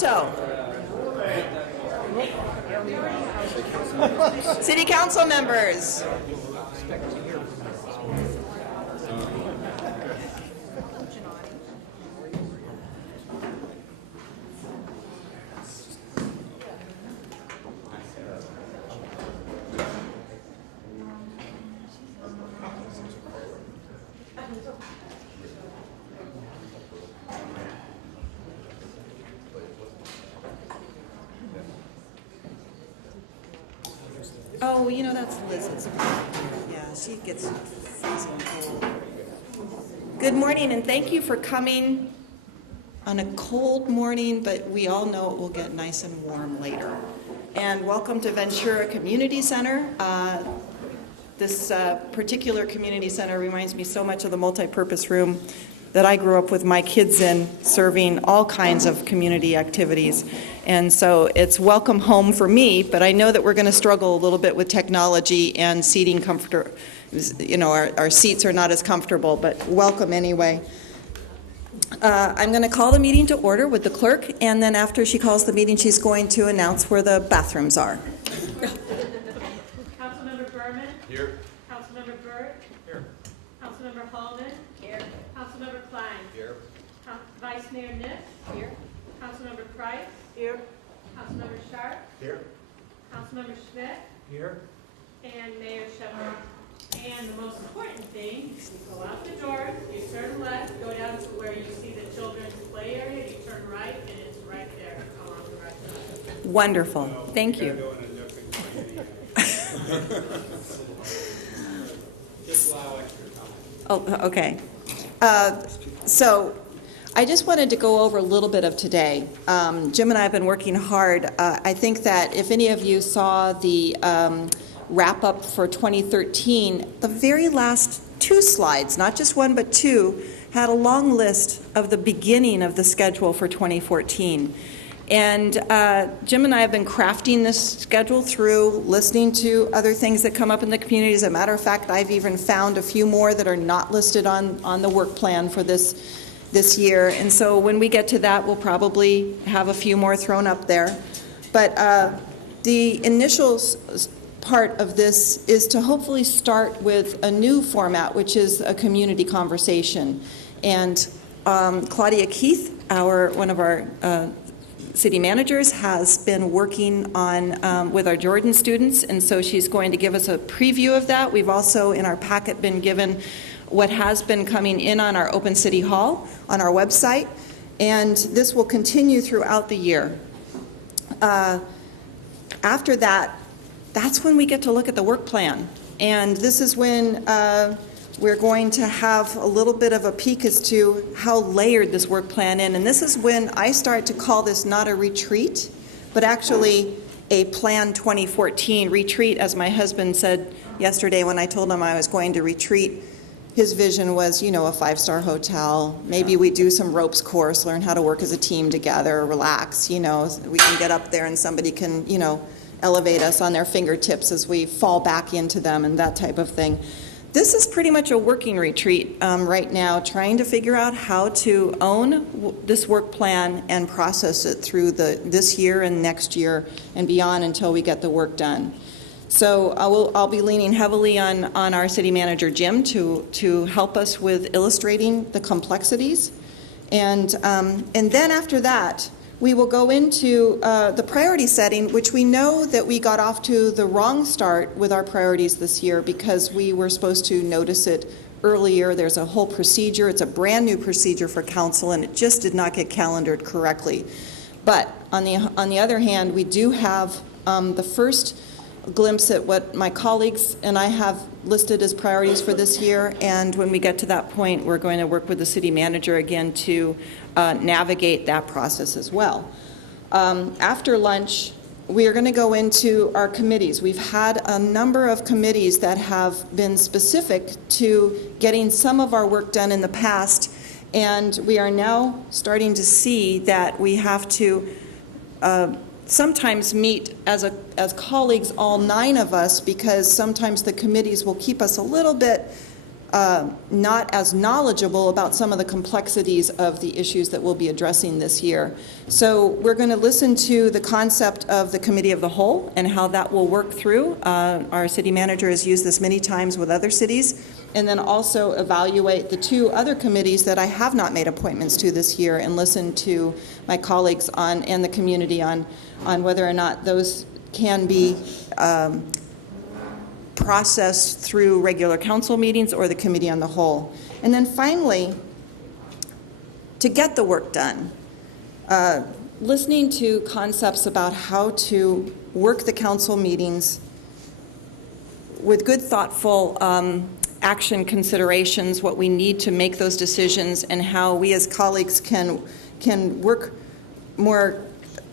Alto. City Council members. Oh, you know, that's Liz's. Yeah, she gets freezing cold. Good morning, and thank you for coming on a cold morning, but we all know it will get nice and warm later. And welcome to Ventura Community Center. This particular community center reminds me so much of the multi-purpose room that I grew up with my kids in, serving all kinds of community activities. And so it's welcome home for me, but I know that we're going to struggle a little bit with technology and seating comfort. You know, our seats are not as comfortable, but welcome anyway. I'm going to call the meeting to order with the clerk, and then after she calls the meeting, she's going to announce where the bathrooms are. Councilmember Berman? Here. Councilmember Burt? Here. Councilmember Hallman? Here. Councilmember Klein? Here. Vice Mayor Niss? Here. Councilmember Price? Here. Councilmember Sharp? Here. Councilmember Schmidt? Here. And Mayor Shepherd. And the most important thing, you go out the door, you turn left, go down to where you see the children's play area, you turn right, and it's right there along the right side. Wonderful. Thank you. Just allow extra time. Oh, okay. So I just wanted to go over a little bit of today. Jim and I have been working hard. I think that if any of you saw the wrap-up for 2013, the very last two slides, not just one but two, had a long list of the beginning of the schedule for 2014. And Jim and I have been crafting this schedule through listening to other things that come up in the community. As a matter of fact, I've even found a few more that are not listed on the work plan for this year. And so when we get to that, we'll probably have a few more thrown up there. But the initial part of this is to hopefully start with a new format, which is a community conversation. And Claudia Keith, one of our city managers, has been working on with our Jordan students, and so she's going to give us a preview of that. We've also in our packet been given what has been coming in on our Open City Hall on our website, and this will continue throughout the year. After that, that's when we get to look at the work plan, and this is when we're going to have a little bit of a peek as to how layered this work plan is. And this is when I start to call this not a retreat, but actually a Plan 2014 retreat. As my husband said yesterday when I told him I was going to retreat, his vision was, you know, a 5-star hotel. Maybe we do some ropes course, learn how to work as a team together, relax, you know, we can get up there and somebody can, you know, elevate us on their fingertips as we fall back into them and that type of thing. This is pretty much a working retreat right now, trying to figure out how to own this work plan and process it through this year and next year and beyond until we get the work done. So I'll be leaning heavily on our city manager, Jim, to help us with illustrating the complexities. And then after that, we will go into the priority setting, which we know that we got off to the wrong start with our priorities this year because we were supposed to notice it earlier. There's a whole procedure. It's a brand new procedure for council, and it just did not get calendared correctly. But on the other hand, we do have the first glimpse at what my colleagues and I have listed as priorities for this year, and when we get to that point, we're going to work with the city manager again to navigate that process as well. After lunch, we are going to go into our committees. We've had a number of committees that have been specific to getting some of our work done in the past, and we are now starting to see that we have to sometimes meet as colleagues, all 9 of us, because sometimes the committees will keep us a little bit not as knowledgeable about some of the complexities of the issues that we'll be addressing this year. So we're going to listen to the concept of the committee of the whole and how that will work through. Our city manager has used this many times with other cities. And then also evaluate the two other committees that I have not made appointments to this year and listen to my colleagues on and the community on whether or not those can be processed through regular council meetings or the committee on the whole. And then finally, to get the work done, listening to concepts about how to work the council meetings with good, thoughtful action considerations, what we need to make those decisions, and how we as colleagues can work more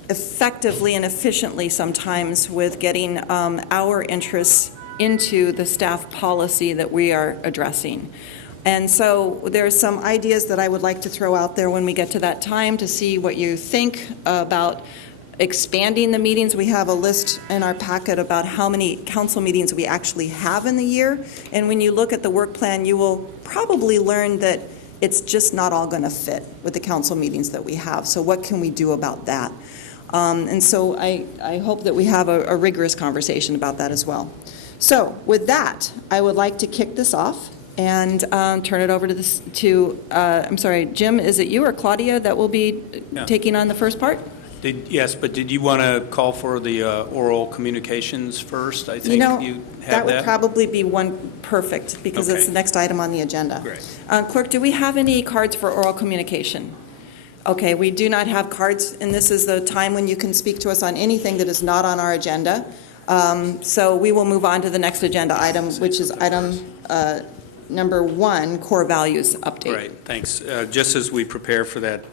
effectively and efficiently sometimes with getting our interests into the staff policy that we are addressing. And so there's some ideas that I would like to throw out there when we get to that time to see what you think about expanding the meetings. We have a list in our packet about how many council meetings we actually have in the year. And when you look at the work plan, you will probably learn that it's just not all going to fit with the council meetings that we have. So what can we do about that? And so I hope that we have a rigorous conversation about that as well. So with that, I would like to kick this off and turn it over to I'm sorry, Jim, is it you or Claudia that will be taking on the first part? Yes, but did you want to call for the oral communications first? I think you have that would probably be one perfect because it's the next item on the agenda. Great. Clerk, do we have any cards for oral communication? Okay, we do not have cards, and this is the time when you can speak to us on anything that is not on our agenda. So we will move on to the next agenda item, which is item number 1, core values update. Right, thanks. Just as we prepare for that,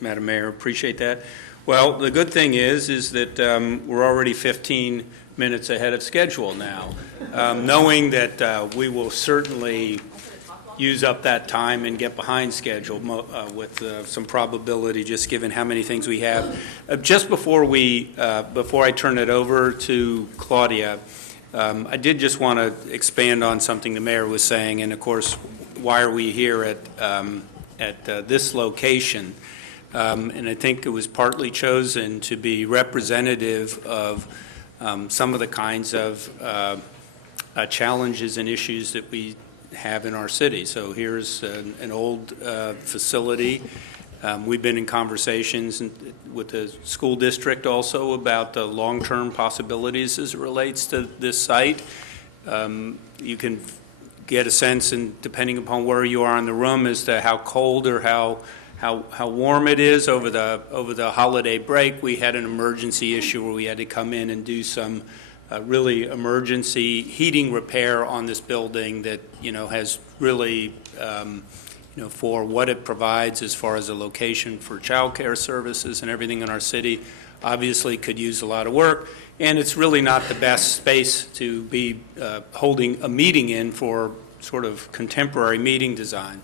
Madam Mayor, appreciate that. Well, the good thing is that we're already 15 minutes ahead of schedule now, knowing that we will certainly use up that time and get behind schedule with some probability, just given how many things we have. Just before I turn it over to Claudia, I did just want to expand on something the mayor was saying, and of course, why are we here at this location? And I think it was partly chosen to be representative of some of the kinds of challenges and issues that we have in our city. So here's an old facility. We've been in conversations with the school district also about the long-term possibilities as it relates to this site. You can get a sense, and depending upon where you are in the room, as to how cold or how warm it is over the holiday break. We had an emergency issue where we had to come in and do some really emergency heating repair on this building that has really for what it provides as far as a location for child care services and everything in our city, obviously could use a lot of work. And it's really not the best space to be holding a meeting in for sort of contemporary meeting design.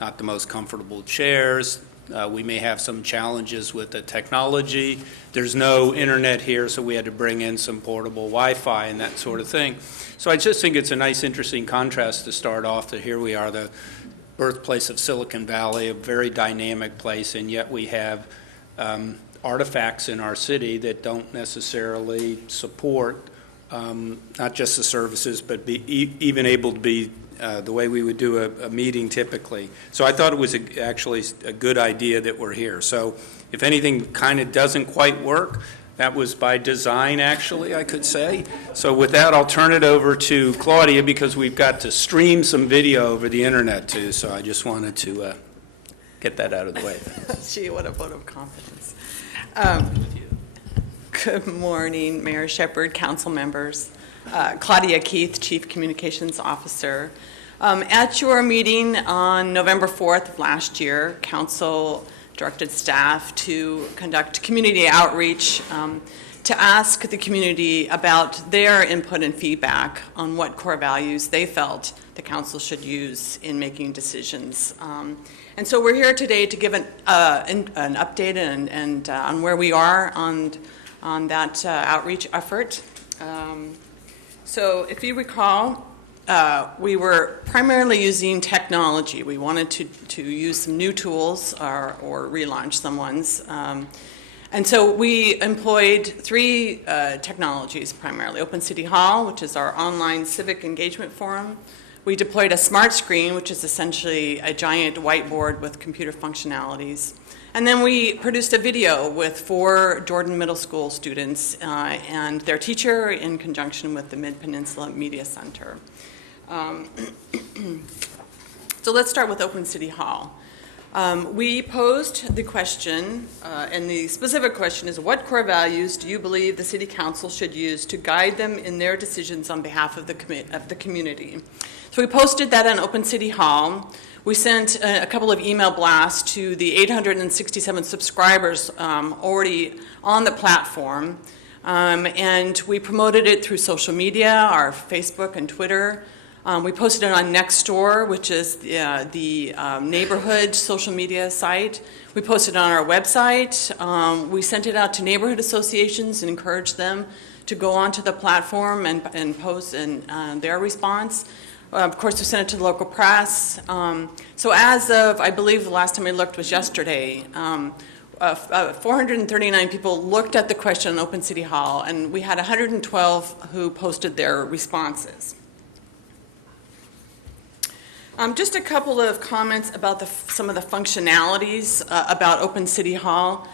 Not the most comfortable chairs. We may have some challenges with the technology. There's no internet here, so we had to bring in some portable Wi-Fi and that sort of thing. So I just think it's a nice, interesting contrast to start off that here we are, the birthplace of Silicon Valley, a very dynamic place, and yet we have artifacts in our city that don't necessarily support not just the services, but be even able to be the way we would do a meeting typically. So I thought it was actually a good idea that we're here. So if anything kind of doesn't quite work, that was by design, actually, I could say. So with that, I'll turn it over to Claudia because we've got to stream some video over the internet too. So I just wanted to get that out of the way. Gee, what a vote of confidence. Good morning, Mayor Shepherd, council members. Claudia Keith, Chief Communications Officer. At your meeting on November 4th of last year, council directed staff to conduct community outreach to ask the community about their input and feedback on what core values they felt the council should use in making decisions. And so we're here today to give an update and on where we are on that outreach effort. So if you recall, we were primarily using technology. We wanted to use some new tools or relaunch some ones. And so we employed three technologies primarily. Open City Hall, which is our online civic engagement forum. We deployed a smart screen, which is essentially a giant whiteboard with computer functionalities. And then we produced a video with 4 Jordan Middle School students and their teacher in conjunction with the Mid-Peninsula Media Center. So let's start with Open City Hall. We posed the question, and the specific question is, what core values do you believe the City Council should use to guide them in their decisions on behalf of the community? So we posted that on Open City Hall. We sent a couple of email blasts to the 867 subscribers already on the platform, and we promoted it through social media, our Facebook and Twitter. We posted it on Nextdoor, which is the neighborhood social media site. We posted it on our website. We sent it out to neighborhood associations and encouraged them to go onto the platform and post their response. Of course, we sent it to the local press. So as of, I believe the last time I looked was yesterday, 439 people looked at the question on Open City Hall, and we had 112 who posted their responses. Just a couple of comments about some of the functionalities about Open City Hall.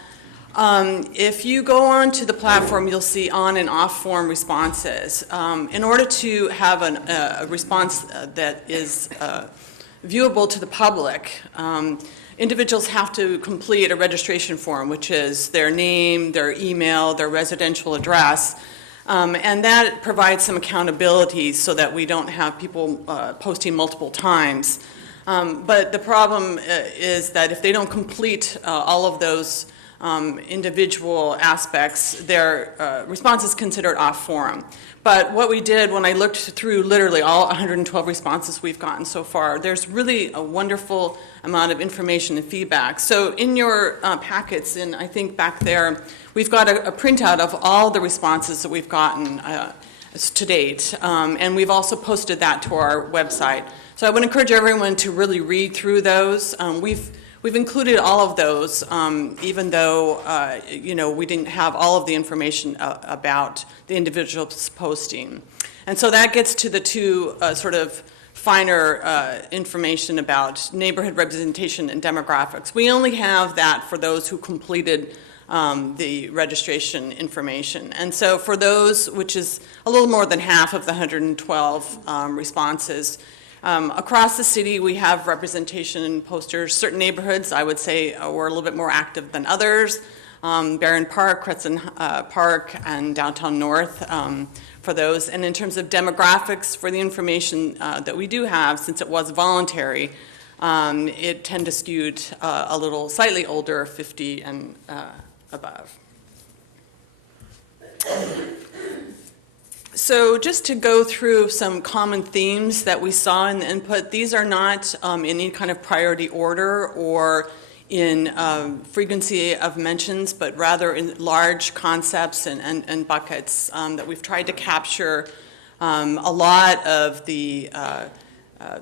If you go onto the platform, you'll see on and off form responses. In order to have a response that is viewable to the public, individuals have to complete a registration form, which is their name, their email, their residential address. And that provides some accountability so that we don't have people posting multiple times. But the problem is that if they don't complete all of those individual aspects, their response is considered off forum. But what we did when I looked through literally all 112 responses we've gotten so far, there's really a wonderful amount of information and feedback. So in your packets, and I think back there, we've got a printout of all the responses that we've gotten to date, and we've also posted that to our website. So I would encourage everyone to really read through those. We've included all of those, even though we didn't have all of the information about the individual's posting. And so that gets to the two sort of finer information about neighborhood representation and demographics. We only have that for those who completed the registration information. And so for those, which is a little more than half of the 112 responses, across the city, we have representation in posters. Certain neighborhoods, I would say, were a little bit more active than others. Barron Park, Crescent Park, and Downtown North for those. And in terms of demographics, for the information that we do have, since it was voluntary, it tended to skew a little slightly older, 50 and above. So just to go through some common themes that we saw in the input, these are not in any kind of priority order or in frequency of mentions, but rather in large concepts and buckets that we've tried to capture a lot of the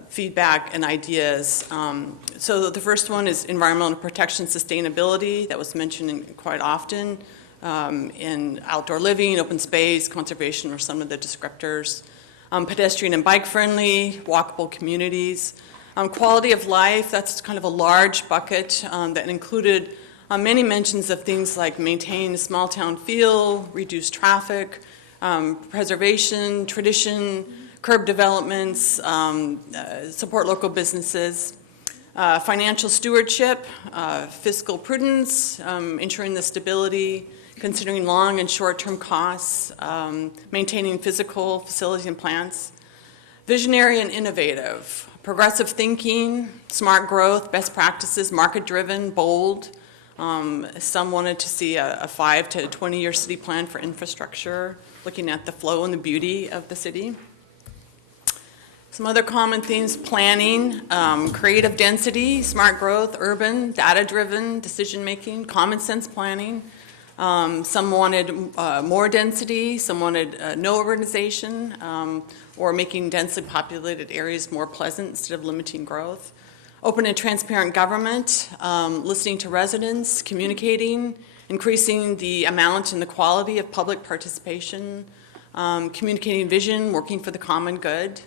feedback and ideas. So the first one is environmental protection sustainability. That was mentioned quite often. In outdoor living, open space, conservation are some of the descriptors. Pedestrian and bike friendly, walkable communities. Quality of life, that's kind of a large bucket that included many mentions of things like maintain a small town feel, reduce traffic, preservation, tradition, curb developments, support local businesses. Financial stewardship, fiscal prudence, ensuring the stability, considering long and short-term costs, maintaining physical facilities and plants, visionary and innovative, progressive thinking, smart growth, best practices, market-driven, bold. Some wanted to see a 5 to 20-year city plan for infrastructure, looking at the flow and the beauty of the city. Some other common themes: planning, creative density, smart growth, urban, data-driven decision-making, common sense planning, Some wanted more density, some wanted no urbanization, or making densely populated areas more pleasant instead of limiting growth. Open and transparent government, listening to residents, communicating, increasing the amount and the quality of public participation, communicating vision, working for the common good.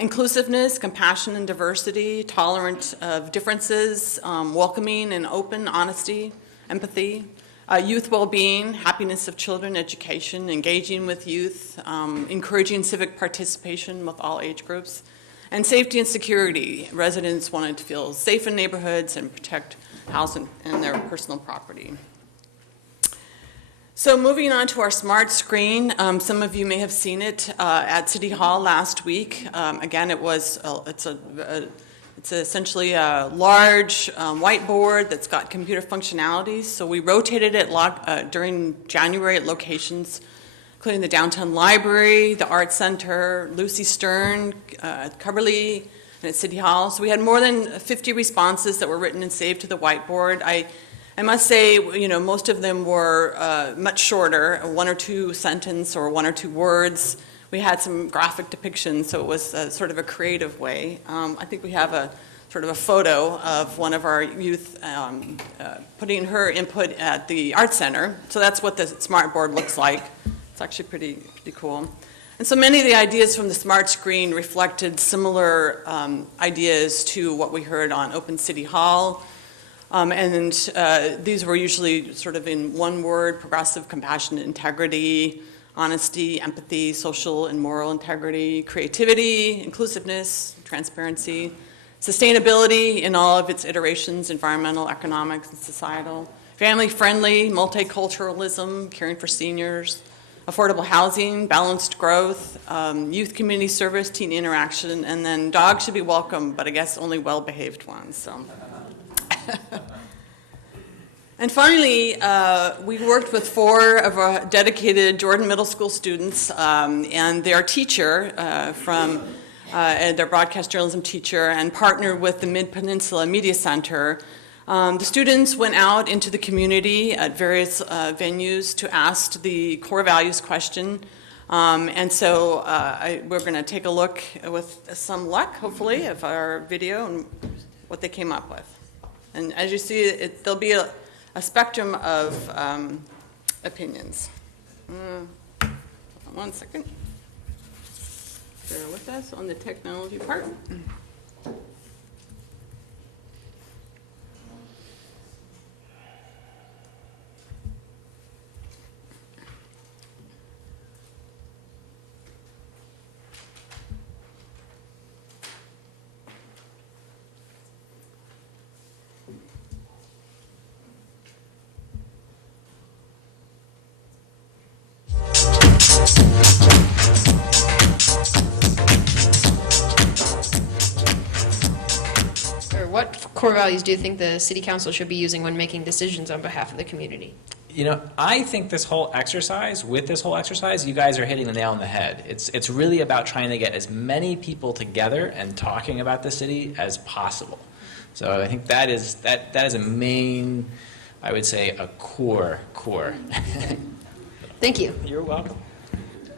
Inclusiveness, compassion and diversity, tolerant of differences, welcoming and open, honesty, empathy. Youth well-being, happiness of children, education, engaging with youth, encouraging civic participation with all age groups, and safety and security. Residents wanted to feel safe in neighborhoods and protect house and their personal property. So moving on to our smart screen, some of you may have seen it at City Hall last week. Again, it's essentially a large whiteboard that's got computer functionalities. So we rotated it during January at locations, including the Downtown Library, the Art Center, Lucy Stern, Coverly, and at City Hall. So we had more than 50 responses that were written and saved to the whiteboard. I must say, most of them were much shorter, 1 or 2 sentence or 1 or 2 words. We had some graphic depictions, so it was sort of a creative way. I think we have a sort of a photo of one of our youth putting her input at the Art Center. So that's what the smart board looks like. It's actually pretty cool. And so many of the ideas from the smart screen reflected similar ideas to what we heard on Open City Hall. And these were usually sort of in one word: progressive, compassionate, integrity, honesty, empathy, social and moral integrity, creativity, inclusiveness, transparency, sustainability in all of its iterations, environmental, economics, and societal, family-friendly, multiculturalism, caring for seniors, affordable housing, balanced growth, youth community service, teen interaction, and then dogs should be welcome, but I guess only well-behaved ones. So. And finally, we worked with 4 of our dedicated Jordan Middle School students and their teacher their broadcast journalism teacher, and partnered with the Mid-Peninsula Media Center. The students went out into the community at various venues to ask the core values question. And so we're going to take a look with some luck, hopefully, of our video and what they came up with. And as you see, there'll be a spectrum of opinions. 1 second. Bear with us on the technology part. What core values do you think the city council should be using when making decisions on behalf of the community? I think with this whole exercise, you guys are hitting the nail on the head. It's really about trying to get as many people together and talking about the city as possible. So I think that is a main, I would say, a core. Thank you. You're welcome.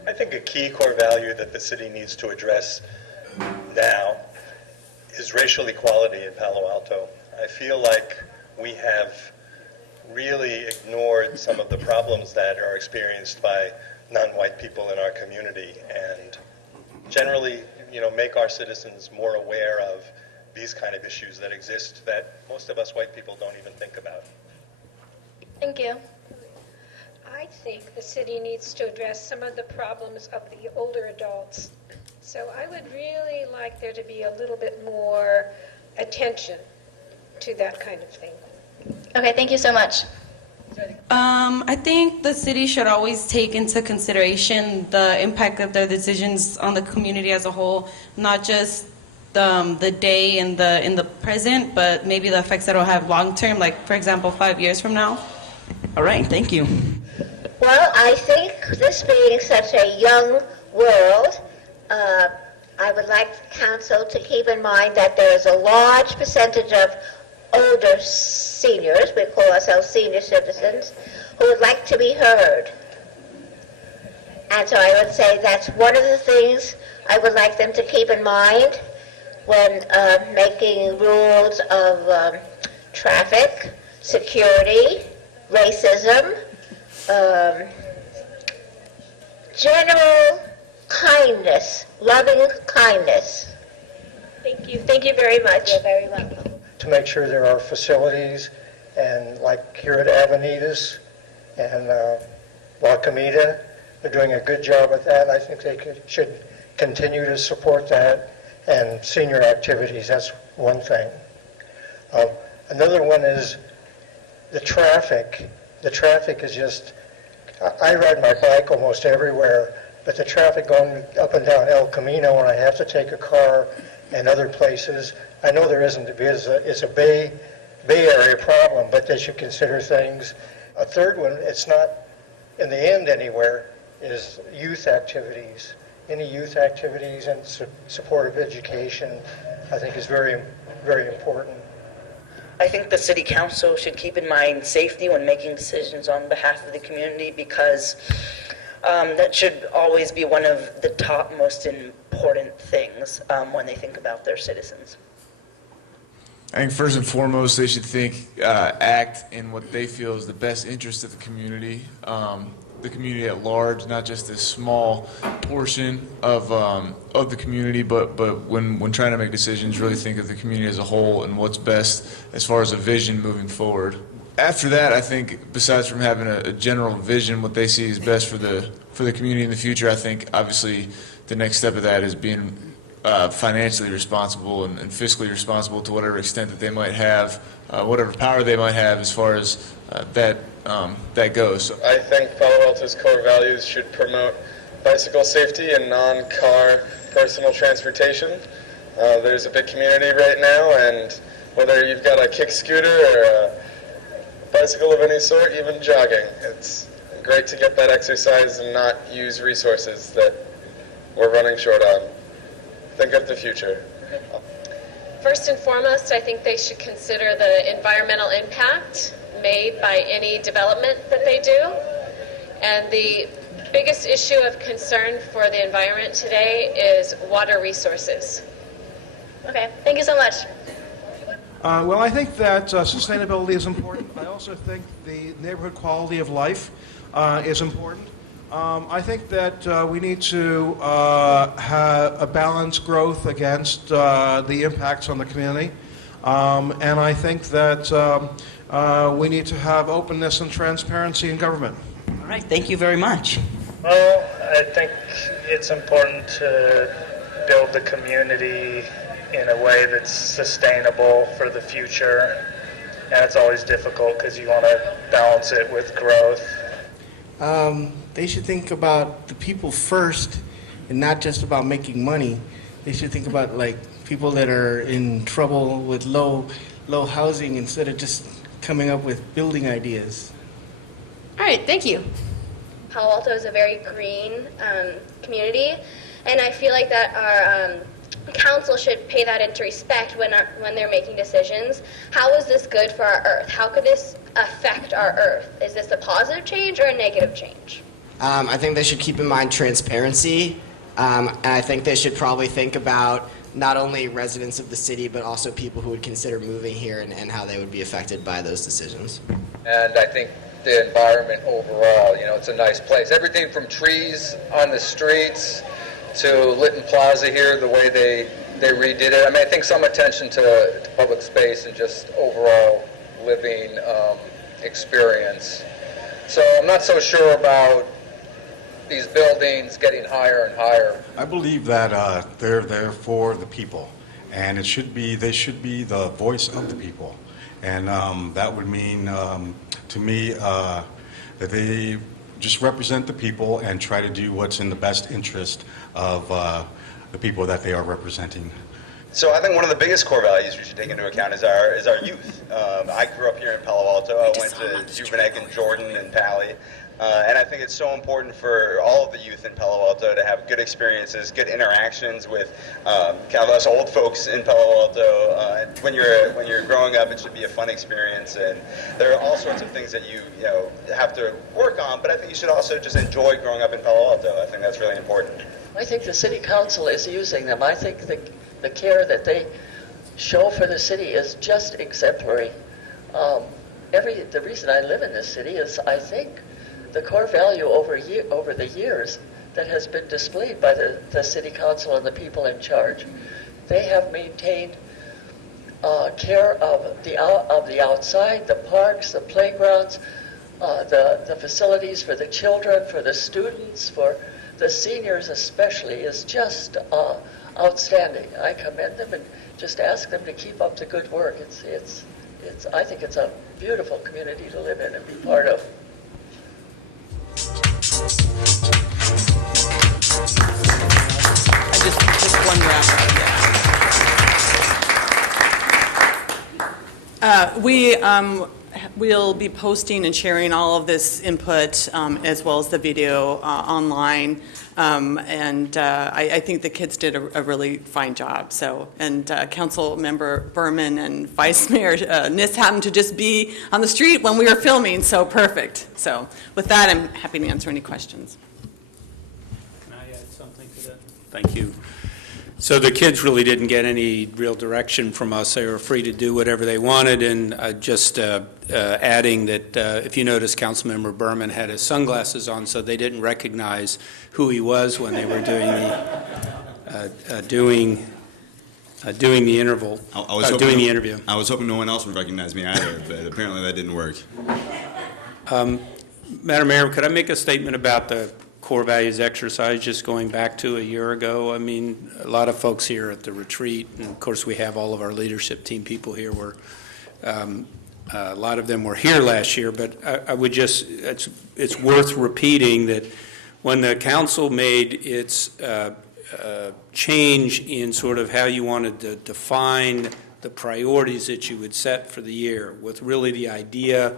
I think a key core value that the city needs to address now is racial equality in Palo Alto. I feel like we have really ignored some of the problems that are experienced by non-white people in our community, and generally, make our citizens more aware of these kind of issues that exist that most of us white people don't even think about. Thank you. I think the city needs to address some of the problems of the older adults. So I would really like there to be a little bit more attention to that kind of thing. Okay, thank you so much. I think the city should always take into consideration the impact of their decisions on the community as a whole, not just the day in the present, but maybe the effects that it'll have long term, like, for example, 5 years from now. All right, thank you. Well, I think this being such a young world, I would like council to keep in mind that there is a large percentage of older seniors, we call ourselves senior citizens, who would like to be heard. And so I would say that's one of the things I would like them to keep in mind when making rules of traffic, security, racism, general kindness, loving kindness. Thank you. Thank you very much. You're very welcome. To make sure there are facilities, and like here at Avenidas and La Comida, they're doing a good job with that. I think they should continue to support that, and senior activities, that's one thing. Another one is the traffic. The traffic is just, I ride my bike almost everywhere, but the traffic going up and down El Camino when I have to take a car and other places, I know there isn't, because it's a Bay Area problem, but they should consider things. A third one, it's not in the end anywhere, is youth activities. Any youth activities and support of education, I think, is very, very important. I think the city council should keep in mind safety when making decisions on behalf of the community, because that should always be one of the top most important things when they think about their citizens. I think first and foremost, they should act in what they feel is the best interest of the community at large, not just this small portion of the community, but when trying to make decisions, really think of the community as a whole and what's best as far as a vision moving forward. After that, I think besides from having a general vision, what they see is best for the community in the future, I think obviously the next step of that is being financially responsible and fiscally responsible to whatever extent that they might have, whatever power they might have as far as that goes. I think Palo Alto's core values should promote bicycle safety and non-car personal transportation. There's a big community right now, and whether you've got a kick scooter or a bicycle of any sort, even jogging, it's great to get that exercise and not use resources that we're running short on. Think of the future. First and foremost, I think they should consider the environmental impact made by any development that they do. And the biggest issue of concern for the environment today is water resources. Okay, thank you so much. Well, I think that sustainability is important. I also think the neighborhood quality of life is important. I think that we need to have a balanced growth against the impacts on the community. And I think that we need to have openness and transparency in government. All right, thank you very much. Well, I think it's important to build the community in a way that's sustainable for the future. And it's always difficult because you want to balance it with growth. They should think about the people first and not just about making money. They should think about like people that are in trouble with low housing instead of just coming up with building ideas. All right, thank you. Palo Alto is a very green community, and I feel like that our council should pay that into respect when they're making decisions. How is this good for our Earth? How could this affect our Earth? Is this a positive change or a negative change? I think they should keep in mind transparency, and I think they should probably think about not only residents of the city, but also people who would consider moving here and how they would be affected by those decisions. And I think the environment overall, it's a nice place. Everything from trees on the streets to Lytton Plaza here, the way they redid it. I mean, I think some attention to public space and just overall living experience. So I'm not so sure about these buildings getting higher and higher. I believe that they're there for the people, and they should be the voice of the people, and that would mean to me that they just represent the people and try to do what's in the best interest of the people that they are representing. So I think one of the biggest core values we should take into account is our youth. I grew up here in Palo Alto. I went to Juvenek and Jordan and Pali. And I think it's so important for all of the youth in Palo Alto to have good experiences, good interactions with kind of us old folks in Palo Alto. When you're growing up, it should be a fun experience. And there are all sorts of things that you have to work on, but I think you should also just enjoy growing up in Palo Alto. I think that's really important. I think the city council is using them. I think the care that they show for the city is just exemplary. The reason I live in this city is, I think, the core value over the years that has been displayed by the city council and the people in charge. They have maintained care of the outside, the parks, the playgrounds, the facilities for the children, for the students, for the seniors especially, is just outstanding. I commend them and just ask them to keep up the good work. I think it's a beautiful community to live in and be part of. Just one wrap up. We'll be posting and sharing all of this input as well as the video online. I think the kids did a really fine job. Council Member Berman and Vice Mayor Niss happened to just be on the street when we were filming, so perfect. So with that, I'm happy to answer any questions. Can I add something to that? Thank you. So the kids really didn't get any real direction from us. They were free to do whatever they wanted, and just adding that if you notice, Councilmember Berman had his sunglasses on, so they didn't recognize who he was when they were doing the interview. I was hoping no one else would recognize me either, but apparently that didn't work. Madam Mayor, could I make a statement about the core values exercise, just going back to a year ago? I mean, a lot of folks here at the retreat, and of course we have all of our leadership team people here, a lot of them were here last year, but I would just, it's worth repeating that when the council made its change in sort of how you wanted to define the priorities that you would set for the year, with really the idea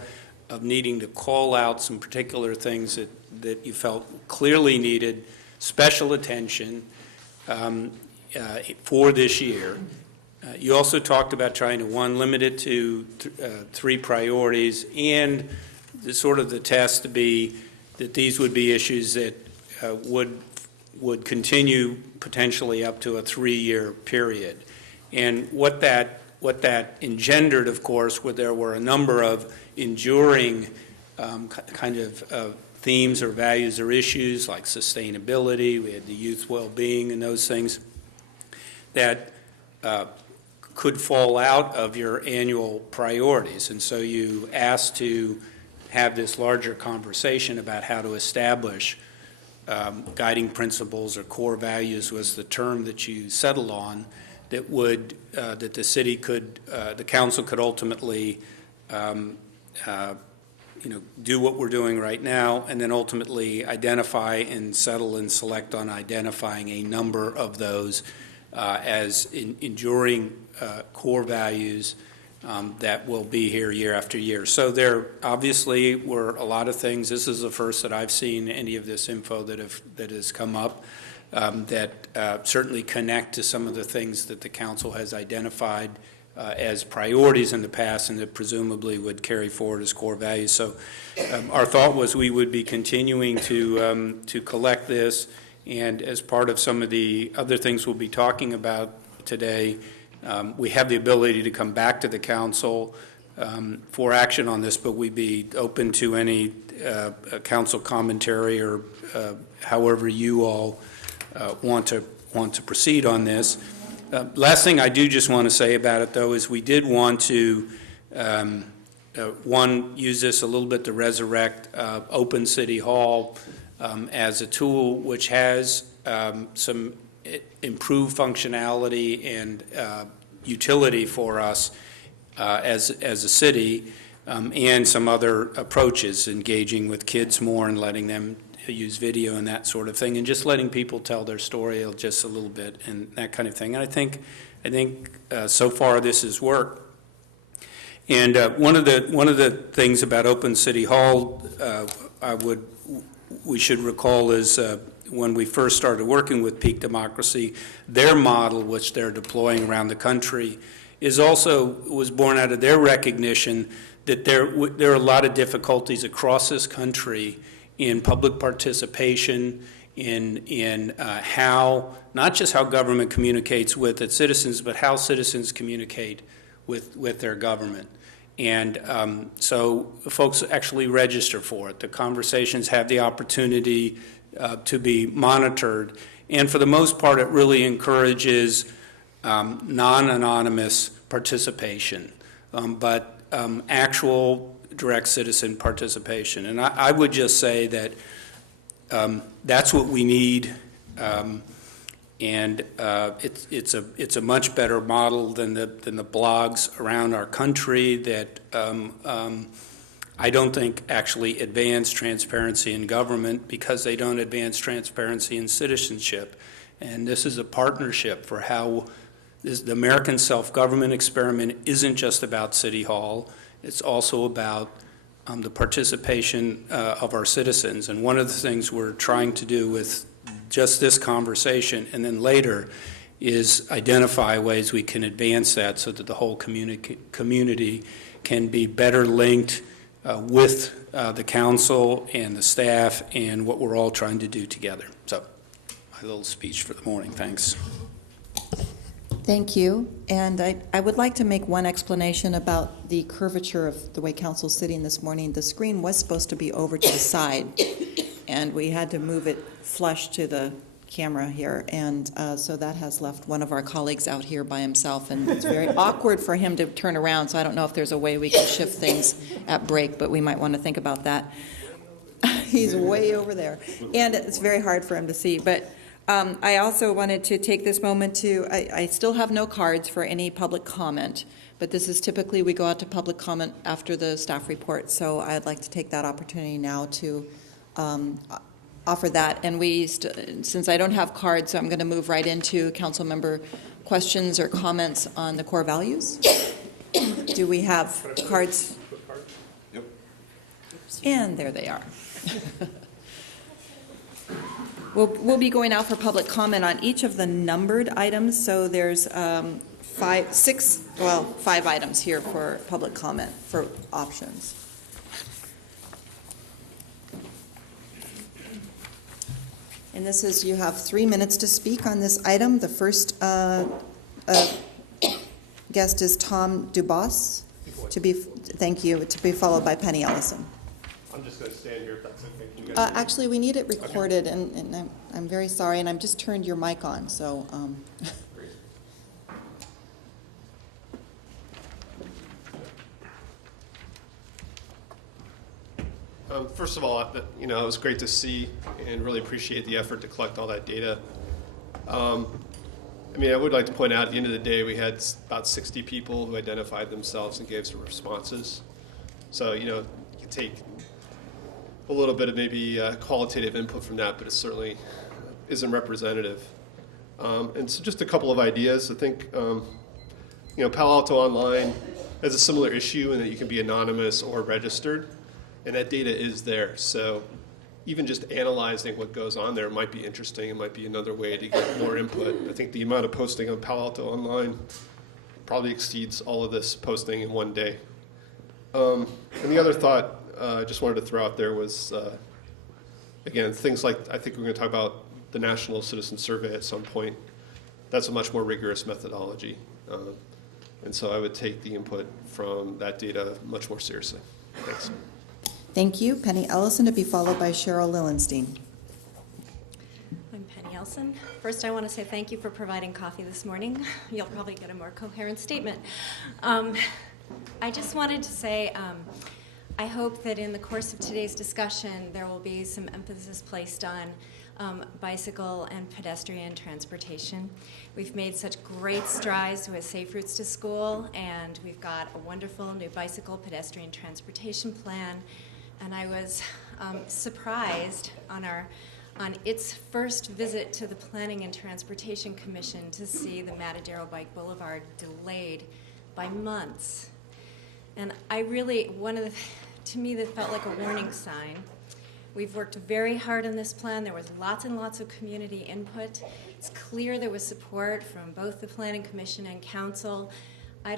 of needing to call out some particular things that you felt clearly needed special attention for this year. You also talked about trying to, limit it to 3 priorities, and the test to be that these would be issues that would continue potentially up to a 3-year period. And what that engendered, of course, there were a number of enduring themes or values or issues like sustainability. We had the youth well-being and those things that could fall out of your annual priorities. And so you asked to have this larger conversation about how to establish guiding principles, or core values was the term that you settled on, that would that the city could, the council could ultimately do what we're doing right now, and then ultimately identify and settle and select on identifying a number of those as enduring core values that will be here year after year. So there obviously were a lot of things. This is the first that I've seen any of this info that has come up that certainly connect to some of the things that the council has identified as priorities in the past, and that presumably would carry forward as core values. So our thought was we would be continuing to collect this, and as part of some of the other things we'll be talking about today, we have the ability to come back to the council for action on this, but we'd be open to any council commentary or however you all want to proceed on this. Last thing I do just want to say about it, though, is we did want to, use this a little bit to resurrect Open City Hall as a tool which has some improved functionality and utility for us as a city, and some other approaches, engaging with kids more and letting them use video and that sort of thing, and just letting people tell their story just a little bit and that kind of thing. And I think I think so far this has worked. And one of the things about Open City Hall we should recall is when we first started working with Peak Democracy, their model, which they're deploying around the country, was born out of their recognition that there are a lot of difficulties across this country in public participation, in how, not just how government communicates with its citizens, but how citizens communicate with their government. And so folks actually register for it. The conversations have the opportunity to be monitored. And for the most part, it really encourages non-anonymous participation, but actual direct citizen participation. And I would just say that that's what we need. And it's a much better model than the blogs around our country that I don't think actually advance transparency in government because they don't advance transparency in citizenship. And this is a partnership for how the American self-government experiment isn't just about City Hall. It's also about the participation of our citizens. And one of the things we're trying to do with just this conversation and then later is identify ways we can advance that so that the whole community can be better linked with the council and the staff and what we're all trying to do together. So my little speech for the morning. Thanks. Thank you. And I would like to make one explanation about the curvature of the way council's sitting this morning. The screen was supposed to be over to the side, and we had to move it flush to the camera here, and so that has left one of our colleagues out here by himself, and it's very awkward for him to turn around, so I don't know if there's a way we can shift things at break, but we might want to think about that. He's way over there, and it's very hard for him to see, but I also wanted to take this moment to, I still have no cards for any public comment, but this is typically, we go out to public comment after the staff report, so I'd like to take that opportunity now to offer that. And since I don't have cards, so I'm going to move right into council member questions or comments on the core values. Do we have cards? Yep. And there they are. We'll be going out for public comment on each of the numbered items. So there's 5 items here for public comment for options. And this is, you have 3 minutes to speak on this item. The first guest is Tom Dubas, thank you, to be followed by Penny Ellison. I'm just going to stand here if that's okay. Actually, we need it recorded, okay. and I'm very sorry, and I've just turned your mic on, so. First of all, it was great to see and really appreciate the effort to collect all that data. I would like to point out at the end of the day, we had about 60 people who identified themselves and gave some responses. So, you can take a little bit of maybe qualitative input from that, but it certainly isn't representative. And so just a couple of ideas. I think, Palo Alto Online has a similar issue in that you can be anonymous or registered. And that data is there. So even just analyzing what goes on there might be interesting. It might be another way to get more input. I think the amount of posting on Palo Alto Online probably exceeds all of this posting in one day. And the other thought I just wanted to throw out there was, again, things like, I think we're going to talk about the National Citizen Survey at some point. That's a much more rigorous methodology. And so I would take the input from that data much more seriously. Thanks. Thank you. Penny Ellison, to be followed by Cheryl Lillenstein. I'm Penny Ellison. First, I want to say thank you for providing coffee this morning. You'll probably get a more coherent statement. I just wanted to say I hope that in the course of today's discussion there will be some emphasis placed on bicycle and pedestrian transportation. We've made such great strides with Safe Routes to School, and we've got a wonderful new bicycle pedestrian transportation plan. And I was surprised on our on its first visit to the Planning and Transportation Commission to see the Matadero Bike Boulevard delayed by months. And I really, to me, that felt like a warning sign. We've worked very hard on this plan. There was lots and lots of community input. It's clear there was support from both the Planning Commission and Council. I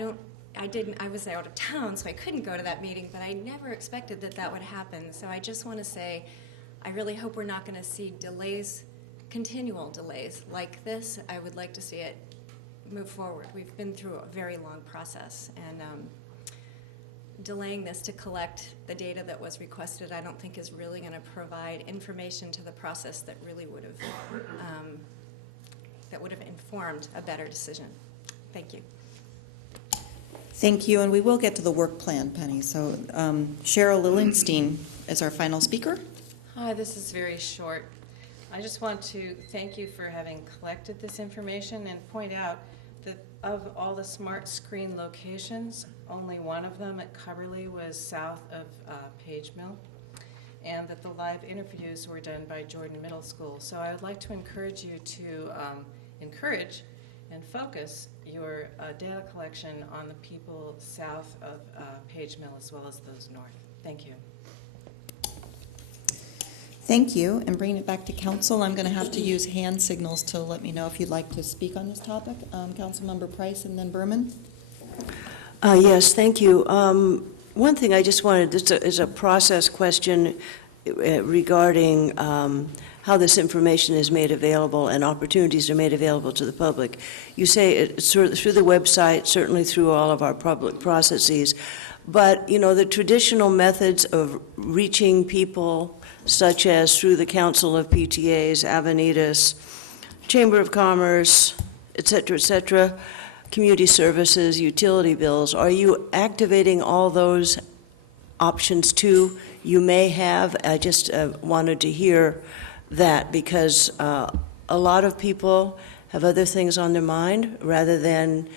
was out of town, so I couldn't go to that meeting, but I never expected that would happen. So I just want to say, I really hope we're not going to see delays, continual delays like this. I would like to see it move forward. We've been through a very long process, and delaying this to collect the data that was requested, I don't think is really going to provide information to the process that really would have informed a better decision. Thank you. Thank you, and we will get to the work plan, Penny. So Cheryl Lillenstein is our final speaker. Hi, this is very short. I just want to thank you for having collected this information and point out that of all the smart screen locations, only one of them at Coverly was south of Page Mill, and that the live interviews were done by Jordan Middle School. So I would like to encourage you to encourage and focus your data collection on the people south of Page Mill as well as those north. Thank you. Thank you, and bringing it back to council, I'm going to have to use hand signals to let me know if you'd like to speak on this topic. Councilmember Price and then Berman. Yes, thank you. One thing I just wanted, this is a process question regarding how this information is made available and opportunities are made available to the public. You say it's through the website, certainly through all of our public processes, but you know the traditional methods of reaching people, such as through the Council of PTAs, Avenidas, Chamber of Commerce, et cetera, community services, utility bills. Are you activating all those options too? You may have. I just wanted to hear that because a lot of people have other things on their mind rather than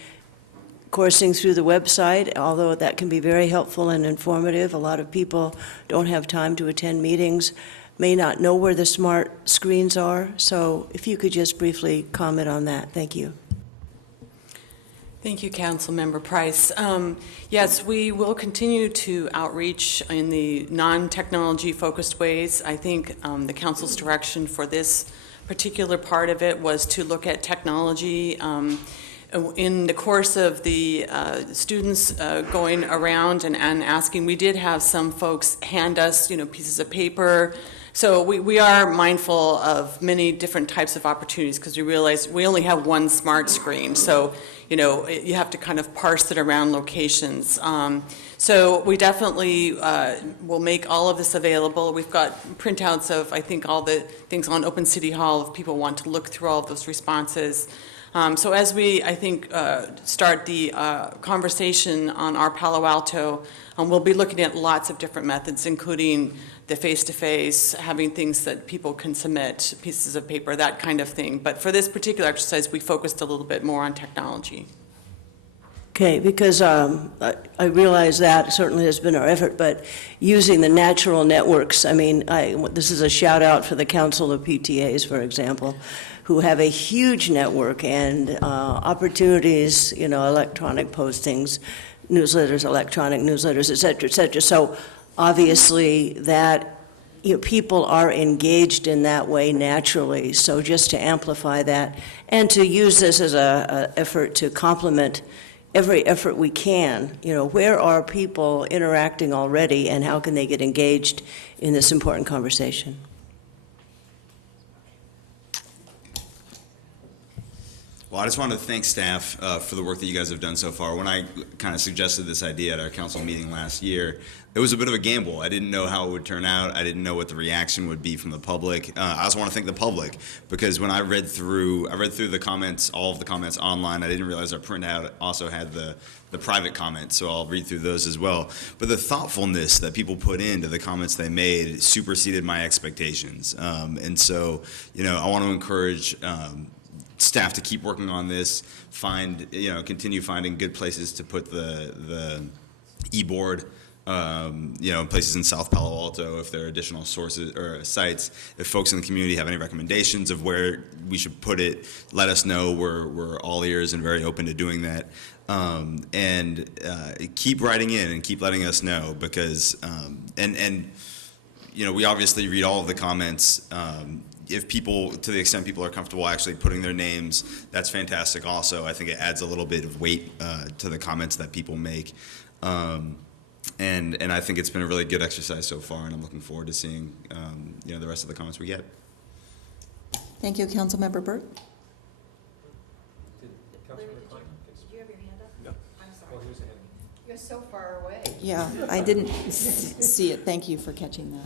coursing through the website, although that can be very helpful and informative. A lot of people don't have time to attend meetings, may not know where the smart screens are. So if you could just briefly comment on that. Thank you. Thank you, Councilmember Price. Yes, we will continue to outreach in the non-technology focused ways. I think the council's direction for this particular part of it was to look at technology. In the course of the students going around and asking, we did have some folks hand us, pieces of paper. So we are mindful of many different types of opportunities because we realize we only have one smart screen. So, you have to kind of parse it around locations. So we definitely will make all of this available. We've got printouts of, I think, all the things on Open City Hall if people want to look through all of those responses. So as we, I think, start the conversation on our Palo Alto, we'll be looking at lots of different methods, including the face-to-face, having things that people can submit, pieces of paper, that kind of thing. But for this particular exercise, we focused a little bit more on technology. Okay, because I realize that certainly has been our effort, but using the natural networks, this is a shout out for the Council of PTAs, for example, who have a huge network and opportunities, electronic postings, newsletters, electronic newsletters, et cetera, et cetera. So obviously that people are engaged in that way naturally. So just to amplify that and to use this as an effort to complement every effort we can, where are people interacting already and how can they get engaged in this important conversation? Well, I just wanted to thank staff for the work that you guys have done so far. When I kind of suggested this idea at our council meeting last year, it was a bit of a gamble. I didn't know how it would turn out. I didn't know what the reaction would be from the public. I also want to thank the public because when I read through the comments, all of the comments online. I didn't realize our printout also had the private comments, so I'll read through those as well. But the thoughtfulness that people put into the comments they made superseded my expectations. And so, I want to encourage staff to keep working on this, continue finding good places to put the e-board in places in South Palo Alto, if there are additional sources or sites, if folks in the community have any recommendations of where we should put it, let us know. We're all ears and very open to doing that. And keep writing in and keep letting us know, because we obviously read all of the comments. If people, to the extent people are comfortable actually putting their names, that's fantastic also. I think it adds a little bit of weight to the comments that people make. And I think it's been a really good exercise so far, and I'm looking forward to seeing the rest of the comments we get. Thank you, Councilmember Burt. Did you have your hand up? No. I'm sorry. You're so far away. Yeah, I didn't see it. Thank you for catching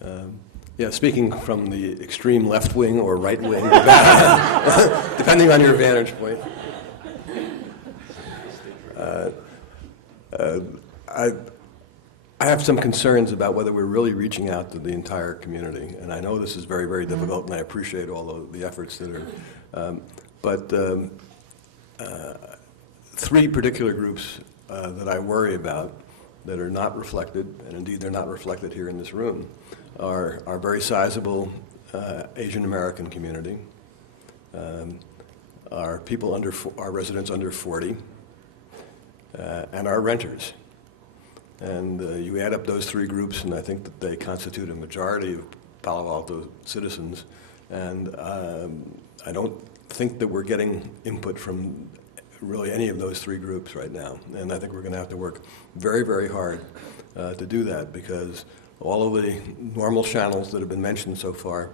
that. Yeah, speaking from the extreme left wing or right wing, depending on your vantage point. I have some concerns about whether we're really reaching out to the entire community, and I know this is very, very difficult, and I appreciate all of the efforts that are. Three particular groups that I worry about that are not reflected, and indeed they're not reflected here in this room, are our very sizable Asian American community, our people our residents under 40, and our renters. And you add up those three groups, and I think that they constitute a majority of Palo Alto citizens. And I don't think that we're getting input from really any of those three groups right now. And I think we're going to have to work very, very hard to do that, because all of the normal channels that have been mentioned so far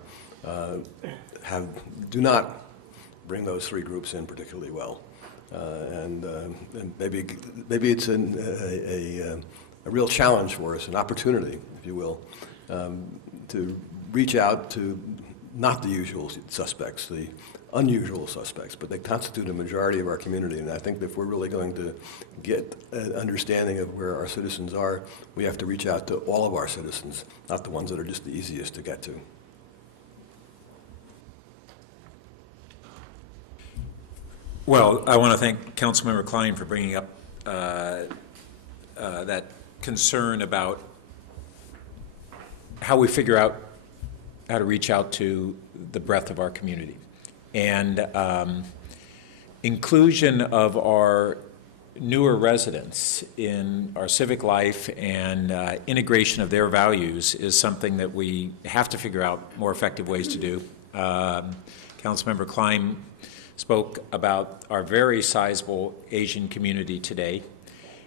do not bring those three groups in particularly well. And maybe it's a real challenge for us, an opportunity, if you will, to reach out to not the usual suspects, the unusual suspects, but they constitute a majority of our community. And I think that if we're really going to get an understanding of where our citizens are, we have to reach out to all of our citizens, not the ones that are just the easiest to get to. Well, I want to thank Councilmember Klein for bringing up that concern about how we figure out how to reach out to the breadth of our community. And inclusion of our newer residents in our civic life and integration of their values is something that we have to figure out more effective ways to do. Councilmember Klein spoke about our very sizable Asian community today.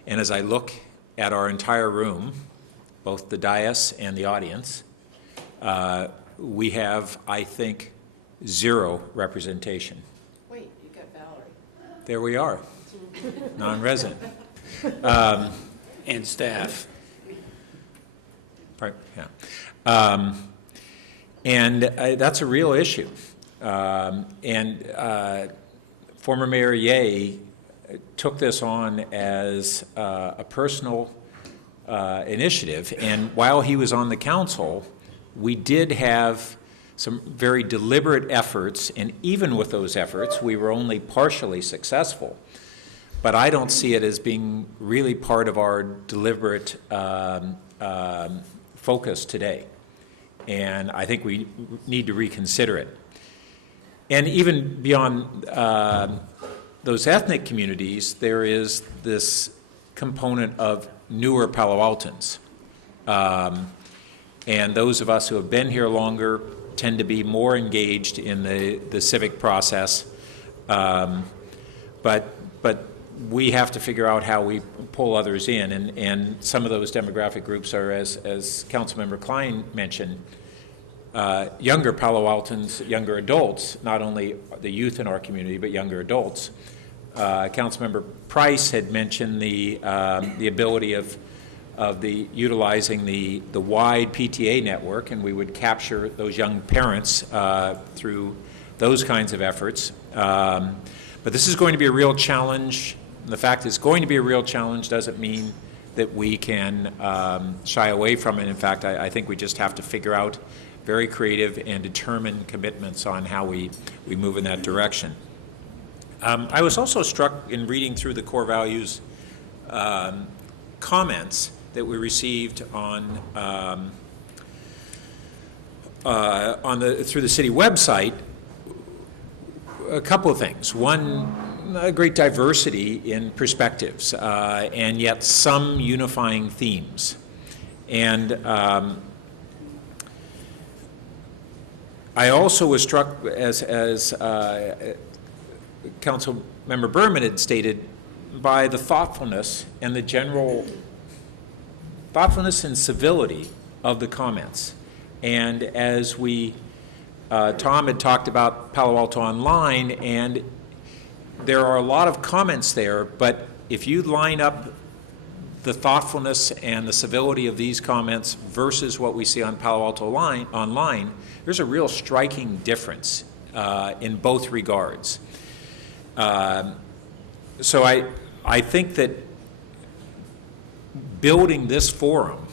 And as I look at our entire room, both the dais and the audience, we have, I think, zero representation. Wait, you got Valerie. There we are, non-resident. And staff. Yeah. And that's a real issue. Former Mayor Ye took this on as a personal initiative, and while he was on the council, we did have some very deliberate efforts, and even with those efforts, we were only partially successful. But I don't see it as being really part of our deliberate focus today. And I think we need to reconsider it. And even beyond those ethnic communities, there is this component of newer Palo Altans. And those of us who have been here longer tend to be more engaged in the civic process. But we have to figure out how we pull others in. And some of those demographic groups are, as Councilmember Klein mentioned, younger Palo Altans, younger adults, not only the youth in our community, but younger adults. Councilmember Price had mentioned the ability of utilizing the wide PTA network, and we would capture those young parents through those kinds of efforts. But this is going to be a real challenge. The fact that it's going to be a real challenge doesn't mean that we can shy away from it. In fact, I think we just have to figure out very creative and determined commitments on how we move in that direction. I was also struck in reading through the core values comments that we received through the city website, a couple of things. One, a great diversity in perspectives, and yet some unifying themes. And I also was struck, as Council Member Berman had stated, by the thoughtfulness and the general thoughtfulness and civility of the comments. And as Tom had talked about Palo Alto Online, and there are a lot of comments there, but if you line up the thoughtfulness and the civility of these comments versus what we see on Palo Alto Online, there's a real striking difference in both regards. So I think that building this forum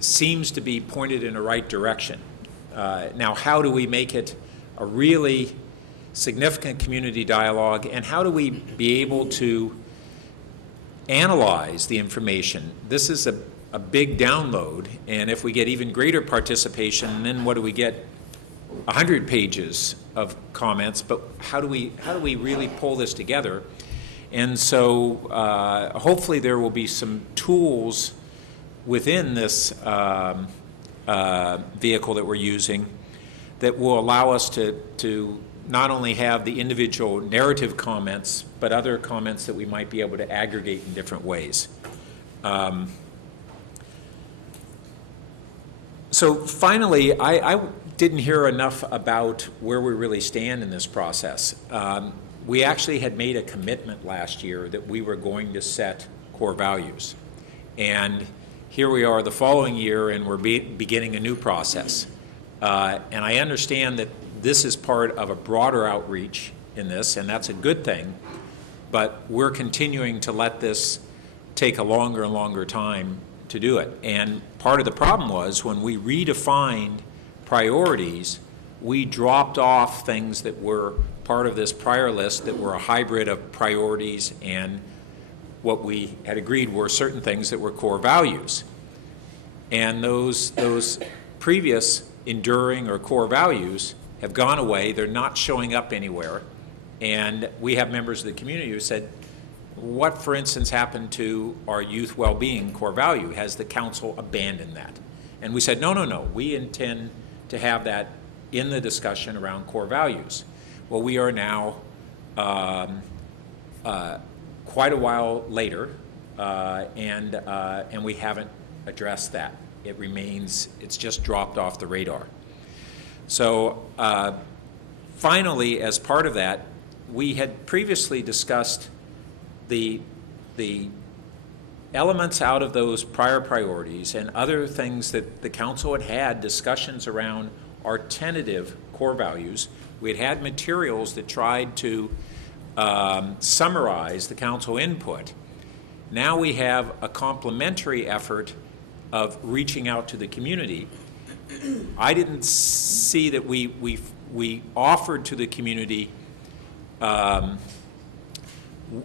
seems to be pointed in the right direction. Now, how do we make it a really significant community dialogue, and how do we be able to analyze the information? This is a big download, and if we get even greater participation, then what do we get? 100 pages of comments, but how do we really pull this together? And so hopefully there will be some tools within this vehicle that we're using that will allow us to not only have the individual narrative comments, but other comments that we might be able to aggregate in different ways. So finally, I didn't hear enough about where we really stand in this process. We actually had made a commitment last year that we were going to set core values. And here we are the following year, and we're beginning a new process. And I understand that this is part of a broader outreach in this, and that's a good thing, but we're continuing to let this take a longer and longer time to do it. And part of the problem was when we redefined priorities, we dropped off things that were part of this prior list that were a hybrid of priorities and what we had agreed were certain things that were core values. And those previous enduring or core values have gone away. They're not showing up anywhere. And we have members of the community who said, what, for instance, happened to our youth well-being core value? Has the council abandoned that? And we said, no, we intend to have that in the discussion around core values. Well, we are now quite a while later, and we haven't addressed that. It remains, it's just dropped off the radar. So finally, as part of that, we had previously discussed the elements out of those prior priorities and other things that the council had discussions around our tentative core values. We had materials that tried to summarize the council input. Now we have a complementary effort of reaching out to the community. I didn't see that we offered to the community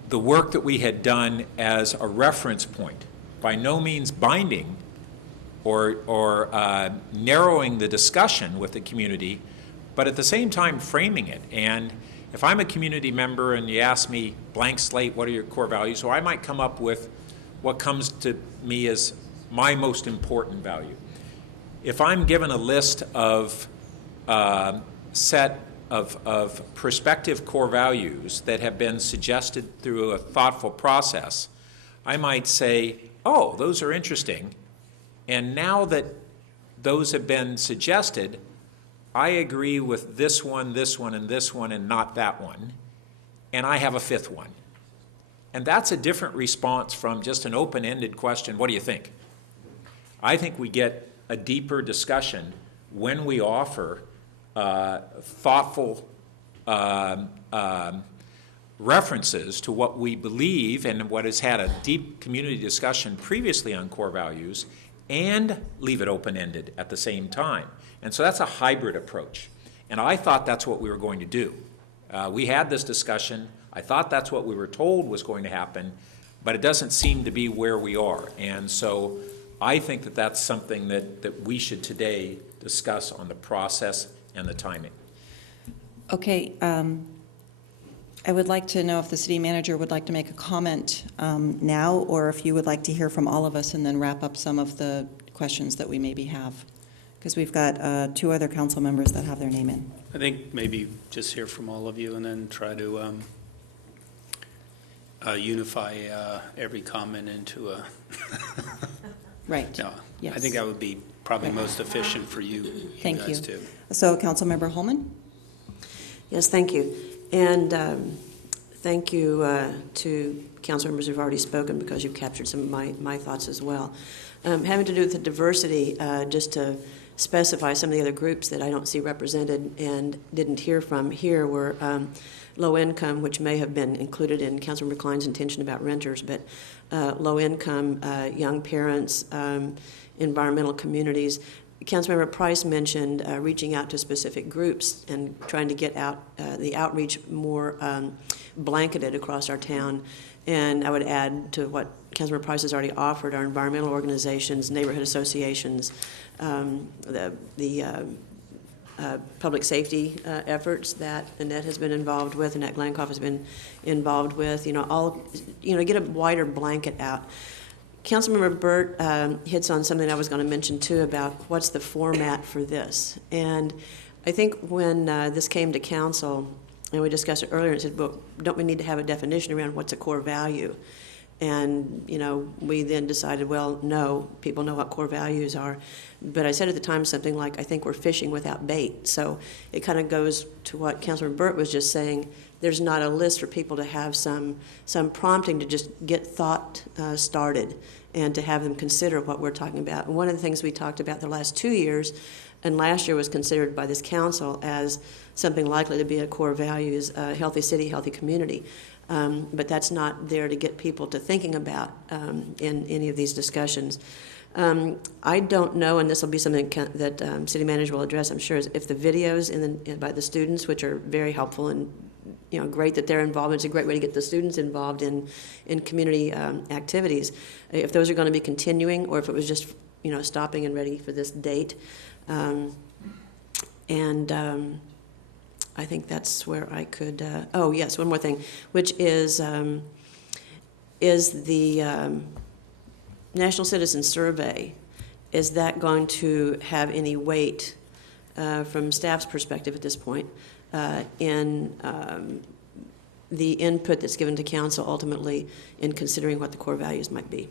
the work that we had done as a reference point, by no means binding or narrowing the discussion with the community, but at the same time framing it. And if I'm a community member and you ask me, blank slate, what are your core values? So I might come up with what comes to me as my most important value. If I'm given a list of set of prospective core values that have been suggested through a thoughtful process, I might say, oh, those are interesting. And now that those have been suggested, I agree with this one, and this one, and not that one. And I have a fifth one. And that's a different response from just an open-ended question, what do you think? I think we get a deeper discussion when we offer thoughtful references to what we believe and what has had a deep community discussion previously on core values, and leave it open-ended at the same time. And so that's a hybrid approach. And I thought that's what we were going to do. We had this discussion. I thought that's what we were told was going to happen. but it doesn't seem to be where we are. And so I think that that's something that we should today discuss on the process and the timing. Okay, I would like to know if the city manager would like to make a comment now, or if you would like to hear from all of us and then wrap up some of the questions that we maybe have. Because we've got 2 other council members that have their name in. I think maybe just hear from all of you and then try to unify every comment into a... Right. No, Yes. I think that would be probably most efficient for you Thank guys you. too. So, Councilmember Holman? Yes, thank you. And thank you to council members who've already spoken, because you've captured some of my thoughts as well. Having to do with the diversity, just to specify some of the other groups that I don't see represented and didn't hear from here were low income, which may have been included in Councilmember Klein's intention about renters, but low income, young parents, environmental communities. Councilmember Price mentioned reaching out to specific groups and trying to get out the outreach more blanketed across our town. And I would add to what Councilmember Price has already offered, our environmental organizations, neighborhood associations, the public safety efforts that Annette has been involved with, Annette Glankoff has been involved with, get a wider blanket out. Councilmember Burt hits on something I was going to mention too about what's the format for this. And I think when this came to council, and we discussed it earlier, and said, well, don't we need to have a definition around what's a core value? And, we then decided, well, no, people know what core values are. But I said at the time something like, I think we're fishing without bait. So it kind of goes to what Councilor Burt was just saying. There's not a list for people to have some prompting to just get thought started and to have them consider what we're talking about. And one of the things we talked about the last 2 years, and last year was considered by this council as something likely to be a core value, is a healthy city, healthy community. But that's not there to get people to thinking about in any of these discussions. I don't know, and this will be something that city manager will address, I'm sure, is if the videos by the students, which are very helpful and great that they're involved. It's a great way to get the students involved in community activities. If those are going to be continuing, or if it was just stopping and ready for this date. I think that's where I could. Oh yes, one more thing, which is the National Citizen Survey. Is that going to have any weight from staff's perspective at this point in the input that's given to council ultimately in considering what the core values might be?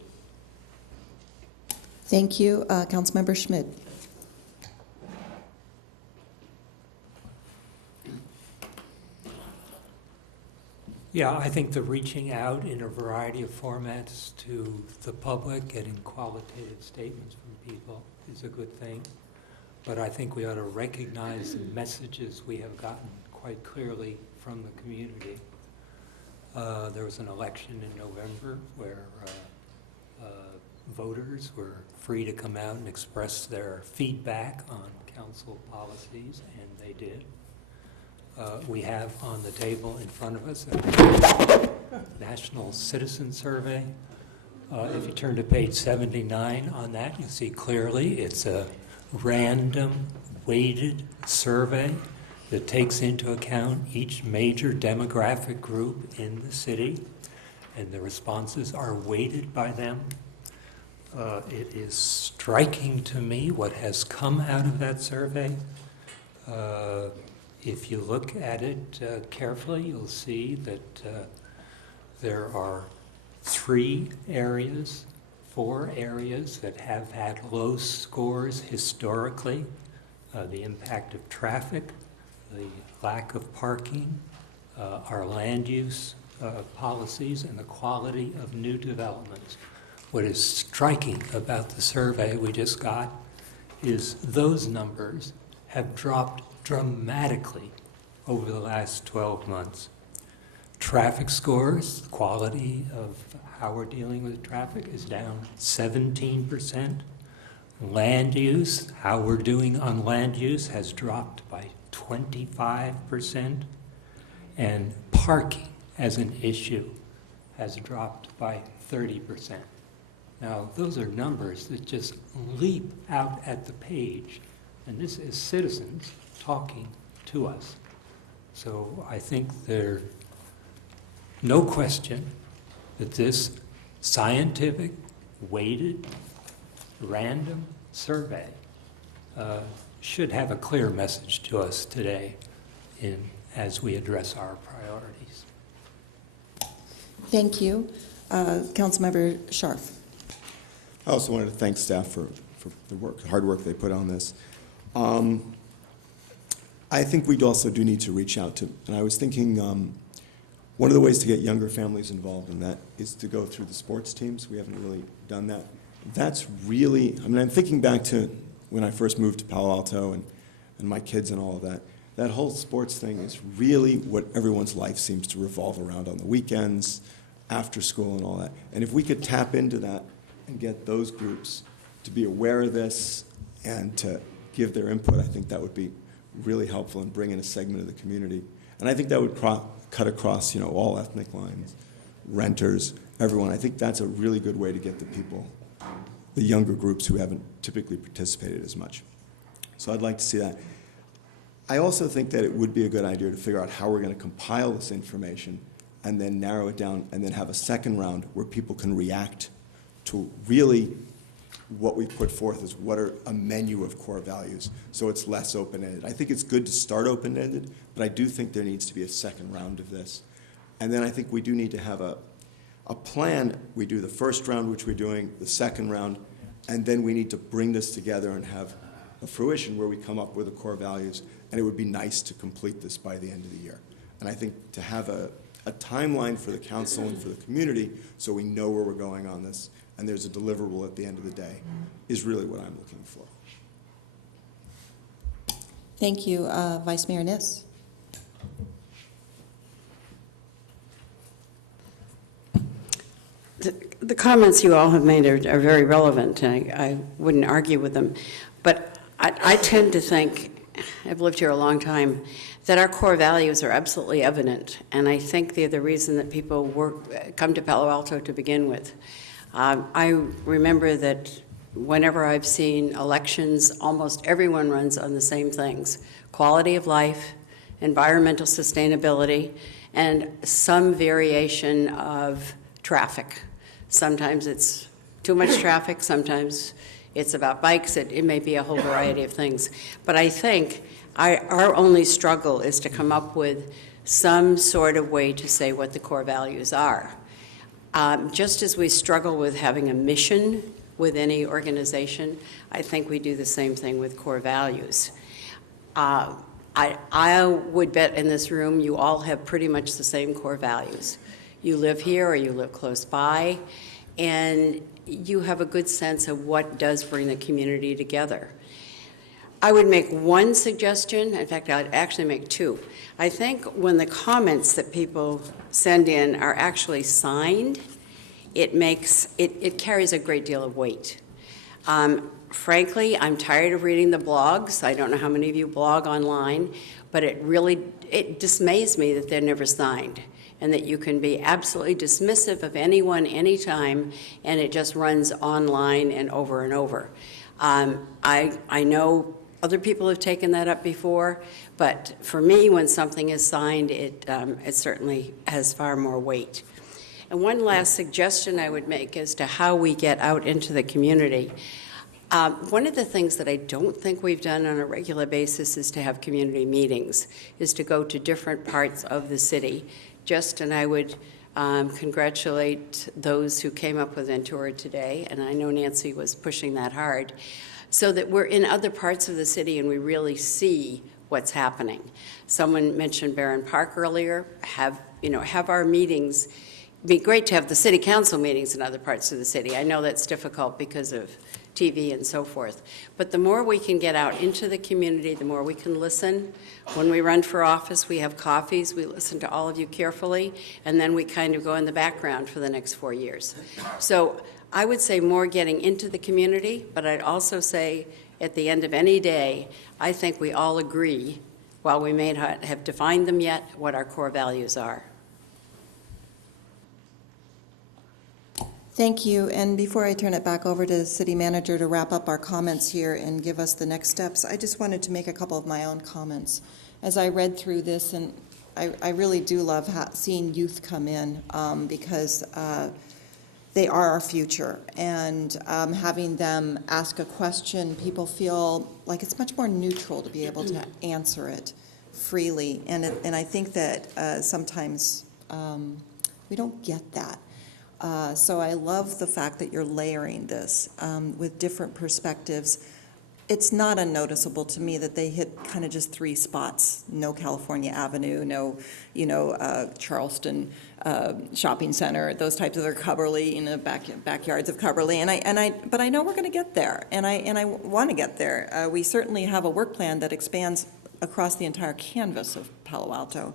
Thank you. Councilmember Schmidt. Yeah, I think the reaching out in a variety of formats to the public, getting qualitative statements from people is a good thing. But I think we ought to recognize the messages we have gotten quite clearly from the community. There was an election in November where voters were free to come out and express their feedback on council policies, and they did. We have on the table in front of us a National Citizen Survey. If you turn to page 79 on that, you'll see clearly it's a random weighted survey that takes into account each major demographic group in the city, and the responses are weighted by them. It is striking to me what has come out of that survey. If you look at it carefully, you'll see that there are 4 areas that have had low scores historically. The impact of traffic, the lack of parking, our land use policies, and the quality of new developments. What is striking about the survey we just got is those numbers have dropped dramatically over the last 12 months. Traffic scores, quality of how we're dealing with traffic, is down 17%. Land use, how we're doing on land use, has dropped by 25%. And parking as an issue has dropped by 30%. Now, those are numbers that just leap out at the page, and this is citizens talking to us. So I think there's no question that this scientific, weighted, random survey should have a clear message to us today as we address our priorities. Thank you. Councilmember Scharf. I also wanted to thank staff for the hard work they put on this. I think we also do need to reach out to, and I was thinking one of the ways to get younger families involved in that is to go through the sports teams. We haven't really done that. That's really, I mean, I'm thinking back to when I first moved to Palo Alto and my kids and all of that. That whole sports thing is really what everyone's life seems to revolve around on the weekends, after school and all that. And if we could tap into that and get those groups to be aware of this and to give their input, I think that would be really helpful in bringing a segment of the community. And I think that would cut across, all ethnic lines, renters, everyone. I think that's a really good way to get the people, the younger groups who haven't typically participated as much. So I'd like to see that. I also think that it would be a good idea to figure out how we're going to compile this information and then narrow it down and then have a second round where people can react to really what we put forth as what are a menu of core values, so it's less open-ended. I think it's good to start open-ended, but I do think there needs to be a second round of this. And then I think we do need to have a plan. We do the first round, which we're doing, the second round, and then we need to bring this together and have a fruition where we come up with the core values, and it would be nice to complete this by the end of the year. And I think to have a timeline for the council and for the community so we know where we're going on this and there's a deliverable at the end of the day is really what I'm looking for. Thank you. Vice Mayor Niss. The comments you all have made are very relevant, and I wouldn't argue with them. But I tend to think, I've lived here a long time, that our core values are absolutely evident, and I think they're the reason that people come to Palo Alto to begin with. I remember that whenever I've seen elections, almost everyone runs on the same things: quality of life, environmental sustainability, and some variation of traffic. Sometimes it's too much traffic, sometimes it's about bikes, it may be a whole variety of things. But I think our only struggle is to come up with some sort of way to say what the core values are. Just as we struggle with having a mission with any organization, I think we do the same thing with core values. I would bet in this room you all have pretty much the same core values. You live here or you live close by, and you have a good sense of what does bring the community together. I would make one suggestion. In fact, I'd actually make two. I think when the comments that people send in are actually signed, it carries a great deal of weight. Frankly, I'm tired of reading the blogs. I don't know how many of you blog online, but it dismays me that they're never signed, and that you can be absolutely dismissive of anyone, anytime, and it just runs online and over and over. I know other people have taken that up before, but for me, when something is signed, it certainly has far more weight. And one last suggestion I would make as to how we get out into the community. One of the things that I don't think we've done on a regular basis is to have community meetings, is to go to different parts of the city. And I would congratulate those who came up with Ventura today, and I know Nancy was pushing that hard, so that we're in other parts of the city and we really see what's happening. Someone mentioned Barron Park earlier. Have our meetings. It'd be great to have the city council meetings in other parts of the city. I know that's difficult because of TV and so forth. But the more we can get out into the community, the more we can listen. When we run for office, we have coffees. We listen to all of you carefully, and then we kind of go in the background for the next 4 years. So I would say more getting into the community, but I'd also say at the end of any day, I think we all agree, while we may not have defined them yet, what our core values are. Thank you. And before I turn it back over to the city manager to wrap up our comments here and give us the next steps, I just wanted to make a couple of my own comments. As I read through this, and I really do love seeing youth come in because they are our future. And having them ask a question, people feel like it's much more neutral to be able to answer it freely. And I think that sometimes we don't get that. So I love the fact that you're layering this with different perspectives. It's not unnoticeable to me that they hit kind of just three spots: no California Avenue, no, Charleston shopping center, those types of, or Coverly, backyards of Coverly. But I know we're going to get there, and I want to get there. We certainly have a work plan that expands across the entire canvas of Palo Alto.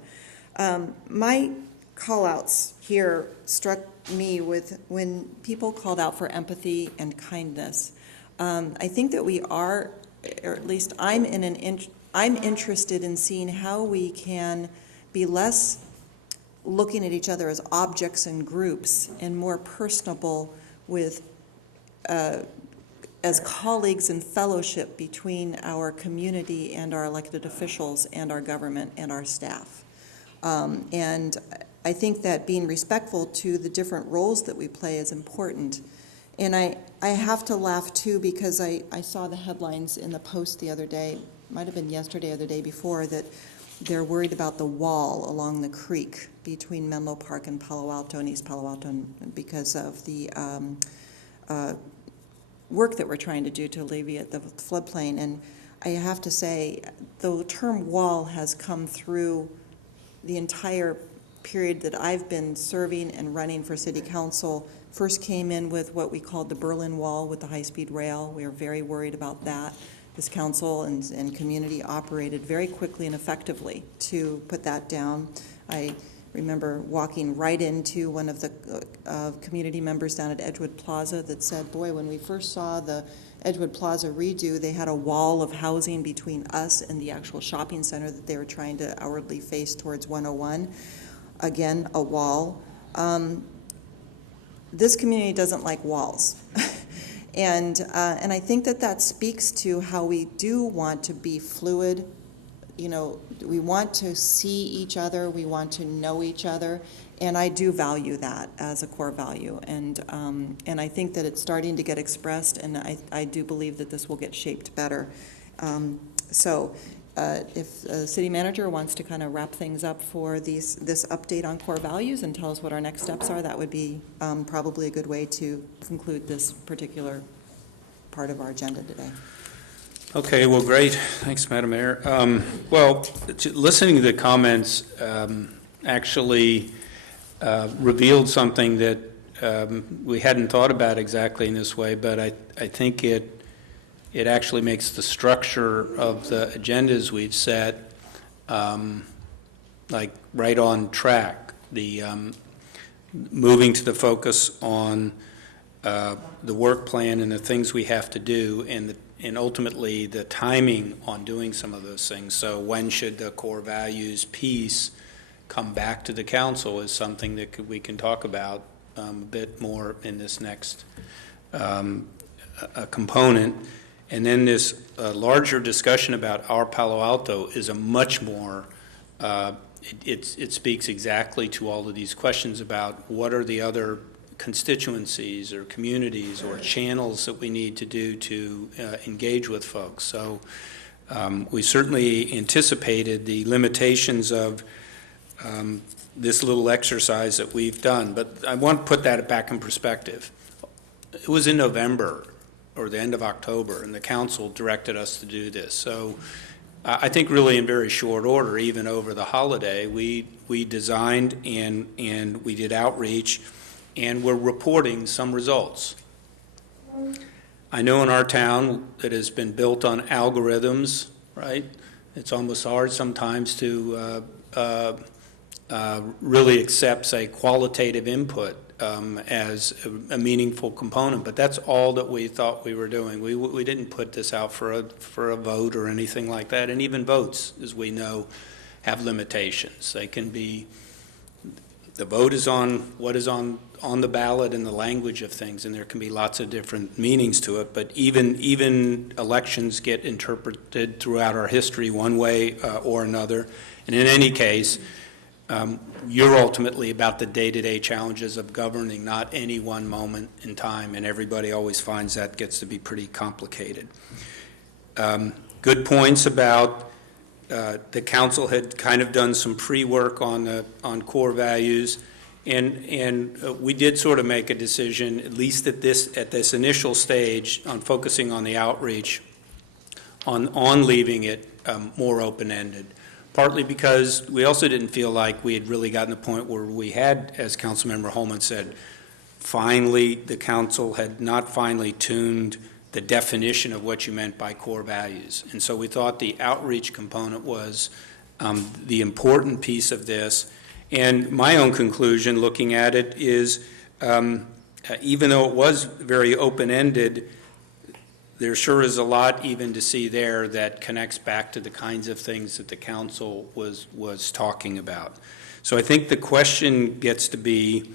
My call-outs here struck me with when people called out for empathy and kindness. I think that we are, or at least I'm interested in seeing how we can be less looking at each other as objects and groups and more personable with as colleagues and fellowship between our community and our elected officials and our government and our staff. And I think that being respectful to the different roles that we play is important. And I have to laugh too, because I saw the headlines in the Post the other day, might have been yesterday or the day before, that they're worried about the wall along the creek between Menlo Park and Palo Alto and East Palo Alto because of the work that we're trying to do to alleviate the floodplain. And I have to say, the term wall has come through the entire period that I've been serving and running for city council. First came in with what we called the Berlin Wall with the high-speed rail. We were very worried about that. This council and community operated very quickly and effectively to put that down. I remember walking right into one of the community members down at Edgewood Plaza that said, boy, when we first saw the Edgewood Plaza redo, they had a wall of housing between us and the actual shopping center that they were trying to outwardly face towards 101. Again, a wall. This community doesn't like walls. And I think that speaks to how we do want to be fluid. We want to see each other, we want to know each other, and I do value that as a core value. And I think that it's starting to get expressed, and I do believe that this will get shaped better. If the city manager wants to kind of wrap things up for this update on core values and tell us what our next steps are, that would be probably a good way to conclude this particular part of our agenda today. Okay, well, great. Thanks, Madam Mayor. Listening to the comments actually revealed something that we hadn't thought about exactly in this way, but I think it actually makes the structure of the agendas we've set right on track. The moving to the focus on the work plan and the things we have to do, and ultimately the timing on doing some of those things. So when should the core values piece come back to the council is something that we can talk about a bit more in this next component. And then this larger discussion about our Palo Alto is a much more, it speaks exactly to all of these questions about what are the other constituencies or communities or channels that we need to do to engage with folks. So we certainly anticipated the limitations of this little exercise that we've done, but I want to put that back in perspective. It was in November or the end of October, and the council directed us to do this. So I think really in very short order, even over the holiday, we designed and we did outreach, and we're reporting some results. I know in our town that has been built on algorithms, right? It's almost hard sometimes to really accept, say, qualitative input as a meaningful component, but that's all that we thought we were doing. We didn't put this out for a vote or anything like that, and even votes, as we know, have limitations. They can be The vote is on what is on the ballot and the language of things, and there can be lots of different meanings to it, but even elections get interpreted throughout our history one way or another. And in any case, you're ultimately about the day-to-day challenges of governing, not any one moment in time, and everybody always finds that gets to be pretty complicated. Good points about the council had kind of done some pre-work on core values, and we did sort of make a decision, at least at this initial stage, on focusing on the outreach, on leaving it more open-ended. Partly because we also didn't feel like we had really gotten to the point where we had, as Councilmember Holman said, finally, the council had not finally tuned the definition of what you meant by core values. And so we thought the outreach component was the important piece of this. And my own conclusion, looking at it, is even though it was very open-ended, there sure is a lot even to see there that connects back to the kinds of things that the council was talking about. So I think the question gets to be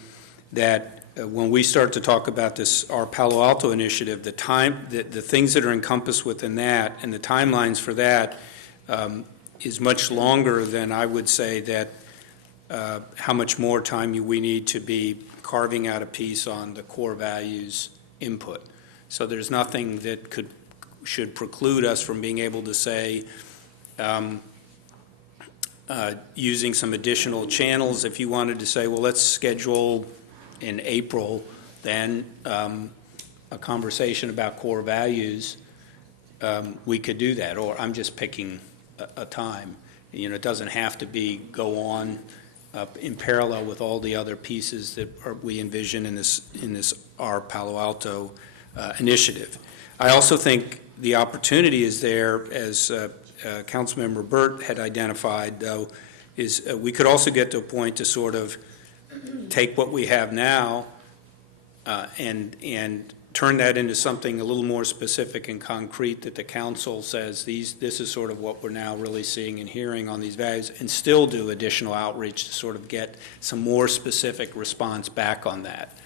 that when we start to talk about our Palo Alto initiative, the things that are encompassed within that and the timelines for that is much longer than I would say that how much more time we need to be carving out a piece on the core values input. So there's nothing that should preclude us from being able to say, using some additional channels, if you wanted to say, well, let's schedule in April then a conversation about core values, we could do that. Or I'm just picking a time. It doesn't have to go on in parallel with all the other pieces that we envision in this our Palo Alto initiative. I also think the opportunity is there, as Councilmember Burt had identified, though, is we could also get to a point to sort of take what we have now and turn that into something a little more specific and concrete that the council says this is sort of what we're now really seeing and hearing on these values, and still do additional outreach to sort of get some more specific response back on that.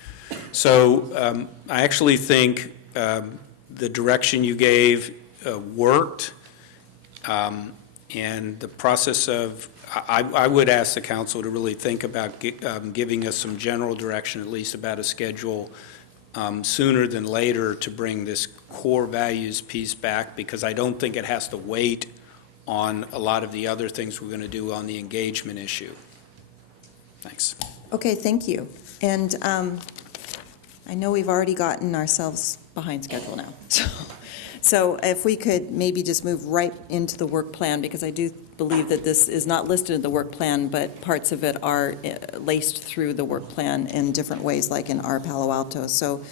So I actually think the direction you gave worked, and the process of, I would ask the council to really think about giving us some general direction, at least about a schedule sooner than later to bring this core values piece back, because I don't think it has to wait on a lot of the other things we're going to do on the engagement issue. Thanks. Okay, thank you. And I know we've already gotten ourselves behind schedule now. So if we could maybe just move right into the work plan, because I do believe that this is not listed in the work plan, but parts of it are laced through the work plan in different ways, like in our Palo Alto. So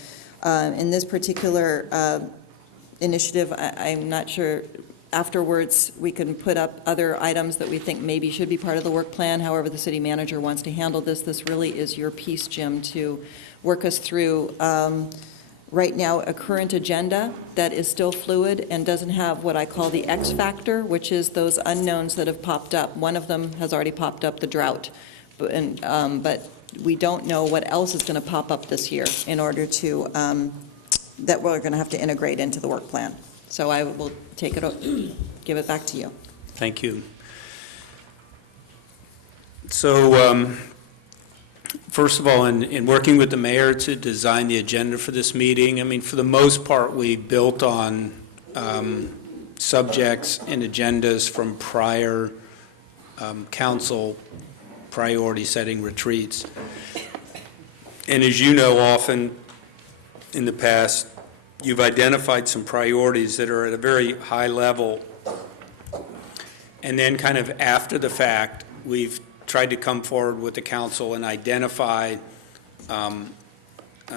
in this particular initiative, I'm not sure, afterwards we can put up other items that we think maybe should be part of the work plan. However the city manager wants to handle this. This really is your piece, Jim, to work us through right now a current agenda that is still fluid and doesn't have what I call the X factor, which is those unknowns that have popped up. One of them has already popped up, the drought, but we don't know what else is going to pop up this year in order to that we're going to have to integrate into the work plan. So I will take it, give it back to you. Thank you. So first of all, in working with the mayor to design the agenda for this meeting, I mean, for the most part, we built on subjects and agendas from prior council priority setting retreats. And as you know, often in the past, you've identified some priorities that are at a very high level, and then kind of after the fact, we've tried to come forward with the council and identify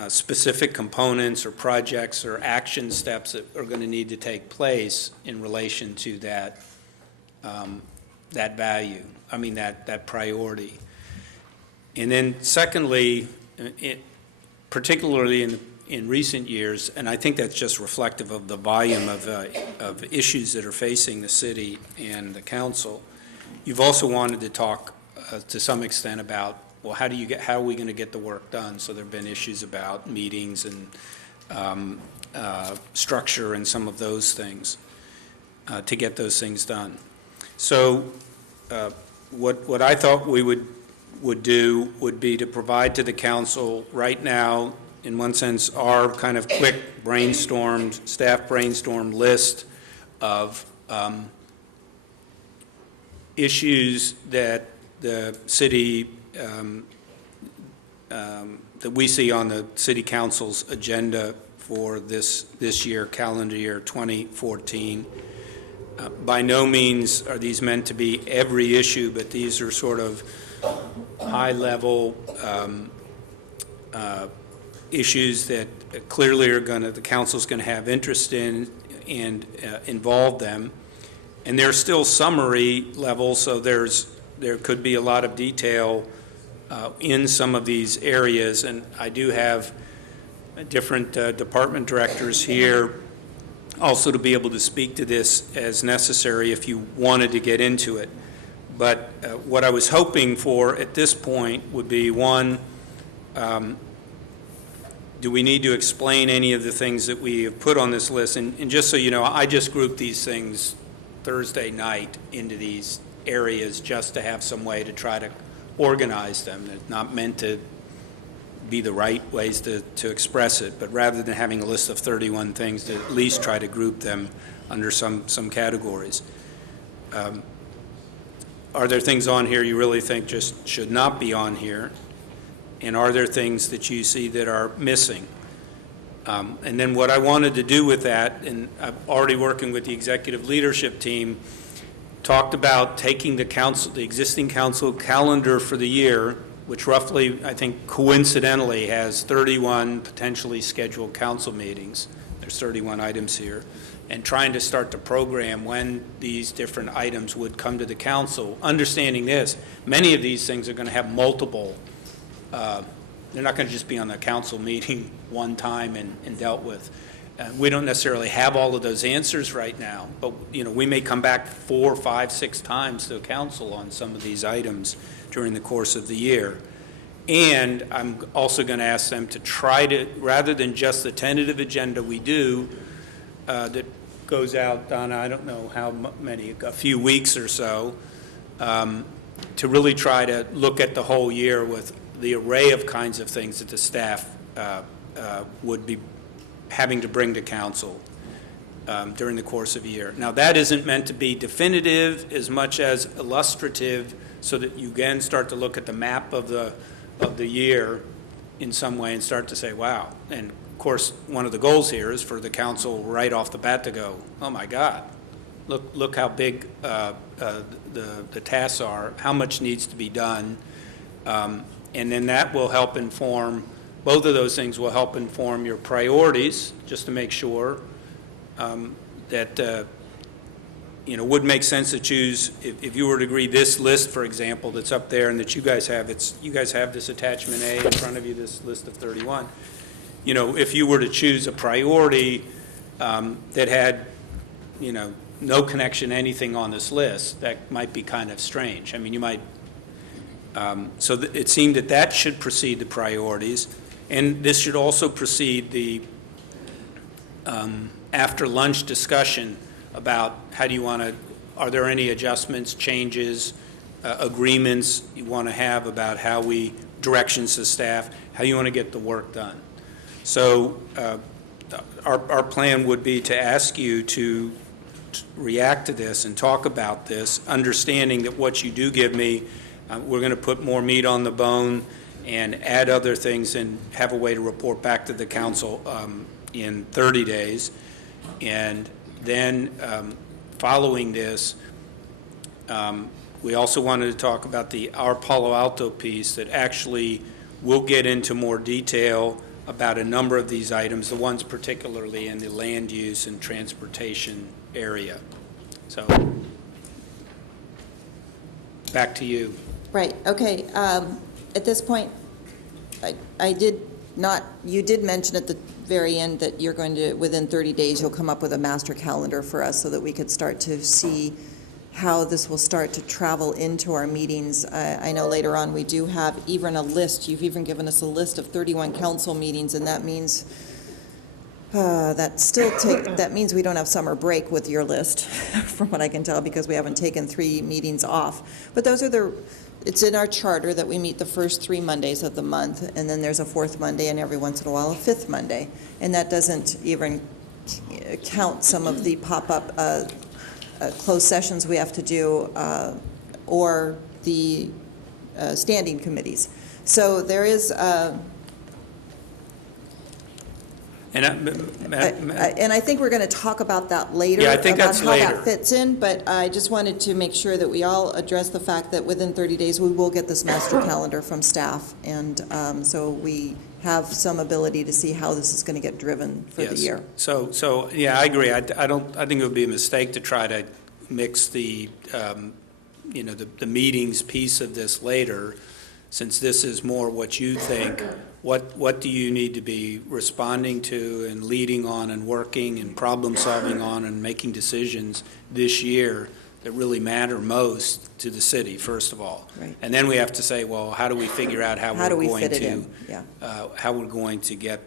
specific components or projects or action steps that are going to need to take place in relation to that that value, that priority. And then secondly, particularly in recent years, and I think that's just reflective of the volume of issues that are facing the city and the council, you've also wanted to talk to some extent about well, how are we going to get the work done? So there have been issues about meetings and structure and some of those things to get those things done. So what I thought we would do would be to provide to the council right now, in one sense, our kind of quick staff brainstormed list of issues that the city, that we see on the city council's agenda for this year, calendar year 2014. By no means are these meant to be every issue, but these are sort of high-level issues that clearly the council's going to have interest in and involve them. And they're still summary level, so there could be a lot of detail in some of these areas. And I do have different department directors here also to be able to speak to this as necessary if you wanted to get into it. But what I was hoping for at this point would be, one, do we need to explain any of the things that we have put on this list? And just so you know, I just grouped these things Thursday night into these areas just to have some way to try to organize them. It's not meant to be the right ways to express it, but rather than having a list of 31 things, to at least try to group them under some categories. Are there things on here you really think just should not be on here? And are there things that you see that are missing? And then what I wanted to do with that, and I'm already working with the executive leadership team, talked about taking the existing council calendar for the year, which roughly, I think, coincidentally has 31 potentially scheduled council meetings. There's 31 items here. And trying to start to program when these different items would come to the council, understanding this, many of these things are going to have multiple, they're not going to just be on the council meeting one time and dealt with. We don't necessarily have all of those answers right now, but we may come back 4, 5, 6 times to the council on some of these items during the course of the year. And I'm also going to ask them to try to, rather than just the tentative agenda we do, that goes out, Donna, I don't know how many, a few weeks or so, to really try to look at the whole year with the array of kinds of things that the staff would be having to bring to council during the course of a year. Now, that isn't meant to be definitive as much as illustrative, so that you again start to look at the map of the year in some way and start to say, wow. And of course, one of the goals here is for the council right off the bat to go, oh my God, look how big the tasks are, how much needs to be done. And then that will help inform, both of those things will help inform your priorities, just to make sure that would make sense to choose, if you were to agree this list, for example, that's up there and that you guys have, you guys have this attachment A in front of you, this list of 31. If you were to choose a priority that had, no connection to anything on this list, that might be kind of strange. I mean, you might, so it seemed that should precede the priorities, and this should also precede the after lunch discussion about how do you want to, are there any adjustments, changes, agreements you want to have about how directions to staff, how you want to get the work done. So our plan would be to ask you to react to this and talk about this, understanding that what you do give me, we're going to put more meat on the bone and add other things and have a way to report back to the council in 30 days. And then following this, we also wanted to talk about our Palo Alto piece that actually will get into more detail about a number of these items, the ones particularly in the land use and transportation area. So back to you. Right, okay. At this point, you did mention at the very end that you're going to, within 30 days, you'll come up with a master calendar for us so that we could start to see how this will start to travel into our meetings. I know later on we do have even a list. You've even given us a list of 31 council meetings, and that means that means we don't have summer break with your list, from what I can tell, because we haven't taken 3 meetings off. But those are it's in our charter that we meet the first 3 Mondays of the month, and then there's a 4th Monday, and every once in a while a 5th Monday. And that doesn't even count some of the pop-up closed sessions we have to do, or the standing committees. So there is and I think we're going to talk about that later. Yeah, I think about that's how later. that fits in, but I just wanted to make sure that we all address the fact that within 30 days we will get this master calendar from staff, and so we have some ability to see how this is going to get driven for the year. So yeah, I agree. I think it would be a mistake to try to mix the the meetings piece of this later, since this is more what you think. What do you need to be responding to and leading on and working and problem solving on and making decisions this year that really matter most to the city, first of all. Right. And then we have to say, well, how do we figure out how we're going to get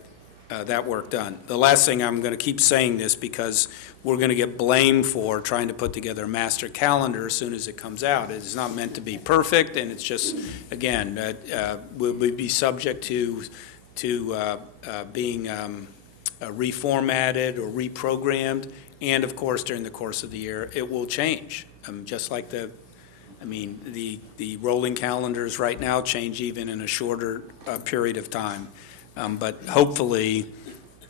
that work done? The last thing, I'm going to keep saying this because we're going to get blamed for trying to put together a master calendar as soon as it comes out. It's not meant to be perfect, and it's just, again, we'll be subject to being reformatted or reprogrammed, and of course, during the course of the year, it will change. Just like the rolling calendars right now change even in a shorter period of time. But hopefully,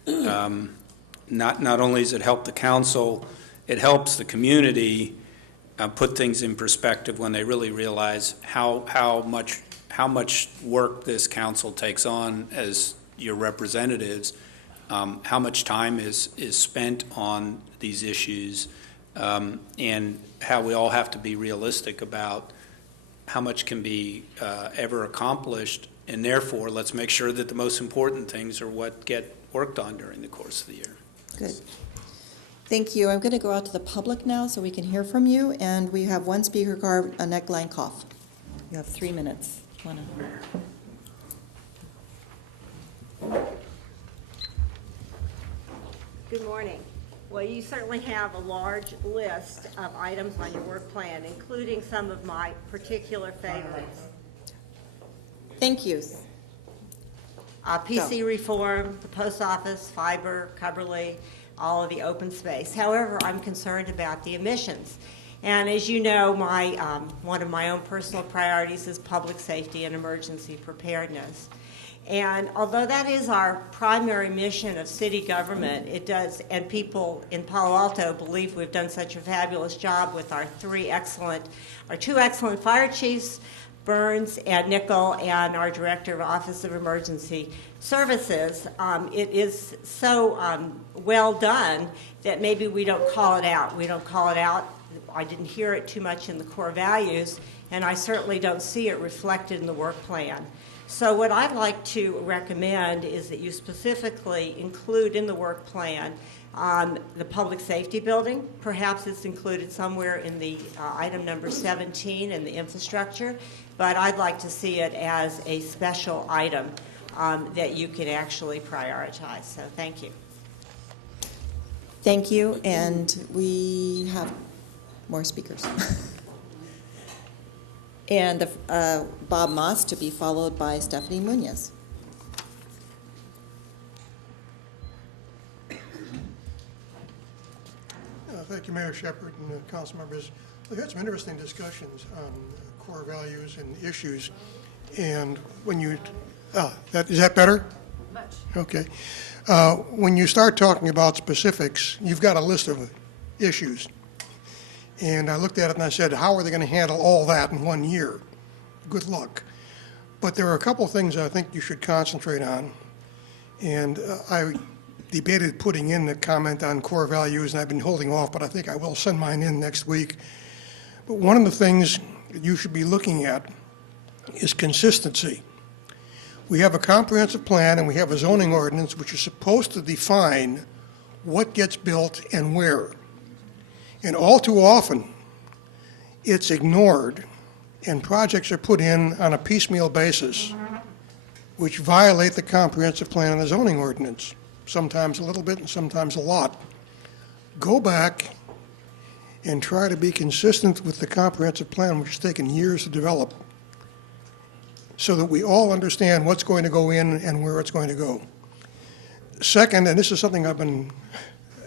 not only does it help the council, it helps the community put things in perspective when they really realize how much work this council takes on as your representatives, how much time is spent on these issues, and how we all have to be realistic about how much can be ever accomplished. And therefore, let's make sure that the most important things are what get worked on during the course of the year. Good. Thank you. I'm going to go out to the public now so we can hear from you. And we have one speaker card, Annette Glankoff. You have 3 minutes. Good morning. Well, you certainly have a large list of items on your work plan, including some of my particular favorites. Thank you. PC reform, the post office, fiber, Cubberley, all of the open space. However, I'm concerned about the emissions. And as you know, one of my own personal priorities is public safety and emergency preparedness. And although that is our primary mission of city government, it does, and people in Palo Alto believe we've done such a fabulous job with our 2 excellent fire chiefs, Burns and Nickel, and our Director of Office of Emergency Services. It is so well done that maybe we don't call it out. We don't call it out. I didn't hear it too much in the core values, and I certainly don't see it reflected in the work plan. So what I'd like to recommend is that you specifically include in the work plan the public safety building. Perhaps it's included somewhere in the item number 17 in the infrastructure, but I'd like to see it as a special item that you can actually prioritize. So thank you. Thank you, and we have more speakers. And Bob Moss to be followed by Stephanie Munoz. Thank you, Mayor Shepard and council members. We've had some interesting discussions on core values and issues. And when you, is that better? Much. Okay. When you start talking about specifics, you've got a list of issues. And I looked at it and I said, how are they going to handle all that in 1 year? Good luck. But there are a couple of things I think you should concentrate on. And I debated putting in the comment on core values, and I've been holding off, but I think I will send mine in next week. But one of the things that you should be looking at is consistency. We have a comprehensive plan and we have a zoning ordinance which is supposed to define what gets built and where. And all too often, it's ignored, and projects are put in on a piecemeal basis, which violate the comprehensive plan and the zoning ordinance, sometimes a little bit and sometimes a lot. Go back and try to be consistent with the comprehensive plan, which has taken years to develop, so that we all understand what's going to go in and where it's going to go. Second, and this is something I've been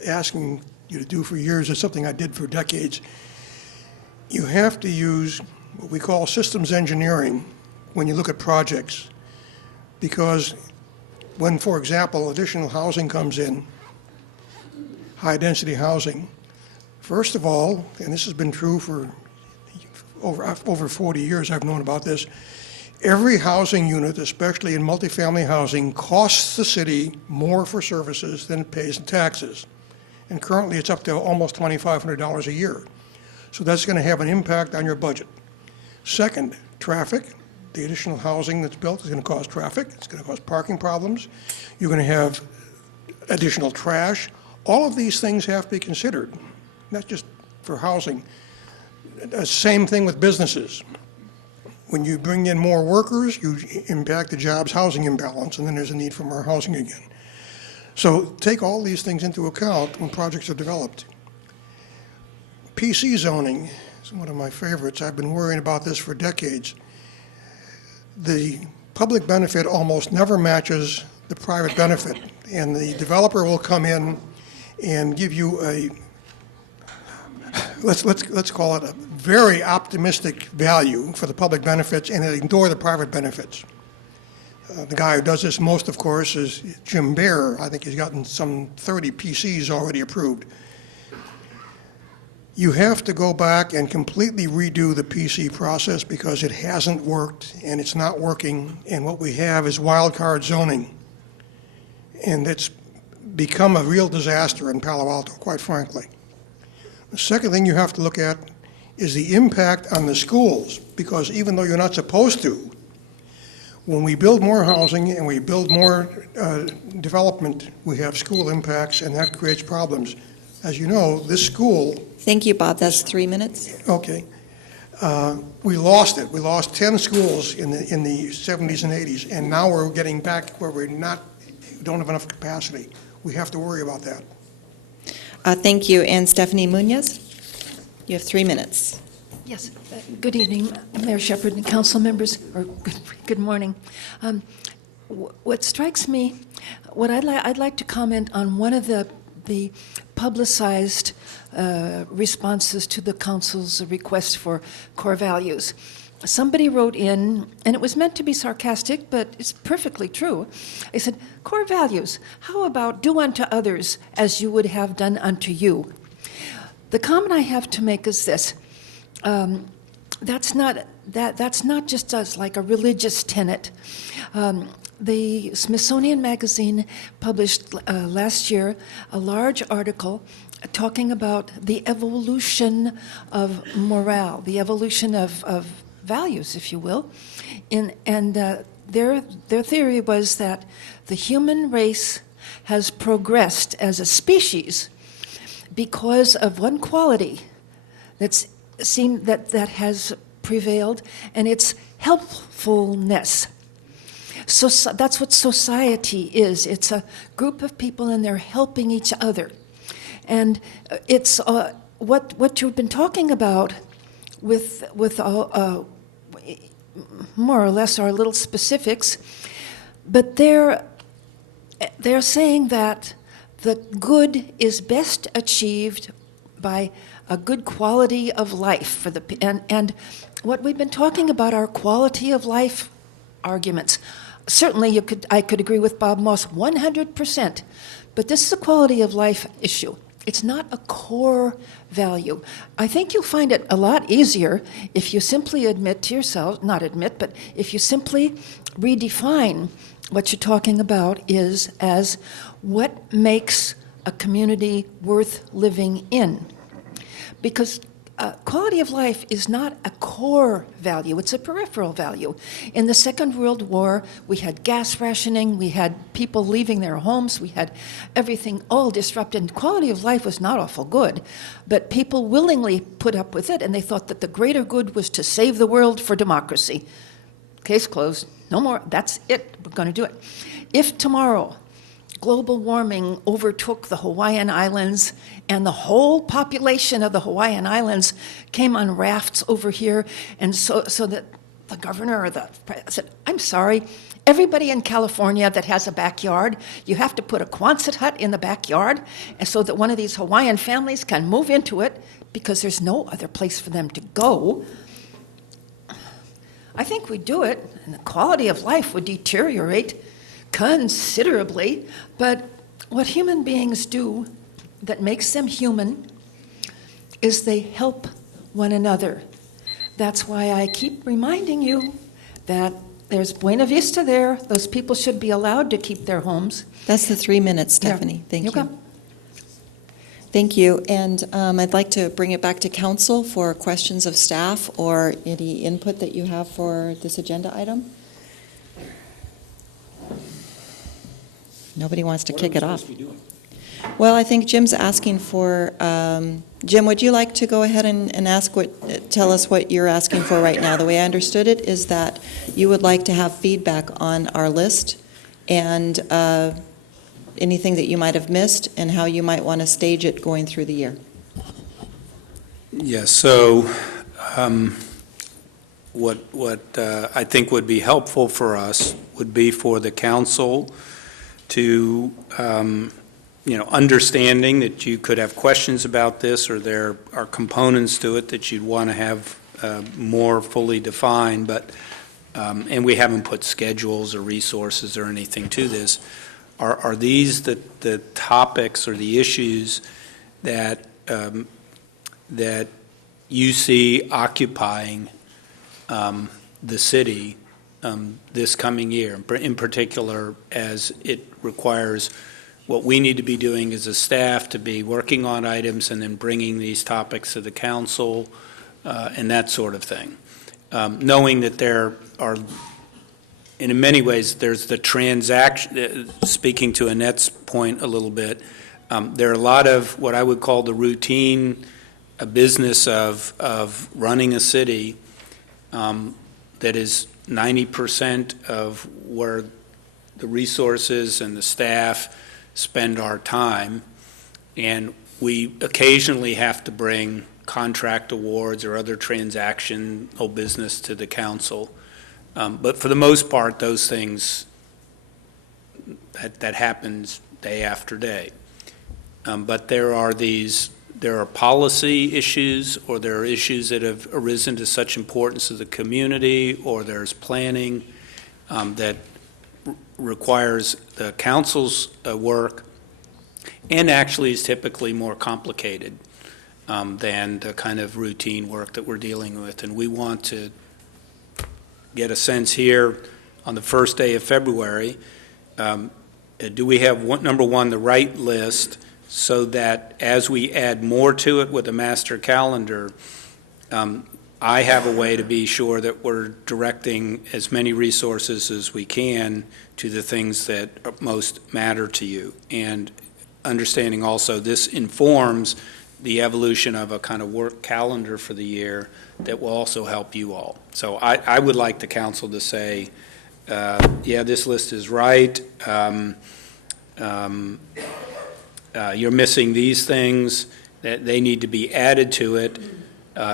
asking you to do for years, it's something I did for decades, you have to use what we call systems engineering when you look at projects. Because when, for example, additional housing comes in, high-density housing, first of all, and this has been true for over 40 years I've known about this, every housing unit, especially in multifamily housing, costs the city more for services than it pays in taxes. And currently it's up to almost $2,500 a year. So that's going to have an impact on your budget. Second, traffic. The additional housing that's built is going to cause traffic. It's going to cause parking problems. You're going to have additional trash. All of these things have to be considered, not just for housing. Same thing with businesses. When you bring in more workers, you impact the jobs housing imbalance, and then there's a need for more housing again. So take all these things into account when projects are developed. PC zoning is one of my favorites. I've been worrying about this for decades. The public benefit almost never matches the private benefit, and the developer will come in and give you a, let's call it a very optimistic value for the public benefits and ignore the private benefits. The guy who does this most, of course, is Jim Bear. I think he's gotten some 30 PCs already approved. You have to go back and completely redo the PC process because it hasn't worked and it's not working, and what we have is wild card zoning. And it's become a real disaster in Palo Alto, quite frankly. The second thing you have to look at is the impact on the schools, because even though you're not supposed to, when we build more housing and we build more development, we have school impacts, and that creates problems. As you know, this school... Thank you, Bob. That's 3 minutes. Okay. We lost it. We lost 10 schools in the 70s and 80s, and now we're getting back where we don't have enough capacity. We have to worry about that. Thank you. And Stephanie Munoz, you have 3 minutes. Yes. Good evening, Mayor Shepherd and council members, or good morning. What strikes me, I'd like to comment on one of the publicized responses to the council's request for core values. Somebody wrote in, and it was meant to be sarcastic, but it's perfectly true. They said, core values, how about do unto others as you would have done unto you? The comment I have to make is this. That's not just as like a religious tenet. The Smithsonian Magazine published last year a large article talking about the evolution of morale, the evolution of values, if you will. And their theory was that the human race has progressed as a species because of one quality that has prevailed, and it's helpfulness. So that's what society is. It's a group of people, and they're helping each other. And it's what you've been talking about with more or less our little specifics, but they're saying that the good is best achieved by a good quality of life for the and what we've been talking about are quality of life arguments. Certainly, I could agree with Bob Moss 100%, but this is a quality of life issue. It's not a core value. I think you'll find it a lot easier if you simply admit to yourself, not admit, but if you simply redefine what you're talking about is as what makes a community worth living in. Because quality of life is not a core value, it's a peripheral value. In the Second World War, we had gas rationing, we had people leaving their homes, we had everything all disrupted. Quality of life was not awful good, but people willingly put up with it, and they thought that the greater good was to save the world for democracy. Case closed. No more. That's it. We're going to do it. If tomorrow global warming overtook the Hawaiian Islands and the whole population of the Hawaiian Islands came on rafts over here, and so that the governor or the president said, I'm sorry, everybody in California that has a backyard, you have to put a Quonset hut in the backyard, and so that one of these Hawaiian families can move into it because there's no other place for them to go. I think we'd do it, and the quality of life would deteriorate considerably, but what human beings do that makes them human is they help one another. That's why I keep reminding you that there's Buena Vista there. Those people should be allowed to keep their homes. That's the 3 minutes, Stephanie. Yeah. Thank you. Okay. Thank you. And I'd like to bring it back to council for questions of staff or any input that you have for this agenda item. Nobody wants to kick it off. Well, I think Jim's asking for, Jim, would you like to go ahead and tell us what you're asking for right now? The way I understood it is that you would like to have feedback on our list and anything that you might have missed and how you might want to stage it going through the year. Yes, so what I think would be helpful for us would be for the council to, understanding that you could have questions about this or there are components to it that you'd want to have more fully defined, but, and we haven't put schedules or resources or anything to this. Are these the topics or the issues that that you see occupying the city this coming year, in particular as it requires what we need to be doing as a staff to be working on items and then bringing these topics to the council and that sort of thing. Knowing that there are, in many ways, there's the transaction, speaking to Annette's point a little bit, there are a lot of what I would call the routine business of running a city that is 90% of where the resources and the staff spend our time, and we occasionally have to bring contract awards or other transactional business to the council. But for the most part, those things, that happens day after day. But there are policy issues, or there are issues that have arisen to such importance to the community, or there's planning that requires the council's work, and actually is typically more complicated than the kind of routine work that we're dealing with. And we want to get a sense here on the first day of February, do we have, number one, the right list, so that as we add more to it with a master calendar, I have a way to be sure that we're directing as many resources as we can to the things that most matter to you. And understanding also this informs the evolution of a kind of work calendar for the year that will also help you all. So I would like the council to say, yeah, this list is right. You're missing these things, that they need to be added to it,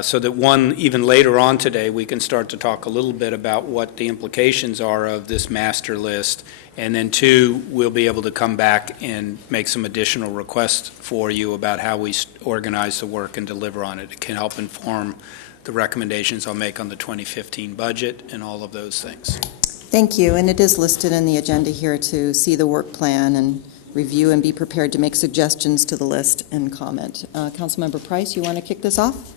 so that one, even later on today, we can start to talk a little bit about what the implications are of this master list, and then two, we'll be able to come back and make some additional requests for you about how we organize the work and deliver on it. It can help inform the recommendations I'll make on the 2015 budget and all of those things. Thank you, and it is listed in the agenda here to see the work plan and review and be prepared to make suggestions to the list and comment. Councilmember Price, you want to kick this off?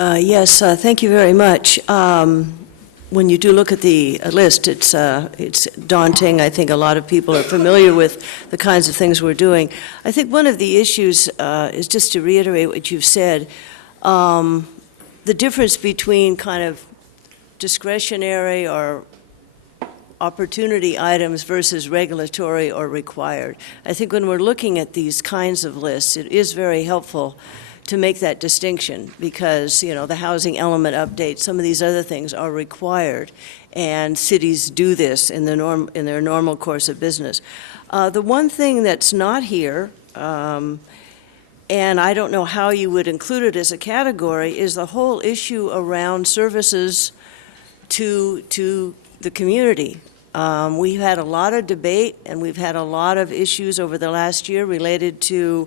Yes, thank you very much. When you do look at the list, it's daunting. I think a lot of people are familiar with the kinds of things we're doing. I think one of the issues is just to reiterate what you've said. the difference between kind of discretionary or opportunity items versus regulatory or required. I think when we're looking at these kinds of lists, it is very helpful to make that distinction because, you know, the housing element update, some of these other things are required, and cities do this in their normal course of business. The one thing that's not here, and I don't know how you would include it as a category, is the whole issue around services to the community. We've had a lot of debate and we've had a lot of issues over the last year related to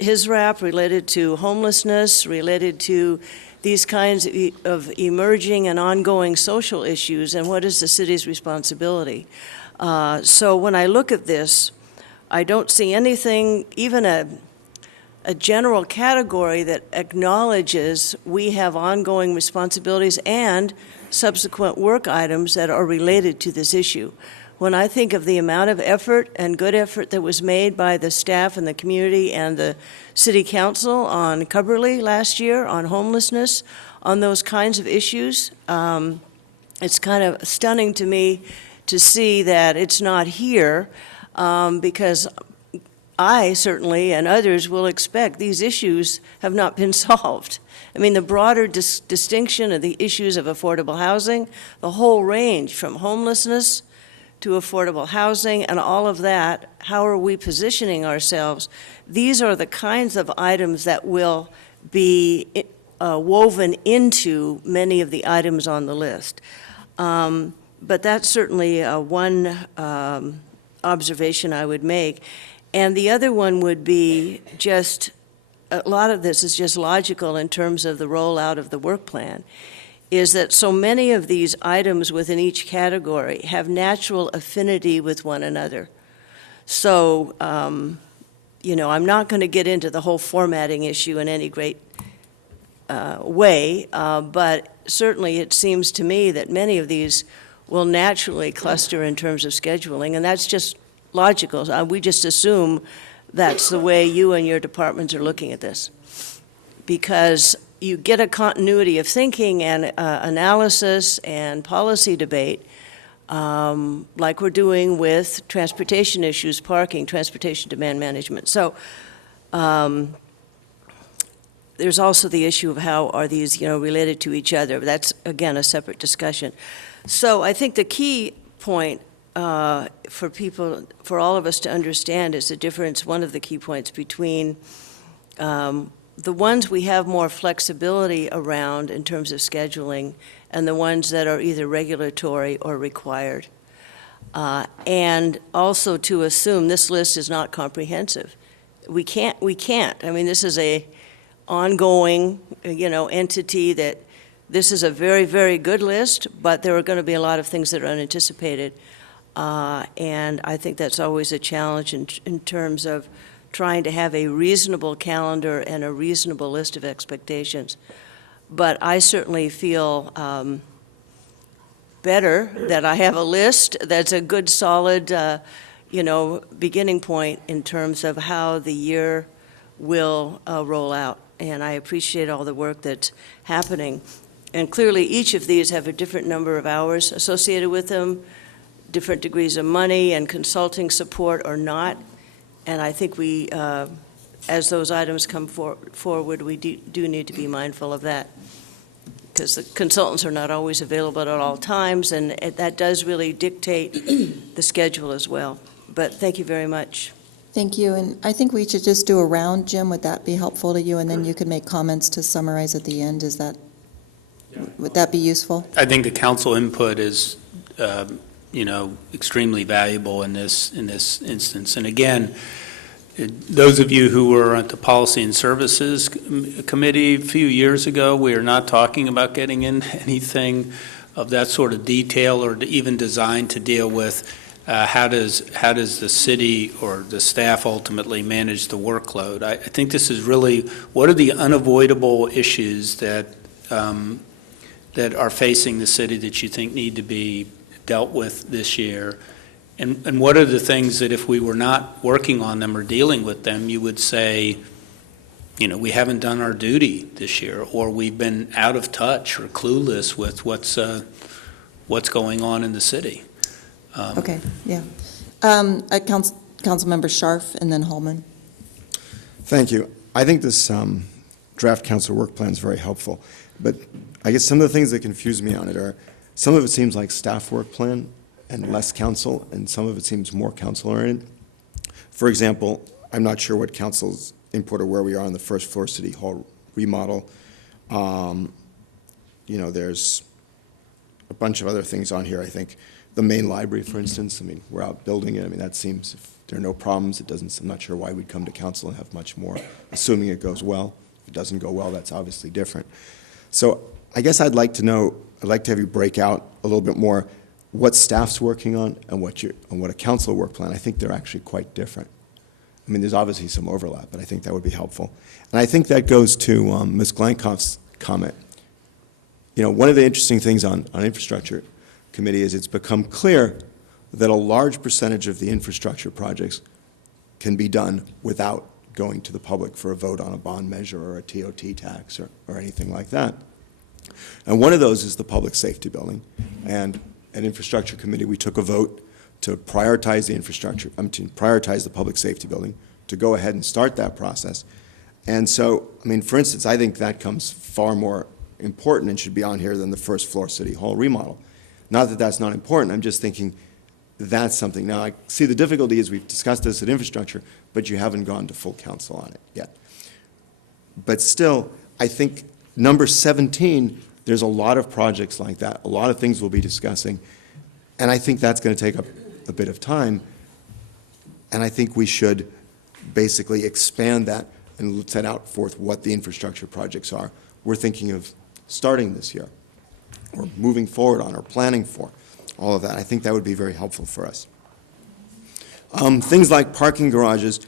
HISRAP, related to homelessness, related to these kinds of emerging and ongoing social issues, and what is the city's responsibility. So when I look at this, I don't see anything, even a general category that acknowledges we have ongoing responsibilities and subsequent work items that are related to this issue. When I think of the amount of effort and good effort that was made by the staff and the community and the city council on Cubberley last year, on homelessness, on those kinds of issues, it's kind of stunning to me to see that it's not here, because I certainly and others will expect these issues have not been solved. I mean, the broader distinction of the issues of affordable housing, the whole range from homelessness to affordable housing and all of that, how are we positioning ourselves? These are the kinds of items that will be woven into many of the items on the list. But that's certainly one observation I would make. And the other one would be just, a lot of this is just logical in terms of the rollout of the work plan, is that so many of these items within each category have natural affinity with one another. So, you know, I'm not going to get into the whole formatting issue in any great way, but certainly it seems to me that many of these will naturally cluster in terms of scheduling, and that's just logical. We just assume that's the way you and your departments are looking at this, because you get a continuity of thinking and analysis and policy debate, like we're doing with transportation issues, parking, transportation demand management. So there's also the issue of how are these, you know, related to each other. That's, again, a separate discussion. So I think the key point for people, for all of us to understand is the difference, one of the key points between the ones we have more flexibility around in terms of scheduling and the ones that are either regulatory or required. And also to assume this list is not comprehensive. We can't. I mean, this is a ongoing, you know, entity that this is a very, very good list, but there are going to be a lot of things that are unanticipated. And I think that's always a challenge in terms of trying to have a reasonable calendar and a reasonable list of expectations. But I certainly feel better that I have a list that's a good, solid, you know, beginning point in terms of how the year will roll out. And I appreciate all the work that's happening. And clearly, each of these have a different number of hours associated with them, different degrees of money and consulting support or not. And I think we, as those items come forward, we do need to be mindful of that, because the consultants are not always available at all times, and that does really dictate the schedule as well. But thank you very much. Thank you, and I think we should just do a round, Jim. Would that be helpful to you? And then you could make comments to summarize at the end. Is that, would that be useful? I think the council input is, you know, extremely valuable in this instance. And again, those of you who were at the Policy and Services Committee a few years ago, we are not talking about getting in anything of that sort of detail or even designed to deal with how does the city or the staff ultimately manage the workload. I think this is really, what are the unavoidable issues that that are facing the city that you think need to be dealt with this year? And what are the things that if we were not working on them or dealing with them, you would say, we haven't done our duty this year, or we've been out of touch or clueless with what's going on in the city. Okay, yeah. Councilmember Scharf and then Holman. Thank you. I think this draft council work plan is very helpful, but I guess some of the things that confuse me on it are, some of it seems like staff work plan and less council, and some of it seems more council-oriented. For example, I'm not sure what council's input or where we are on the first floor city hall remodel. There's a bunch of other things on here, I think. The main library, for instance, we're out building it. That seems, if there are no problems, I'm not sure why we'd come to council and have much more, assuming it goes well. If it doesn't go well, that's obviously different. So I guess I'd like to have you break out a little bit more what staff's working on and what a council work plan. I think they're actually quite different. There's obviously some overlap, but I think that would be helpful. And I think that goes to Ms. Glankoff's comment. One of the interesting things on infrastructure committee is it's become clear that a large percentage of the infrastructure projects can be done without going to the public for a vote on a bond measure or a TOT tax or anything like that. And one of those is the public safety building. And at infrastructure committee, we took a vote to prioritize the infrastructure, to prioritize the public safety building, to go ahead and start that process. And so, for instance, I think that comes far more important and should be on here than the first floor city hall remodel. Not that that's not important, I'm just thinking that's something. Now, I see the difficulty is we've discussed this at infrastructure, but you haven't gone to full council on it yet. But still, I think number 17, there's a lot of projects like that, a lot of things we'll be discussing, and I think that's going to take up a bit of time, and I think we should basically expand that and set out forth what the infrastructure projects are we're thinking of starting this year, or moving forward on, or planning for, all of that. I think that would be very helpful for us. Things like parking garages,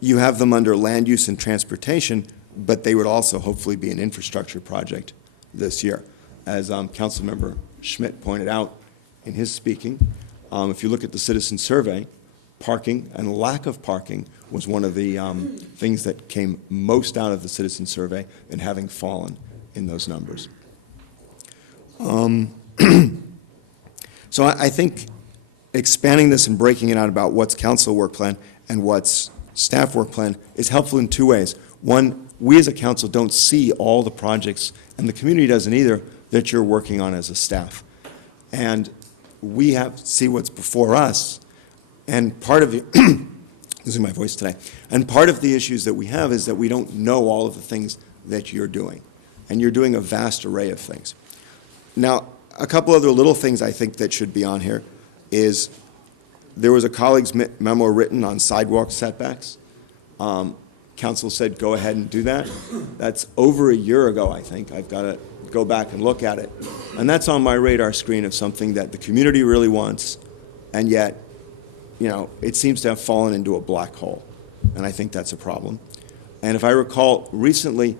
you have them under land use and transportation, but they would also hopefully be an infrastructure project this year. As Councilmember Schmidt pointed out in his speaking, if you look at the citizen survey, parking and lack of parking was one of the things that came most out of the citizen survey and having fallen in those numbers. So I think expanding this and breaking it out about what's council work plan and what's staff work plan is helpful in two ways. One, we as a council don't see all the projects, and the community doesn't either, that you're working on as a staff. And we have to see what's before us. And part of the, losing my voice today, and part of the issues that we have is that we don't know all of the things that you're doing. And you're doing a vast array of things. Now, a couple other little things I think that should be on here is there was a colleague's memo written on sidewalk setbacks. Council said go ahead and do that. That's over a year ago, I think. I've got to go back and look at it. And that's on my radar screen of something that the community really wants, and yet, it seems to have fallen into a black hole. And I think that's a problem. And if I recall, recently,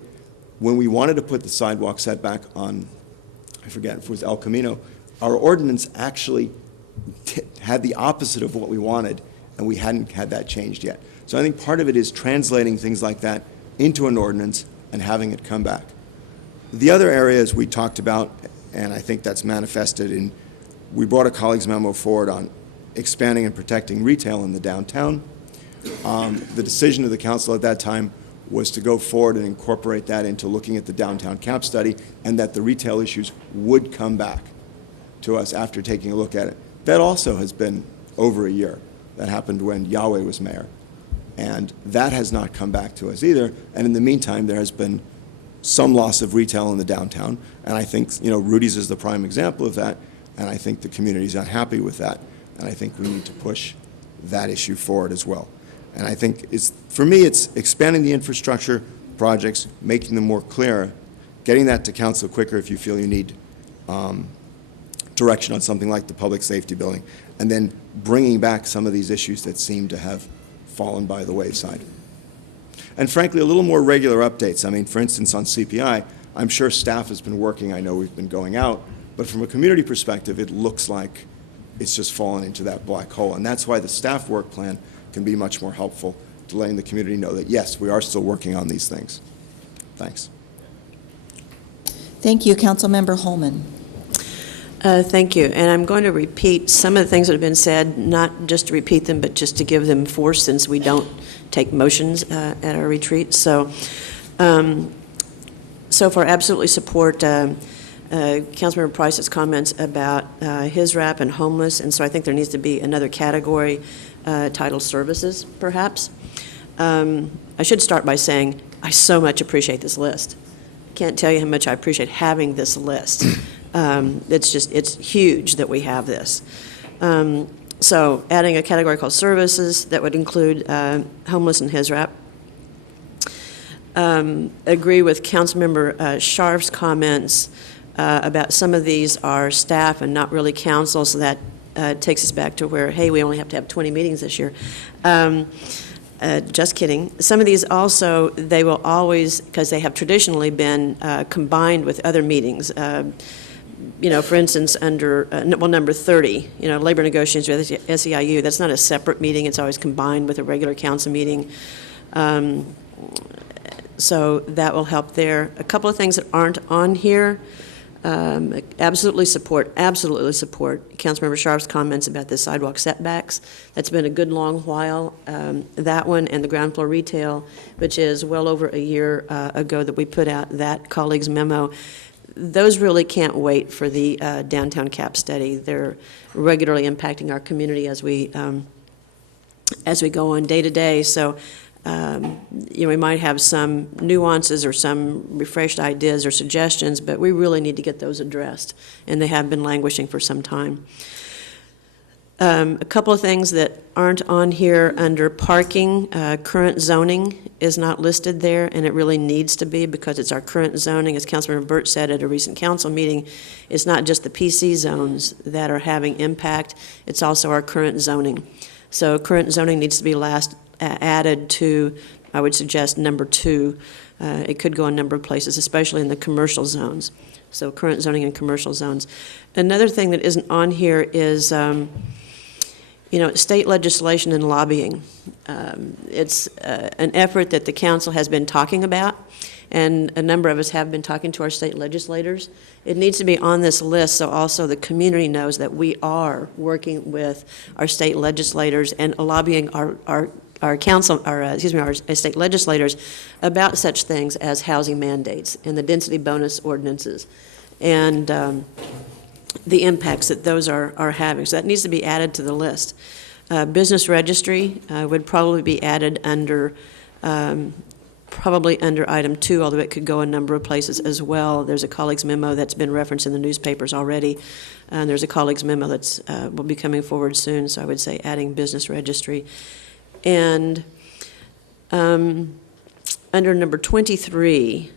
when we wanted to put the sidewalk setback on, I forget if it was El Camino, our ordinance actually had the opposite of what we wanted, and we hadn't had that changed yet. So I think part of it is translating things like that into an ordinance and having it come back. The other areas we talked about, and I think that's manifested in, we brought a colleague's memo forward on expanding and protecting retail in the downtown. The decision of the council at that time was to go forward and incorporate that into looking at the downtown cap study, and that the retail issues would come back to us after taking a look at it. That also has been over a year. That happened when Yahweh was mayor. And that has not come back to us either. And in the meantime, there has been some loss of retail in the downtown. And I think, Rudy's is the prime example of that. And I think the community's not happy with that. And I think we need to push that issue forward as well. And I think for me, it's expanding the infrastructure projects, making them more clear, getting that to council quicker if you feel you need direction on something like the public safety building, and then bringing back some of these issues that seem to have fallen by the wayside. And frankly, a little more regular updates. For instance, on CPI, I'm sure staff has been working. I know we've been going out, but from a community perspective, it looks like it's just fallen into that black hole. And that's why the staff work plan can be much more helpful letting the community know that, yes, we are still working on these things. Thanks. Thank you, Councilmember Holman. Thank you. And I'm going to repeat some of the things that have been said, not just to repeat them, but just to give them force since we don't take motions at our retreat. So far, absolutely support Councilmember Price's comments about his rap and homeless, and so I think there needs to be another category titled services, perhaps. I should start by saying I so much appreciate this list. Can't tell you how much I appreciate having this list. It's huge that we have this. So adding a category called services that would include homeless and his rap. Agree with Councilmember Scharf's comments about some of these are staff and not really council, so that takes us back to where, hey, we only have to have 20 meetings this year. Just kidding. Some of these also, they will always, because they have traditionally been combined with other meetings. For instance, under, number 30, labor negotiations with SEIU, that's not a separate meeting. It's always combined with a regular council meeting. So that will help there. A couple of things that aren't on here. Absolutely support Councilmember Scharf's comments about the sidewalk setbacks. That's been a good long while. That one and the ground floor retail, which is well over a year ago that we put out that colleague's memo. Those really can't wait for the downtown cap study. They're regularly impacting our community as we go on day to day. So we might have some nuances or some refreshed ideas or suggestions, but we really need to get those addressed, and they have been languishing for some time. A couple of things that aren't on here under parking. Current zoning is not listed there, and it really needs to be because it's our current zoning. As Councilmember Burt said at a recent council meeting, it's not just the PC zones that are having impact, it's also our current zoning. So current zoning needs to be added to, I would suggest, number 2. It could go a number of places, especially in the commercial zones. So current zoning and commercial zones. Another thing that isn't on here is, state legislation and lobbying. It's an effort that the council has been talking about, and a number of us have been talking to our state legislators. It needs to be on this list so also the community knows that we are working with our state legislators and lobbying our state legislators about such things as housing mandates and the density bonus ordinances and the impacts that those are having. So that needs to be added to the list. Business registry would probably be added under item 2, although it could go a number of places as well. There's a colleague's memo that's been referenced in the newspapers already, and there's a colleague's memo that's will be coming forward soon, so I would say adding business registry. And under number 23,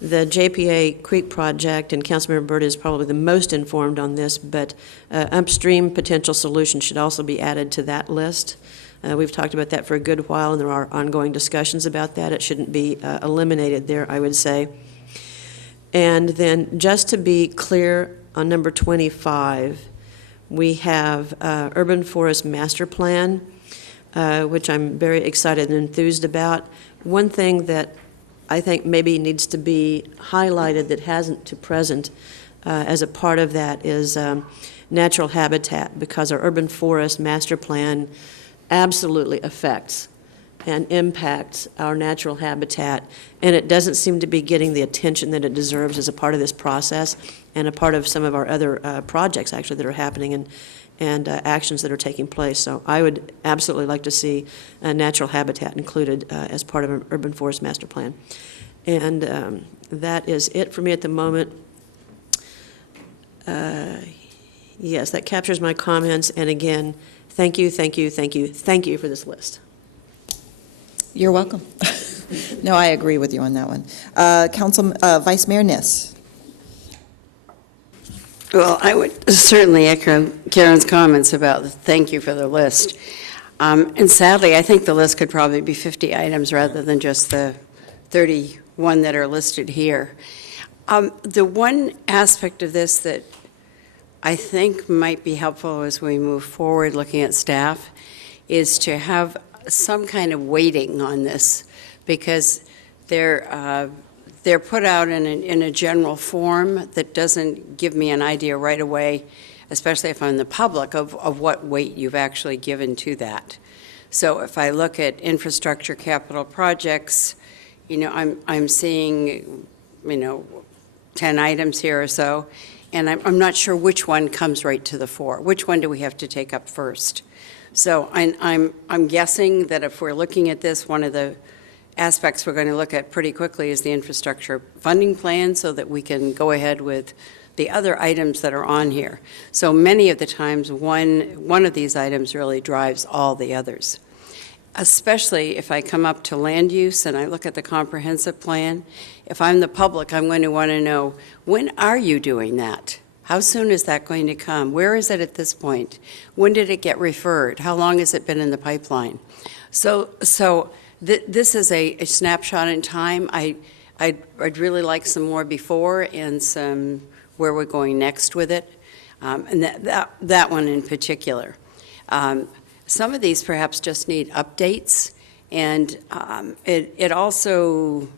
the JPA Creek project, and Councilmember Burt is probably the most informed on this, but upstream potential solutions should also be added to that list. We've talked about that for a good while, and there are ongoing discussions about that. It shouldn't be eliminated there, I would say. And then just to be clear, on number 25, we have Urban Forest Master Plan, which I'm very excited and enthused about. One thing that I think maybe needs to be highlighted that hasn't to present as a part of that is natural habitat, because our urban forest master plan absolutely affects and impacts our natural habitat, and it doesn't seem to be getting the attention that it deserves as a part of this process and a part of some of our other projects actually that are happening and actions that are taking place. So I would absolutely like to see natural habitat included as part of an urban forest master plan. And that is it for me at the moment. Yes, that captures my comments. And again, thank you for this list. You're welcome. No, I agree with you on that one. Vice Mayor Niss. Well, I would certainly echo Karen's comments about thank you for the list. And sadly, I think the list could probably be 50 items rather than just the 31 that are listed here. The one aspect of this that I think might be helpful as we move forward looking at staff is to have some kind of weighting on this, because they're put out in a general form that doesn't give me an idea right away, especially if I'm the public, of what weight you've actually given to that. So if I look at infrastructure capital projects, I'm seeing, 10 items here or so, and I'm not sure which one comes right to the fore. Which one do we have to take up first? So I'm guessing that if we're looking at this, one of the aspects we're going to look at pretty quickly is the infrastructure funding plan, so that we can go ahead with the other items that are on here. So many of the times, one of these items really drives all the others. Especially if I come up to land use and I look at the comprehensive plan, if I'm the public, I'm going to want to know, when are you doing that? How soon is that going to come? Where is it at this point? When did it get referred? How long has it been in the pipeline? So this is a snapshot in time. I'd really like some more before and some where we're going next with it, and that one in particular. Some of these perhaps just need updates, and it also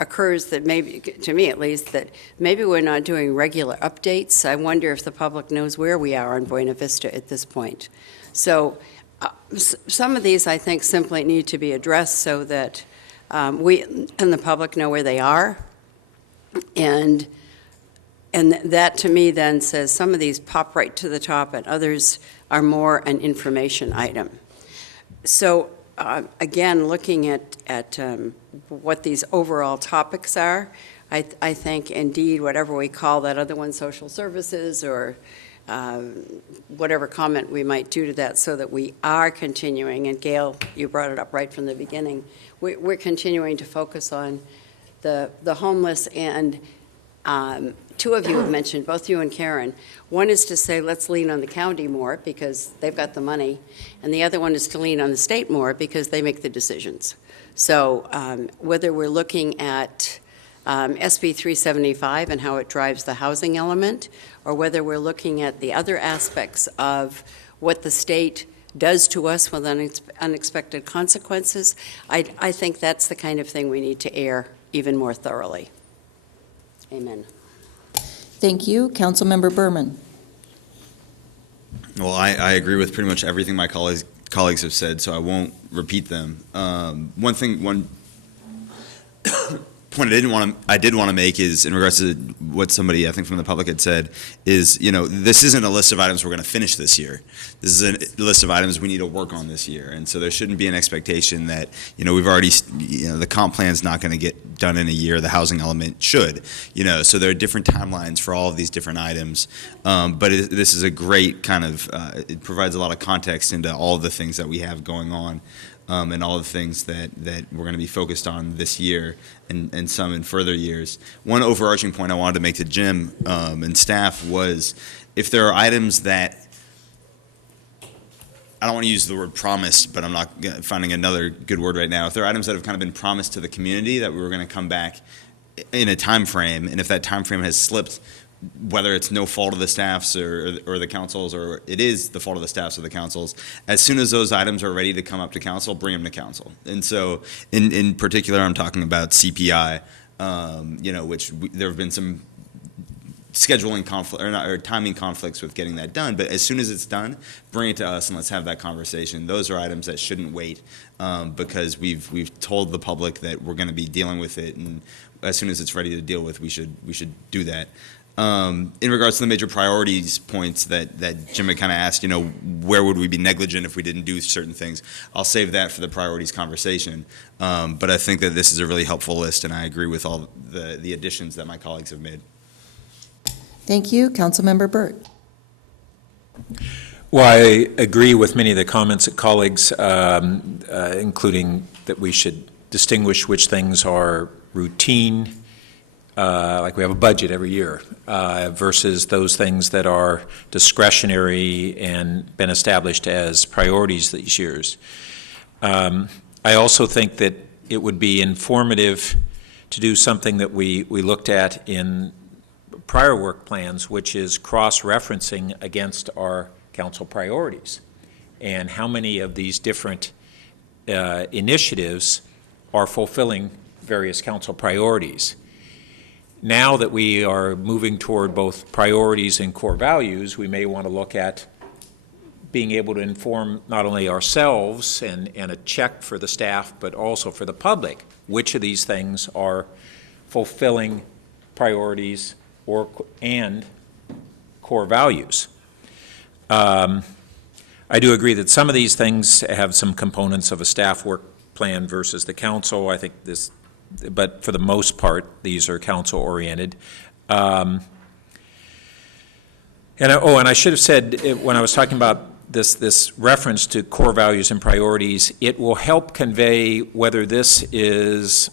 occurs that maybe, to me at least, that maybe we're not doing regular updates. I wonder if the public knows where we are on Buena Vista at this point. So some of these, I think, simply need to be addressed so that we and the public know where they are, and that to me then says some of these pop right to the top and others are more an information item. So again, looking at what these overall topics are, I think indeed whatever we call that other one, social services, or whatever comment we might do to that, so that we are continuing, and Gail, you brought it up right from the beginning, we're continuing to focus on the homeless, and two of you have mentioned, both you and Karen, one is to say let's lean on the county more because they've got the money, and the other one is to lean on the state more because they make the decisions. So whether we're looking at SB 375 and how it drives the housing element, or whether we're looking at the other aspects of what the state does to us with unexpected consequences, I think that's the kind of thing we need to air even more thoroughly. Amen. Thank you. Councilmember Berman. Well, I agree with pretty much everything my colleagues have said, so I won't repeat them. One point I did want to make is in regards to what somebody I think from the public had said is, this isn't a list of items we're going to finish this year. This is a list of items we need to work on this year, and so there shouldn't be an expectation that we've already the comp plan's not going to get done in a year. The housing element should, so there are different timelines for all of these different items. But this is a great kind of it provides a lot of context into all of the things that we have going on. And all the things that we're going to be focused on this year and some in further years. One overarching point I wanted to make to Jim and staff was if there are items that, I don't want to use the word promised, but I'm not finding another good word right now. If there are items that have kind of been promised to the community that we were going to come back in a time frame, and if that time frame has slipped, whether it's no fault of the staffs or the councils, or it is the fault of the staffs or the councils, as soon as those items are ready to come up to council, bring them to council. And so in particular, I'm talking about CPI, which there have been some scheduling conflict or timing conflicts with getting that done. But as soon as it's done, bring it to us and let's have that conversation. Those are items that shouldn't wait because we've told the public that we're going to be dealing with it, and as soon as it's ready to deal with, we should do that. In regards to the major priorities points that Jim had kind of asked, where would we be negligent if we didn't do certain things? I'll save that for the priorities conversation. But I think that this is a really helpful list, and I agree with all the additions that my colleagues have made. Thank you. Councilmember Burt. Well, I agree with many of the comments of colleagues, including that we should distinguish which things are routine, like we have a budget every year, versus those things that are discretionary and been established as priorities these years. I also think that it would be informative to do something that we looked at in prior work plans, which is cross-referencing against our council priorities, and how many of these different initiatives are fulfilling various council priorities. Now that we are moving toward both priorities and core values, we may want to look at being able to inform not only ourselves and a check for the staff, but also for the public, which of these things are fulfilling priorities and core values. I do agree that some of these things have some components of a staff work plan versus the council. I think this, but for the most part, these are council-oriented. And I should have said, when I was talking about this reference to core values and priorities, it will help convey whether this is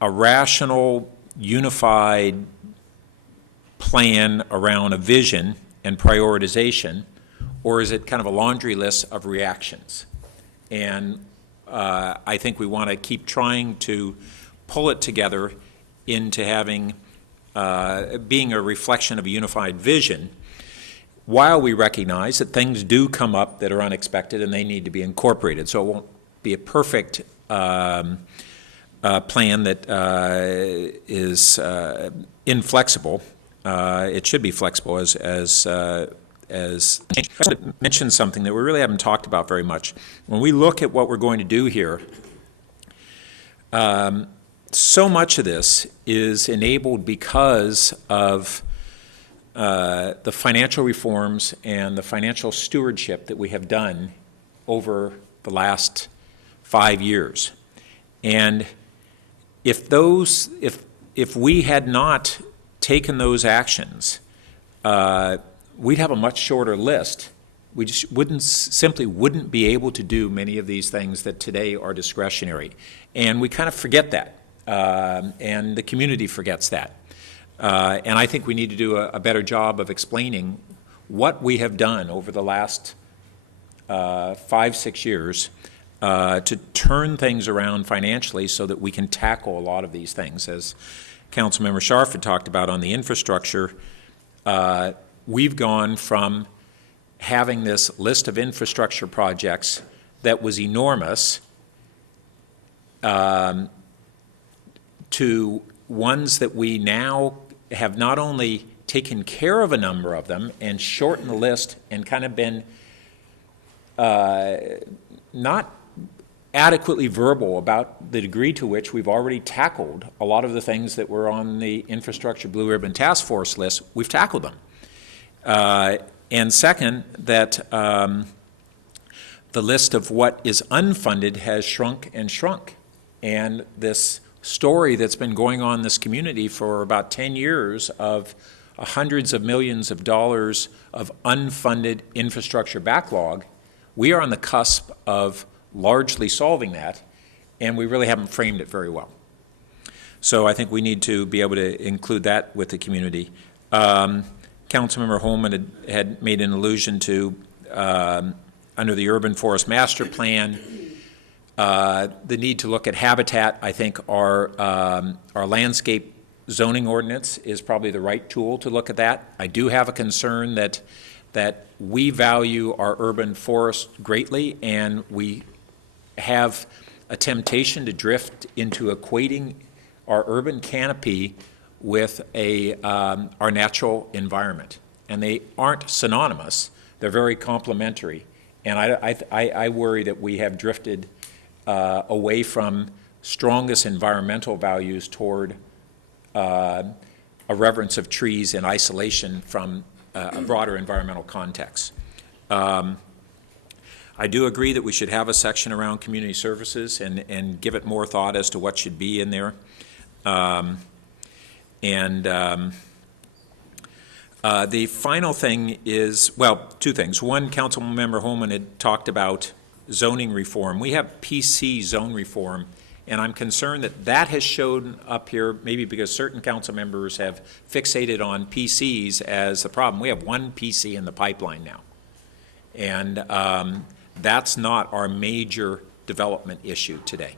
a rational, unified plan around a vision and prioritization, or is it kind of a laundry list of reactions? And I think we want to keep trying to pull it together into having, being a reflection of a unified vision, while we recognize that things do come up that are unexpected and they need to be incorporated. So it won't be a perfect plan that is inflexible. It should be flexible as I mentioned something that we really haven't talked about very much. When we look at what we're going to do here, so much of this is enabled because of the financial reforms and the financial stewardship that we have done over the last 5 years. And if we had not taken those actions, we'd have a much shorter list. We just simply wouldn't be able to do many of these things that today are discretionary. And we kind of forget that, and the community forgets that. And I think we need to do a better job of explaining what we have done over the last 5-6 years to turn things around financially so that we can tackle a lot of these things. As Councilmember Scharf had talked about on the infrastructure, we've gone from having this list of infrastructure projects that was enormous to ones that we now have not only taken care of a number of them and shortened the list and kind of been not adequately verbal about the degree to which we've already tackled a lot of the things that were on the Infrastructure Blue Ribbon Task Force list. We've tackled them. And second, that the list of what is unfunded has shrunk and shrunk. And this story that's been going on in this community for about 10 years of hundreds of millions of dollars of unfunded infrastructure backlog, we are on the cusp of largely solving that, and we really haven't framed it very well. So I think we need to be able to include that with the community. Councilmember Holman had made an allusion to, under the Urban Forest Master Plan, the need to look at habitat. I think our landscape zoning ordinance is probably the right tool to look at that. I do have a concern that we value our urban forest greatly, and we have a temptation to drift into equating our urban canopy with our natural environment. And they aren't synonymous. They're very complementary. And I worry that we have drifted away from strongest environmental values toward a reverence of trees in isolation from a broader environmental context. I do agree that we should have a section around community services and give it more thought as to what should be in there. The final thing is, well, two things. One, Councilmember Holman had talked about zoning reform. We have PC zone reform, and I'm concerned that that has shown up here, maybe because certain council members have fixated on PCs as the problem. We have one PC in the pipeline now, and that's not our major development issue today.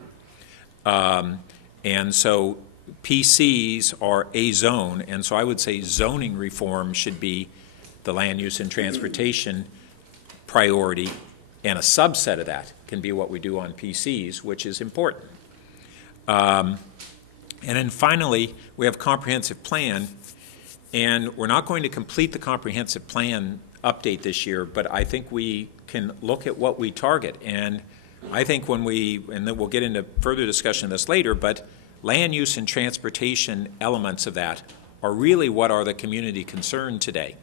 And so PCs are a zone, and so I would say zoning reform should be the land use and transportation priority And a subset of that can be what we do on PCs, which is important. And then finally, we have comprehensive plan, and we're not going to complete the comprehensive plan update this year, but I think we can look at what we target. And I think when and then we'll get into further discussion of this later, but land use and transportation elements of that are really what are the community concern today.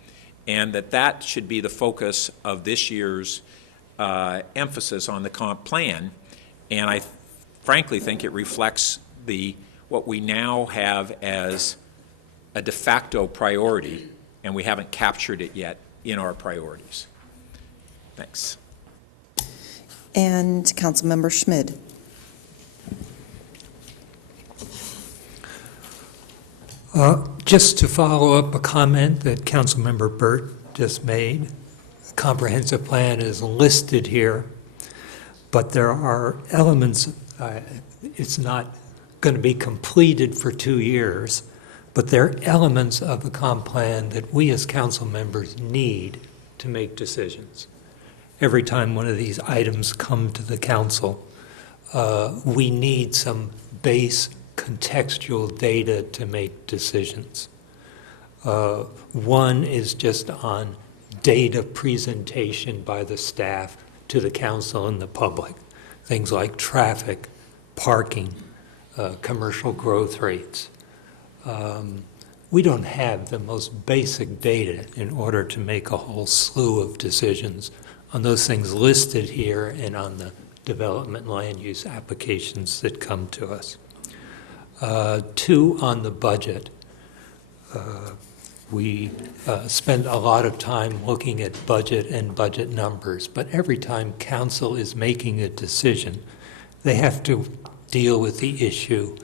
And that should be the focus of this year's emphasis on the comp plan. And I frankly think it reflects what we now have as a de facto priority, and we haven't captured it yet in our priorities. Thanks. And Councilmember Schmid. Just to follow up a comment that Councilmember Burt just made, the comprehensive plan is listed here, but there are elements, it's not going to be completed for 2 years, but there are elements of the comp plan that we as council members need to make decisions. Every time one of these items come to the council, we need some base contextual data to make decisions. One is just on data presentation by the staff to the council and the public. Things like traffic, parking, commercial growth rates. We don't have the most basic data in order to make a whole slew of decisions on those things listed here and on the development land use applications that come to us. 2, on the budget. We spend a lot of time looking at budget and budget numbers, but every time council is making a decision, they have to deal with the issue,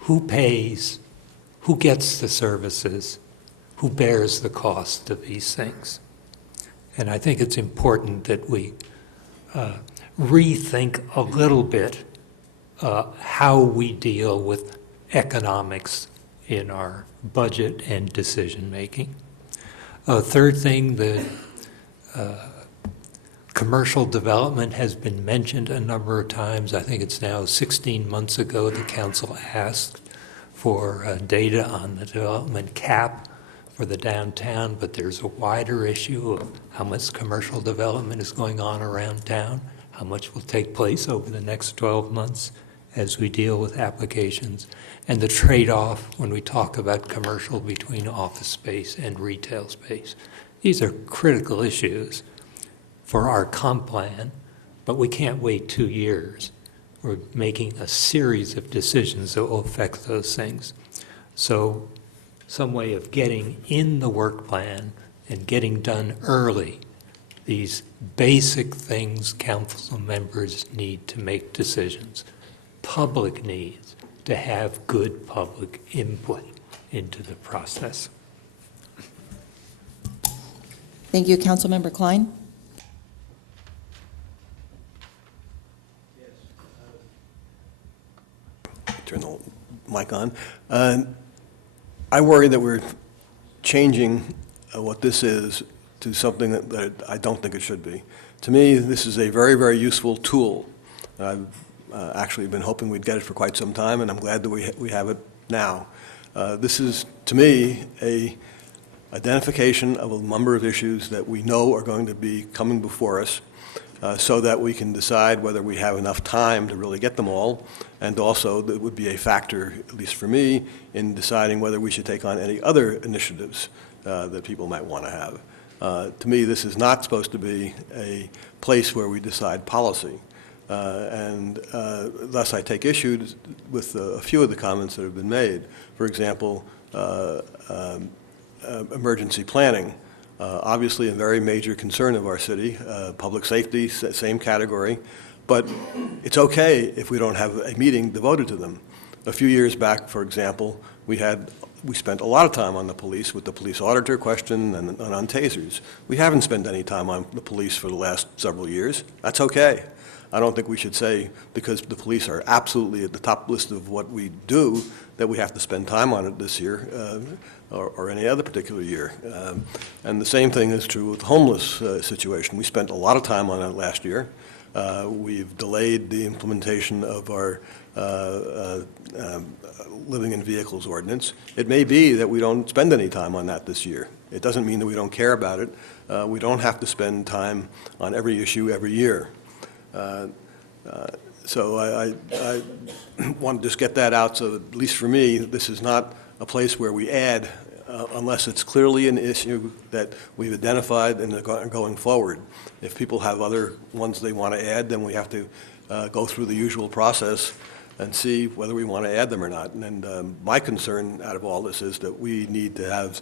who pays, who gets the services, who bears the cost of these things. And I think it's important that we rethink a little bit how we deal with economics in our budget and decision making. Third thing, the commercial development has been mentioned a number of times. I think it's now 16 months ago the council asked for data on the development cap for the downtown, but there's a wider issue of how much commercial development is going on around town, how much will take place over the next 12 months as we deal with applications, and the trade-off when we talk about commercial between office space and retail space. These are critical issues for our comp plan, but we can't wait 2 years. We're making a series of decisions that will affect those things. So some way of getting in the work plan and getting done early these basic things council members need to make decisions. Public needs to have good public input into the process. Thank you, Councilmember Klein. Turn the mic on. I worry that we're changing what this is to something that I don't think it should be. To me, this is a very, very useful tool. I've actually been hoping we'd get it for quite some time, and I'm glad that we have it now. This is, to me, a identification of a number of issues that we know are going to be coming before us, so that we can decide whether we have enough time to really get them all, and also that would be a factor, at least for me, in deciding whether we should take on any other initiatives that people might want to have. To me, this is not supposed to be a place where we decide policy, and thus I take issue with a few of the comments that have been made. For example, emergency planning. Obviously a very major concern of our city. Public safety, same category. But it's okay if we don't have a meeting devoted to them. A few years back, for example, we spent a lot of time on the police with the police auditor question and on tasers. We haven't spent any time on the police for the last several years. That's okay. I don't think we should say, because the police are absolutely at the top list of what we do, that we have to spend time on it this year or any other particular year. And the same thing is true with the homeless situation. We spent a lot of time on it last year. We've delayed the implementation of our living in vehicles ordinance. It may be that we don't spend any time on that this year. It doesn't mean that we don't care about it. We don't have to spend time on every issue every year. So I want to just get that out, so at least for me, this is not a place where we add unless it's clearly an issue that we've identified and going forward. If people have other ones they want to add, then we have to go through the usual process and see whether we want to add them or not. And my concern out of all this is that we need to have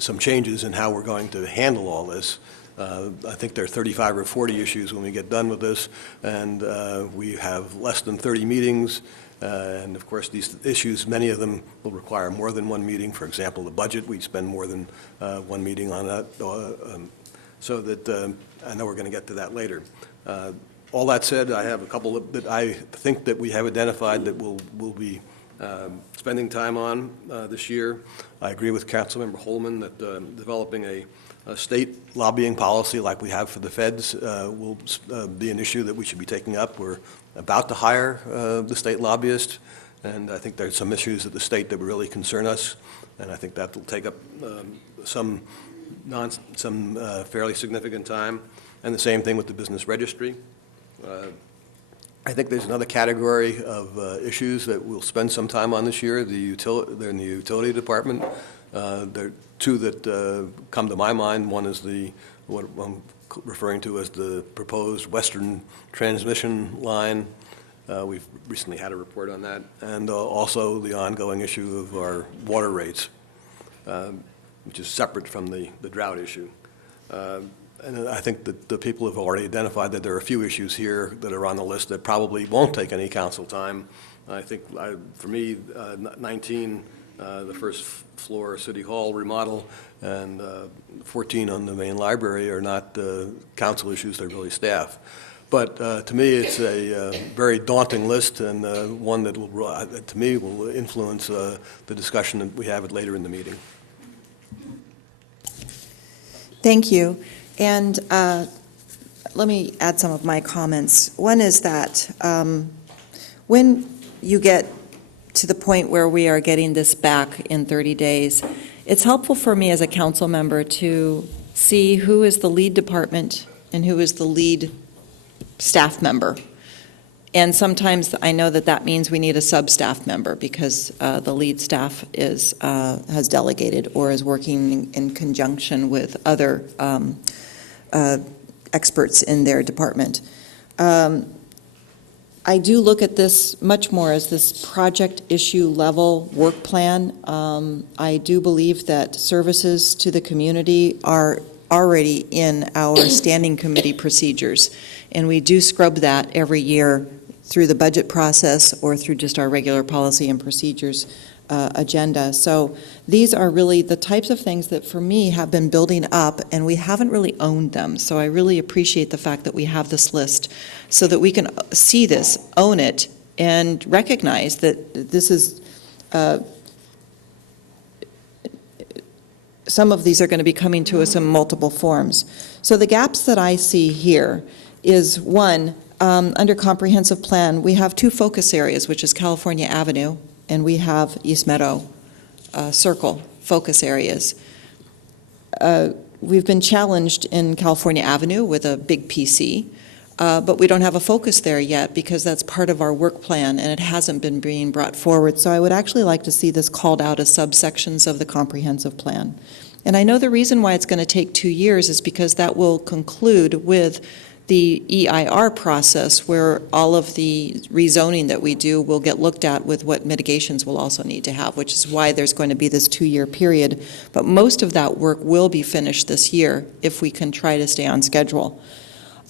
some changes in how we're going to handle all this. I think there are 35 or 40 issues when we get done with this, and we have less than 30 meetings. And of course, these issues, many of them will require more than one meeting. For example, the budget, we spend more than one meeting on that. So that, I know we're going to get to that later. All that said, I have a couple that I think that we have identified that we'll be spending time on this year. I agree with Councilmember Holman that developing a state lobbying policy like we have for the feds will be an issue that we should be taking up. We're about to hire the state lobbyist, and I think there's some issues at the state that really concern us, and I think that will take up some fairly significant time. And the same thing with the business registry. I think there's another category of issues that we'll spend some time on this year. They're in the utility department. There are two that come to my mind. One is what I'm referring to as the proposed western transmission line. We've recently had a report on that. And also the ongoing issue of our water rates, which is separate from the drought issue. And I think that the people have already identified that there are a few issues here that are on the list that probably won't take any council time. I think, for me, 19, the first floor City Hall remodel, and 14 on the main library are not council issues, they're really staff. But to me, it's a very daunting list, and one that will, to me, will influence the discussion that we have later in the meeting. Thank you. And let me add some of my comments. One is that when you get to the point where we are getting this back in 30 days, it's helpful for me as a council member to see who is the lead department and who is the lead staff member. And sometimes I know that that means we need a sub-staff member because the lead staff has delegated or is working in conjunction with other experts in their department. I do look at this much more as this project issue level work plan. I do believe that services to the community are already in our standing committee procedures, and we do scrub that every year through the budget process or through just our regular policy and procedures agenda. So these are really the types of things that for me have been building up and we haven't really owned them. So I really appreciate the fact that we have this list so that we can see this, own it, and recognize that this is, some of these are going to be coming to us in multiple forms. So the gaps that I see here is one, under comprehensive plan, we have two focus areas, which is California Avenue and we have East Meadow Circle focus areas. We've been challenged in California Avenue with a big PC, but we don't have a focus there yet because that's part of our work plan and it hasn't been being brought forward. So I would actually like to see this called out as subsections of the comprehensive plan. And I know the reason why it's going to take 2 years is because that will conclude with the EIR process where all of the rezoning that we do will get looked at with what mitigations we'll also need to have, which is why there's going to be this 2-year period. But most of that work will be finished this year if we can try to stay on schedule.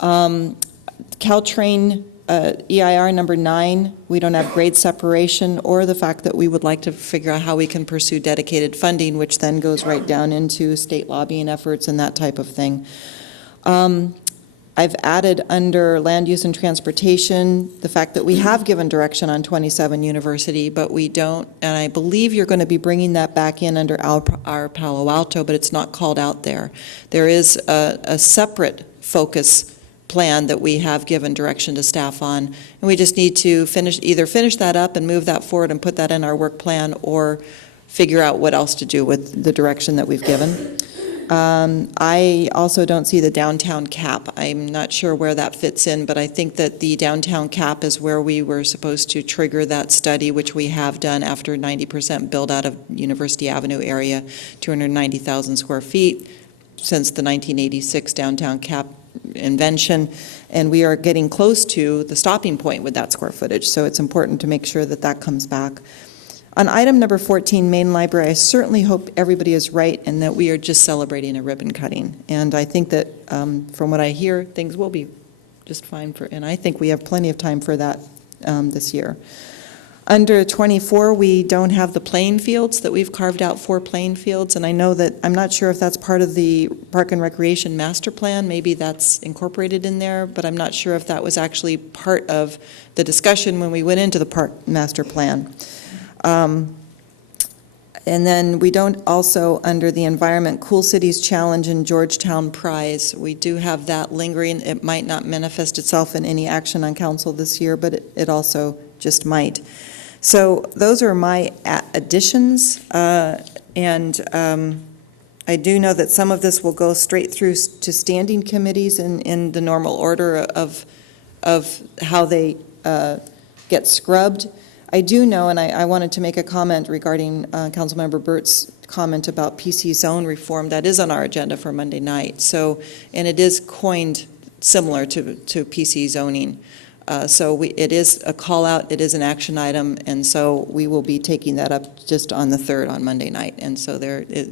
Caltrain EIR number 9, we don't have grade separation or the fact that we would like to figure out how we can pursue dedicated funding, which then goes right down into state lobbying efforts and that type of thing. I've added under land use and transportation, the fact that we have given direction on 27 University, but we don't, and I believe you're going to be bringing that back in under our Palo Alto, but it's not called out there. There is a separate focus plan that we have given direction to staff on, and we just need to either finish that up and move that forward and put that in our work plan, or figure out what else to do with the direction that we've given. I also don't see the downtown cap. I'm not sure where that fits in, but I think that the downtown cap is where we were supposed to trigger that study, which we have done after 90% build out of University Avenue area, 290,000 square feet since the 1986 downtown cap invention, and we are getting close to the stopping point with that square footage, so it's important to make sure that that comes back. On item number 14, Main Library, I certainly hope everybody is right and that we are just celebrating a ribbon cutting. And I think that from what I hear, things will be just fine and I think we have plenty of time for that this year. Under 24, we don't have the playing fields, that we've carved out 4 playing fields, and I know that, I'm not sure if that's part of the Park and Recreation Master Plan, maybe that's incorporated in there, but I'm not sure if that was actually part of the discussion when we went into the Park Master Plan. And then we don't also, under the Environment Cool Cities Challenge and Georgetown Prize, we do have that lingering. It might not manifest itself in any action on council this year, but it also just might. So those are my additions, and I do know that some of this will go straight through to standing committees in the normal order of how they get scrubbed. I do know, and I wanted to make a comment regarding Councilmember Burt's comment about PC zone reform. That is on our agenda for Monday night. So, and it is coined similar to PC zoning. So it is a call out, it is an action item, and so we will be taking that up just on the 3rd on Monday night. And so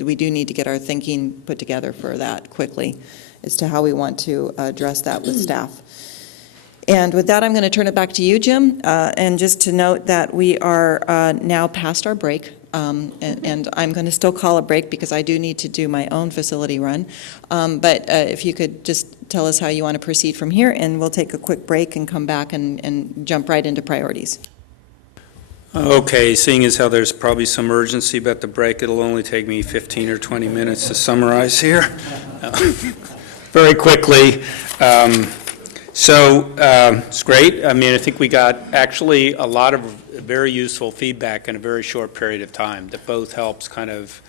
we do need to get our thinking put together for that quickly as to how we want to address that with staff. And with that, I'm going to turn it back to you, Jim, and just to note that we are now past our break, and I'm going to still call a break because I do need to do my own facility run. But if you could just tell us how you want to proceed from here, and we'll take a quick break and come back and jump right into priorities. Okay, seeing as how there's probably some urgency about the break, it'll only take me 15 or 20 minutes to summarize here. Very quickly. So it's great. I mean, I think we got actually a lot of very useful feedback in a very short period of time that both helps kind of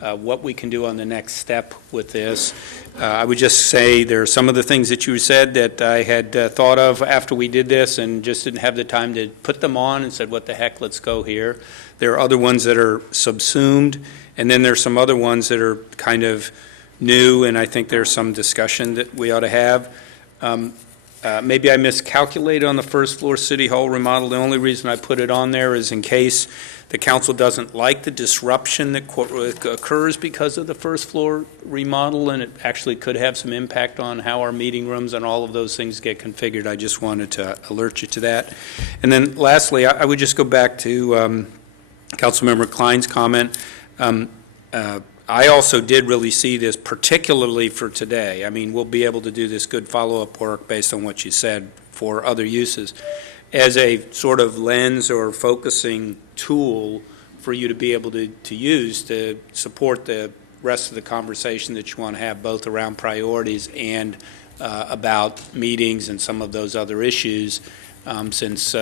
what we can do on the next step with this. I would just say there are some of the things that you said that I had thought of after we did this and just didn't have the time to put them on and said, what the heck, let's go here. There are other ones that are subsumed, and then there's some other ones that are kind of new, and I think there's some discussion that we ought to have. Maybe I miscalculated on the first floor City Hall remodel. The only reason I put it on there is in case the council doesn't like the disruption that occurs because of the first floor remodel, and it actually could have some impact on how our meeting rooms and all of those things get configured. I just wanted to alert you to that. And then lastly, I would just go back to Councilmember Klein's comment. I also did really see this, particularly for today. I mean, we'll be able to do this good follow-up work based on what you said for other uses, as a sort of lens or focusing tool for you to be able to use to support the rest of the conversation that you want to have, both around priorities and about meetings and some of those other issues, since,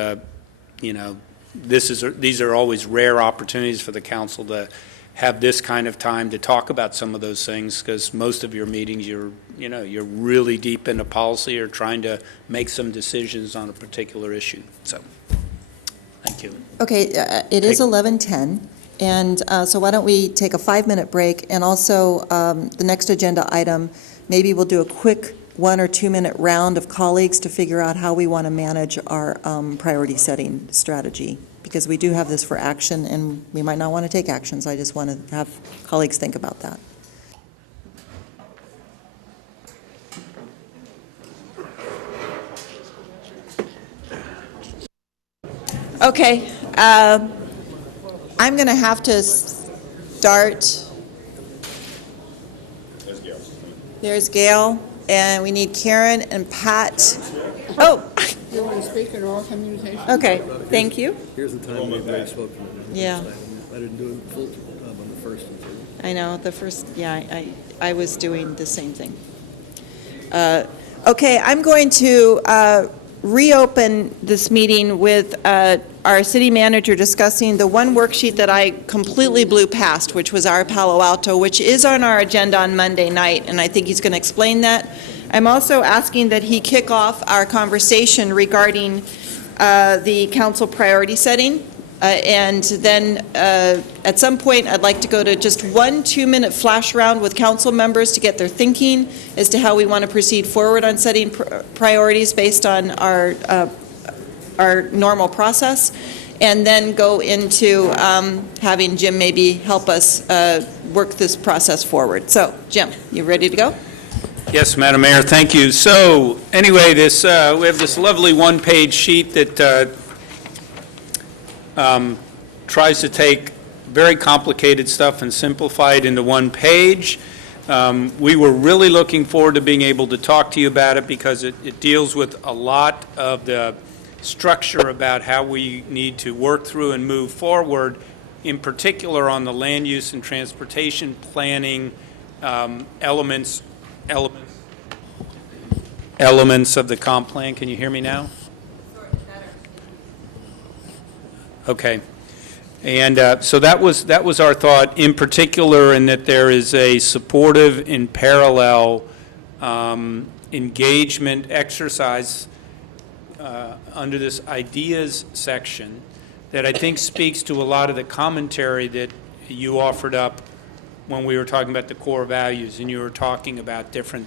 you know, these are always rare opportunities for the council to have this kind of time to talk about some of those things, because most of your meetings you're really deep into policy or trying to make some decisions on a particular issue. So, thank you. Okay, it is 11:10, and so why don't we take a 5-minute break, and also the next agenda item, maybe we'll do a quick 1 or 2 minute round of colleagues to figure out how we want to manage our priority setting strategy. Because we do have this for action, and we might not want to take actions. I just want to have colleagues think about that. Okay, I'm going to have to start. There's Gail. and we need Karen and Pat. Oh, You want to speak in oral communication? okay, thank you. Here's the time we've already spoken. Yeah. I didn't do it full time on the first and second. I know, the first, yeah, I was doing the same thing. Okay, I'm going to reopen this meeting with our city manager discussing the one worksheet that I completely blew past, which was our Palo Alto, which is on our agenda on Monday night, and I think he's going to explain that. I'm also asking that he kick off our conversation regarding the council priority setting. And then at some point, I'd like to go to just 1 2-minute flash round with council members to get their thinking as to how we want to proceed forward on setting priorities based on our normal process, and then go into having Jim maybe help us work this process forward. So, Jim, you ready to go? Yes, Madam Mayor, thank you. So, anyway, this we have this lovely one-page sheet that tries to take very complicated stuff and simplify it into one page. We were really looking forward to being able to talk to you about it because it deals with a lot of the structure about how we need to work through and move forward, in particular on the land use and transportation planning elements of the comp plan. Can you hear me now? Okay. And so that was our thought, in particular, in that there is a supportive in parallel engagement exercise under this ideas section that I think speaks to a lot of the commentary that you offered up when we were talking about the core values, and you were talking about different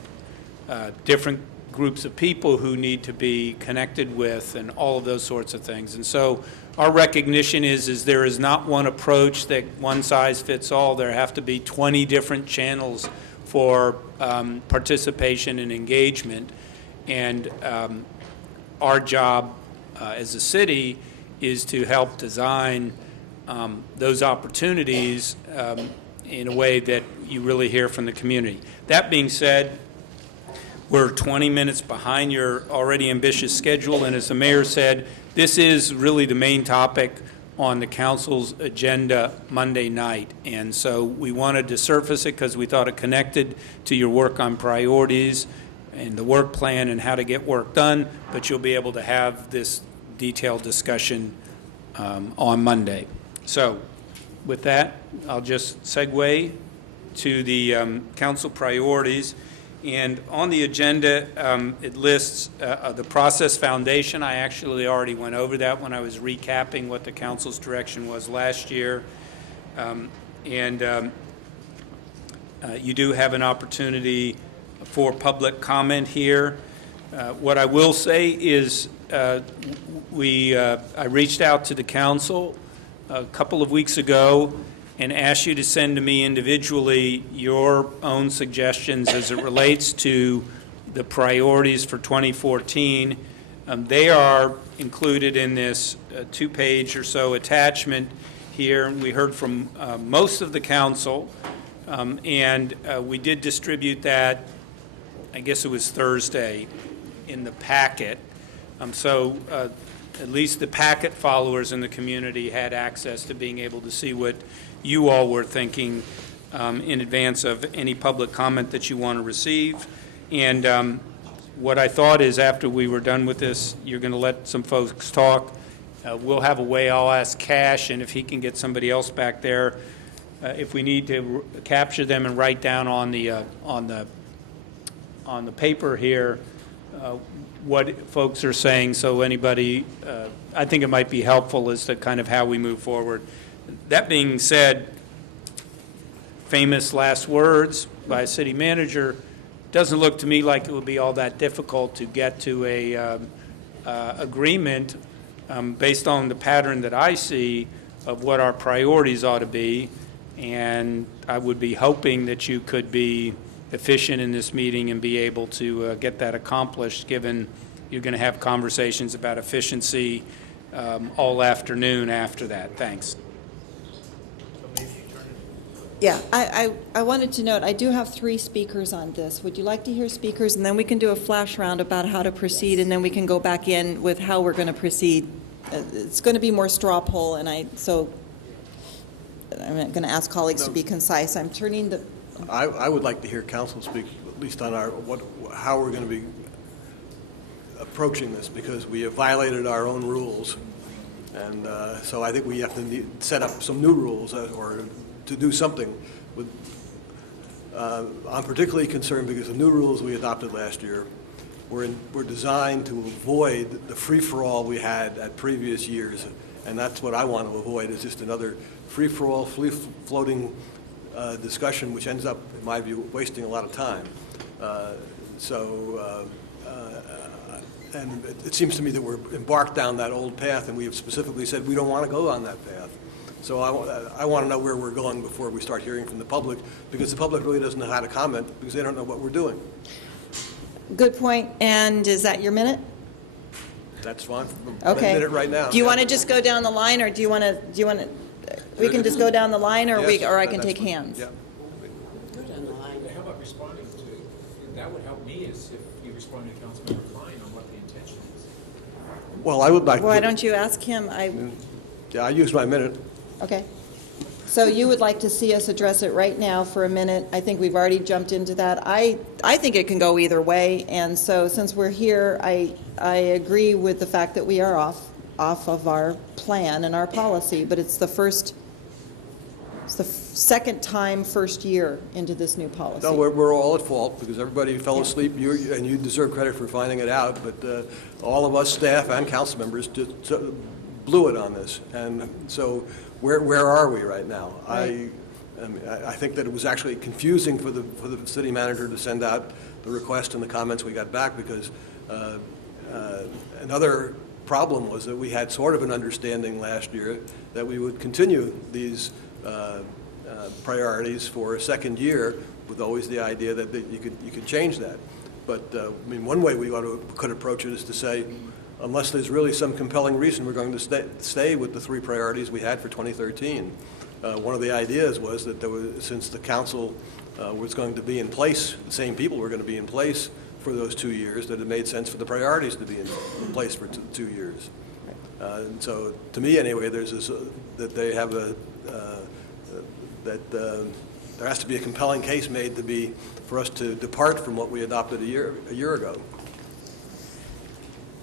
groups of people who need to be connected with and all of those sorts of things. And so our recognition is there is not one approach that one size fits all. There have to be 20 different channels for participation and engagement. And our job as a city is to help design those opportunities in a way that you really hear from the community. That being said, we're 20 minutes behind your already ambitious schedule, and as the mayor said, this is really the main topic on the council's agenda Monday night. And so we wanted to surface it because we thought it connected to your work on priorities and the work plan and how to get work done, but you'll be able to have this detailed discussion on Monday. So with that, I'll just segue to the council priorities. And on the agenda, it lists the process foundation. I actually already went over that when I was recapping what the council's direction was last year. You do have an opportunity for public comment here. What I will say is I reached out to the council a couple of weeks ago and ask you to send to me individually your own suggestions as it relates to the priorities for 2014. They are included in this 2-page or so attachment here. We heard from most of the council, and we did distribute that, I guess it was Thursday, in the packet. So at least the packet followers in the community had access to being able to see what you all were thinking in advance of any public comment that you want to receive. And what I thought is after we were done with this, you're going to let some folks talk. We'll have a way, I'll ask Cash, and if he can get somebody else back there, if we need to capture them and write down on the paper here what folks are saying, so anybody, I think it might be helpful as to kind of how we move forward. That being said, famous last words by a city manager, doesn't look to me like it would be all that difficult to get to a agreement based on the pattern that I see of what our priorities ought to be. And I would be hoping that you could be efficient in this meeting and be able to get that accomplished, given you're going to have conversations about efficiency all afternoon after that. Thanks. Yeah, I wanted to note, I do have 3 speakers on this. Would you like to hear speakers? And then we can do a flash round about how to proceed, and then we can go back in with how we're going to proceed. It's going to be more straw poll, and so I'm going to ask colleagues to be concise. I'm turning the... I would like to hear council speak, at least on how we're going to be approaching this, because we have violated our own rules. And so I think we have to set up some new rules or to do something with. I'm particularly concerned because the new rules we adopted last year were designed to avoid the free-for-all we had at previous years, and that's what I want to avoid, is just another free-for-all, free-floating discussion, which ends up, in my view, wasting a lot of time. And it seems to me that we're embarked down that old path, and we have specifically said we don't want to go on that path. So I want to know where we're going before we start hearing from the public, because the public really doesn't know how to comment because they don't know what we're doing. Good point. And is that your minute? That's fine. Okay. A minute right now. Do you want to just go down the line, or do you want to? We can just go down the line, or Yes, or I can that's take fine. hands. Yeah. How about responding to, that would help me, is if you respond to Councilmember Klein on what the intention is. Well, I would like Why to. don't you ask him? Yeah, I used my minute. Okay. So you would like to see us address it right now for a minute. I think we've already jumped into that. I think it can go either way, and so since we're here, I agree with the fact that we are off of our plan and our policy, but it's the second time, first year into this new policy. No, we're all at fault because everybody fell asleep, and you deserve credit for finding it out, but all of us, staff and council members, just blew it on this. And so where are we right now? Right. I think that it was actually confusing for the city manager to send out the request and the comments we got back, because another problem was that we had sort of an understanding last year that we would continue these priorities for a second year, with always the idea that you could change that. But I mean, one way we could approach it is to say, unless there's really some compelling reason, we're going to stay with the 3 priorities we had for 2013. One of the ideas was that since the council was going to be in place, the same people were going to be in place for those 2 years, that it made sense for the priorities to be in place for 2 years. And so, to me anyway, there's this, that they have there has to be a compelling case made for us to depart from what we adopted a year ago.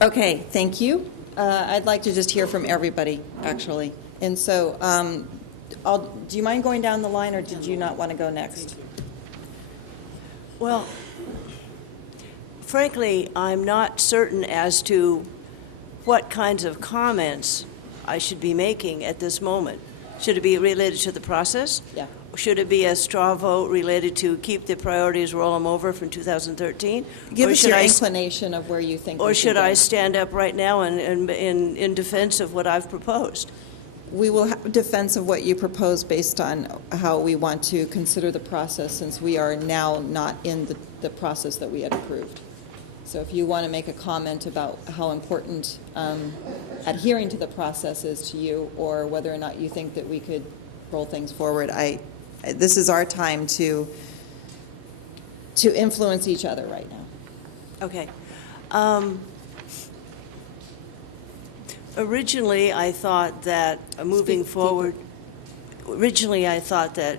Okay, thank you. I'd like to just hear from everybody, actually. And so, do you mind going down the line, or did you not want to go next? Well, frankly, I'm not certain as to what kinds of comments I should be making at this moment. Should it be related to the process? Yeah. Should it be a straw vote related to keep the priorities, roll them over from 2013? Give Or us should your I inclination of where you think Or we should go. I stand up right now and in defense of what I've proposed? We will have a defense of what you propose based on how we want to consider the process, since we are now not in the process that we had approved. So if you want to make a comment about how important adhering to the process is to you, or whether or not you think that we could roll things forward, this is our time to influence each other right now. Okay. Originally, I thought that moving forward, the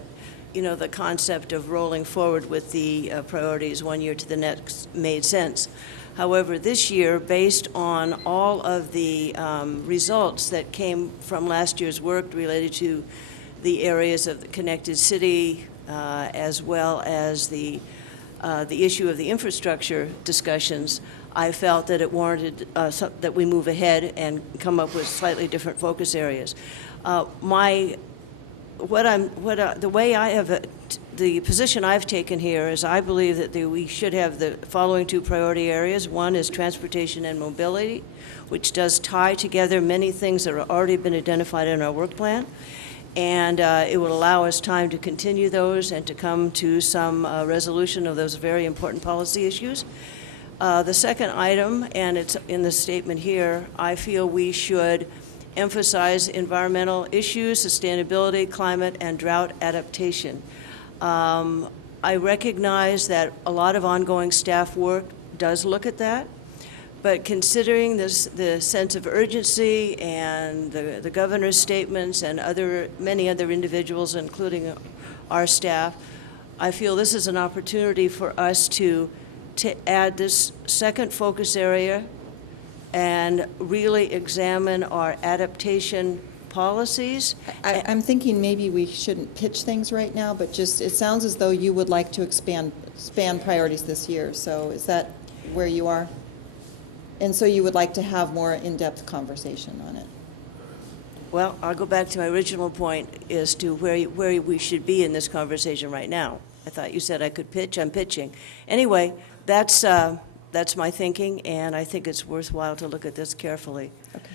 concept of rolling forward with the priorities 1 year to the next made sense. However, this year, based on all of the results that came from last year's work related to the areas of the connected city, as well as the issue of the infrastructure discussions, I felt that it warranted that we move ahead and come up with slightly different focus areas. The position I've taken here is I believe that we should have the following 2 priority areas. One is transportation and mobility, which does tie together many things that have already been identified in our work plan. And it will allow us time to continue those and to come to some resolution of those very important policy issues. The second item, and it's in the statement here, I feel we should emphasize environmental issues, sustainability, climate, and drought adaptation. I recognize that a lot of ongoing staff work does look at that, but considering this, the sense of urgency and the governor's statements and many other individuals, including our staff, I feel this is an opportunity for us to add this second focus area and really examine our adaptation policies. I'm thinking maybe we shouldn't pitch things right now, but just, it sounds as though you would like to expand priorities this year. So is that where you are? And so you would like to have more in-depth conversation on it? Well, I'll go back to my original point as to where we should be in this conversation right now. I thought you said I could pitch. I'm pitching. Anyway, that's my thinking, and I think it's worthwhile to look at this carefully. Okay.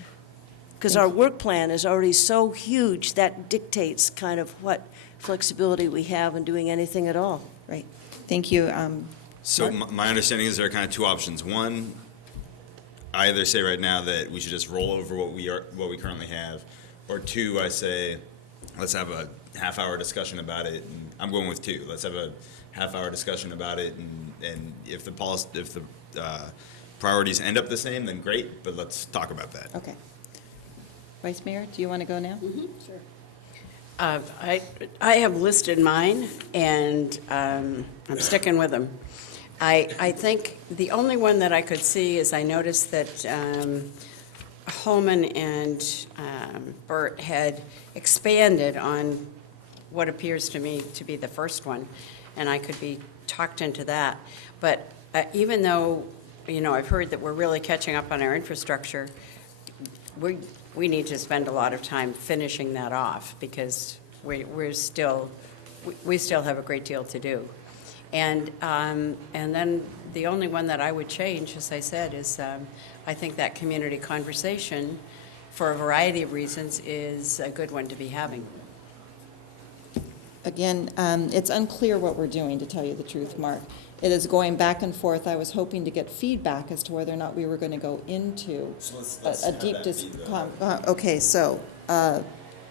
Because our work plan is already so huge, that dictates kind of what flexibility we have in doing anything at all. Right. Thank you. So my understanding is there are kind of two options. One, I either say right now that we should just roll over what we currently have, or two, I say let's have a half-hour discussion about it. And I'm going with two. Let's have a half-hour discussion about it, and if the priorities end up the same, then great. But let's talk about that. Okay. Vice Mayor, do you want to go now? Sure. I have listed mine, and I'm sticking with them. I think the only one that I could see is I noticed that Holman and Burt had expanded on what appears to me to be the first one, and I could be talked into that. But even though, I've heard that we're really catching up on our infrastructure, we need to spend a lot of time finishing that off because we still have a great deal to do. And then the only one that I would change, as I said, is I think that community conversation, for a variety of reasons, is a good one to be having. Again, it's unclear what we're doing, to tell you the truth, Mark. It is going back and forth. I was hoping to get feedback as to whether or not we were going to go into a deep discussion. Okay, so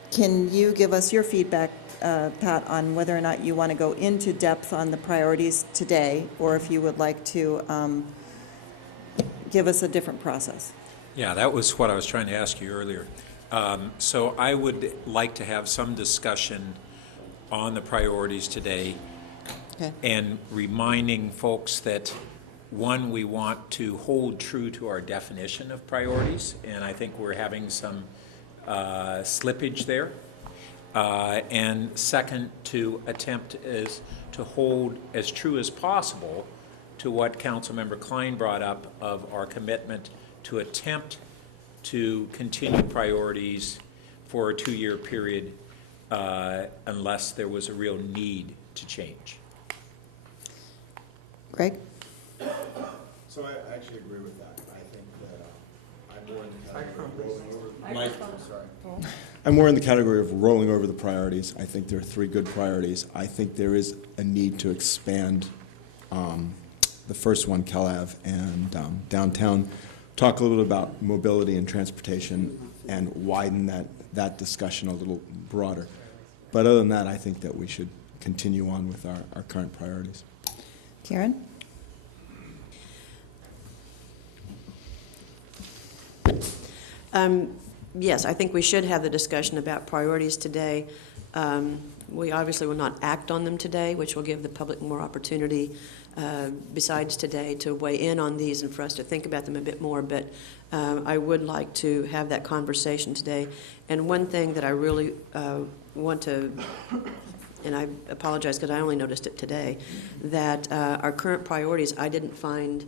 can you give us your feedback, Pat, on whether or not you want to go into depth on the priorities today, or if you would like to give us a different process? Yeah, that was what I was trying to ask you earlier. So I would like to have some discussion on the priorities today. Okay. And reminding folks that, one, we want to hold true to our definition of priorities, and I think we're having some slippage there. And second, to attempt to hold as true as possible to what Councilmember Klein brought up of our commitment to attempt to continue priorities for a 2-year period unless there was a real need to change. Greg? So I actually agree with that. I think that I'm more in the category of rolling over. I'm more in the category of rolling over the priorities. I think there are 3 good priorities. I think there is a need to expand the first one, Cal Ave and downtown. Talk a little bit about mobility and transportation and widen that discussion a little broader. But other than that, I think that we should continue on with our current priorities. Karen? Yes, I think we should have the discussion about priorities today. We obviously will not act on them today, which will give the public more opportunity besides today to weigh in on these and for us to think about them a bit more. But I would like to have that conversation today. And one thing that I really want to, and I apologize because I only noticed it today, that our current priorities I didn't find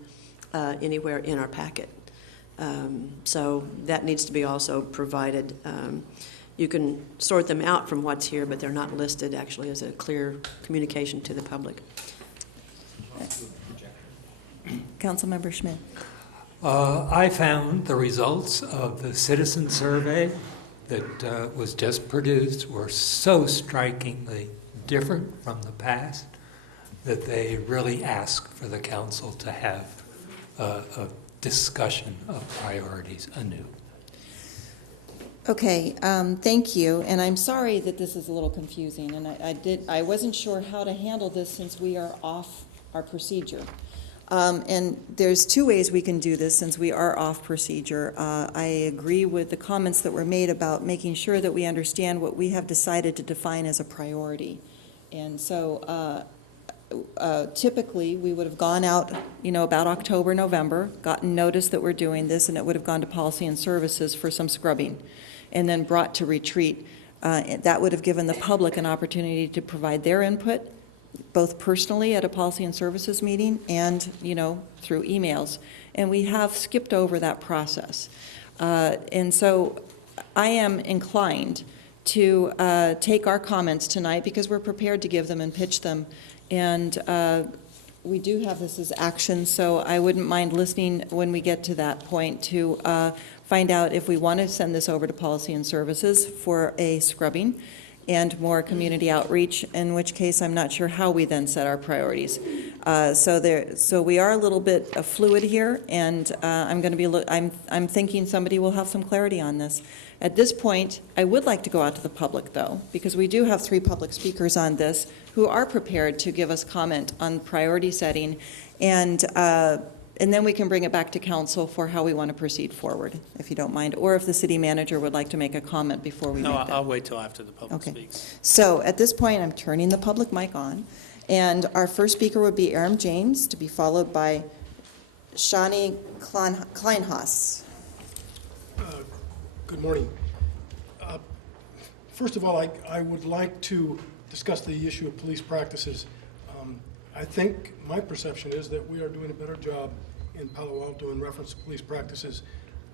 anywhere in our packet. So that needs to be also provided. You can sort them out from what's here, but they're not listed actually as a clear communication to the public. Councilmember Schmidt. I found the results of the citizen survey that was just produced were so strikingly different from the past that they really ask for the council to have a discussion of priorities anew. Okay, thank you, and I'm sorry that this is a little confusing, and I wasn't sure how to handle this since we are off our procedure. And there's two ways we can do this since we are off procedure. I agree with the comments that were made about making sure that we understand what we have decided to define as a priority. And so typically, we would have gone out, about October, November, gotten notice that we're doing this, and it would have gone to Policy and Services for some scrubbing, and then brought to retreat. That would have given the public an opportunity to provide their input, both personally at a Policy and Services meeting and, through emails. And we have skipped over that process. And so I am inclined to take our comments tonight because we're prepared to give them and pitch them. And we do have this as action, so I wouldn't mind listening when we get to that point to find out if we want to send this over to Policy and Services for a scrubbing and more community outreach, in which case I'm not sure how we then set our priorities. So we are a little bit fluid here, and I'm thinking somebody will have some clarity on this. At this point, I would like to go out to the public, though, because we do have 3 public speakers on this who are prepared to give us comment on priority setting, and then we can bring it back to council for how we want to proceed forward, if you don't mind, or if the city manager would like to make a comment before we No, make that. I'll wait till after the public Okay. speaks. So at this point, I'm turning the public mic on, and our first speaker would be Aram James, to be followed by Shani Kleinhaus. Good morning. First of all, I would like to discuss the issue of police practices. I think my perception is that we are doing a better job in Palo Alto in reference to police practices.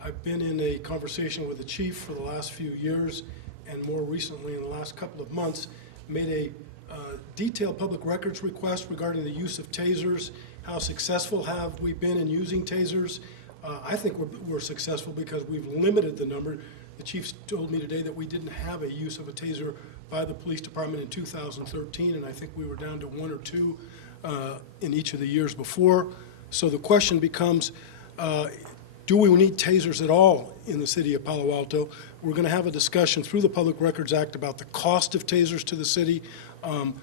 I've been in a conversation with the chief for the last few years, and more recently in the last couple of months, made a detailed public records request regarding the use of tasers. How successful have we been in using tasers? I think we're successful because we've limited the number. The chief told me today that we didn't have a use of a taser by the police department in 2013, and I think we were down to 1 or 2 in each of the years before. So the question becomes, do we need tasers at all in the city of Palo Alto? We're going to have a discussion through the Public Records Act about the cost of tasers to the city. And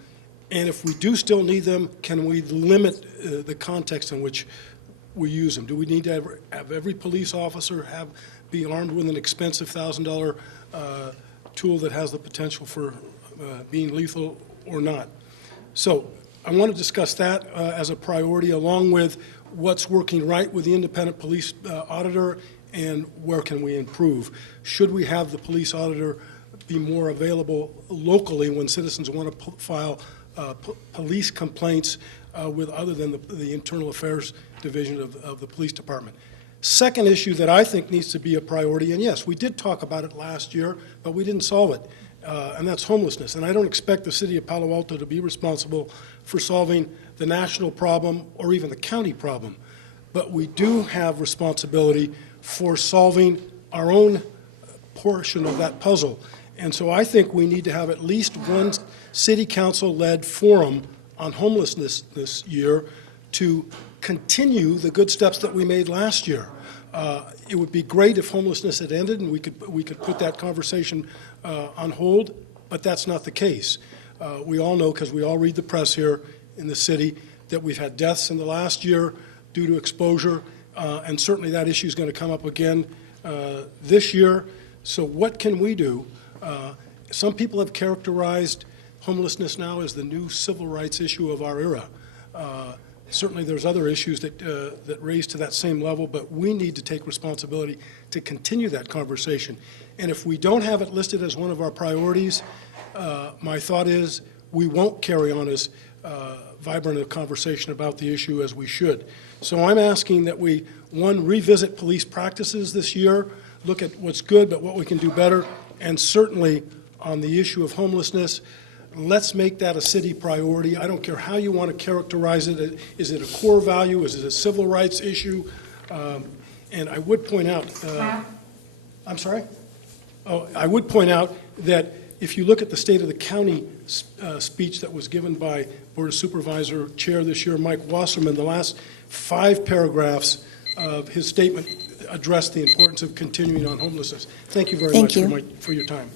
if we do still need them, can we limit the context in which we use them? Do we need to have every police officer be armed with an expensive $1,000 tool that has the potential for being lethal or not? So I want to discuss that as a priority, along with what's working right with the independent police auditor and where can we improve. Should we have the police auditor be more available locally when citizens want to file police complaints with other than the Internal Affairs Division of the police department? Second issue that I think needs to be a priority, and yes, we did talk about it last year, but we didn't solve it, and that's homelessness. And I don't expect the city of Palo Alto to be responsible for solving the national problem or even the county problem, but we do have responsibility for solving our own portion of that puzzle. And so I think we need to have at least one city council-led forum on homelessness this year to continue the good steps that we made last year. It would be great if homelessness had ended and we could put that conversation on hold, but that's not the case. We all know, because we all read the press here in the city, that we've had deaths in the last year due to exposure, and certainly that issue is going to come up again this year. So what can we do? Some people have characterized homelessness now as the new civil rights issue of our era. Certainly there's other issues that raise to that same level, but we need to take responsibility to continue that conversation. And if we don't have it listed as one of our priorities, my thought is we won't carry on as vibrant a conversation about the issue as we should. So I'm asking that we, one, revisit police practices this year, look at what's good, but what we can do better, and certainly on the issue of homelessness, let's make that a city priority. I don't care how you want to characterize it. Is it a core value? Is it a civil rights issue? And I would point out, I'm sorry? Oh, I would point out that if you look at the State of the County speech that was given by Board of Supervisor Chair this year, Mike Wasserman, the last 5 paragraphs of his statement address the importance of continuing on homelessness. Thank you very Thank much you. for your time.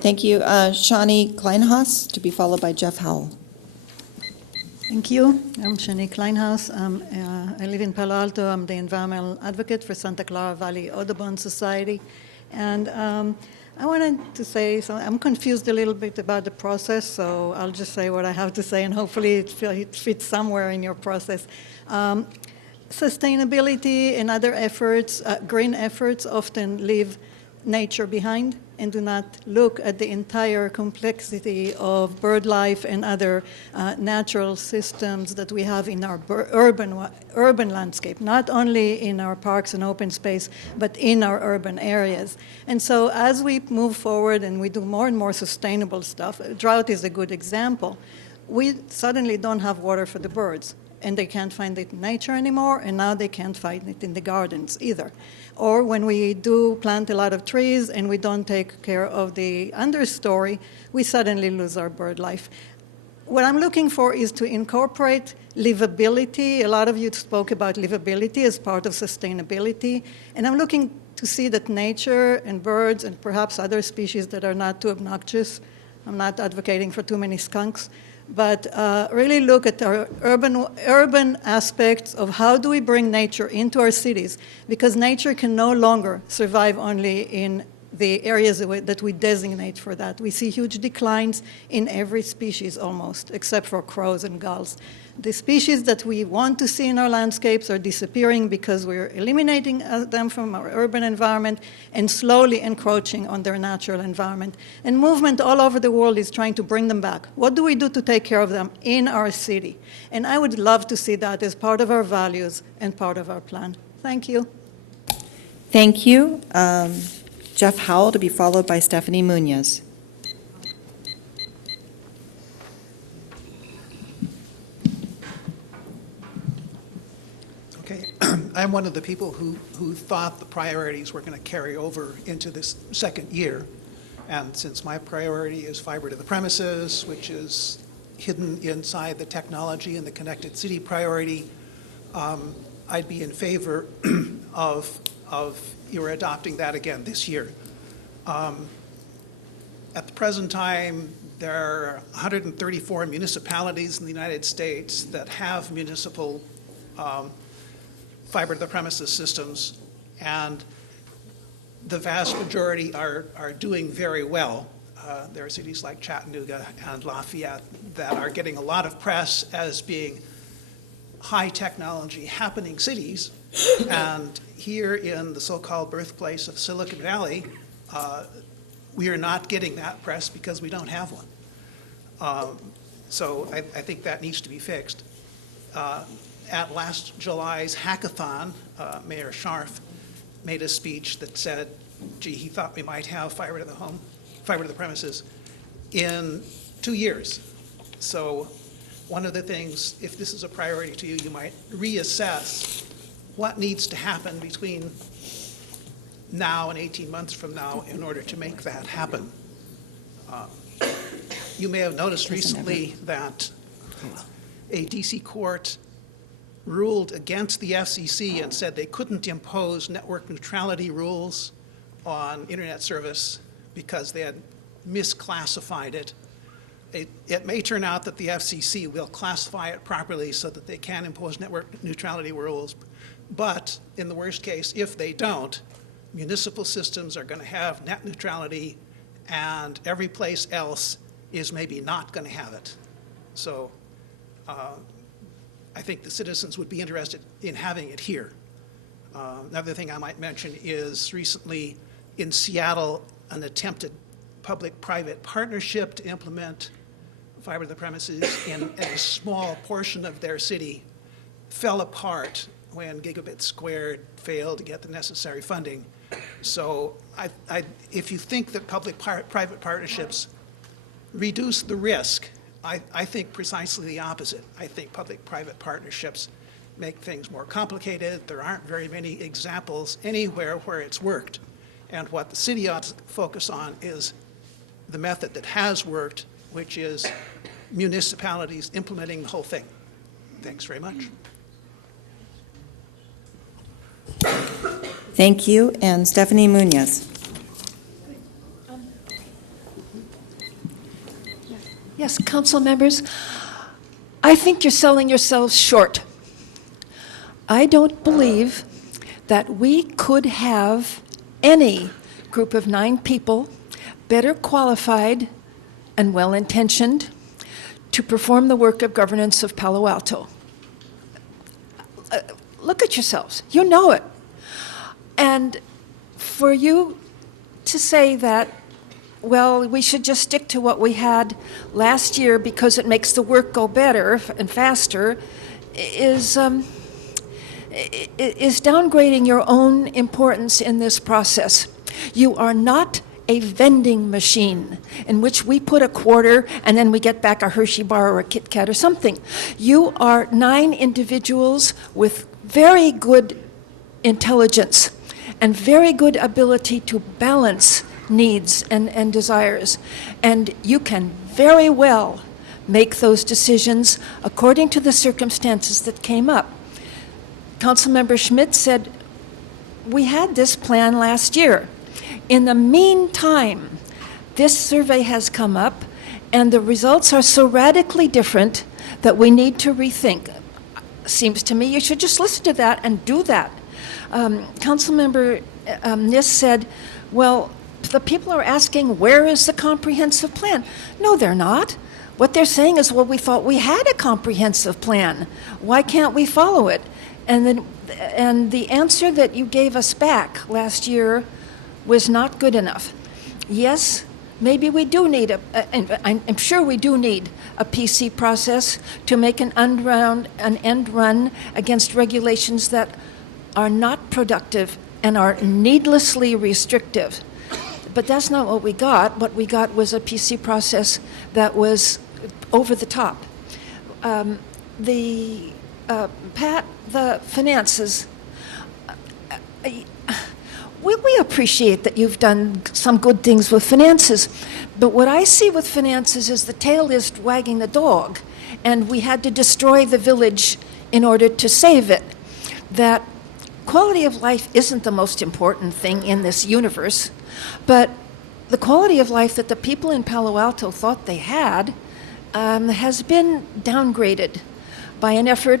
Thank you. Shawnee Kleinhaus, to be followed by Jeff Howell. Thank you. I'm Shani Kleinhaus. I live in Palo Alto. I'm the environmental advocate for Santa Clara Valley Audubon Society. And I wanted to say, so I'm confused a little bit about the process, so I'll just say what I have to say, and hopefully it fits somewhere in your process. Sustainability and other efforts, green efforts, often leave nature behind and do not look at the entire complexity of bird life and other natural systems that we have in our urban landscape, not only in our parks and open space, but in our urban areas. And so as we move forward and we do more and more sustainable stuff, drought is a good example, we suddenly don't have water for the birds. And they can't find it in nature anymore, and now they can't find it in the gardens either. Or when we do plant a lot of trees and we don't take care of the understory, we suddenly lose our bird life. What I'm looking for is to incorporate livability. A lot of you spoke about livability as part of sustainability, and I'm looking to see that nature and birds and perhaps other species that are not too obnoxious, I'm not advocating for too many skunks, but really look at our urban aspects of how do we bring nature into our cities, because nature can no longer survive only in the areas that we designate for that. We see huge declines in every species almost, except for crows and gulls. The species that we want to see in our landscapes are disappearing because we're eliminating them from our urban environment and slowly encroaching on their natural environment. And movement all over the world is trying to bring them back. What do we do to take care of them in our city? And I would love to see that as part of our values and part of our plan. Thank you. Thank you. Jeff Howell, to be followed by Stephanie Munoz. Okay, I'm one of the people who thought the priorities were going to carry over into this second year. And since my priority is fiber to the premises, which is hidden inside the technology and the connected city priority, I'd be in favor of your adopting that again this year. At the present time, there are 134 municipalities in the United States that have municipal fiber to the premises systems, and the vast majority are doing very well. There are cities like Chattanooga and Lafayette that are getting a lot of press as being high technology happening cities, and here in the so-called birthplace of Silicon Valley, we are not getting that press because we don't have one. So I think that needs to be fixed. At last July's hackathon, Mayor Scharf made a speech that said, gee, he thought we might have fiber to the home, fiber to the premises in 2 years. So one of the things, if this is a priority to you, you might reassess what needs to happen between now and 18 months from now in order to make that happen. You may have noticed recently that a DC court ruled against the FCC and said they couldn't impose network neutrality rules on internet service because they had misclassified it. It may turn out that the FCC will classify it properly so that they can impose network neutrality rules, but in the worst case, if they don't, municipal systems are going to have net neutrality and every place else is maybe not going to have it. So I think the citizens would be interested in having it here. Another thing I might mention is recently in Seattle, an attempted public-private partnership to implement fiber to the premises in a small portion of their city fell apart when Gigabit Squared failed to get the necessary funding. So if you think that public-private partnerships reduce the risk, I think precisely the opposite. I think public-private partnerships make things more complicated. There aren't very many examples anywhere where it's worked. And what the city ought to focus on is the method that has worked, which is municipalities implementing the whole thing. Thanks very much. Thank you. And Stephanie Munoz. Yes, council members, I think you're selling yourselves short. I don't believe that we could have any group of 9 people better qualified and well-intentioned to perform the work of governance of Palo Alto. Look at yourselves. You know it. And for you to say that, well, we should just stick to what we had last year because it makes the work go better and faster is downgrading your own importance in this process. You are not a vending machine in which we put a quarter and then we get back a Hershey bar or a Kit Kat or something. You are 9 individuals with very good intelligence and very good ability to balance needs and desires. And you can very well make those decisions according to the circumstances that came up. Councilmember Schmidt said, we had this plan last year. In the meantime, this survey has come up, and the results are so radically different that we need to rethink. Seems to me you should just listen to that and do that. Councilmember Nis said, well, the people are asking, where is the comprehensive plan? No, they're not. What they're saying is, well, we thought we had a comprehensive plan. Why can't we follow it? And the answer that you gave us back last year was not good enough. Yes, maybe we do need I'm sure we do need a PC process to make an end run against regulations that are not productive and are needlessly restrictive. But that's not what we got. What we got was a PC process that was over the top. Pat, the finances, we appreciate that you've done some good things with finances, but what I see with finances is the tail is wagging the dog, and we had to destroy the village in order to save it. That quality of life isn't the most important thing in this universe, but the quality of life that the people in Palo Alto thought they had has been downgraded by an effort.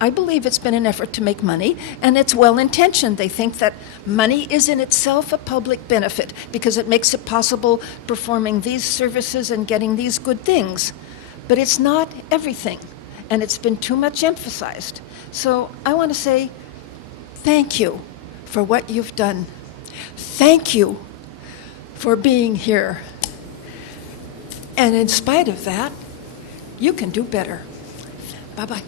I believe it's been an effort to make money, and it's well-intentioned. They think that money is in itself a public benefit because it makes it possible performing these services and getting these good things. But it's not everything, and it's been too much emphasized. So I want to say thank you for what you've done. Thank you for being here. And in spite of that, you can do better. Bye-bye.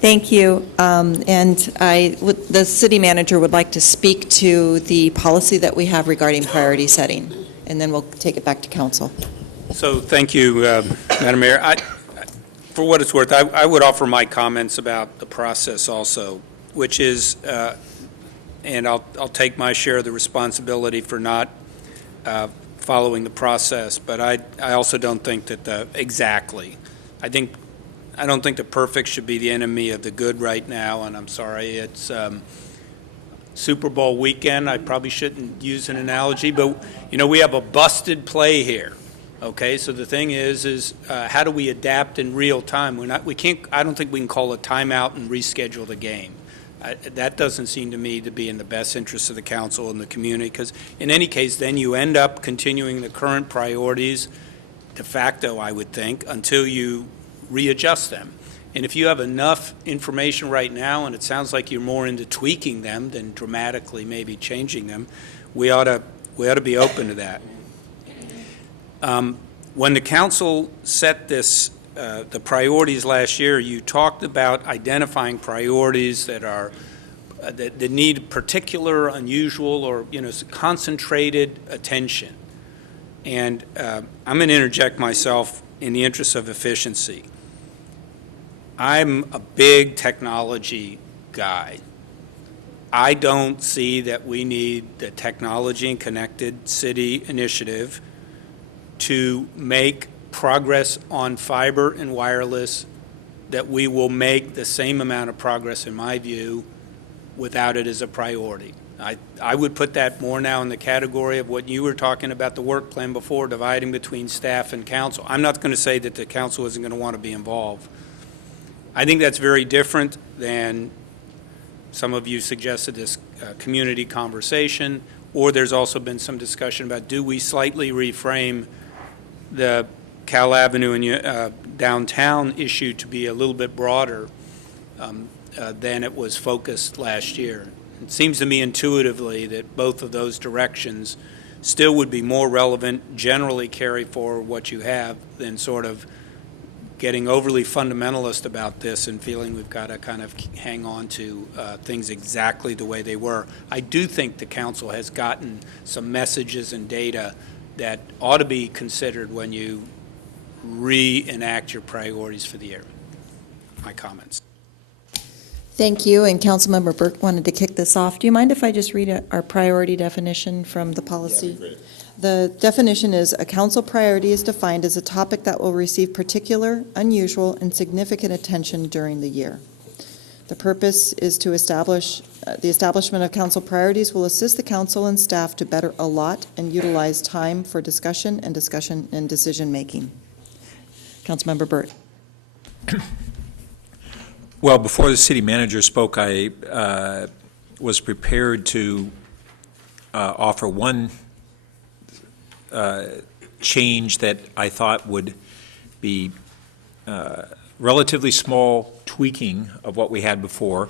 Thank you. The city manager would like to speak to the policy that we have regarding priority setting, and then we'll take it back to council. So thank you, Madam Mayor. For what it's worth, I would offer my comments about the process also, which is, and I'll take my share of the responsibility for not following the process, but I also don't think that exactly. I don't think the perfect should be the enemy of the good right now, and I'm sorry, it's Super Bowl weekend. I probably shouldn't use an analogy, but, we have a busted play here, okay? So the thing is how do we adapt in real time? I don't think we can call a timeout and reschedule the game. That doesn't seem to me to be in the best interest of the council and the community, because in any case, then you end up continuing the current priorities de facto, I would think, until you readjust them. And if you have enough information right now, and it sounds like you're more into tweaking them than dramatically maybe changing them, we ought to be open to that. When the council set the priorities last year, you talked about identifying priorities that need particular, unusual, or concentrated attention. And I'm going to interject myself in the interest of efficiency. I'm a big technology guy. I don't see that we need the Technology and Connected City Initiative to make progress on fiber and wireless that we will make the same amount of progress, in my view, without it as a priority. I would put that more now in the category of what you were talking about, the work plan before, dividing between staff and council. I'm not going to say that the council isn't going to want to be involved. I think that's very different than some of you suggested this community conversation, or there's also been some discussion about, do we slightly reframe the Cal Avenue and downtown issue to be a little bit broader than it was focused last year. It seems to me intuitively that both of those directions still would be more relevant, generally carry forward what you have, than sort of getting overly fundamentalist about this and feeling we've got to kind of hang on to things exactly the way they were. I do think the council has gotten some messages and data that ought to be considered when you reenact your priorities for the year. My comments. Thank you, and Councilmember Burke wanted to kick this off. Do you mind if I just read our priority definition from the policy? Yeah, great. The definition is, a council priority is defined as a topic that will receive particular, unusual, and significant attention during the year. The purpose is to establish, the establishment of council priorities will assist the council and staff to better allot and utilize time for discussion and decision-making. Councilmember Burt. Well, before the city manager spoke, I was prepared to offer one change that I thought would be relatively small tweaking of what we had before.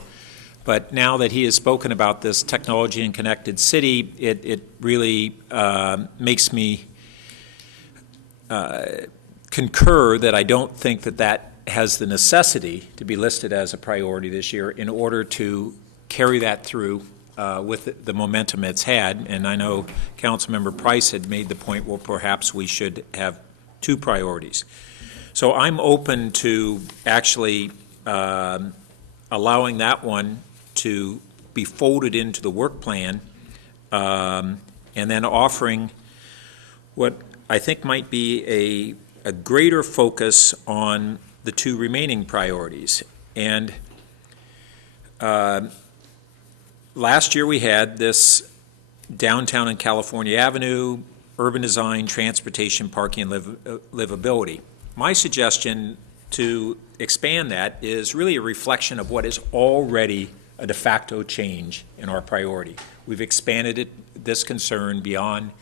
But now that he has spoken about this technology and connected city, it really makes me concur that I don't think that has the necessity to be listed as a priority this year in order to carry that through with the momentum it's had. And I know Councilmember Price had made the point, well, perhaps we should have two priorities. So I'm open to actually allowing that one to be folded into the work plan and then offering what I think might be a greater focus on the two remaining priorities. And last year we had this downtown and California Avenue, urban design, transportation, parking, and livability. My suggestion to expand that is really a reflection of what is already a de facto change in our priority. We've expanded this concern beyond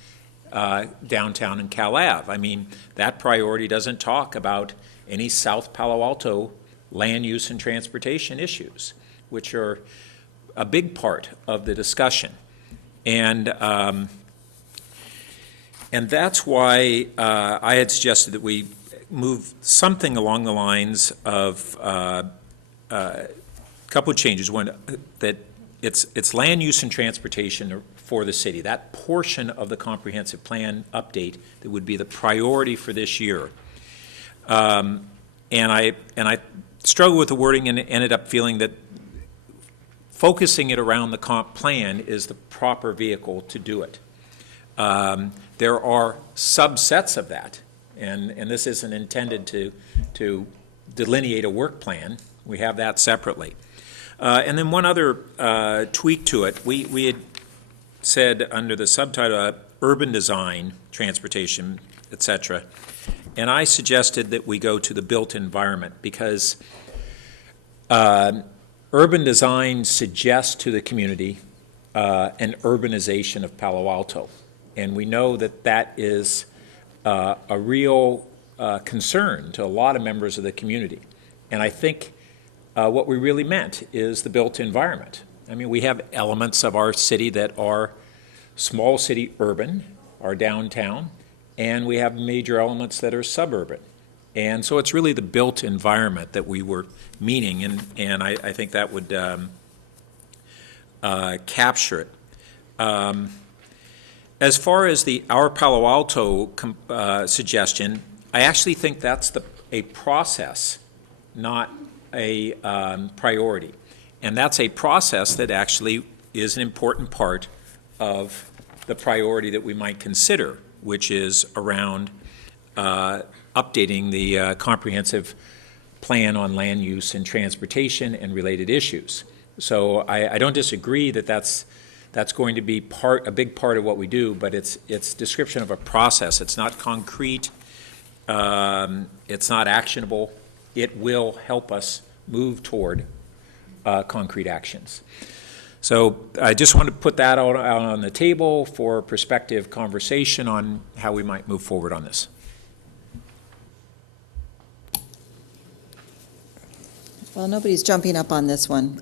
downtown and Cal Ave. I mean, that priority doesn't talk about any South Palo Alto land use and transportation issues, which are a big part of the discussion. And that's why I had suggested that we move something along the lines of a couple of changes. One, that it's land use and transportation for the city. That portion of the comprehensive plan update that would be the priority for this year. And I struggled with the wording and ended up feeling that focusing it around the comp plan is the proper vehicle to do it. There are subsets of that, and this isn't intended to delineate a work plan. We have that separately. And then one other tweak to it, we had said under the subtitle, urban design, transportation, et cetera. And I suggested that we go to the built environment because urban design suggests to the community an urbanization of Palo Alto. And we know that that is a real concern to a lot of members of the community. And I think what we really meant is the built environment. I mean, we have elements of our city that are small city urban, our downtown, and we have major elements that are suburban. And so it's really the built environment that we were meaning, and I think that would capture it. As far as our Palo Alto suggestion, I actually think that's a process, not a priority. And that's a process that actually is an important part of the priority that we might consider, which is around updating the comprehensive plan on land use and transportation and related issues. So I don't disagree that that's going to be a big part of what we do, but it's description of a process. It's not concrete. It's not actionable. It will help us move toward concrete actions. So I just want to put that out on the table for prospective conversation on how we might move forward on this. Well, nobody's jumping up on this one.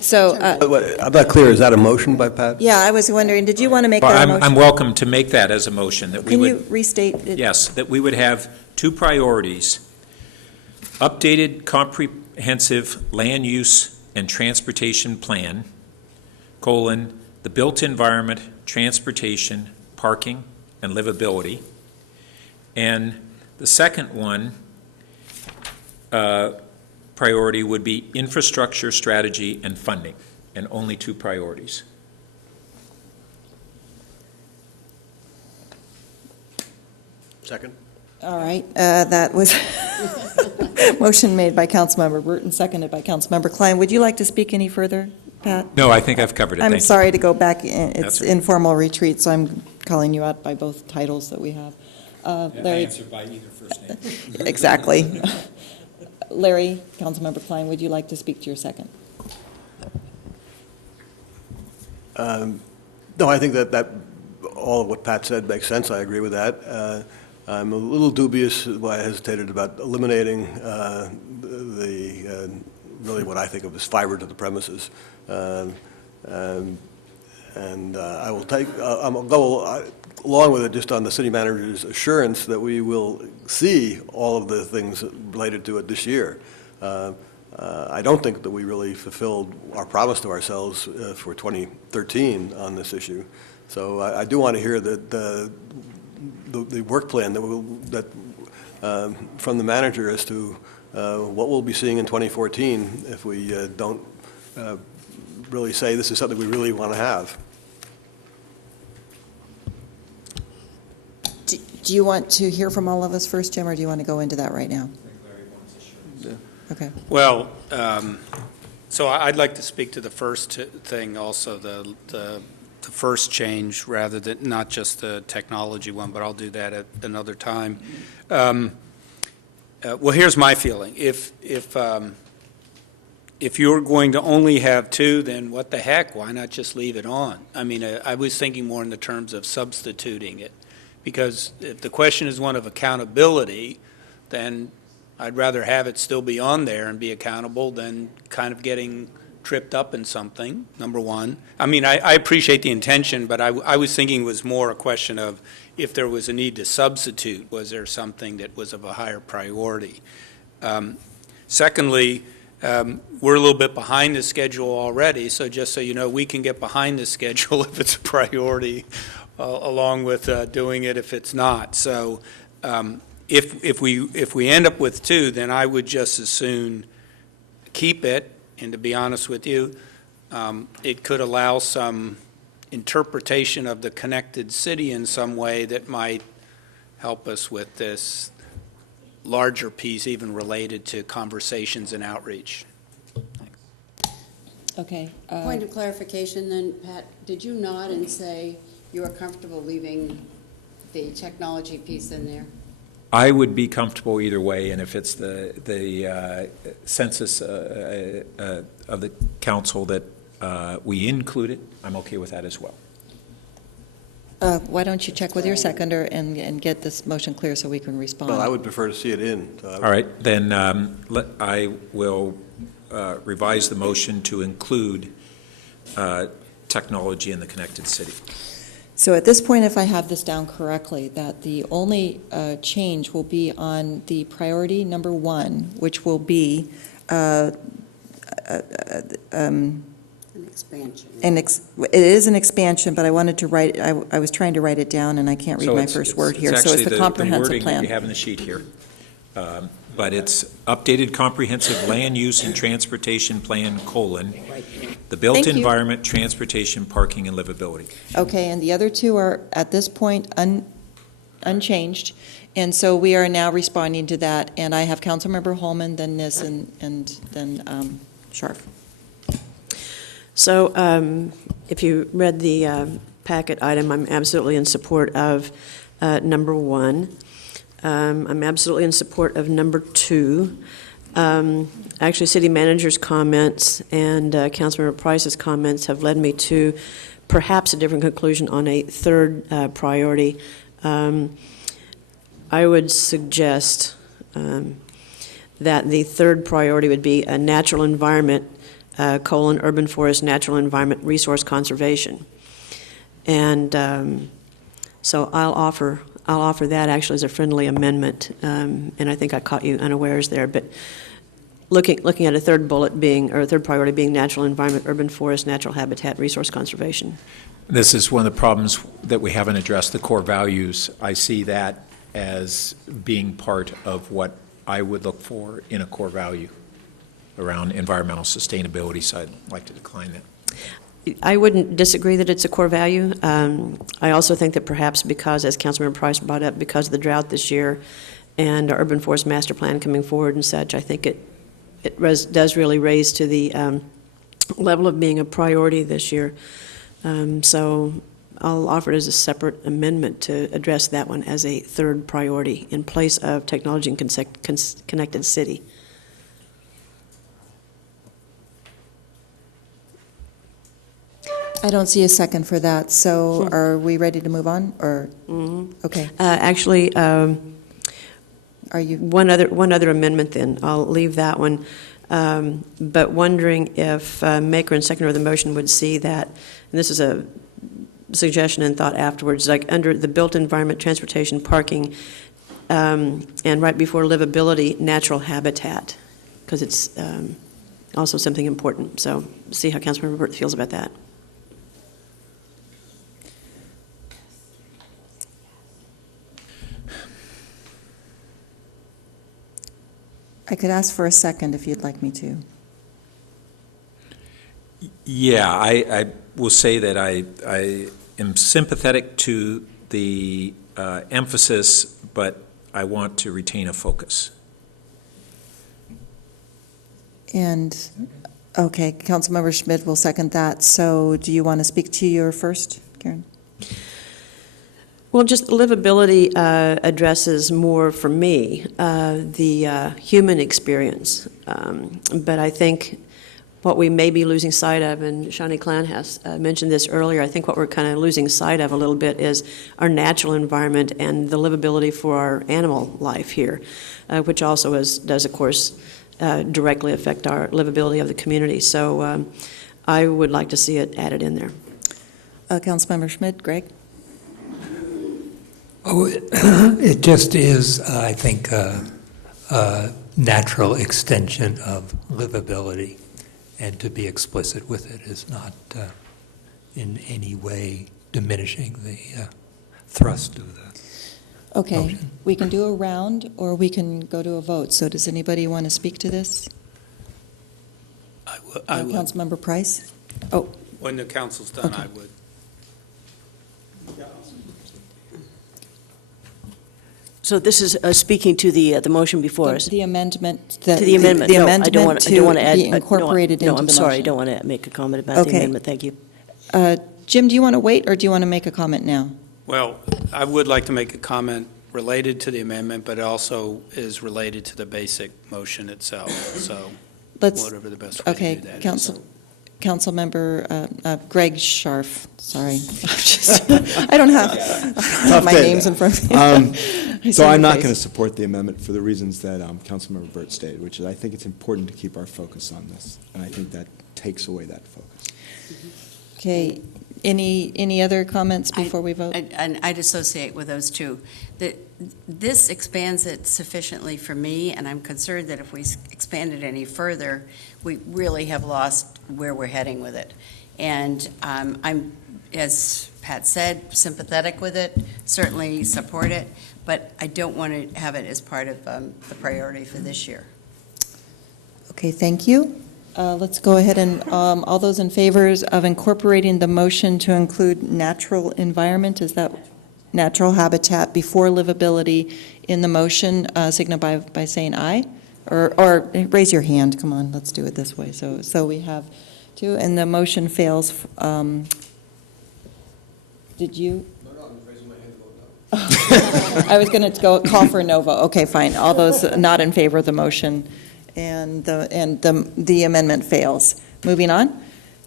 So, I'm not clear, is that a motion by Pat? yeah, I was wondering, did you want to make But that a motion? I'm welcome to make that as a motion, that we Can would. you restate it? Yes, that we would have two priorities: updated comprehensive land use and transportation plan, the built environment, transportation, parking, and livability. And the second one, priority would be infrastructure, strategy, and funding, and only two priorities. Second? All right, that was motion made by Councilmember Burton, seconded by Councilmember Klein. Would you like to speak any further, Pat? No, I think I've covered it. I'm Thank you. sorry to go back. It's That's right. informal retreat, so I'm calling you out by both titles that we have. Larry, answered by either first name. exactly. Larry, Councilmember Klein, would you like to speak to your second? No, I think that all of what Pat said makes sense. I agree with that. I'm a little dubious why I hesitated about eliminating really what I think of as fiber to the premises. And I will I'll go along with it just on the city manager's assurance that we will see all of the things related to it this year. I don't think that we really fulfilled our promise to ourselves for 2013 on this issue. So I do want to hear that the work plan from the manager as to what we'll be seeing in 2014 if we don't really say this is something we really want to have. Do you want to hear from all of us first, Jim, or do you want to go into that right now? Okay. Well, so I'd like to speak to the first thing also, the first change, rather than not just the technology one, but I'll do that at another time. Well, here's my feeling. If you're going to only have two, then what the heck? Why not just leave it on? I mean, I was thinking more in the terms of substituting it, because if the question is one of accountability, then I'd rather have it still be on there and be accountable than kind of getting tripped up in something, number one. I mean, I appreciate the intention, but I was thinking it was more a question of if there was a need to substitute, was there something that was of a higher priority? Secondly, we're a little bit behind the schedule already, so just so you know, we can get behind the schedule if it's a priority, along with doing it if it's not. So if we end up with two, then I would just as soon keep it. And to be honest with you, it could allow some interpretation of the connected city in some way that might help us with this larger piece, even related to conversations and outreach. Okay. Point of clarification then, Pat, did you nod and say you are comfortable leaving the technology piece in there? I would be comfortable either way, and if it's the census of the council that we include it, I'm okay with that as well. Why don't you check with your seconder and get this motion clear so we can respond? Well, I would prefer to see it in. All right, then I will revise the motion to include technology in the connected city. So at this point, if I have this down correctly, that the only change will be on the priority number one, which will be An expansion. it is an expansion, but I wanted to write, I was trying to write it down, and I can't read my first word here. So it's the comprehensive wording that plan. you have in the sheet here. But it's updated comprehensive land use and transportation plan, the built Thank you. environment, transportation, parking, and livability. Okay, and the other two are, at this point, unchanged, and so we are now responding to that, and I have Councilmember Holman, then Nis, and then Scharf. So if you read the packet item, I'm absolutely in support of number 1. I'm absolutely in support of number 2. Actually, city manager's comments and Councilmember Price's comments have led me to perhaps a different conclusion on a third priority. I would suggest that the third priority would be a natural environment, urban forest, natural environment, resource conservation. And so I'll offer that actually as a friendly amendment, and I think I caught you unawares there, but looking at a third bullet being, or a third priority being natural environment, urban forest, natural habitat, resource conservation. This is one of the problems that we haven't addressed, the core values. I see that as being part of what I would look for in a core value around environmental sustainability, so I'd like to decline that. I wouldn't disagree that it's a core value. I also think that perhaps because, as Councilmember Price brought up, because of the drought this year and our urban forest master plan coming forward and such, I think it does really raise to the level of being a priority this year. So I'll offer it as a separate amendment to address that one as a third priority in place of technology and connected city. I don't see a second for that, so are we ready to move on, or? Okay. Actually, Are you? one other amendment then. I'll leave that one. But wondering if maker and seconder of the motion would see that, and this is a suggestion and thought afterwards, like under the built environment, transportation, parking, and right before livability, natural habitat, because it's also something important. So see how Councilmember Burt feels about that. I could ask for a second if you'd like me to. Yeah, I will say that I am sympathetic to the emphasis, but I want to retain a focus. And, okay, Councilmember Schmidt will second that. So do you want to speak to your first, Karen? Well, just livability addresses more, for me, the human experience. But I think what we may be losing sight of, and Shawnee Clan has mentioned this earlier, I think what we're kind of losing sight of a little bit is our natural environment and the livability for our animal life here, which also does, of course, directly affect our livability of the community. So I would like to see it added in there. Councilmember Schmidt, Greg? Oh, it just is, I think, a natural extension of livability, and to be explicit with it is not in any way diminishing the thrust of the Okay, motion. we can do a round, or we can go to a vote. So does anybody want to speak to this? I would. Councilmember Price? Oh, When the council's done, Okay. I would. So this is speaking to the motion before us. the amendment. That, To the amendment. The No, amendment I don't want to add. be incorporated into No, the I'm sorry, I motion. don't want to make a comment about the Okay. amendment. Thank you. Jim, do you want to wait, or do you want to make a comment now? Well, I would like to make a comment related to the amendment, but also is related to the basic motion itself. So Let's. whatever the best way Okay, to do that is. Councilmember Greg Scharf. Sorry, I don't have my day. names in front of me. I see So I'm your not face. going to support the amendment for the reasons that Councilmember Burt stated, which is I think it's important to keep our focus on this, and I think that takes away that focus. Okay, any other comments before we vote? And I'd associate with those two. This expands it sufficiently for me, and I'm concerned that if we expand it any further, we really have lost where we're heading with it. And I'm, as Pat said, sympathetic with it, certainly support it, but I don't want to have it as part of the priority for this year. Okay, thank you. Let's go ahead and, all those in favor of incorporating the motion to include natural environment, is that natural habitat before livability in the motion, signify by saying aye? Or raise your hand, come on, let's do it this way. So we have 2, and the motion fails. Did you? No, I'm raising my hand to vote no. I was going to call for a no vote. Okay, fine. All those not in favor of the motion, and the amendment fails. Moving on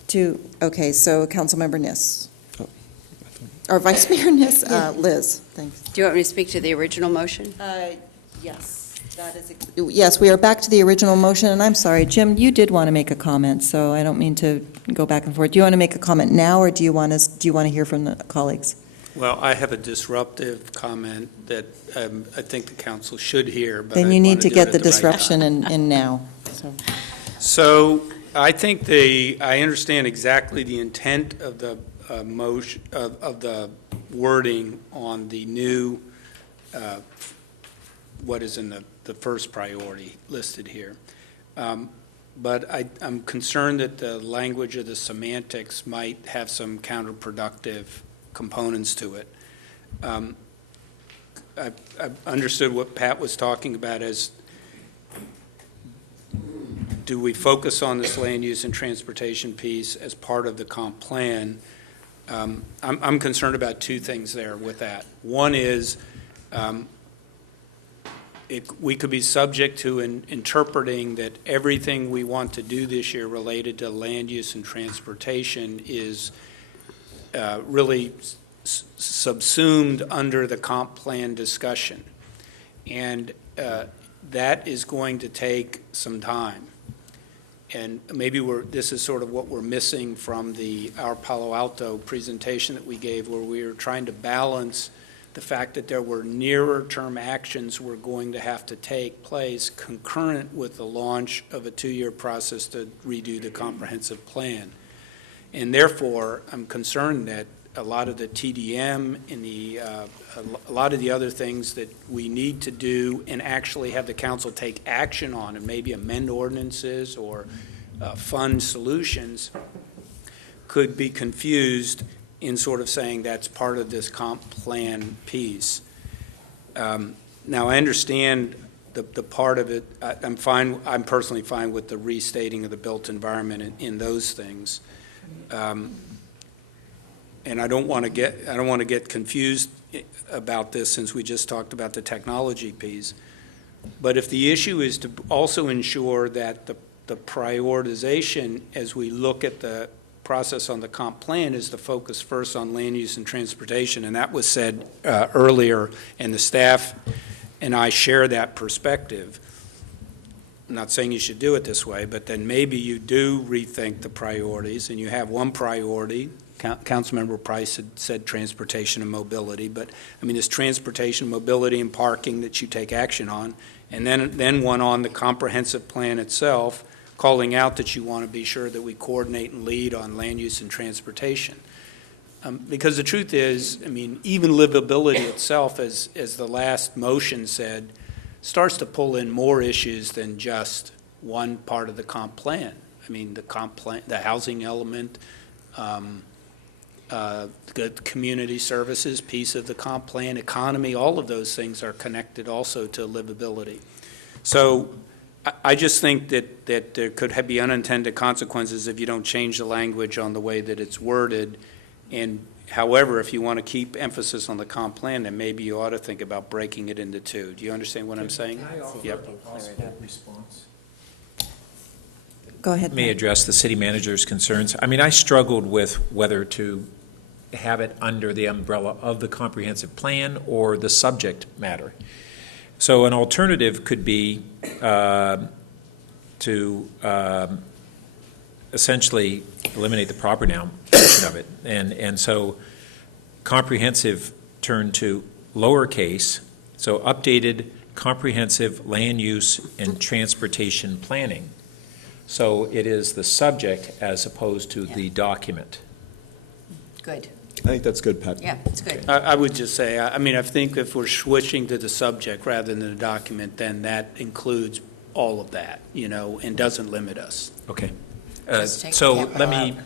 to, okay, so Councilmember Niss. Or Vice Mayor Niss, Liz, thanks. Do you want me to speak to the original motion? Yes. That is, yes, we are back to the original motion, and I'm sorry, Jim, you did want to make a comment, so I don't mean to go back and forth. Do you want to make a comment now, or do you want to hear from the colleagues? Well, I have a disruptive comment that I think the council should hear, but Then I you need want to do get it the at right disruption time. in now. So I think I understand exactly the intent of the motion, of the wording on the new, what is in the first priority listed here. But I'm concerned that the language of the semantics might have some counterproductive components to it. I've understood what Pat was talking about as, do we focus on this land use and transportation piece as part of the comp plan? I'm concerned about two things there with that. One is we could be subject to interpreting that everything we want to do this year related to land use and transportation is really subsumed under the comp plan discussion. And that is going to take some time. And maybe this is sort of what we're missing from our Palo Alto presentation that we gave, where we were trying to balance the fact that there were nearer-term actions we're going to have to take place concurrent with the launch of a 2-year process to redo the comprehensive plan. And therefore, I'm concerned that a lot of the TDM and a lot of the other things that we need to do and actually have the council take action on, and maybe amend ordinances or fund solutions, could be confused in sort of saying that's part of this comp plan piece. Now, I understand the part of it. I'm personally fine with the restating of the built environment in those things. And I don't want to get confused about this, since we just talked about the technology piece. But if the issue is to also ensure that the prioritization as we look at the process on the comp plan is to focus first on land use and transportation, and that was said earlier, and the staff and I share that perspective. I'm not saying you should do it this way, but then maybe you do rethink the priorities, and you have one priority. Councilmember Price had said transportation and mobility, but I mean, it's transportation, mobility, and parking that you take action on, and then one on the comprehensive plan itself, calling out that you want to be sure that we coordinate and lead on land use and transportation. Because the truth is, I mean, even livability itself, as the last motion said, starts to pull in more issues than just one part of the comp plan. I mean, the comp plan, the housing element, the community services piece of the comp plan, economy, all of those things are connected also to livability. So I just think that there could be unintended consequences if you don't change the language on the way that it's worded. And however, if you want to keep emphasis on the comp plan, then maybe you ought to think about breaking it into two. Do you understand what I'm saying? Can I offer a possible response? Go ahead. May address the city manager's concerns. I mean, I struggled with whether to have it under the umbrella of the comprehensive plan or the subject matter. So an alternative could be to essentially eliminate the proper noun portion of it. And so comprehensive turn to lowercase, so updated comprehensive land use and transportation planning. So it is the subject as opposed to the document. Good. I think that's good, Pat. Yeah, it's good. I would just say, I mean, I think if we're switching to the subject rather than the document, then that includes all of that, you know, and doesn't limit us. Okay. Just take So the cap let me,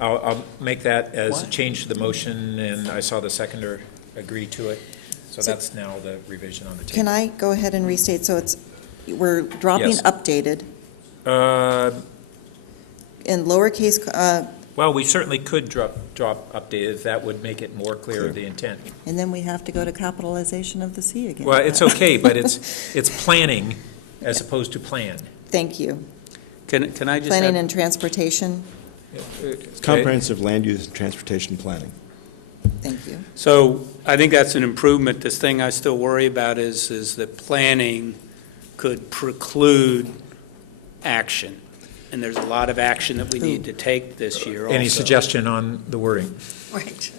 out. I'll make that as a change to the motion, and I saw the seconder agree to it. So that's now the revision on the table. Can I go ahead and restate? So we're dropping Yes. updated. in lowercase, Well, we certainly could drop updated. That would make it more clear of the intent. and then we have to go to capitalization of the C again. Well, it's okay, but it's planning as opposed to plan. Thank you. Can I just Planning add- and transportation, Comprehensive land use and transportation planning. thank you. So I think that's an improvement. This thing I still worry about is that planning could preclude action. And there's a lot of action that we need to take this year also. Any suggestion on the wording? Right.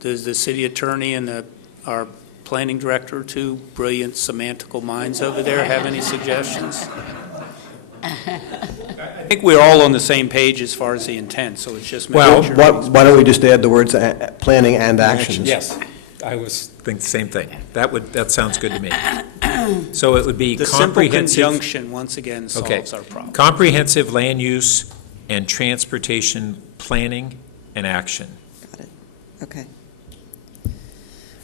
Does the city attorney and our planning director, two brilliant semantical minds over there, have any suggestions? I think we're all on the same page as far as the intent, so it's just Well, making sure. why don't we just add the words planning and actions? Yes, I was thinking the same thing. That sounds good to me. So it would be The simple comprehensive. conjunction, once again, Okay. solves our problem. Comprehensive land use and transportation planning and action. Got it. Okay.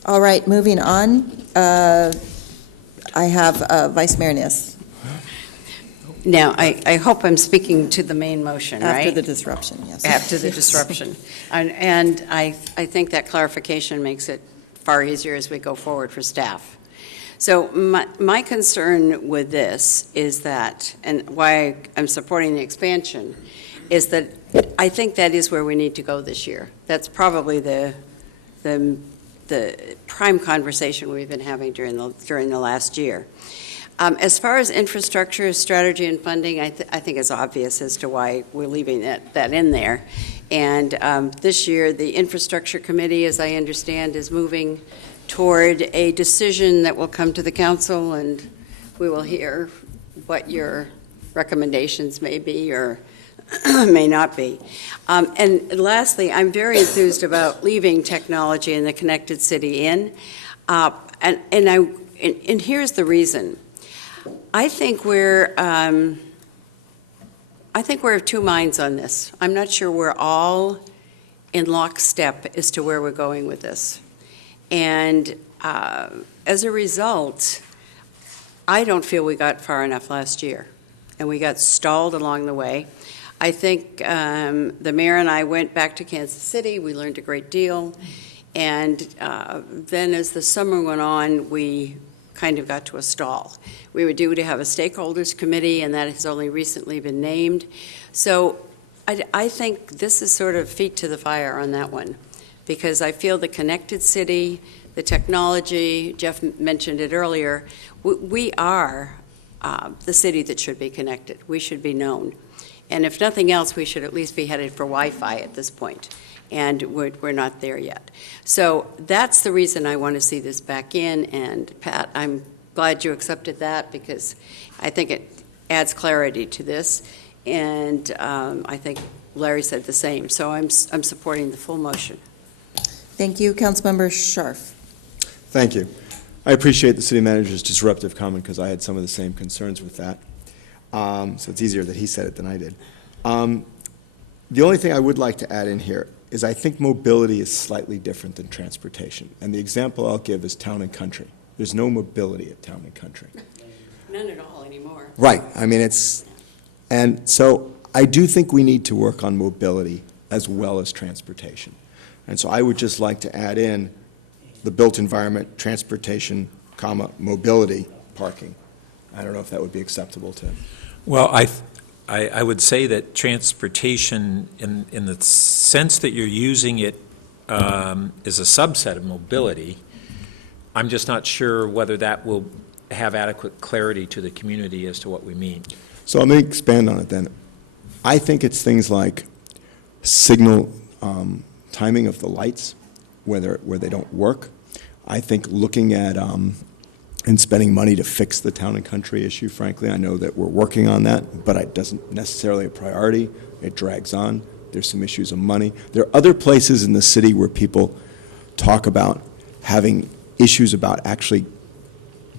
All right, moving on. I have Vice Mayor Niss. Now, I hope I'm speaking to the main motion, right? After the disruption, yes. After the disruption. And I think that clarification makes it far easier as we go forward for staff. So my concern with this is that, and why I'm supporting the expansion, is that I think that is where we need to go this year. That's probably the prime conversation we've been having during the last year. As far as infrastructure, strategy, and funding, I think it's obvious as to why we're leaving that in there. And this year, the Infrastructure Committee, as I understand, is moving toward a decision that will come to the council, and we will hear what your recommendations may be or may not be. And lastly, I'm very enthused about leaving technology in the connected city in. And here's the reason. I think we're of two minds on this. I'm not sure we're all in lockstep as to where we're going with this. And as a result, I don't feel we got far enough last year, and we got stalled along the way. I think the mayor and I went back to Kansas City. We learned a great deal. And then as the summer went on, we kind of got to a stall. We were due to have a stakeholders committee, and that has only recently been named. So I think this is sort of feet to the fire on that one, because I feel the connected city, the technology, Jeff mentioned it earlier, we are the city that should be connected. We should be known. And if nothing else, we should at least be headed for Wi-Fi at this point. And we're not there yet. So that's the reason I want to see this back in. And Pat, I'm glad you accepted that, because I think it adds clarity to this. And I think Larry said the same. So I'm supporting the full motion. Thank you. Councilmember Scharf. Thank you. I appreciate the city manager's disruptive comment, because I had some of the same concerns with that. So it's easier that he said it than I did. The only thing I would like to add in here is I think mobility is slightly different than transportation. And the example I'll give is town and country. There's no mobility at town and country. None at all anymore. Right. I mean, and so I do think we need to work on mobility as well as transportation. And so I would just like to add in the built environment, transportation, mobility, parking. I don't know if that would be acceptable to. Well, I would say that transportation, in the sense that you're using it as a subset of mobility, I'm just not sure whether that will have adequate clarity to the community as to what we mean. So let me expand on it then. I think it's things like signal timing of the lights, where they don't work. I think looking at and spending money to fix the town and country issue, frankly. I know that we're working on that, but it doesn't necessarily a priority. It drags on. There's some issues of money. There are other places in the city where people talk about having issues about actually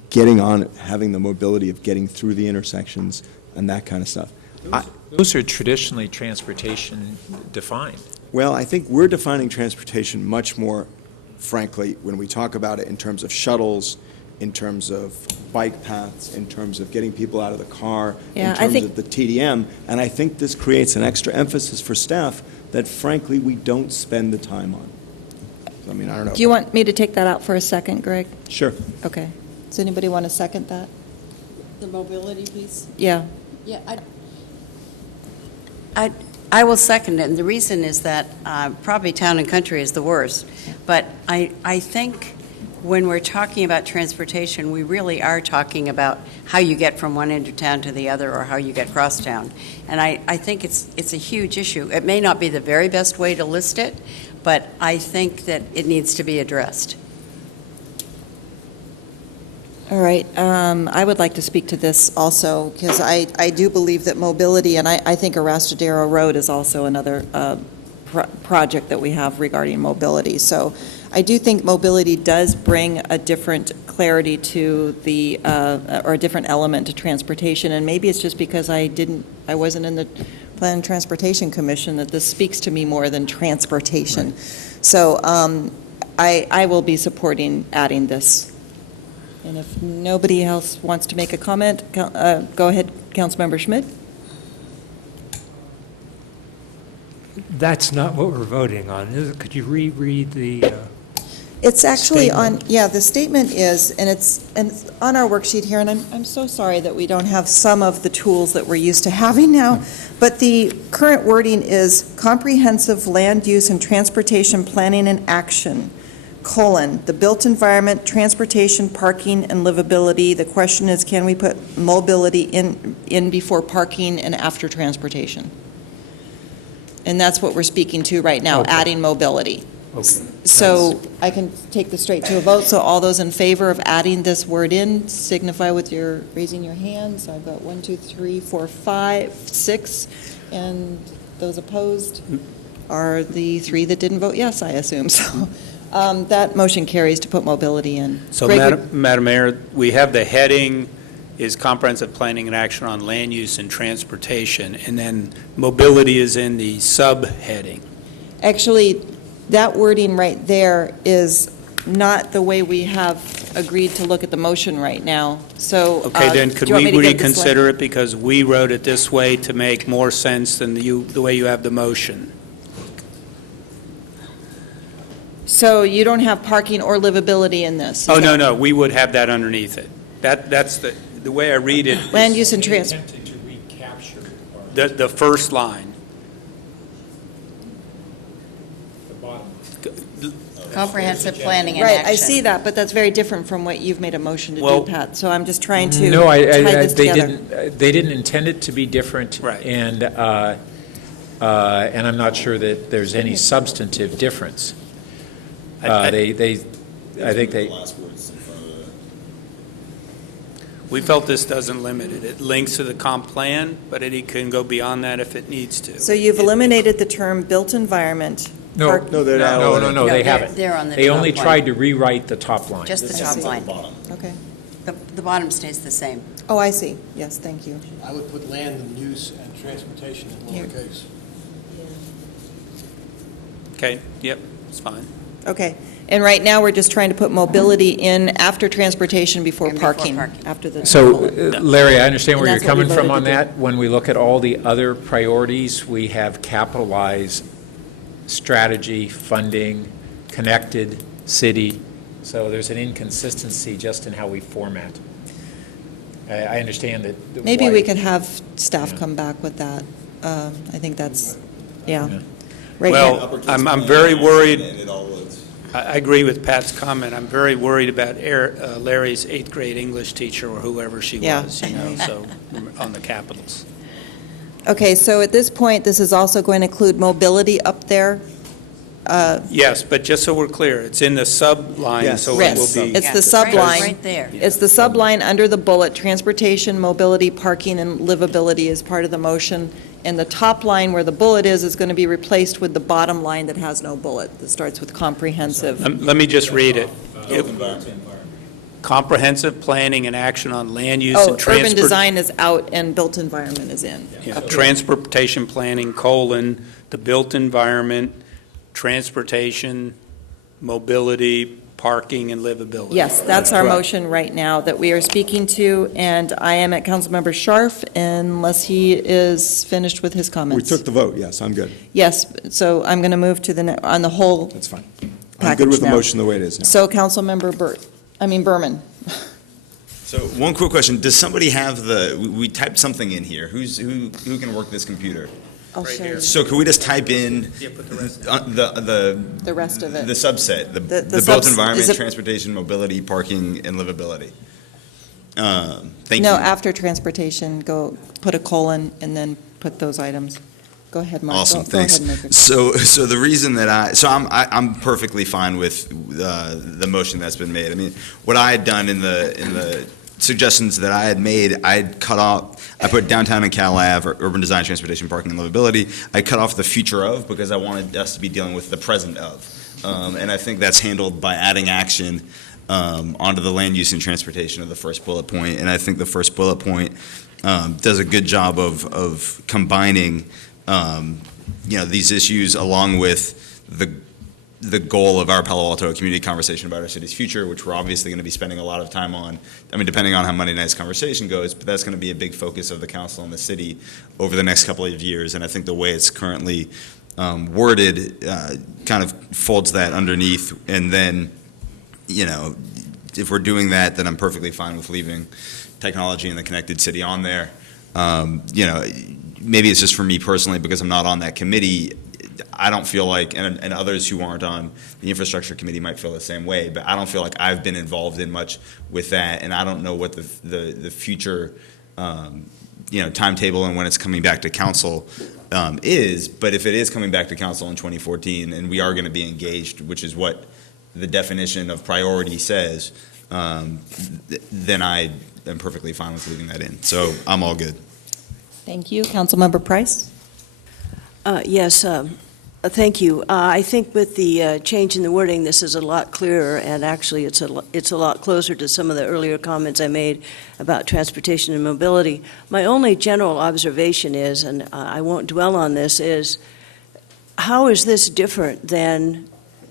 getting on, having the mobility of getting through the intersections and that kind of stuff. Those are traditionally transportation defined. Well, I think we're defining transportation much more, frankly, when we talk about it in terms of shuttles in terms of bike paths, in terms of getting people out of the car, Yeah, in I terms think- of the TDM. And I think this creates an extra emphasis for staff that frankly we don't spend the time on. I mean, I don't know. Do you want me to take that out for a second, Greg? Sure. Okay. Does anybody want to second that? The mobility piece? Yeah. Yeah, I will second it, and the reason is that probably town and country is the worst. But I think when we're talking about transportation, we really are talking about how you get from one end of town to the other or how you get cross town. And I think it's a huge issue. It may not be the very best way to list it, but I think that it needs to be addressed. All right. I would like to speak to this also, because I do believe that mobility, and I think Arastadero Road is also another project that we have regarding mobility. So I do think mobility does bring a different clarity to the, or a different element to transportation, and maybe it's just because I wasn't in the Plan and Transportation Commission that this speaks to me more than transportation. Right. So I will be supporting adding this. And if nobody else wants to make a comment, go ahead, Councilmember Schmidt. That's not what we're voting on, is it? Could you reread the It's actually statement? the statement is, and it's on our worksheet here, and I'm so sorry that we don't have some of the tools that we're used to having now, but the current wording is comprehensive land use and transportation planning and action, the built environment, transportation, parking, and livability. The question is, can we put mobility in before parking and after transportation? And that's what we're speaking to right now, Okay. adding mobility. Okay. So I can take this straight to a vote. So all those in favor of adding this word in, signify with your raising your hands. I've got 1, 2, 3, 4, 5, 6, and those opposed are the 3 that didn't vote yes, I assume. So that motion carries to put mobility in. So, Greg, Madam Mayor, we have the heading is comprehensive planning and action on land use and transportation, and then mobility is in the subheading. actually, that wording right there is not the way we have agreed to look at the motion right now. So, Okay, then do could you want we me to give this reconsider it because we wrote it this way to make more sense than the way you have the motion? So you don't have parking or livability in this? Oh, no, we would have that underneath it. That's the way I read it. Land use and Attempted to recapture The first line. the bottom. Comprehensive planning and Right, action. I see that, but that's very different from what you've made a motion to Well- do, Pat. So I'm just trying to No, tie this they together. didn't, they didn't intend it to be different. Right. And I'm not sure that there's any substantive difference. I think they, We felt this doesn't limit it. It links to the comp plan, but it can go beyond that if it needs to. So you've eliminated the term built environment. no, Park- No, they're not. no, they haven't. They're on the They only top line. tried to rewrite the top line. Just the top line. Okay. The bottom stays the same. Oh, I see. Yes, thank you. I would put land and use and transportation in Here. lowercase. Okay, yep, it's fine. Okay. And right now, we're just trying to put mobility in after transportation, before And before parking. parking. After the. So, Larry, I understand And where you're that's what we coming from voted on to do. that. When we look at all the other priorities, we have capitalized strategy, funding, connected, city. So there's an inconsistency just in how we format. I understand that. Maybe why- we could have staff Yeah. come back with that. I think that's, yeah. Yeah. Right now- Well, I'm very worried. I agree with Pat's comment. I'm very worried about Larry's 8th grade English teacher or whoever she Yeah. was, so, on the capitals. Okay, so at this point, this is also going to include mobility up there? Yes, but just so we're clear, it's in the sub-line, Yes. so it will Yes, be. it's the Yes, right- subline. Right there. It's the subline under the bullet, transportation, mobility, parking, and livability is part of the motion. And the top line where the bullet is going to be replaced with the bottom line that has no bullet, that starts with comprehensive. Let me just read it. Comprehensive planning and action on land use Oh, and transport. urban design is out and built environment is in. Yeah, transportation planning, the built environment, transportation, mobility, parking and livability. Yes, that's our motion right now that we are speaking to, and I am at Councilmember Scharf unless he is finished with his We comments. took the vote, yes, I'm good. Yes, so I'm going to move to on the whole That's fine. I'm package good with the now. motion the way it is now. So Councilmember Berman. So one quick question: does somebody have we typed something in here? Who can work this computer? I'll show you. So could we just type in The rest of it. the subset, the The built is environment, it- transportation, mobility, parking, and livability? Thank No, you. after transportation, go put a colon and then put those items. Go ahead, Mark. Awesome, Go thanks. ahead and make your- So the reason that I'm perfectly fine with the motion that's been made. I mean, what I had done in the suggestions that I had made, I put downtown and Cal Ave, or urban design, transportation, parking, and livability. I cut off the future of because I wanted us to be dealing with the present of, and I think that's handled by adding action onto the land use and transportation of the first bullet point. And I think the first bullet point does a good job of combining these issues along with the goal of our Palo Alto community conversation about our city's future, which we're obviously going to be spending a lot of time on. I mean, depending on how Monday night's conversation goes, but that's going to be a big focus of the council and the city over the next couple of years. And I think the way it's currently worded kind of folds that underneath. And then, if we're doing that, then I'm perfectly fine with leaving technology and the connected city on there. Maybe it's just for me personally because I'm not on that committee. I don't feel like, and others who aren't on the infrastructure committee might feel the same way, but I don't feel like I've been involved in much with that, and I don't know what the future, timetable and when it's coming back to council is. But if it is coming back to council in 2014, and we are going to be engaged, which is what the definition of priority says, then I am perfectly fine with leaving that in. So I'm all good. Thank you. Councilmember Price? Yes, thank you. I think with the change in the wording, this is a lot clearer, and actually it's a lot closer to some of the earlier comments I made about transportation and mobility. My only general observation is, and I won't dwell on this, is how is this different than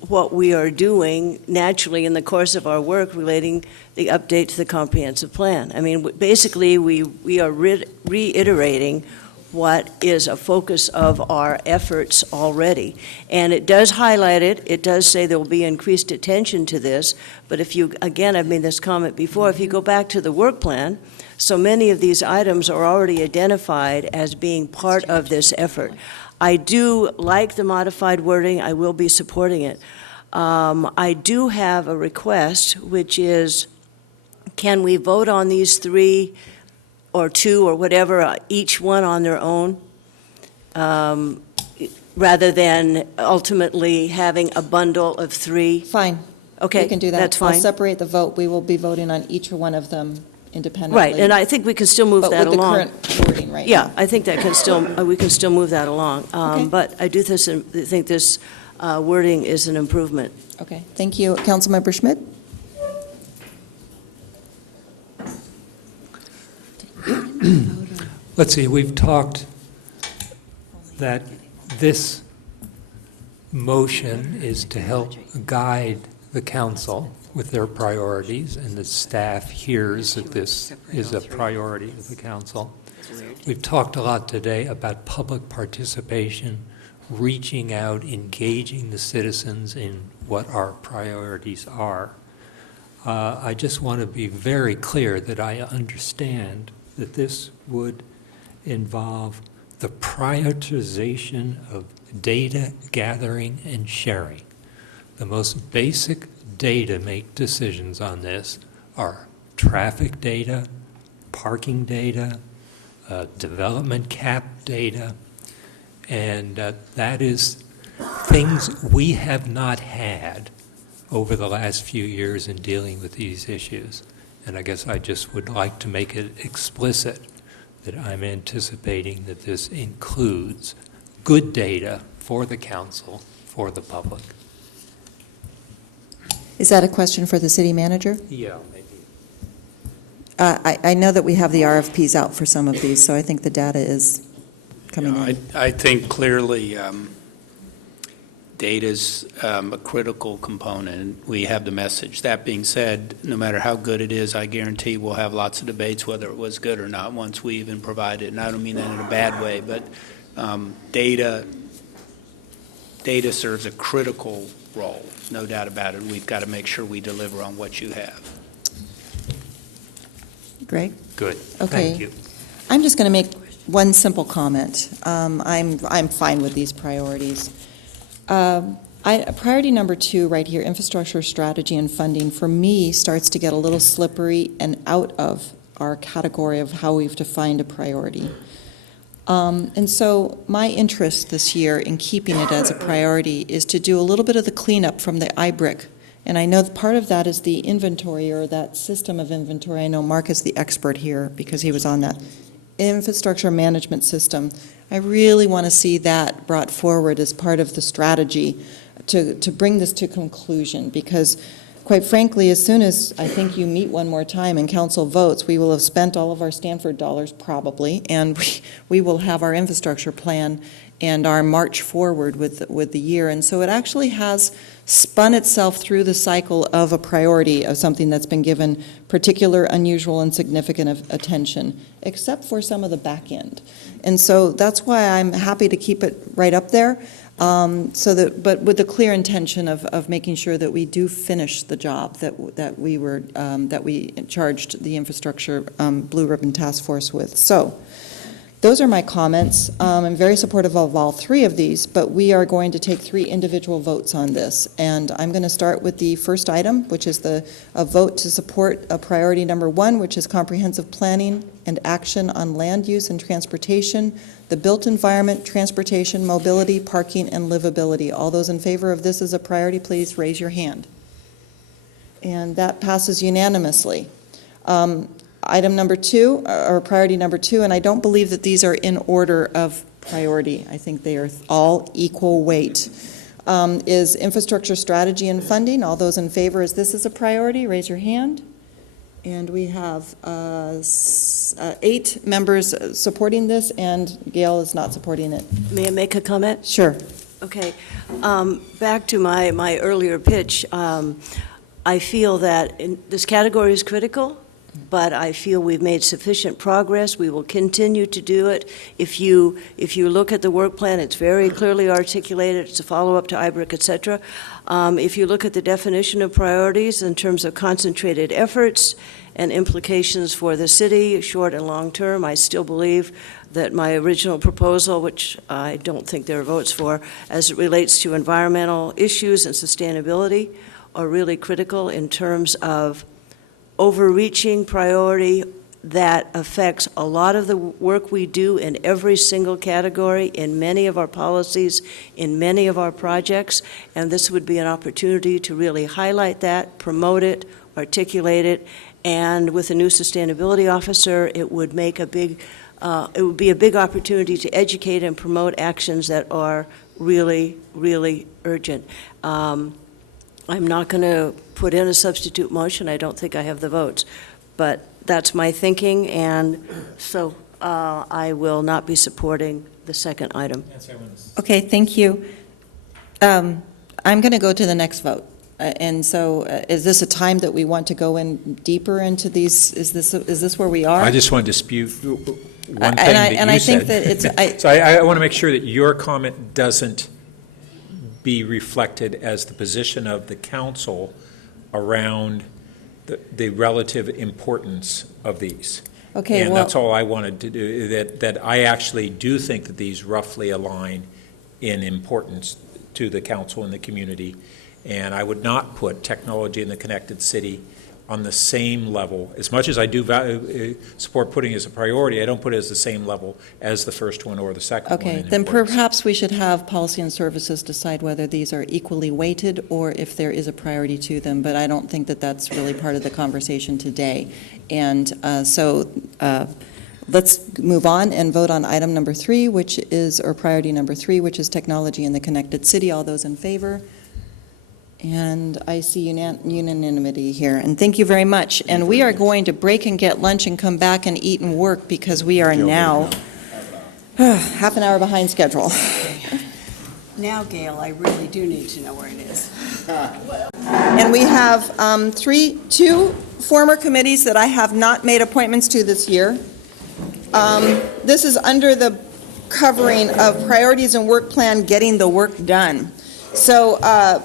what we are doing naturally in the course of our work relating the update to the comprehensive plan? I mean, basically, we are reiterating what is a focus of our efforts already. And it does highlight it. It does say there will be increased attention to this. But if you, again, I've made this comment before, if you go back to the work plan, so many of these items are already identified as being part of this effort. I do like the modified wording. I will be supporting it. I do have a request, which is, can we vote on these three or two or whatever, each one on their own, rather than ultimately having a bundle of three? Fine. Okay, We can do that. that's fine. I'll separate the vote. We will be voting on each one of them independently. Right, and I think we can still move that along. But with the current wording right now. Yeah, I think that can still, we can still move that along. Okay. But I do think this wording is an improvement. Okay, thank you. Councilmember Schmidt? Let's see, we've talked that this motion is to help guide the council with their priorities, and the staff hears that this is a priority of the council. We've talked a lot today about public participation, reaching out, engaging the citizens in what our priorities are. I just want to be very clear that I understand that this would involve the prioritization of data gathering and sharing. The most basic data to make decisions on this are traffic data, parking data, development cap data, and that is things we have not had over the last few years in dealing with these issues. And I guess I just would like to make it explicit that I'm anticipating that this includes good data for the council, for the public. Is that a question for the city manager? Yeah, maybe. I know that we have the RFPs out for some of these, so I think the data is coming in. I think clearly Data's a critical component. We have the message. That being said, no matter how good it is, I guarantee we'll have lots of debates whether it was good or not once we even provide it. And I don't mean that in a bad way, but data serves a critical role, no doubt about it. We've got to make sure we deliver on what you have. Greg? Good. Okay. Thank you. I'm just going to make one simple comment. I'm fine with these priorities. Priority number 2 right here, infrastructure strategy and funding, for me starts to get a little slippery and out of our category of how we've defined a priority. And so my interest this year in keeping it as a priority is to do a little bit of the cleanup from the iBrick. And I know part of that is the inventory, or that system of inventory. I know Mark is the expert here because he was on that infrastructure management system. I really want to see that brought forward as part of the strategy to bring this to conclusion, because quite frankly, as soon as I think you meet one more time and council votes, we will have spent all of our Stanford dollars probably, and we will have our infrastructure plan and our march forward with the year. And so it actually has spun itself through the cycle of a priority of something that's been given particular, unusual, and significant attention, except for some of the back end. And so that's why I'm happy to keep it right up there, but with the clear intention of making sure that we do finish the job that we charged the infrastructure Blue Ribbon Task Force with. So those are my comments. I'm very supportive of all 3 of these, but we are going to take 3 individual votes on this. And I'm going to start with the first item, which is a vote to support priority number 1, which is comprehensive planning and action on land use and transportation, the built environment, transportation, mobility, parking, and livability. All those in favor of this as a priority, please raise your hand. And that passes unanimously. Item number 2, or priority number 2, and I don't believe that these are in order of priority. I think they are all equal weight, is infrastructure strategy and funding. All those in favor as this is a priority, raise your hand. And we have 8 members supporting this, and Gail is not supporting it. May I make a comment? Sure. Okay. Back to my earlier pitch, I feel that this category is critical, but I feel we've made sufficient progress. We will continue to do it. If you look at the work plan, it's very clearly articulated. It's a follow-up to IBRIC, et cetera. If you look at the definition of priorities in terms of concentrated efforts and implications for the city, short and long term, I still believe that my original proposal, which I don't think there are votes for, as it relates to environmental issues and sustainability, are really critical in terms of overreaching priority that affects a lot of the work we do in every single category, in many of our policies, in many of our projects, and this would be an opportunity to really highlight that, promote it, articulate it, and with a new sustainability officer, it would be a big opportunity to educate and promote actions that are really, really urgent. I'm not going to put in a substitute motion. I don't think I have the votes. But that's my thinking, and so I will not be supporting the second item. Okay, thank you. I'm going to go to the next vote. And so is this a time that we want to go in deeper into these? Is this where we are? I just want to dispute one thing and that I you think said. that it's... So I want to make sure that your comment doesn't be reflected as the position of the council around the relative importance of these. Okay, and well, that's all I wanted to do, that I actually do think that these roughly align in importance to the council and the community. And I would not put technology in the connected city on the same level. As much as I do support putting it as a priority, I don't put it as the same level as the first one or the second one. Okay, then perhaps we should have policy and services decide whether these are equally weighted or if there is a priority to them, but I don't think that that's really part of the conversation today. And so let's move on and vote on item number 3, or priority number 3, which is technology in the connected city. All those in favor? And I see unanimity here, and thank you very much. And we are going to break and get lunch and come back and eat and work because we are now half an hour behind schedule. Now, Gail, I really do need to know where it is. And we have two former committees that I have not made appointments to this year. This is under the covering of priorities and work plan, getting the work done. So I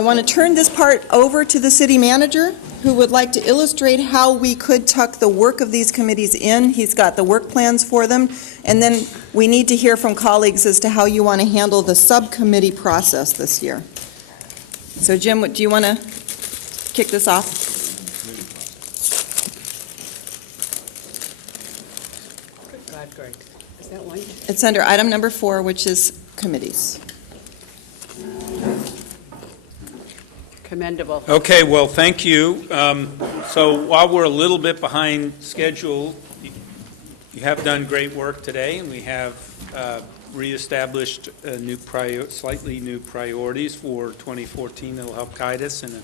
want to turn this part over to the city manager, who would like to illustrate how we could tuck the work of these committees in. He's got the work plans for them. And then we need to hear from colleagues as to how you want to handle the subcommittee process this year. So Jim, do you want to kick this off? Good. Is that one? It's under item number 4, which is committees. Commendable. Okay, well, thank you. So while we're a little bit behind schedule, you have done great work today, and we have reestablished slightly new priorities for 2014 that will help guide us, and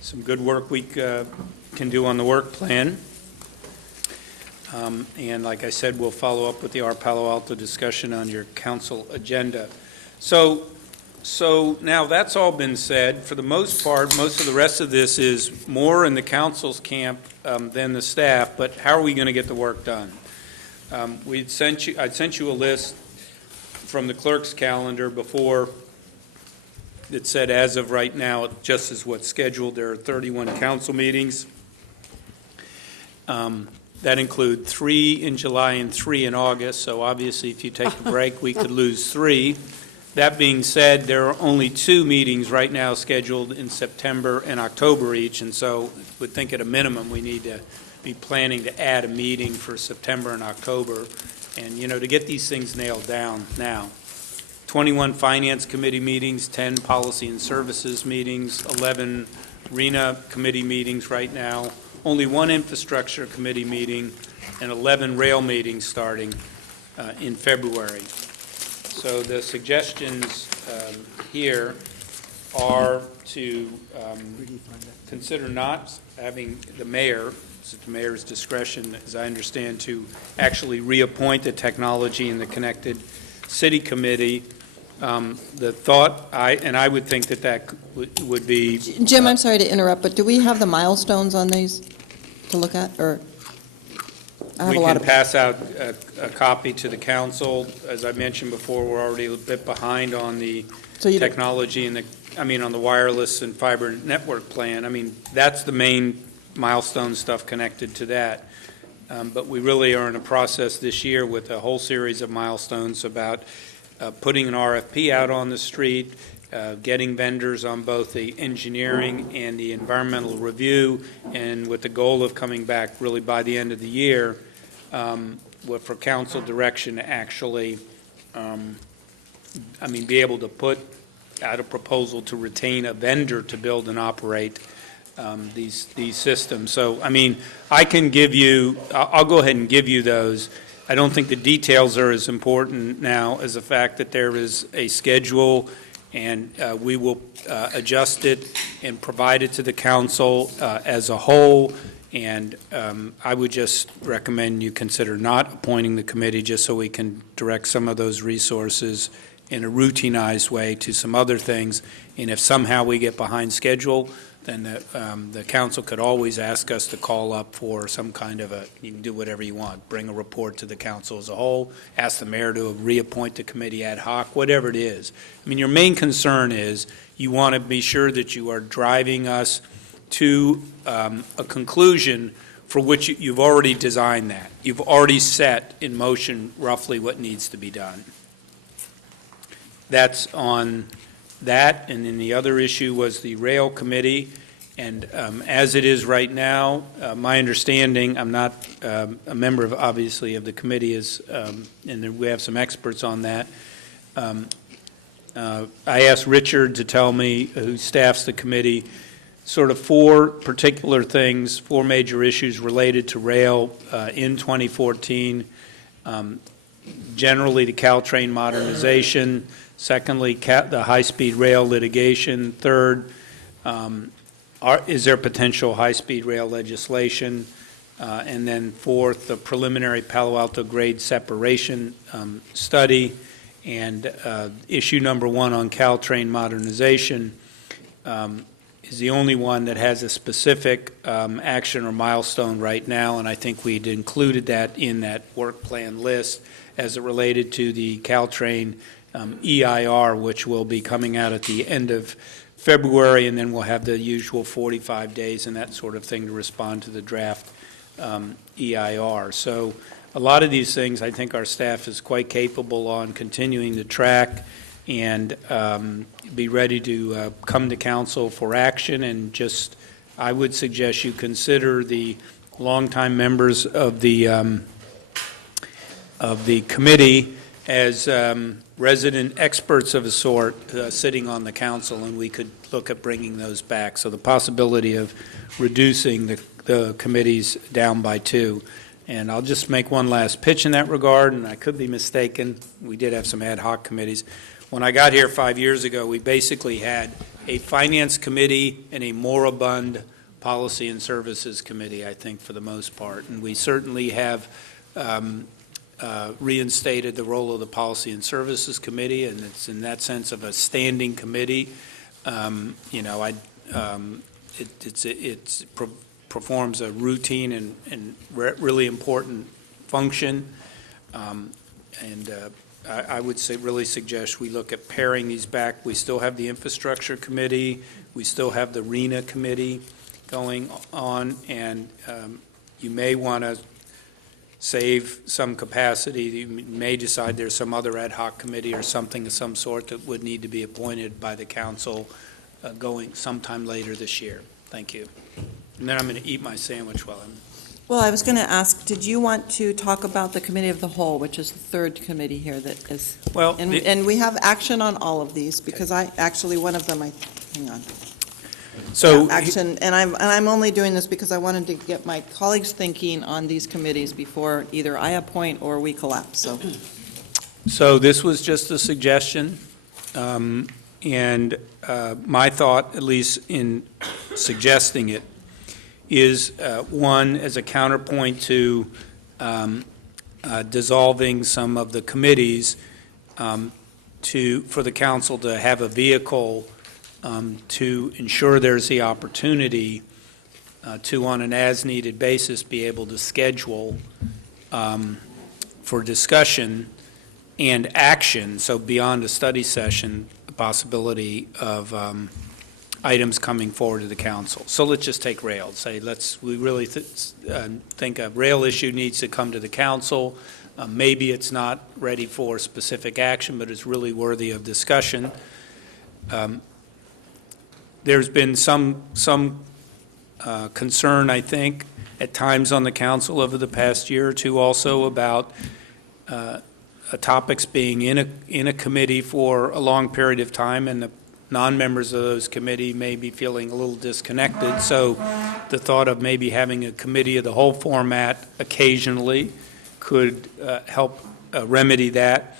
some good work we can do on the work plan. And like I said, we'll follow up with the Palo Alto discussion on your council agenda. So now that's all been said. For the most part, most of the rest of this is more in the council's camp than the staff, but how are we going to get the work done? I'd sent you a list from the clerk's calendar before that said as of right now, just as what's scheduled, there are 31 council meetings. That include 3 in July and 3 in August, so obviously if you take a break, we could lose 3. That being said, there are only 2 meetings right now scheduled in September and October each, and so I would think at a minimum we need to be planning to add a meeting for September and October, and, to get these things nailed down now. 21 Finance Committee meetings, 10 Policy and Services meetings, 11 RENA Committee meetings right now, only 1 Infrastructure Committee meeting, and 11 rail meetings starting in February. So the suggestions here are to consider not having the mayor, it's at the mayor's discretion, as I understand, to actually reappoint the Technology and the Connected City Committee. The thought, I would think that would be... Jim, I'm sorry to interrupt, but do we have the milestones on these to look at, or... We can pass out a copy to the council. As I mentioned before, we're already a bit behind on the technology and on the wireless and fiber network plan. That's the main milestone stuff connected to that. But we really are in a process this year with a whole series of milestones about putting an RFP out on the street, getting vendors on both the engineering and the environmental review, and with the goal of coming back really by the end of the year for council direction to actually, be able to put out a proposal to retain a vendor to build and operate these systems. So, I can give you, I'll go ahead and give you those. I don't think the details are as important now as the fact that there is a schedule, and we will adjust it and provide it to the council as a whole. And I would just recommend you consider not appointing the committee, just so we can direct some of those resources in a routinized way to some other things. And if somehow we get behind schedule, then the council could always ask us to call up for some kind of you can do whatever you want, bring a report to the council as a whole, ask the mayor to reappoint the committee ad hoc, whatever it is. Your main concern is you want to be sure that you are driving us to a conclusion for which you've already designed that. You've already set in motion roughly what needs to be done. That's on that, and then the other issue was the rail committee, and as it is right now, my understanding, I'm not a member of, obviously, of the committee, and we have some experts on that. I asked Richard to tell me, who staffs the committee, sort of 4 particular things, 4 major issues related to rail in 2014. Generally, the Caltrain modernization. Secondly, the high-speed rail litigation. Third, is there potential high-speed rail legislation? And then fourth, the preliminary Palo Alto grade separation study. And issue number 1 on Caltrain modernization is the only one that has a specific action or milestone right now, and I think we'd included that in that work plan list as it related to the Caltrain EIR, which will be coming out at the end of February, and then we'll have the usual 45 days and that sort of thing to respond to the draft EIR. So a lot of these things, I think our staff is quite capable on continuing to track and be ready to come to council for action. And just, I would suggest you consider the longtime members of the committee as resident experts of a sort sitting on the council, and we could look at bringing those back. So the possibility of reducing the committees down by 2. And I'll just make one last pitch in that regard, and I could be mistaken. We did have some ad hoc committees. When I got here 5 years ago, we basically had a finance committee and a moribund policy and services committee, I think, for the most part. And we certainly have reinstated the role of the policy and services committee, and it's in that sense of a standing committee. Performs a routine and really important function. I would really suggest we look at paring these back. We still have the infrastructure committee. We still have the RENA committee going on, and you may want to save some capacity. You may decide there's some other ad hoc committee or something of some sort that would need to be appointed by the council going sometime later this year. Thank you. And then I'm going to eat my sandwich while I'm... Well, I was going to ask, did you want to talk about the Committee of the Whole, which is the third committee here that is... Well, and we have action on all of these, because one of them, hang on. So... Action, and I'm only doing this because I wanted to get my colleagues thinking on these committees before either I appoint or we collapse, So this was just a suggestion, and my thought, at least in suggesting it, is one, as a counterpoint to dissolving some of the committees, for the council to have a vehicle to ensure there's the opportunity to, on an as-needed basis, be able to schedule for discussion and action, so beyond a study session, the possibility of items coming forward to the council. So let's just take rail. Say, we really think a rail issue needs to come to the council. Maybe it's not ready for specific action, but it's really worthy of discussion. There's been some concern, I think, at times on the council over the past year or two also about topics being in a committee for a long period of time, and the non-members of those committee may be feeling a little disconnected. So the thought of maybe having a committee of the whole format occasionally could help remedy that.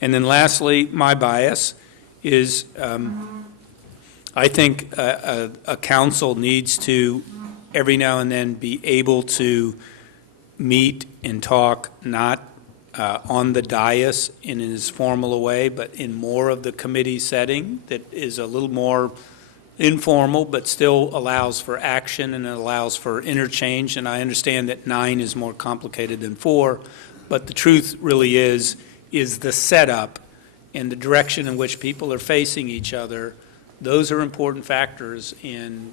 And then lastly, my bias is I think a council needs to every now and then be able to meet and talk, not on the dais in as formal a way, but in more of the committee setting that is a little more informal, but still allows for action and it allows for interchange. And I understand that 9 is more complicated than 4, but the truth really is the setup and the direction in which people are facing each other. Those are important factors in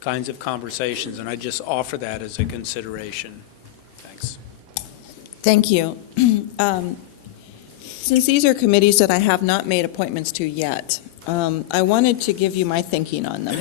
kinds of conversations, and I just offer that as a consideration. Thanks. Thank you. Since these are committees that I have not made appointments to yet, I wanted to give you my thinking on them.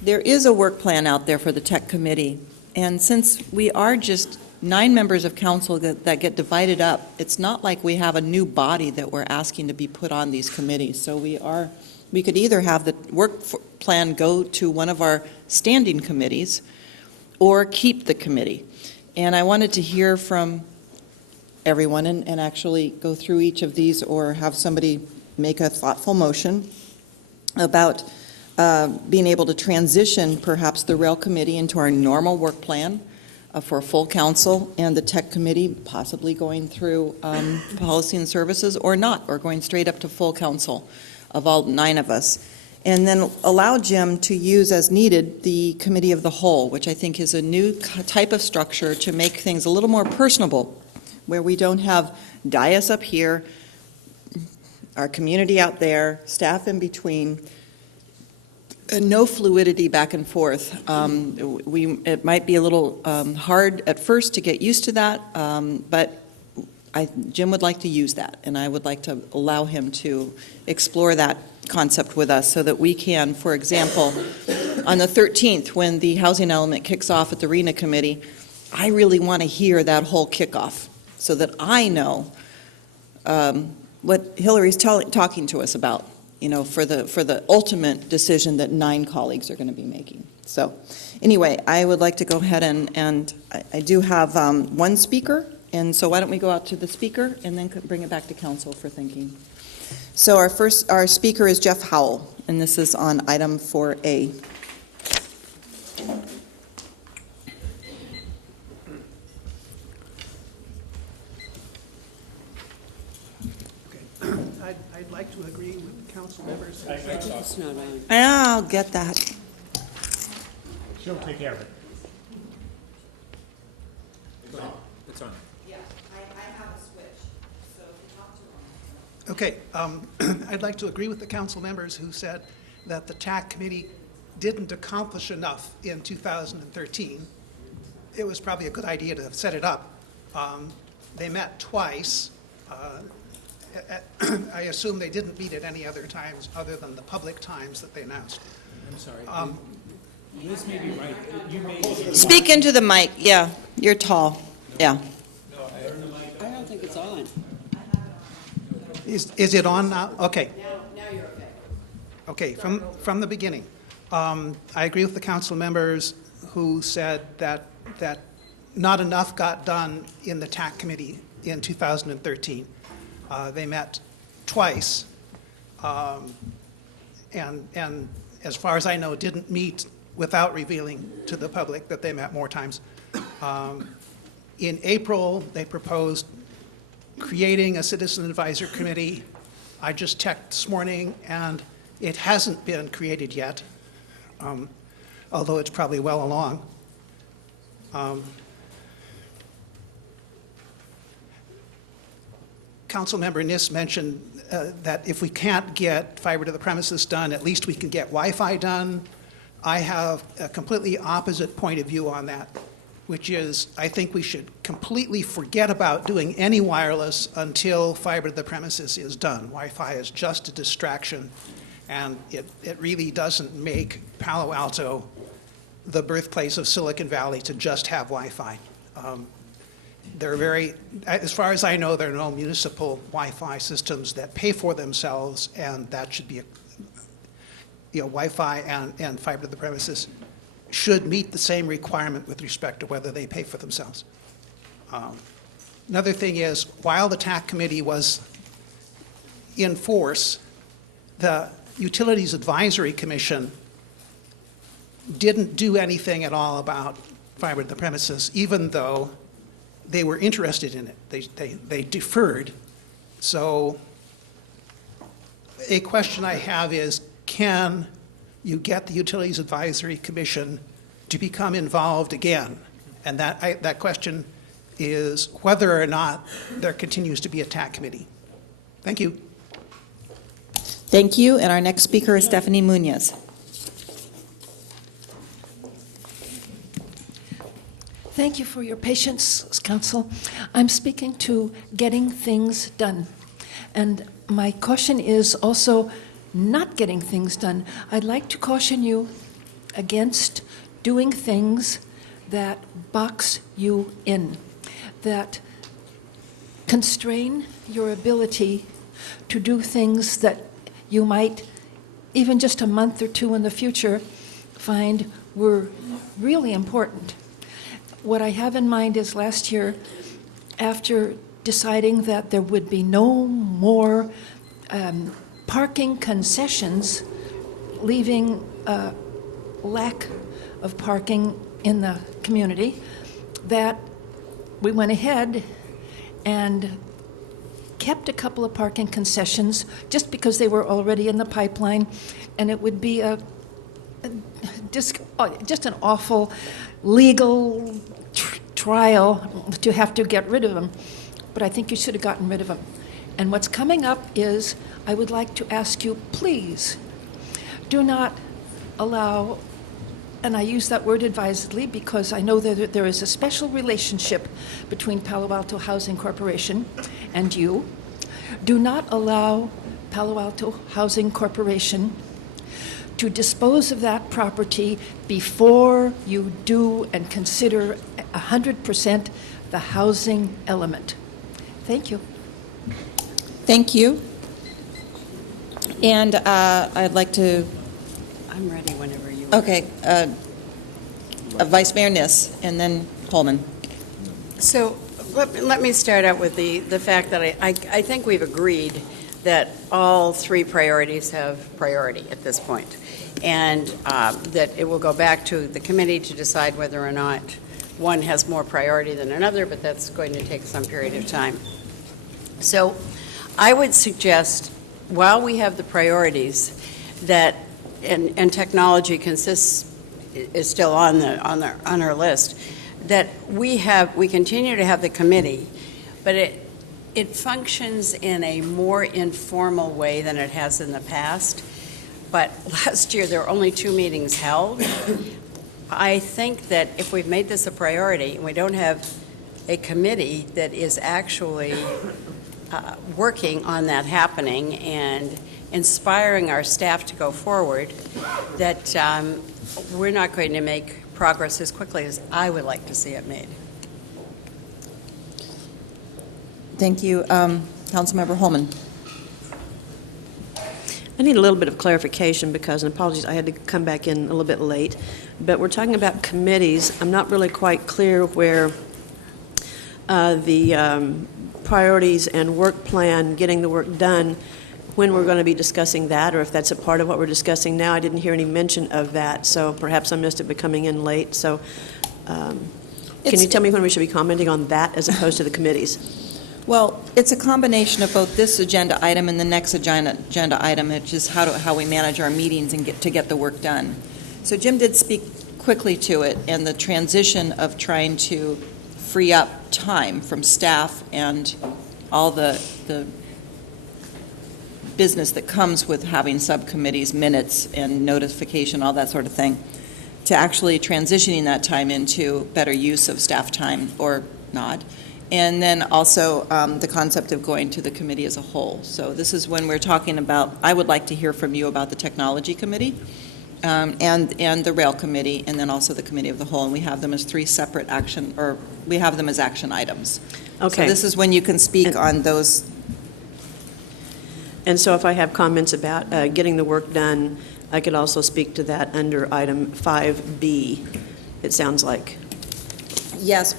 There is a work plan out there for the Tech Committee, and since we are just 9 members of council that get divided up, it's not like we have a new body that we're asking to be put on these committees. So we could either have the work plan go to one of our standing committees or keep the committee. And I wanted to hear from everyone and actually go through each of these or have somebody make a thoughtful motion about being able to transition perhaps the rail committee into our normal work plan for a full council and the tech committee, possibly going through policy and services or not, or going straight up to full council of all 9 of us. And then allow Jim to use as needed the committee of the whole, which I think is a new type of structure to make things a little more personable, where we don't have dais up here, our community out there, staff in between, and no fluidity back and forth. It might be a little hard at first to get used to that, but Jim would like to use that, and I would like to allow him to explore that concept with us so that we can, for example, on the 13th, when the housing element kicks off at the RENA committee, I really want to hear that whole kickoff so that I know what Hillary's talking to us about, for the ultimate decision that 9 colleagues are going to be making. So anyway, I would like to go ahead and I do have 1 speaker, and so why don't we go out to the speaker and then bring it back to council for thinking. So our speaker is Jeff Howell, and this is on item 4A. I'd like to agree with the council members. It's not on. I'll get that. She'll take care of it. It's on. Yeah, I have a switch, so if you talk to Okay, I'd like to agree with the council members who said that the TAC committee didn't accomplish enough in 2013. It was probably a good idea to set it up. They met twice. I assume they didn't meet at any other times other than the public times that they announced. I'm sorry. Liz may be right. You may Speak into the mic. Yeah, you're tall. Yeah. I don't think it's on. Is it on now? Okay. Now you're okay. Okay, from the beginning. I agree with the council members who said that not enough got done in the TAC committee in 2013. They met twice, and as far as I know, didn't meet without revealing to the public that they met more times. In April, they proposed creating a citizen advisor committee. I just checked this morning, and it hasn't been created yet, although it's probably well along. Councilmember Niss mentioned that if we can't get fiber to the premises done, at least we can get Wi-Fi done. I have a completely opposite point of view on that, which is I think we should completely forget about doing any wireless until fiber to the premises is done. Wi-Fi is just a distraction, and it really doesn't make Palo Alto the birthplace of Silicon Valley to just have Wi-Fi. As far as I know, there are no municipal Wi-Fi systems that pay for themselves, and that should be, Wi-Fi and fiber to the premises should meet the same requirement with respect to whether they pay for themselves. Another thing is, while the TAC committee was in force, the Utilities Advisory Commission didn't do anything at all about fiber to the premises, even though they were interested in it. They deferred. So a question I have is, can you get the Utilities Advisory Commission to become involved again? And that question is whether or not there continues to be a TAC committee. Thank you. Thank you. And our next speaker is Stephanie Munoz. Thank you for your patience, Council. I'm speaking to getting things done. And my caution is also not getting things done. I'd like to caution you against doing things that box you in, that constrain your ability to do things that you might, even just a month or two in the future, find were really important. What I have in mind is last year, after deciding that there would be no more parking concessions, leaving a lack of parking in the community, that we went ahead and kept a couple of parking concessions just because they were already in the pipeline, and it would be just an awful legal trial to have to get rid of them. But I think you should have gotten rid of them. And what's coming up is, I would like to ask you, please, do not allow, and I use that word advisedly because I know that there is a special relationship between Palo Alto Housing Corporation and you. Do not allow Palo Alto Housing Corporation to dispose of that property before you do and consider 100% the housing element. Thank you. Thank you. And I'd like to... I'm ready whenever you are. Okay. Vice Mayor Niss, and then Holman. So let me start out with the fact that I think we've agreed that all three priorities have priority at this point, and that it will go back to the committee to decide whether or not one has more priority than another, but that's going to take some period of time. So I would suggest, while we have the priorities, that, and technology is still on our list, that we continue to have the committee, but it functions in a more informal way than it has in the past. But last year, there were only 2 meetings held. I think that if we've made this a priority, and we don't have a committee that is actually working on that happening and inspiring our staff to go forward, that we're not going to make progress as quickly as I would like to see it made. Thank you. Councilmember Holman. I need a little bit of clarification because, and apologies, I had to come back in a little bit late, but we're talking about committees. I'm not really quite clear where the priorities and work plan, getting the work done, when we're going to be discussing that, or if that's a part of what we're discussing now. I didn't hear any mention of that, so perhaps I missed it by coming in late. So can you tell me when we should be commenting on that as opposed to the committees? Well, it's a combination of both this agenda item and the next agenda item, which is how we manage our meetings and get the work done. So Jim did speak quickly to it, and the transition of trying to free up time from staff and all the business that comes with having subcommittees, minutes and notification, all that sort of thing, to actually transitioning that time into better use of staff time or not. And then also the concept of going to the committee as a whole. So this is when we're talking about, I would like to hear from you about the technology committee and the rail committee, and then also the committee of the whole. And we have them as 3 separate action, or we have them as action items. Okay. So this is when you can speak on those. And so if I have comments about getting the work done, I could also speak to that under item 5B, it sounds like. Yes,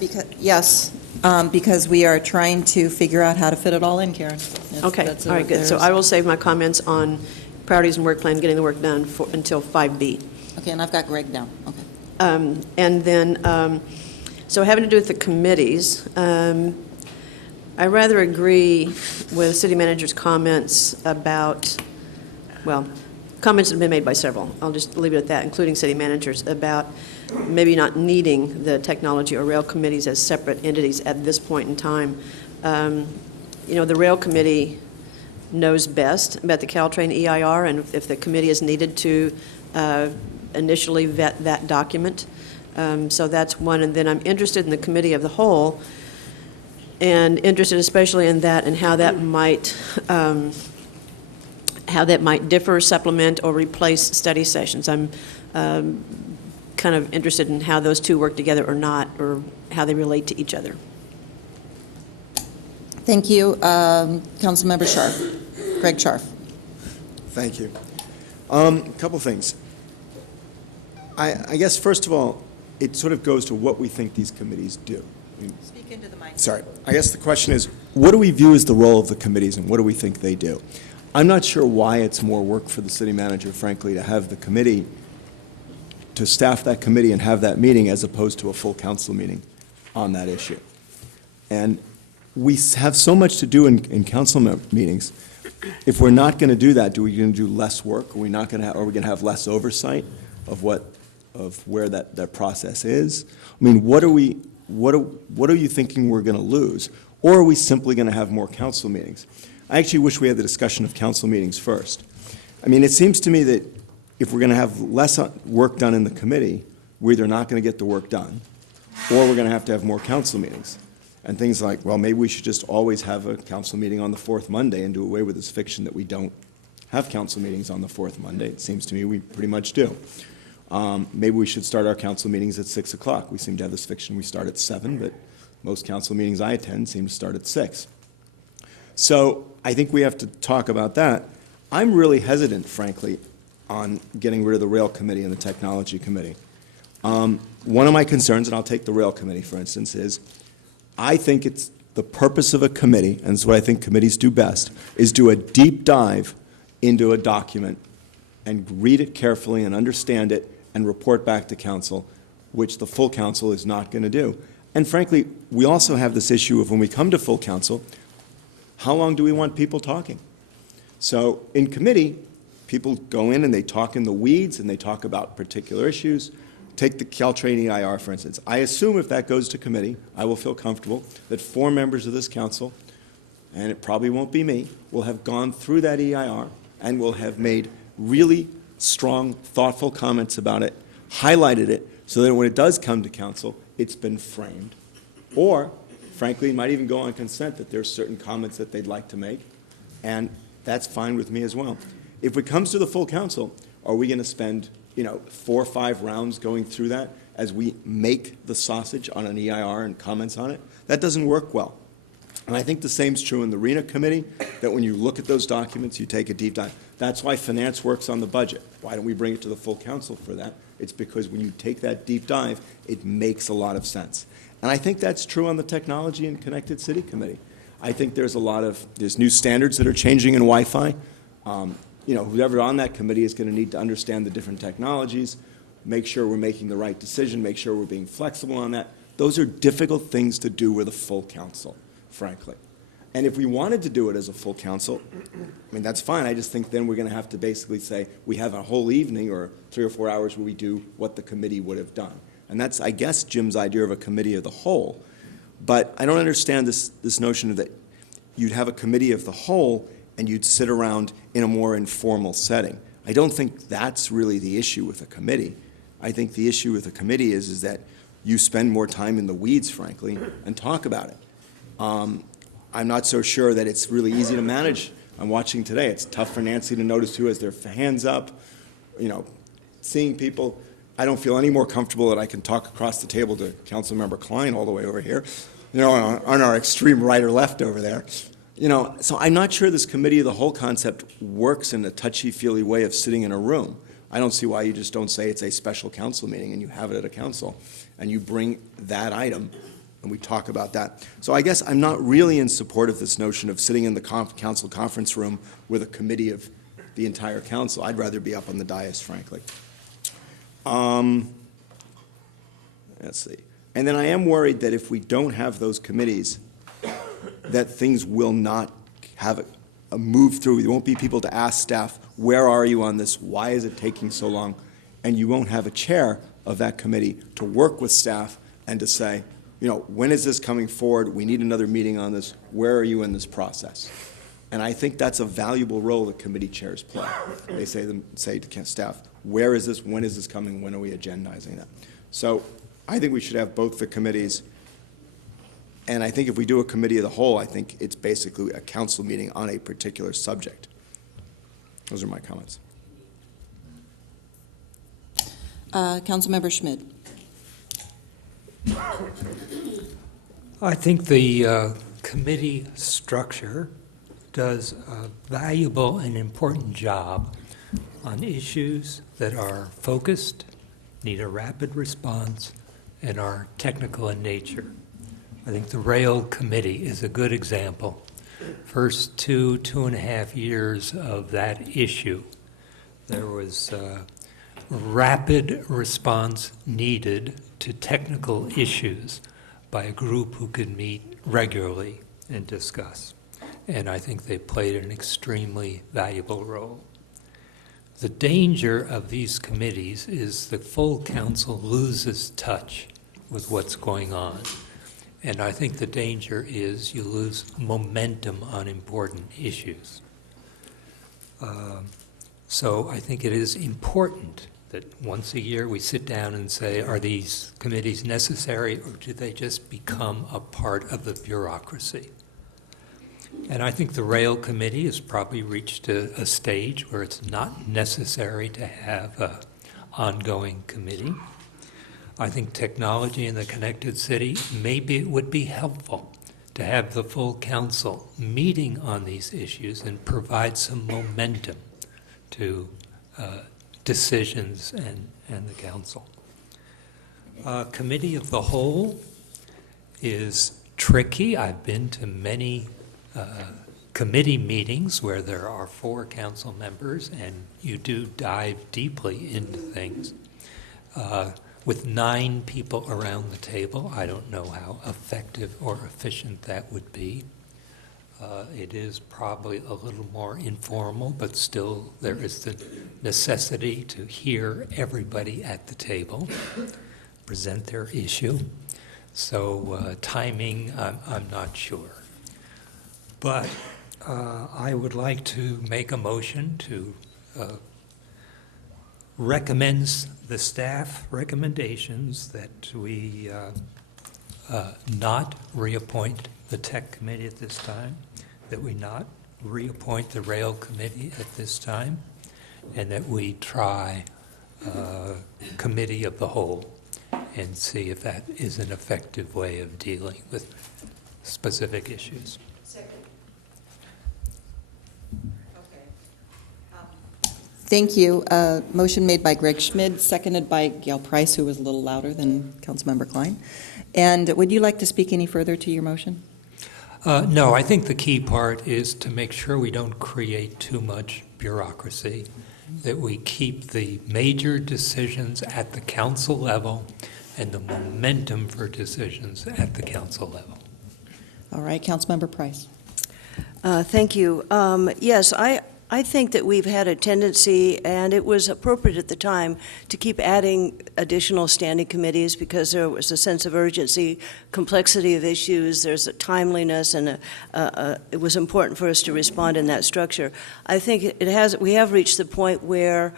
because we are trying to figure out how to fit it all in, Karen. Okay, all right, good. So I will save my comments on priorities and work plan, getting the work done until 5B. Okay, and I've got Greg down. Okay. And then, so having to do with the committees, I rather agree with city manager's comments about, well, comments that have been made by several. I'll just leave it at that, including city managers, about maybe not needing the technology or rail committees as separate entities at this point in time. You know, the rail committee knows best about the Caltrain EIR, and if the committee is needed to initially vet that document. So that's one. And then I'm interested in the committee of the whole, and interested especially in that and how that might differ, supplement, or replace study sessions. I'm kind of interested in how those two work together or not, or how they relate to each other. Thank you. Councilmember Scharf. Greg Scharf. Thank you. A couple things. I guess, first of all, it sort of goes to what we think these committees do. Speak into the mic. Sorry. I guess the question is, what do we view as the role of the committees, and what do we think they do? I'm not sure why it's more work for the city manager, frankly, to have the committee, to staff that committee and have that meeting as opposed to a full council meeting. on that issue. And we have so much to do in council meetings. If we're not going to do that, are we going to do less work? Are we not going to? Are we going to have less oversight of where that process is? I mean, what are you thinking we're going to lose? Or are we simply going to have more council meetings? I actually wish we had the discussion of council meetings first. I mean, it seems to me that if we're going to have less work done in the committee, we're either not going to get the work done, or we're going to have more council meetings. And things like, well, maybe we should just always have a council meeting on the fourth Monday and do away with this fiction that we don't have council meetings on the fourth Monday. It seems to me we pretty much do. Maybe we should start our council meetings at 6 o'clock. We seem to have this fiction we start at 7, but most council meetings I attend seem to start at 6. So I think we have to talk about that. I'm really hesitant, frankly, on getting rid of the Rail Committee and the Technology Committee. One of my concerns, and I'll take the Rail Committee, for instance, is I think it's the purpose of a committee, and it's what I think committees do best, is do a deep dive into a document and read it carefully and understand it and report back to council, which the full council is not going to do. And frankly, we also have this issue of when we come to full council, how long do we want people talking? So in committee, people go in and they talk in the weeds and they talk about particular issues. Take the Caltrain EIR, for instance. I assume if that goes to committee, I will feel comfortable that 4 members of this council, and it probably won't be me, will have gone through that EIR and will have made really strong, thoughtful comments about it, highlighted it, so that when it does come to council, it's been framed. Or, frankly, it might even go on consent that there's certain comments that they'd like to make, and that's fine with me as well. If it comes to the full council, are we going to spend 4 or 5 rounds going through that as we make the sausage on an EIR and comments on it? That doesn't work well. And I think the same is true in the RENA committee, that when you look at those documents, you take a deep dive. That's why finance works on the budget. Why don't we bring it to the full council for that? It's because when you take that deep dive, it makes a lot of sense. And I think that's true on the Technology and Connected City Committee. I think there's new standards that are changing in Wi-Fi. Whoever on that committee is going to need to understand the different technologies, make sure we're making the right decision, make sure we're being flexible on that. Those are difficult things to do with a full council, frankly. And if we wanted to do it as a full council, I mean, that's fine. I just think then we're going to have to basically say we have a whole evening or 3 or 4 hours where we do what the committee would have done. And that's, I guess, Jim's idea of a committee of the whole. But I don't understand this notion of that you'd have a committee of the whole and you'd sit around in a more informal setting. I don't think that's really the issue with a committee. I think the issue with a committee is that you spend more time in the weeds, frankly, and talk about it. I'm not so sure that it's really easy to manage. I'm watching today. It's tough for Nancy to notice who has their hands up, seeing people. I don't feel any more comfortable that I can talk across the table to Councilmember Klein all the way over here, on our extreme right or left over there. So I'm not sure this committee of the whole concept works in a touchy-feely way of sitting in a room. I don't see why you just don't say it's a special council meeting and you have it at a council and you bring that item and we talk about that. So I guess I'm not really in support of this notion of sitting in the council conference room with a committee of the entire council. I'd rather be up on the dais, frankly. Let's see. And then I am worried that if we don't have those committees, that things will not have a move through. There won't be people to ask staff, where are you on this? Why is it taking so long? And you won't have a chair of that committee to work with staff and to say, when is this coming forward? We need another meeting on this. Where are you in this process? And I think that's a valuable role that committee chairs play. They say to staff, where is this? When is this coming? When are we agendizing that? So I think we should have both the committees. And I think if we do a committee of the whole, I think it's basically a council meeting on a particular subject. Those are my comments. Councilmember Schmidt. I think the committee structure does a valuable and important job on issues that are focused, need a rapid response, and are technical in nature. I think the Rail Committee is a good example. First 2.5 years of that issue, there was rapid response needed to technical issues by a group who can meet regularly and discuss. And I think they played an extremely valuable role. The danger of these committees is the full council loses touch with what's going on. And I think the danger is you lose momentum on important issues. So I think it is important that once a year we sit down and say, are these committees necessary, or do they just become a part of the bureaucracy? And I think the Rail Committee has probably reached a stage where it's not necessary to have an ongoing committee. I think technology in the connected city, maybe it would be helpful to have the full council meeting on these issues and provide some momentum to decisions and the council. Committee of the whole is tricky. I've been to many committee meetings where there are 4 council members and you do dive deeply into things. With 9 people around the table, I don't know how effective or efficient that would be. It is probably a little more informal, but still there is the necessity to hear everybody at the table present their issue. So timing, I'm not sure. But I would like to make a motion to recommend the staff recommendations that we not reappoint the Tech Committee at this time, that we not reappoint the Rail Committee at this time, and that we try Committee of the Whole and see if that is an effective way of dealing with specific issues. Thank you. Motion made by Greg Schmid, seconded by Gail Price, who was a little louder than Councilmember Klein. And would you like to speak any further to your motion? No, I think the key part is to make sure we don't create too much bureaucracy, that we keep the major decisions at the council level and the momentum for decisions at the council level. All right, Councilmember Price. Thank you. Yes, I think that we've had a tendency, and it was appropriate at the time, to keep adding additional standing committees because there was a sense of urgency, complexity of issues, there's a timeliness, and it was important for us to respond in that structure. I think we have reached the point where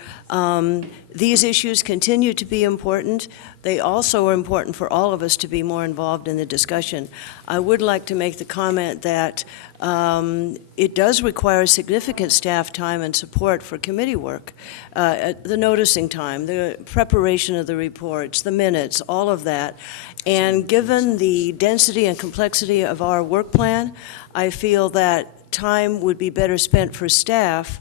these issues continue to be important. They also are important for all of us to be more involved in the discussion. I would like to make the comment that it does require significant staff time and support for committee work. The noticing time, the preparation of the reports, the minutes, all of that. And given the density and complexity of our work plan, I feel that time would be better spent for staff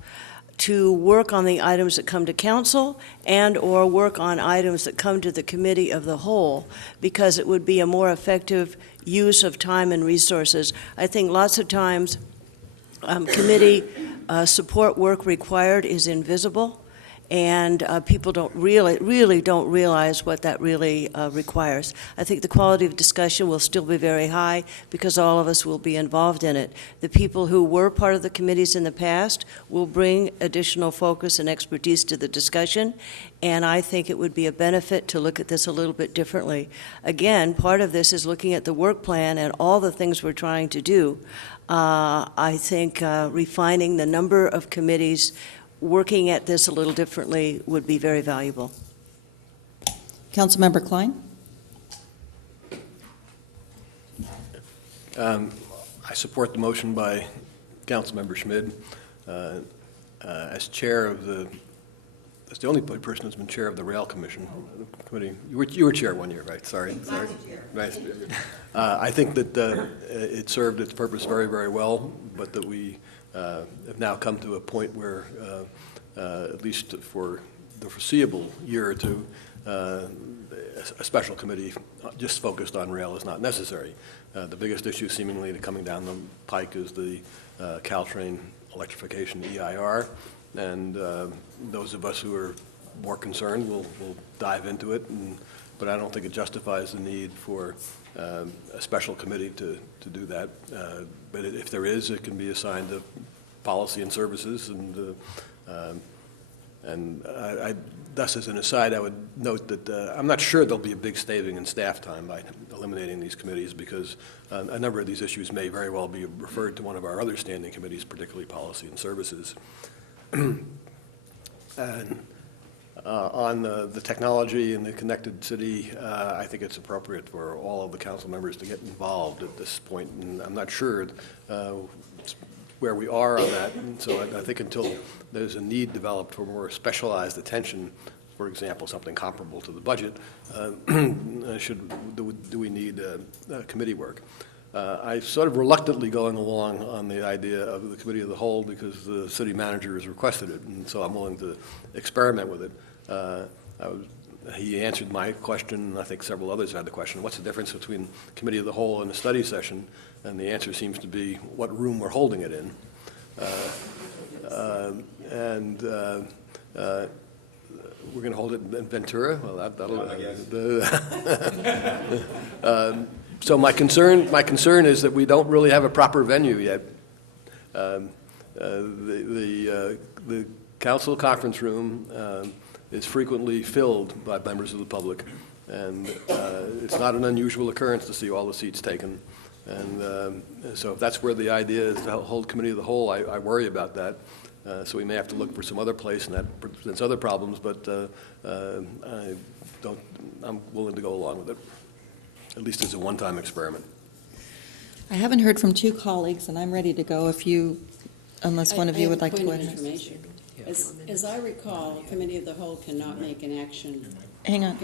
to work on the items that come to council and or work on items that come to the committee of the whole, because it would be a more effective use of time and resources. I think lots of times committee support work required is invisible, and people really don't realize what that really requires. I think the quality of discussion will still be very high because all of us will be involved in it. The people who were part of the committees in the past will bring additional focus and expertise to the discussion, and I think it would be a benefit to look at this a little bit differently. Again, part of this is looking at the work plan and all the things we're trying to do. I think refining the number of committees, working at this a little differently would be very valuable. Councilmember Klein? I support the motion by Councilmember Schmid. As chair of that's the only person that's been chair of the Rail Commission Committee. You were chair one year, right? Sorry. Right. I think that it served its purpose very, very well, but that we have now come to a point where, at least for the foreseeable year or two, a special committee just focused on rail is not necessary. The biggest issue seemingly coming down the pike is the Caltrain electrification EIR, and those of us who are more concerned will dive into it, but I don't think it justifies the need for a special committee to do that. But if there is, it can be assigned to policy and services, and thus, as an aside, I would note that I'm not sure there'll be a big saving in staff time by eliminating these committees, because a number of these issues may very well be referred to one of our other standing committees, particularly policy and services. And on the technology and the connected city, I think it's appropriate for all of the council members to get involved at this point, and I'm not sure where we are on that. And so I think until there's a need developed for more specialized attention, for example, something comparable to the budget, do we need committee work? I sort of reluctantly going along on the idea of the committee of the whole because the city manager has requested it, and so I'm willing to experiment with it. He answered my question, and I think several others had the question, what's the difference between committee of the whole and a study session? And the answer seems to be what room we're holding it in. We're going to hold it in Ventura? Well, that'll... So my concern is that we don't really have a proper venue yet. The council conference room is frequently filled by members of the public, and it's not an unusual occurrence to see all the seats taken. And so if that's where the idea is to hold committee of the whole, I worry about that. So we may have to look for some other place, and that presents other problems, but I'm willing to go along with it, at least as a one-time experiment. I haven't heard from two colleagues, and I'm ready to go unless one of you would like to go ahead. Information. As I recall, a committee of the whole cannot make an action. Hang on.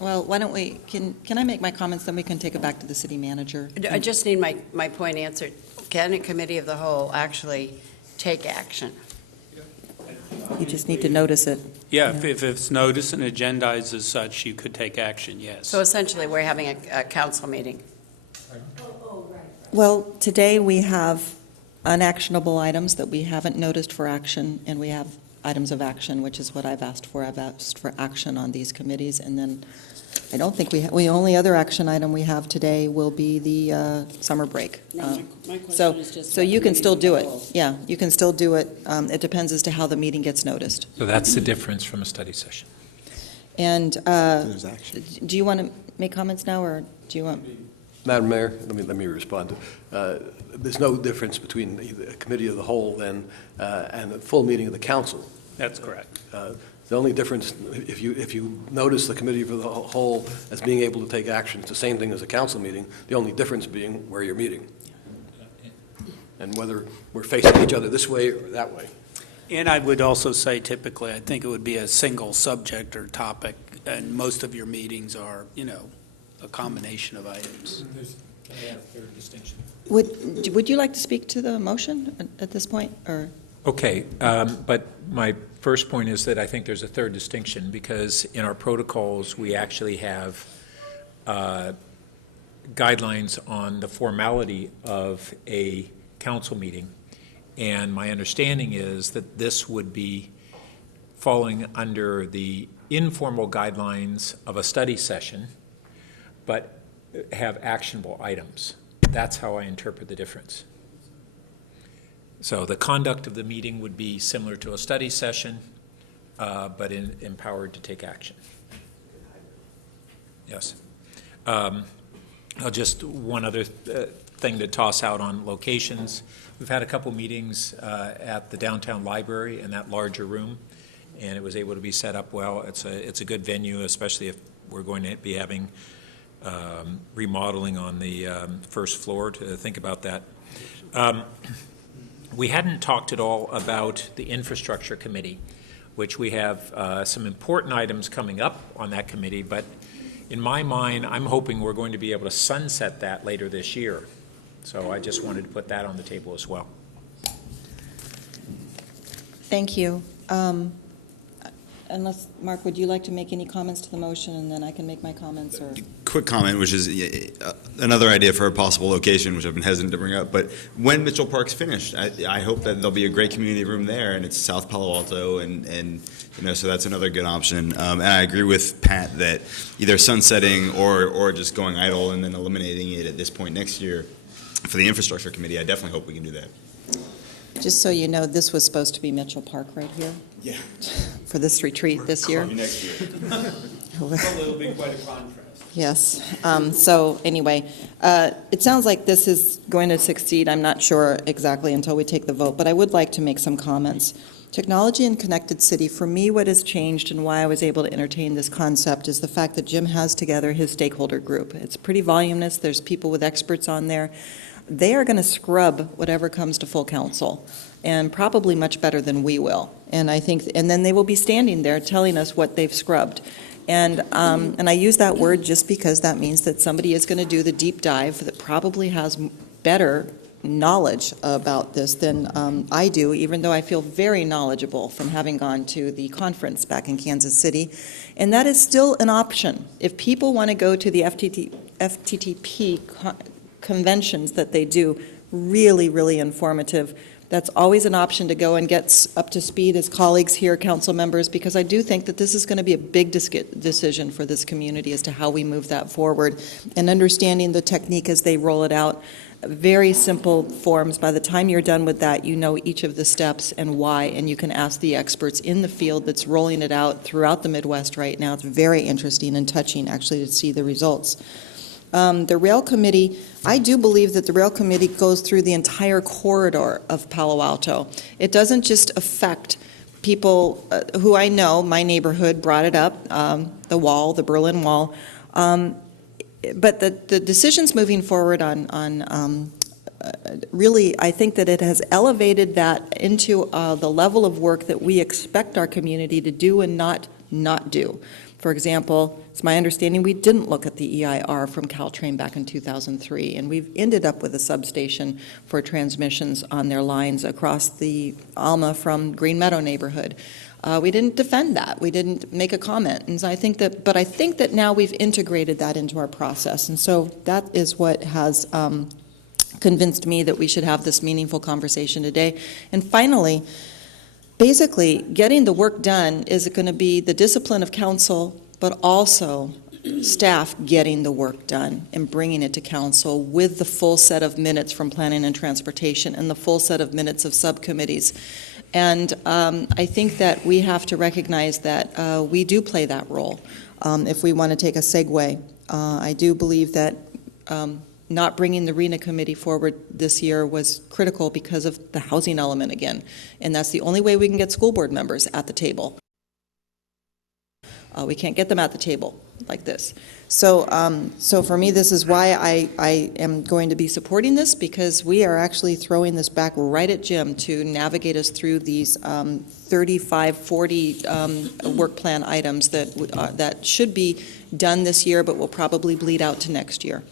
Well, why don't we, can I make my comments, then we can take it back to the city manager? I just need my point answered. Can a committee of the whole actually take action? You just need to notice it. Yeah, if it's noticed and agendized as such, you could take action, yes. So essentially, we're having a council meeting. Well, today we have unactionable items that we haven't noticed for action, and we have items of action, which is what I've asked for. I've asked for action on these committees, and then I don't think the only other action item we have today will be the summer break. No, my question is just. So you can still do it. Yeah, you can still do it. It depends as to how the meeting gets noticed. So that's the difference from a study session. And There's action. do you want to make comments now, or do you want? Madam Mayor, let me respond. There's no difference between the committee of the whole and the full meeting of the council. That's correct. The only difference, if you notice the committee for the whole as being able to take action, it's the same thing as a council meeting, the only difference being where you're meeting and whether we're facing each other this way or that way. And I would also say typically, I think it would be a single subject or topic, and most of your meetings are, a combination of items. Can I have a third distinction? Would you like to speak to the motion at this point, or? Okay, but my first point is that I think there's a third distinction, because in our protocols, we actually have guidelines on the formality of a council meeting, and my understanding is that this would be falling under the informal guidelines of a study session, but have actionable items. That's how I interpret the difference. So the conduct of the meeting would be similar to a study session, but empowered to take action. Yes. Just one other thing to toss out on locations. We've had a couple meetings at the downtown library in that larger room, and it was able to be set up well. It's a good venue, especially if we're going to be having remodeling on the first floor, to think about that. We hadn't talked at all about the infrastructure committee, which we have some important items coming up on that committee, but in my mind, I'm hoping we're going to be able to sunset that later this year. So I just wanted to put that on the table as well. Thank you. Unless, Mark, would you like to make any comments to the motion, and then I can make my comments? Or quick comment, which is another idea for a possible location, which I've been hesitant to bring up. But when Mitchell Park's finished, I hope that there'll be a great community room there, and it's South Palo Alto, and so that's another good option. And I agree with Pat that either sunsetting or just going idle and then eliminating it at this point next year for the infrastructure committee, I definitely hope we can do that. Just so you know, this was supposed to be Mitchell Park right here. Yeah. For this retreat this year. Maybe next year. Well, it'll be quite a contrast. Yes. So anyway, it sounds like this is going to succeed. I'm not sure exactly until we take the vote, but I would like to make some comments. Technology and Connected City, for me, what has changed and why I was able to entertain this concept is the fact that Jim has together his stakeholder group. It's pretty voluminous. There's people with experts on there. They are going to scrub whatever comes to full council, and probably much better than we will. And I think, and then they will be standing there telling us what they've scrubbed. And I use that word just because that means that somebody is going to do the deep dive that probably has better knowledge about this than I do, even though I feel very knowledgeable from having gone to the conference back in Kansas City. And that is still an option. If people want to go to the FTTP conventions that they do, really, really informative. That's always an option to go and get up to speed as colleagues here, council members, because I do think that this is going to be a big decision for this community as to how we move that forward, and understanding the technique as they roll it out. Very simple forms. By the time you're done with that, you know each of the steps and why, and you can ask the experts in the field that's rolling it out throughout the Midwest right now. It's very interesting and touching, actually, to see the results. The Rail Committee, I do believe that the Rail Committee goes through the entire corridor of Palo Alto. It doesn't just affect people who I know, my neighborhood brought it up, the wall, the Berlin Wall. But the decisions moving forward on really, I think that it has elevated that into the level of work that we expect our community to do and not do. For example, it's my understanding we didn't look at the EIR from Caltrain back in 2003, and we've ended up with a substation for transmissions on their lines across the Alma from Green Meadow neighborhood. We didn't defend that. We didn't make a comment. And so I think that now we've integrated that into our process. And so that is what has convinced me that we should have this meaningful conversation today. And finally, basically, getting the work done is going to be the discipline of council, but also staff getting the work done and bringing it to council with the full set of minutes from planning and transportation and the full set of minutes of subcommittees. And I think that we have to recognize that we do play that role. If we want to take a segue, I do believe that not bringing the RENA committee forward this year was critical because of the housing element again. And that's the only way we can get school board members at the table. We can't get them at the table like this. So for me, this is why I am going to be supporting this, because we are actually throwing this back right at Jim to navigate us through these 35, 40 work plan items that should be done this year, but will probably bleed out to next year.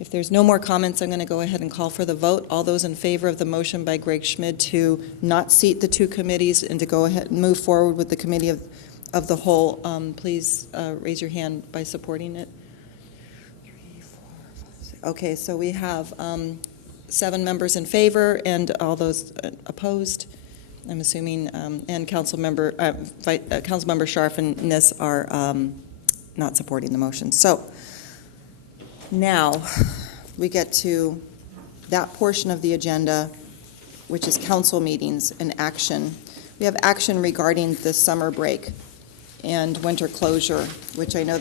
If there's no more comments, I'm going to go ahead and call for the vote. All those in favor of the motion by Greg Schmid to not seat the two committees and to go ahead and move forward with the committee of the whole, please raise your hand by supporting it. 3, 4, 5, 6. Okay, so we have 7 members in favor and all those opposed, I'm assuming, and Councilmember Scharf and Niss are not supporting the motion. So now we get to that portion of the agenda, which is council meetings and action. We have action regarding the summer break and winter closure, which I know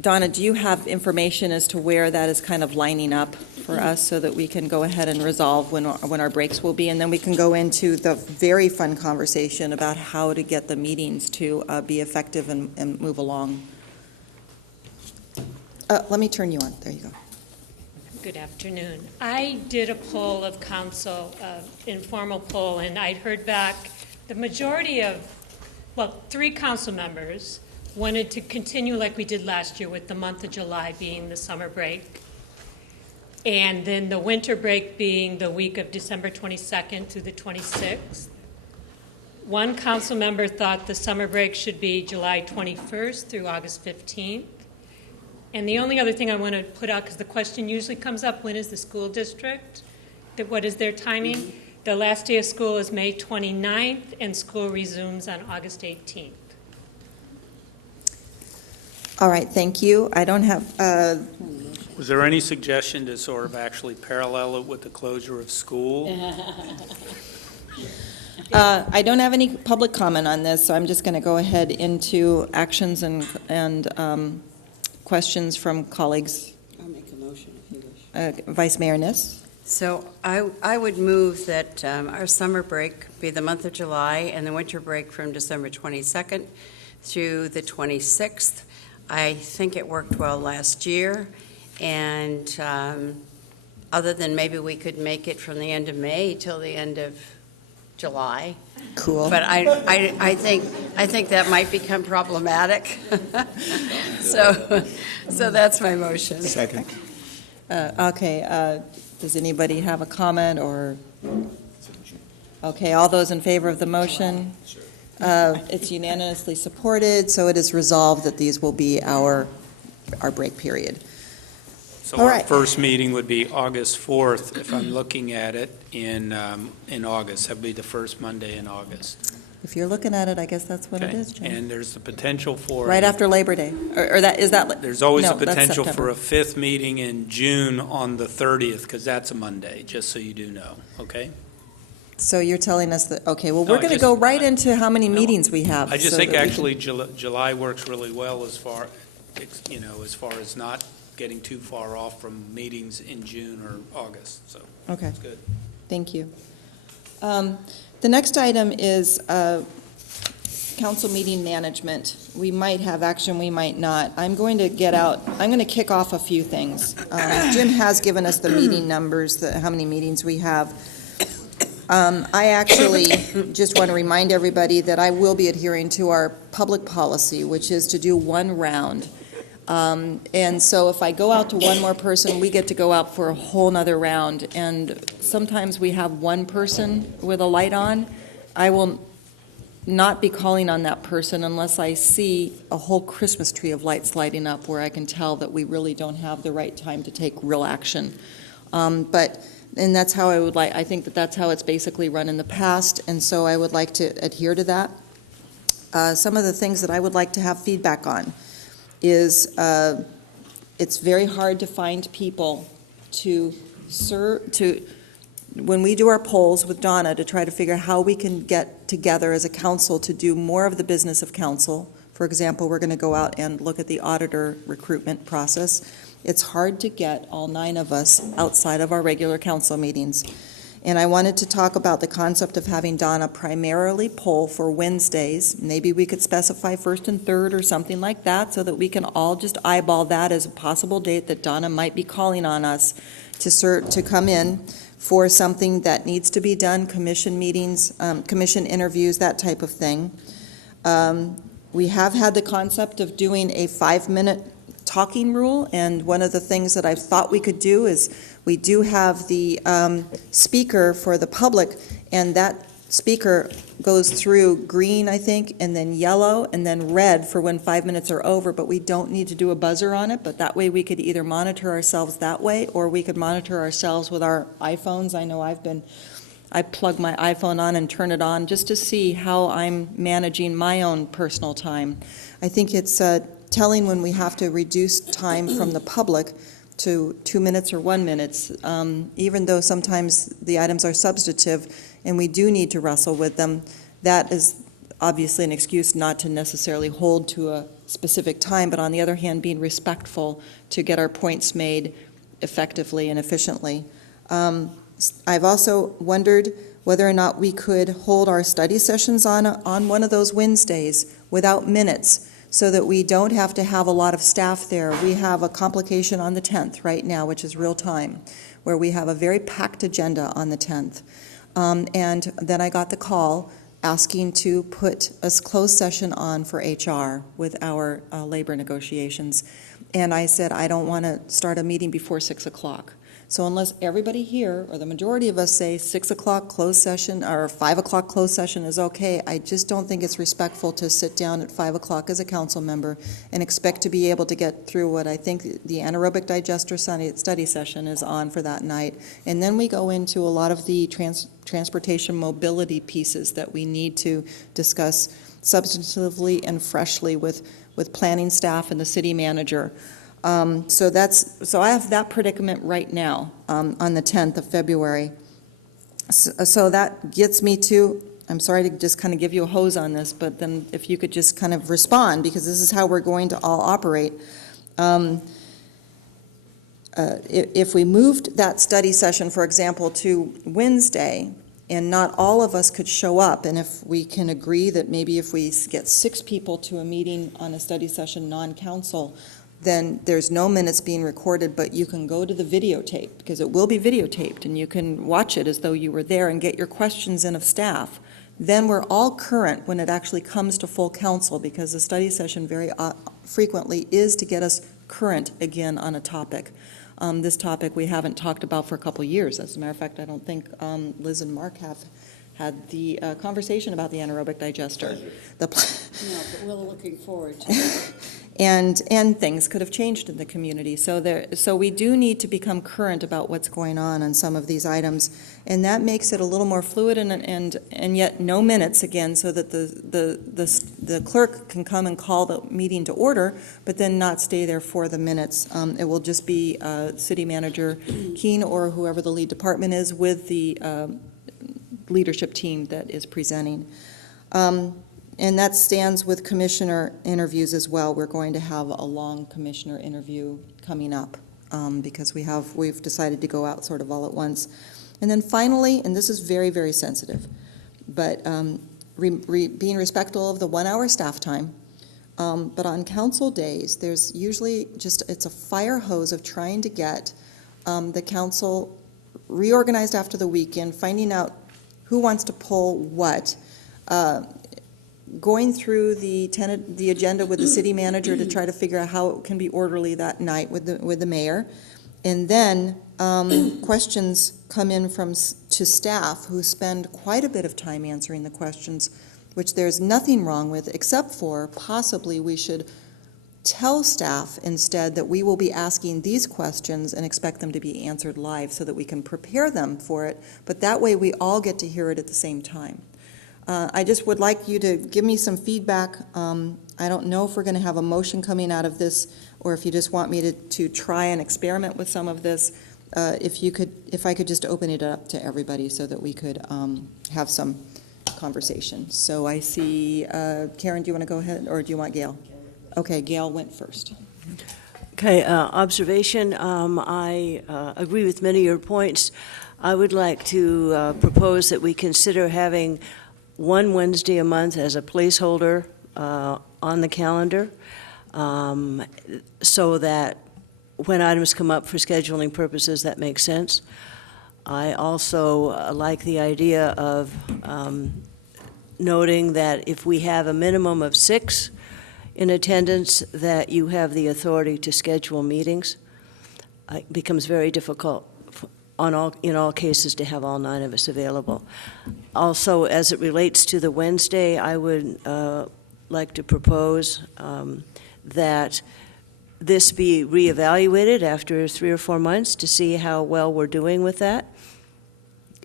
Donna, do you have information as to where that is kind of lining up for us so that we can go ahead and resolve when our breaks will be, and then we can go into the very fun conversation about how to get the meetings to be effective and move along. Let me turn you on. There you go. Good afternoon. I did a poll of council, informal poll, and I'd heard back the majority of, 3 council members wanted to continue like we did last year with the month of July being the summer break, and then the winter break being the week of December 22nd through the 26th. One council member thought the summer break should be July 21st through August 15th. And the only other thing I want to put out, because the question usually comes up, when is the school district? What is their timing? The last day of school is May 29th, and school resumes on August 18th. All right, thank you. I don't have, Was there any suggestion to sort of actually parallel it with the closure of school? I don't have any public comment on this, so I'm just going to go ahead into actions and questions from colleagues. I'll make a motion if you wish. Vice Mayor Niss? So I would move that our summer break be the month of July and the winter break from December 22nd through the 26th. I think it worked well last year, and other than maybe we could make it from the end of May till the end of July. Cool. But I think that might become problematic. So that's my motion. Second. Okay, does anybody have a comment or? Okay, all those in favor of the motion? It's unanimously supported, so it is resolved that these will be our break period. So All our right. first meeting would be August 4th, if I'm looking at it, in August. That would be the first Monday in August. If you're looking at it, I guess that's what it Okay. is, Jim. And there's the potential for... Right after Labor Day, or that, is that? There's always no, a that's potential September. for a fifth meeting in June on the 30th, because that's a Monday, just so you do know, okay? So you're telling us that, okay, well, No, we're I going to just- go right into how many meetings we have. I just so think that we actually July works really well as far, as far as not getting too far off from meetings in June or August, so. Okay. That's good. Thank you. The next item is council meeting management. We might have action, we might not. I'm going to kick off a few things. Jim has given us the meeting numbers, how many meetings we have. I actually just want to remind everybody that I will be adhering to our public policy, which is to do one round. And so if I go out to one more person, we get to go out for a whole nother round. And sometimes we have one person with a light on. I will not be calling on that person unless I see a whole Christmas tree of lights lighting up where I can tell that we really don't have the right time to take real action. And that's how I think that's how it's basically run in the past, and so I would like to adhere to that. Some of the things that I would like to have feedback on is it's very hard to find people when we do our polls with Donna to try to figure out how we can get together as a council to do more of the business of council. For example, we're going to go out and look at the auditor recruitment process. It's hard to get all 9 of us outside of our regular council meetings. And I wanted to talk about the concept of having Donna primarily poll for Wednesdays. Maybe we could specify first and third or something like that so that we can all just eyeball that as a possible date that Donna might be calling on us to come in for something that needs to be done, commission meetings, commission interviews, that type of thing. We have had the concept of doing a 5-minute talking rule, and one of the things that I thought we could do is we do have the speaker for the public, and that speaker goes through green, I think, and then yellow, and then red for when 5 minutes are over, but we don't need to do a buzzer on it, but that way we could either monitor ourselves that way, or we could monitor ourselves with our iPhones. I know I plug my iPhone on and turn it on just to see how I'm managing my own personal time. I think it's telling when we have to reduce time from the public to 2 minutes or 1 minute, even though sometimes the items are substantive and we do need to wrestle with them. That is obviously an excuse not to necessarily hold to a specific time, but on the other hand, being respectful to get our points made effectively and efficiently. I've also wondered whether or not we could hold our study sessions on one of those Wednesdays without minutes, so that we don't have to have a lot of staff there. We have a complication on the 10th right now, which is real time, where we have a very packed agenda on the 10th. And then I got the call asking to put a closed session on for HR with our labor negotiations. And I said, I don't want to start a meeting before 6 o'clock. So unless everybody here, or the majority of us, say 6 o'clock closed session, or 5 o'clock closed session is okay, I just don't think it's respectful to sit down at 5 o'clock as a council member and expect to be able to get through what I think the anaerobic digester study session is on for that night. And then we go into a lot of the transportation mobility pieces that we need to discuss substantively and freshly with planning staff and the city manager. So I have that predicament right now on the 10th of February. So that gets me to, I'm sorry to just kind of give you a hose on this, but then if you could just kind of respond, because this is how we're going to all operate. If we moved that study session, for example, to Wednesday, and not all of us could show up, and if we can agree that maybe if we get 6 people to a meeting on a study session, non-council, then there's no minutes being recorded, but you can go to the videotape, because it will be videotaped, and you can watch it as though you were there and get your questions in of staff. Then we're all current when it actually comes to full council, because the study session very frequently is to get us current again on a topic. This topic we haven't talked about for a couple years. As a matter of fact, I don't think Liz and Mark have had the conversation about the anaerobic digester. No, but we're looking forward to it. And things could have changed in the community. So we do need to become current about what's going on some of these items, and that makes it a little more fluid and yet no minutes again, so that the clerk can come and call the meeting to order, but then not stay there for the minutes. It will just be City Manager Keene or whoever the lead department is with the leadership team that is presenting. And that stands with commissioner interviews as well. We're going to have a long commissioner interview coming up because we've decided to go out sort of all at once. And then finally, and this is very, very sensitive, but being respectful of the 1 hour staff time, but on council days, there's usually it's a fire hose of trying to get the council reorganized after the weekend, finding out who wants to pull what, going through the agenda with the city manager to try to figure out how it can be orderly that night with the mayor, and then questions come in to staff who spend quite a bit of time answering the questions, which there's nothing wrong with, except for possibly we should tell staff instead that we will be asking these questions and expect them to be answered live so that we can prepare them for it, but that way we all get to hear it at the same time. I just would like you to give me some feedback. I don't know if we're going to have a motion coming out of this, or if you just want me to try and experiment with some of this. If I could just open it up to everybody so that we could have some conversation. So I see, Karen, do you want to go ahead, or do you want Gail? Okay, Gail went first. Okay, observation. I agree with many of your points. I would like to propose that we consider having one Wednesday a month as a placeholder on the calendar, so that when items come up for scheduling purposes, that makes sense. I also like the idea of noting that if we have a minimum of 6 in attendance, that you have the authority to schedule meetings. It becomes very difficult in all cases to have all 9 of us available. Also, as it relates to the Wednesday, I would like to propose that this be reevaluated after 3 or 4 months to see how well we're doing with that.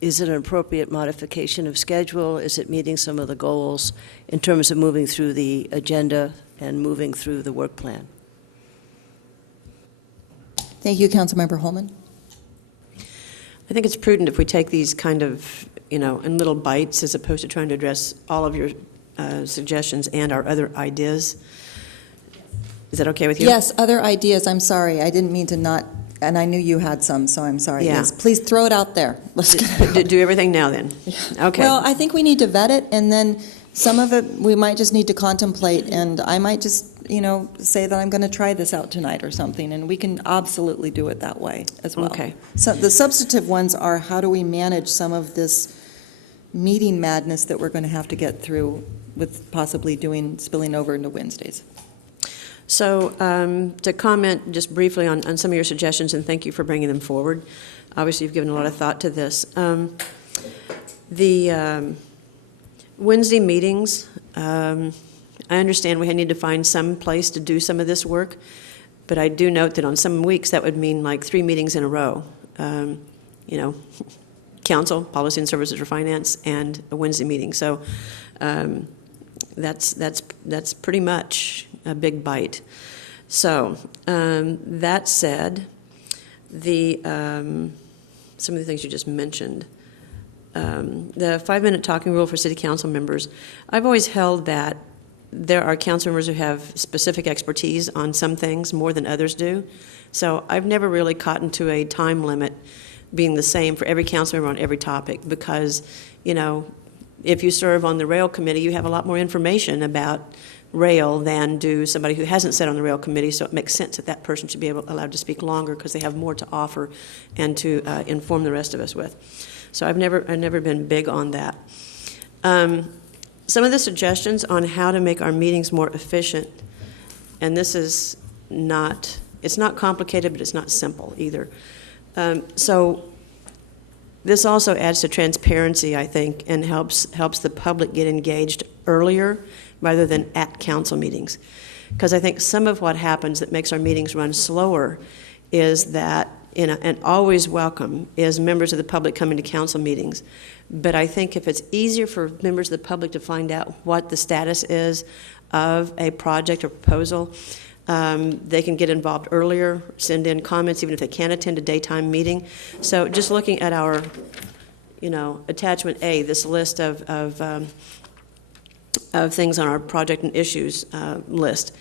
Is it an appropriate modification of schedule? Is it meeting some of the goals in terms of moving through the agenda and moving through the work plan? Thank you, Councilmember Holman. I think it's prudent if we take these kind of, in little bites as opposed to trying to address all of your suggestions and our other ideas. Is that okay with you? Yes, other ideas. I'm sorry. I didn't mean to not, and I knew you had some, so I'm sorry. Yeah. Yes, please throw it out there. Let's do everything now then. Okay. Well, I think we need to vet it, and then some of it we might just need to contemplate, and I might just, say that I'm going to try this out tonight or something, and we can absolutely do it that way as well. Okay. So the substantive ones are, how do we manage some of this meeting madness that we're going to have to get through with possibly spilling over into Wednesdays? So to comment just briefly on some of your suggestions, and thank you for bringing them forward. Obviously, you've given a lot of thought to this. The Wednesday meetings, I understand we need to find some place to do some of this work, but I do note that on some weeks that would mean like 3 meetings in a row. Council, Policy and Services for Finance, and a Wednesday meeting. So that's pretty much a big bite. So that said, some of the things you just mentioned, the 5-minute talking rule for city council members, I've always held that there are council members who have specific expertise on some things more than others do. So I've never really cottoned to a time limit being the same for every council member on every topic because, if you serve on the rail committee, you have a lot more information about rail than do somebody who hasn't sat on the rail committee, so it makes sense that that person should be allowed to speak longer because they have more to offer and to inform the rest of us with. So I've never been big on that. Some of the suggestions on how to make our meetings more efficient, and this is it's not complicated, but it's not simple either. So this also adds to transparency, I think, and helps the public get engaged earlier rather than at council meetings. Because I think some of what happens that makes our meetings run slower is that, and always welcome, is members of the public coming to council meetings. But I think if it's easier for members of the public to find out what the status is of a project or proposal, they can get involved earlier, send in comments, even if they can't attend a daytime meeting. So just looking at our, attachment A, this list of things on our project and issues list,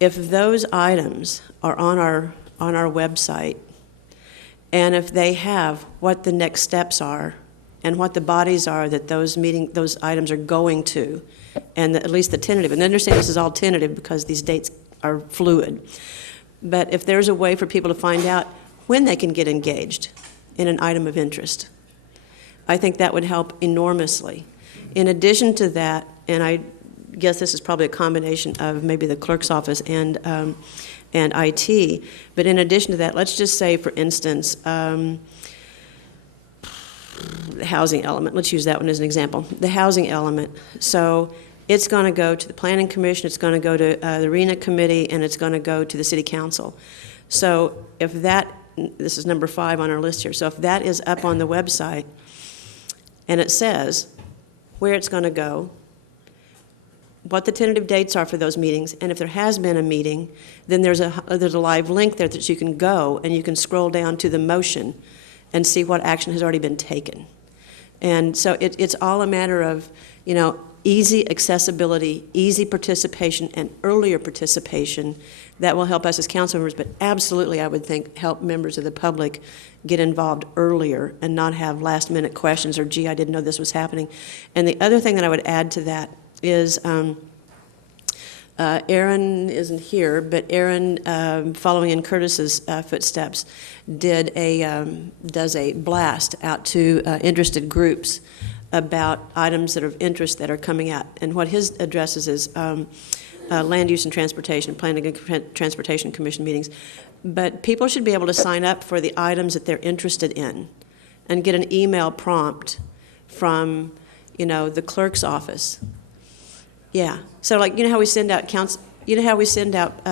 if those items are on our website, and if they have what the next steps are and what the bodies are that those items are going to, and at least the tentative, and understand this is all tentative because these dates are fluid. But if there's a way for people to find out when they can get engaged in an item of interest, I think that would help enormously. In addition to that, and I guess this is probably a combination of maybe the clerk's office and IT, but in addition to that, let's just say, for instance, the housing element. Let's use that one as an example. The housing element. So it's going to go to the Planning Commission, it's going to go to the Arena Committee, and it's going to go to the City Council. So if that, this is number 5 on our list here, so if that is up on the website and it says where it's going to go, what the tentative dates are for those meetings, and if there has been a meeting, then there's a live link there that you can go and you can scroll down to the motion and see what action has already been taken. And so it's all a matter of, easy accessibility, easy participation, and earlier participation that will help us as council members, but absolutely, I would think, help members of the public get involved earlier and not have last-minute questions or, gee, I didn't know this was happening. And the other thing that I would add to that is Aaron isn't here, but Aaron, following in Curtis's footsteps, does a blast out to interested groups about items that are of interest that are coming out. And what his addresses is land use and transportation, Planning and Transportation Commission meetings. But people should be able to sign up for the items that they're interested in and get an email prompt from, the clerk's office. Yeah. So, how we send out we send out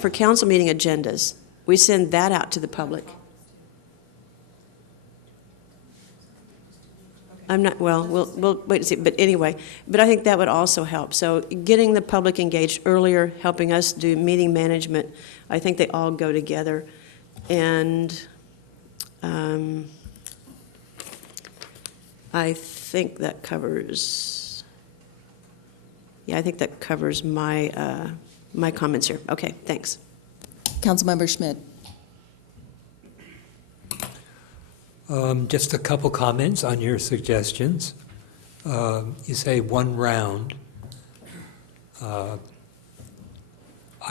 for council meeting agendas. We send that out to the public. I'm not, we'll wait and see. But anyway, but I think that would also help. So getting the public engaged earlier, helping us do meeting management, I think they all go together. And I think that covers, I think that covers my, my comments here. Okay, thanks. Councilmember Schmidt. Just a couple comments on your suggestions. You say one round. I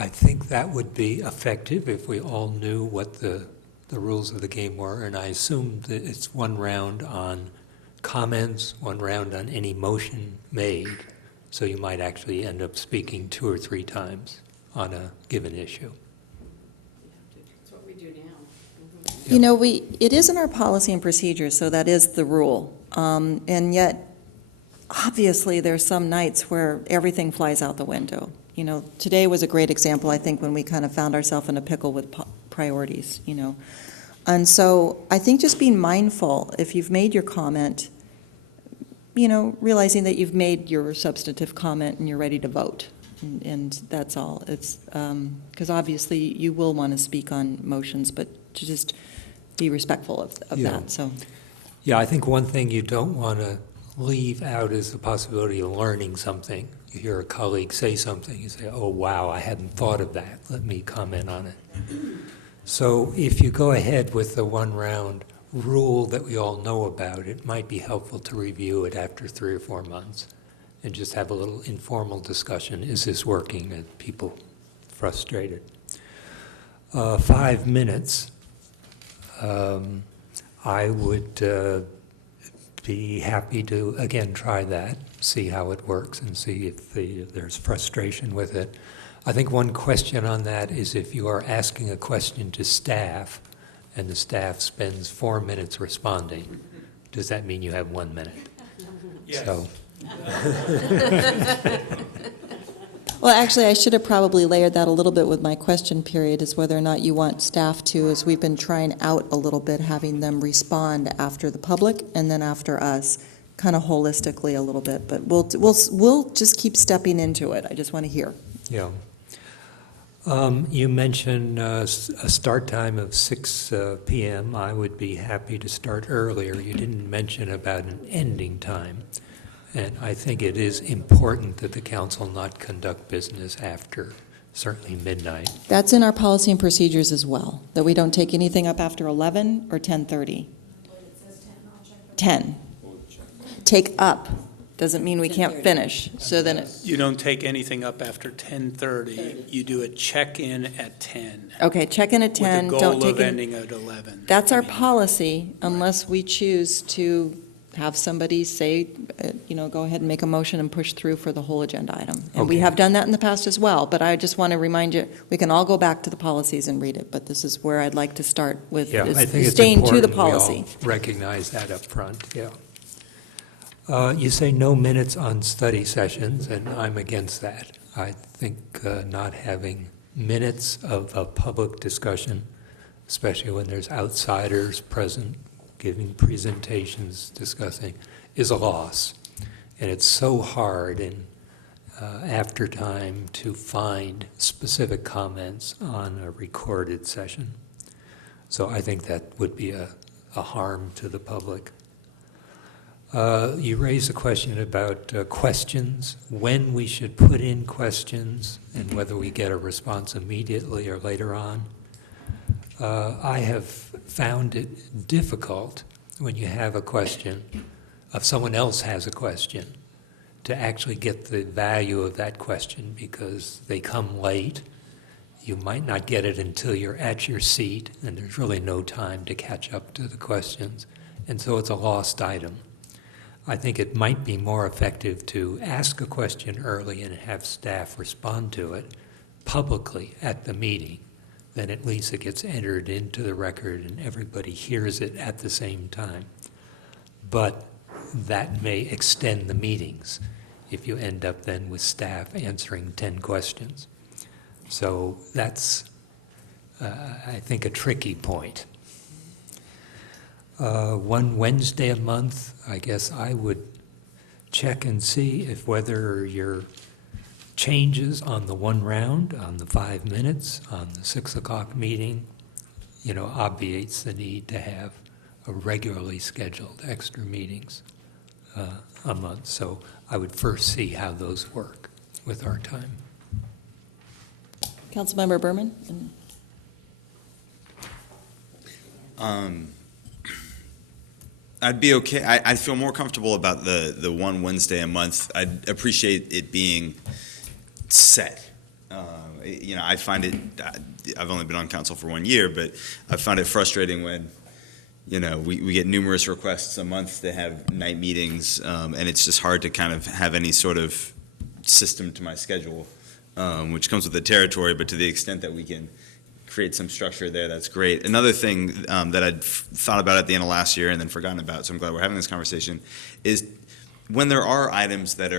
think that would be effective if we all knew what the rules of the game were, and I assume that it's one round on comments, one round on any motion made, So you might actually end up speaking 2 or 3 times on a given issue. That's what we do now. You know, it is in our policy and procedures, so that is the rule. And yet, obviously, there's some nights where everything flies out the window. You know, today was a great example, I think, when we kind of found ourselves in a pickle with priorities, you know. And so I think just being mindful, if you've made your comment, you know, realizing that you've made your substantive comment and you're ready to vote. And that's all. It's because obviously you will want to speak on motions, but to just be respectful of that. So, yeah, I think one thing you don't want to leave out is the possibility of learning something. You hear a colleague say something, you say, "Oh wow, I hadn't thought of that. Let me comment on it." So if you go ahead with the one-round rule that we all know about, it might be helpful to review it after 3 or 4 months and just have a little informal discussion. Is this working? Are people frustrated? 5 minutes. I would be happy to, again, try that, see how it works, and see if there's frustration with it. I think one question on that is if you are asking a question to staff and the staff spends 4 minutes responding, does that mean you have 1 minute? Yes. So. well, actually, I should have probably layered that a little bit with my question period, is whether or not you want staff to, as we've been trying out a little bit, having them respond after the public and then after us, kind of holistically a little bit. But we'll just keep stepping into it. I just want to hear. Yeah. You mentioned a start time of 6 p.m. I would be happy to start earlier. You didn't mention about an ending time. And I think it is important that the council not conduct business after certainly midnight. That's in our policy and procedures as well, that we don't take anything up after 11 or 10:30. 10. Take up doesn't mean we can't finish. So then You don't take anything up after 10:30. You do a check-in at 10. okay, check in at 10. With the Don't goal take of it. ending at 11. That's our policy, unless we choose to have somebody say, go ahead and make a motion and push through for the whole agenda item. And we Okay. have done that in the past as well, but I just want to remind you, we can all go back to the policies and read it, but this is where I'd like to start with, Yeah, is I think it's staying to the important policy. we all recognize that up front, yeah. You say no minutes on study sessions, and I'm against that. I think not having minutes of a public discussion, especially when there's outsiders present, giving presentations, discussing, is a loss. And it's so hard in after time to find specific comments on a recorded session. So I think that would be a harm to the public. You raised a question about questions, when we should put in questions, and whether we get a response immediately or later on. I have found it difficult when you have a question, if someone else has a question, to actually get the value of that question because they come late. You might not get it until you're at your seat, and there's really no time to catch up to the questions. And so it's a lost item. I think it might be more effective to ask a question early and have staff respond to it publicly at the meeting. Then at least it gets entered into the record and everybody hears it at the same time. But that may extend the meetings if you end up then with staff answering 10 questions. So that's, I think, a tricky point. One Wednesday a month, I guess I would check and see if whether your changes on the one round, on the 5 minutes, on the 6 o'clock meeting, obviates the need to have a regularly scheduled extra meetings a month. So I would first see how those work with our time. Councilmember Berman? I'd be okay. I'd feel more comfortable about the one Wednesday a month. I'd appreciate it being set. I find it, I've only been on council for 1 year, but I find it frustrating when, we get numerous requests a month to have night meetings, and it's just hard to kind of have any sort of system to my schedule, which comes with the territory, but to the extent that we can create some structure there, that's great. Another thing that I'd thought about at the end of last year and then forgotten about, so I'm glad we're having this conversation, is when there are items that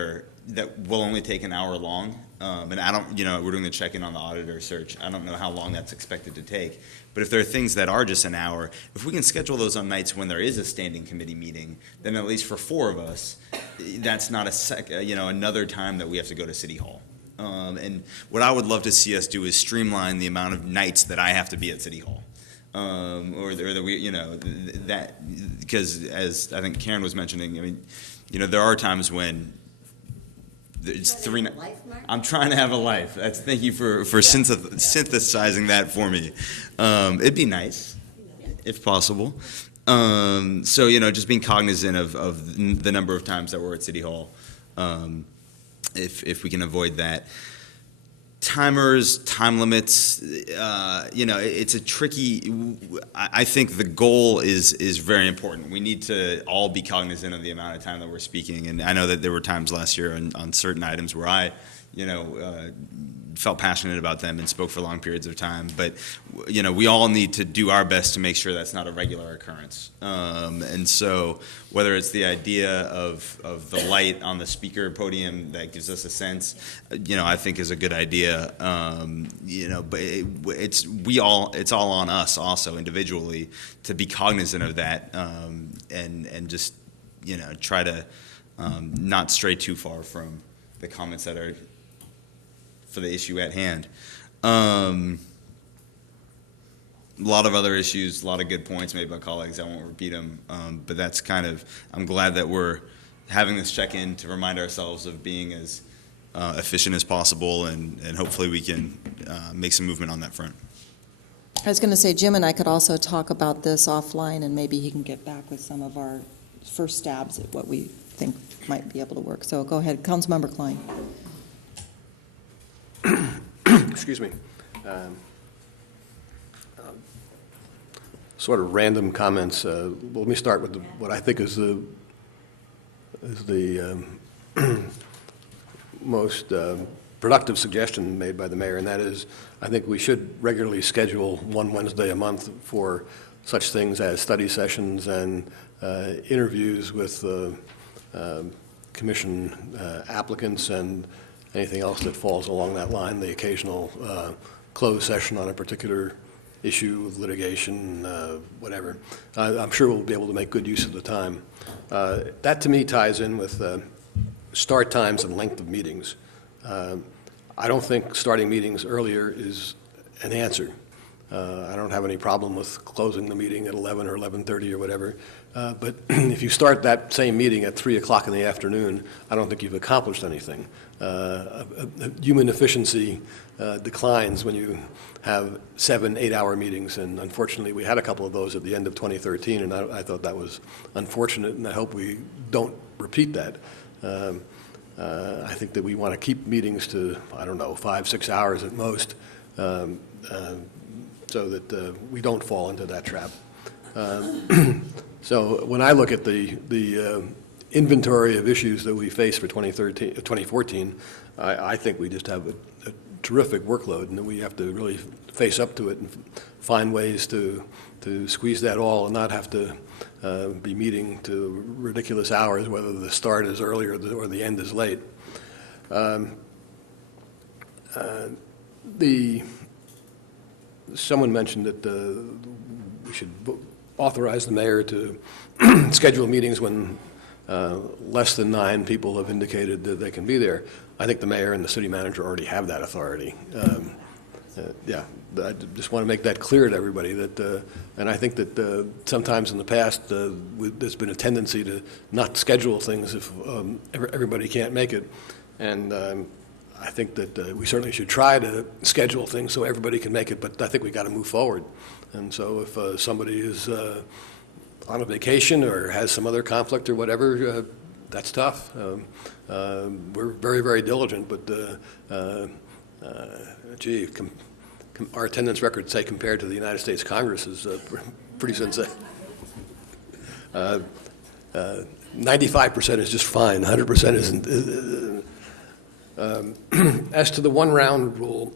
will only take an hour long, and I don't, we're doing the check-in on the auditor search. I don't know how long that's expected to take. But if there are things that are just an hour, if we can schedule those on nights when there is a standing committee meeting, then at least for 4 of us, that's not another time that we have to go to City Hall. And what I would love to see us do is streamline the amount of nights that I have to be at City Hall. Or that we, that, because as I think Karen was mentioning, I mean, there are times when it's 3. I'm trying to have a life. Thank you for synthesizing that for me. It'd be nice, if possible. So just being cognizant of the number of times that we're at City Hall, if we can avoid that. Timers, time limits, it's a tricky, I think the goal is very important. We need to all be cognizant of the amount of time that we're speaking. And I know that there were times last year on certain items where I, felt passionate about them and spoke for long periods of time. But, we all need to do our best to make sure that's not a regular occurrence. And so whether it's the idea of the light on the speaker podium that gives us a sense, I think is a good idea. But it's all on us also individually to be cognizant of that and just, try to not stray too far from the comments that are for the issue at hand. A lot of other issues, a lot of good points made by colleagues. I won't repeat them, but that's I'm glad that we're having this check-in to remind ourselves of being as efficient as possible, and hopefully we can make some movement on that front. I was going to say, Jim and I could also talk about this offline, and maybe he can get back with some of our first stabs at what we think might be able to work. So go ahead, Councilmember Klein. Excuse me. Sort of random comments. Let me start with what I think is the most productive suggestion made by the mayor, and that is I think we should regularly schedule one Wednesday a month for such things as study sessions and interviews with commission applicants and anything else that falls along that line, the occasional closed session on a particular issue, litigation, whatever. I'm sure we'll be able to make good use of the time. That to me ties in with start times and length of meetings. I don't think starting meetings earlier is an answer. I don't have any problem with closing the meeting at 11 or 11:30 or whatever. But if you start that same meeting at 3 o'clock in the afternoon, I don't think you've accomplished anything. Human efficiency declines when you have 7-8-hour meetings, and unfortunately we had a couple of those at the end of 2013, and I thought that was unfortunate, and I hope we don't repeat that. I think that we want to keep meetings to, 5-6 hours at most, so that we don't fall into that trap. So when I look at the inventory of issues that we face for 2014, I think we just have a terrific workload, and that we have to really face up to it and find ways to squeeze that all and not have to be meeting to ridiculous hours, whether the start is early or the end is late. Someone mentioned that we should authorize the mayor to schedule meetings when less than 9 people have indicated that they can be there. I think the mayor and the city manager already have that authority. I just want to make that clear to everybody that, and I think that sometimes in the past there's been a tendency to not schedule things if everybody can't make it, and I think that we certainly should try to schedule things so everybody can make it, but I think we've got to move forward. And so if somebody is on a vacation or has some other conflict or whatever, that's tough. We're very, very diligent, but our attendance record, say, compared to the United States Congress is pretty sensational. 95% is just fine. 100% isn't. As to the one-round rule,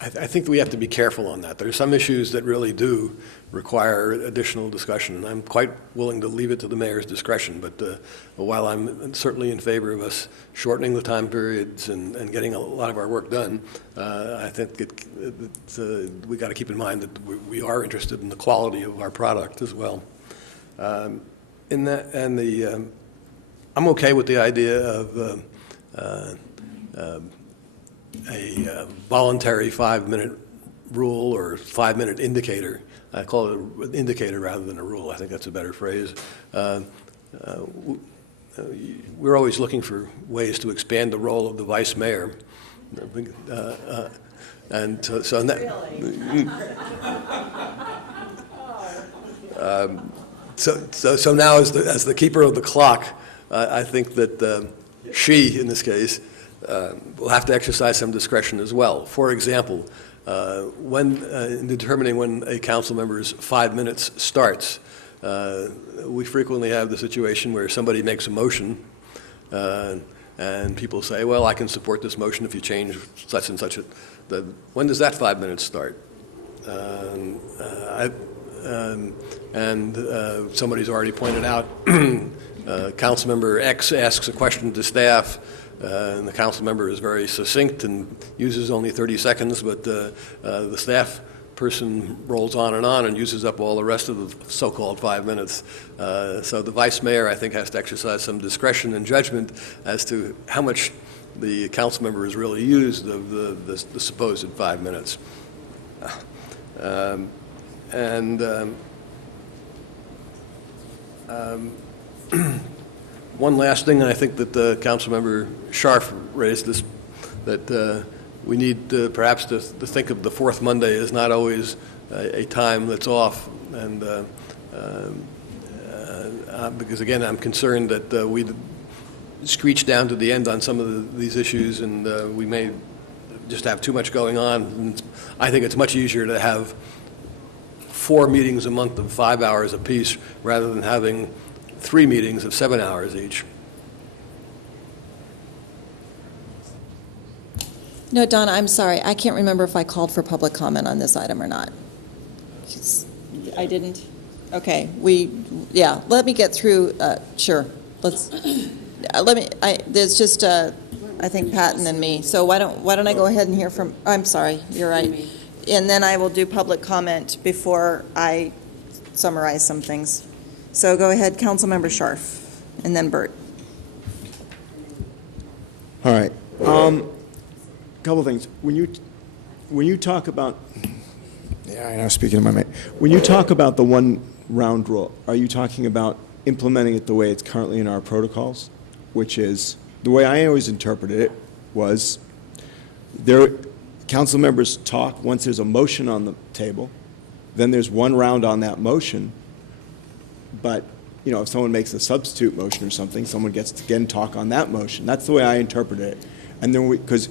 I think we have to be careful on that. There are some issues that really do require additional discussion, and I'm quite willing to leave it to the mayor's discretion. But while I'm certainly in favor of us shortening the time periods and getting a lot of our work done, I think we got to keep in mind that we are interested in the quality of our product as well. I'm okay with the idea of a voluntary 5-minute rule or 5-minute indicator. I call it an indicator rather than a rule. I think that's a better phrase. We're always looking for ways to expand the role of the vice mayor. And so now as the keeper of the clock, I think that she, in this case, will have to exercise some discretion as well. For example, in determining when a council member's 5 minutes starts, we frequently have the situation where somebody makes a motion and people say, well, I can support this motion if you change such and such. When does that 5 minutes start? Somebody's already pointed out, Councilmember X asks a question to staff, and the council member is very succinct and uses only 30 seconds, but the staff person rolls on and uses up all the rest of the so-called 5 minutes. So the vice mayor, I think, has to exercise some discretion and judgment as to how much the council member has really used of the supposed 5 minutes. One last thing, and I think that Councilmember Scharf raised this, that we need perhaps to think of the fourth Monday as not always a time that's off, and because again, I'm concerned that we screech down to the end on some of these issues, and we may just have too much going on. And I think it's much easier to have 4 meetings a month of 5 hours apiece rather than having 3 meetings of 7 hours each. No, Donna, I'm sorry. I can't remember if I called for public comment on this item or not. I didn't? Okay, let me get through, sure. There's just, I think, Patton and me. So why don't I go ahead and hear from, I'm sorry, you're right. And then I will do public comment before I summarize some things. So go ahead, Councilmember Scharf, and then Bert. All right. Couple things. When you talk about, I know, speaking of my mate. When you talk about the one round rule, are you talking about implementing it the way it's currently in our protocols, which is the way I always interpreted it was council members talk once there's a motion on the table, then there's one round on that motion. But, if someone makes a substitute motion or something, someone gets to again talk on that motion. That's the way I interpret it. And then because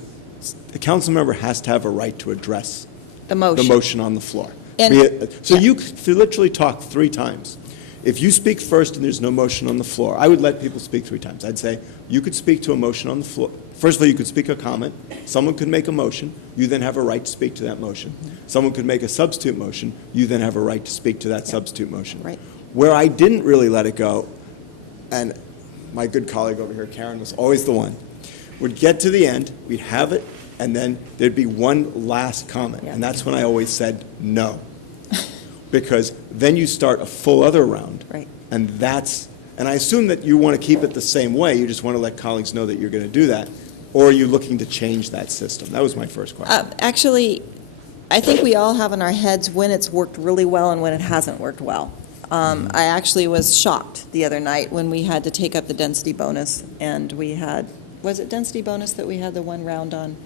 the council member has to have a right to address the motion on the floor. You could literally talk 3 times. If you speak first and there's no motion on the floor, I would let people speak 3 times. I'd say you could speak to a motion on the floor. First of all, you could speak a comment. Someone could make a motion. You then have a right to speak to that motion. Someone could make a substitute motion. You then have a right to speak to that substitute motion. Right. Where I didn't really let it go, and my good colleague over here, Karen, was always the one, would get to the end, we'd have it, and then there'd be one last comment. Yeah. And that's when I always said no. Because then you start a full other round. Right. And I assume that you want to keep it the same way, you just want to let colleagues know that you're going to do that, or are you looking to change that system? That was my first question. Actually, I think we all have in our heads when it's worked really well and when it hasn't worked well. I actually was shocked the other night when we had to take up the density bonus, and was it density bonus that we had the one round on?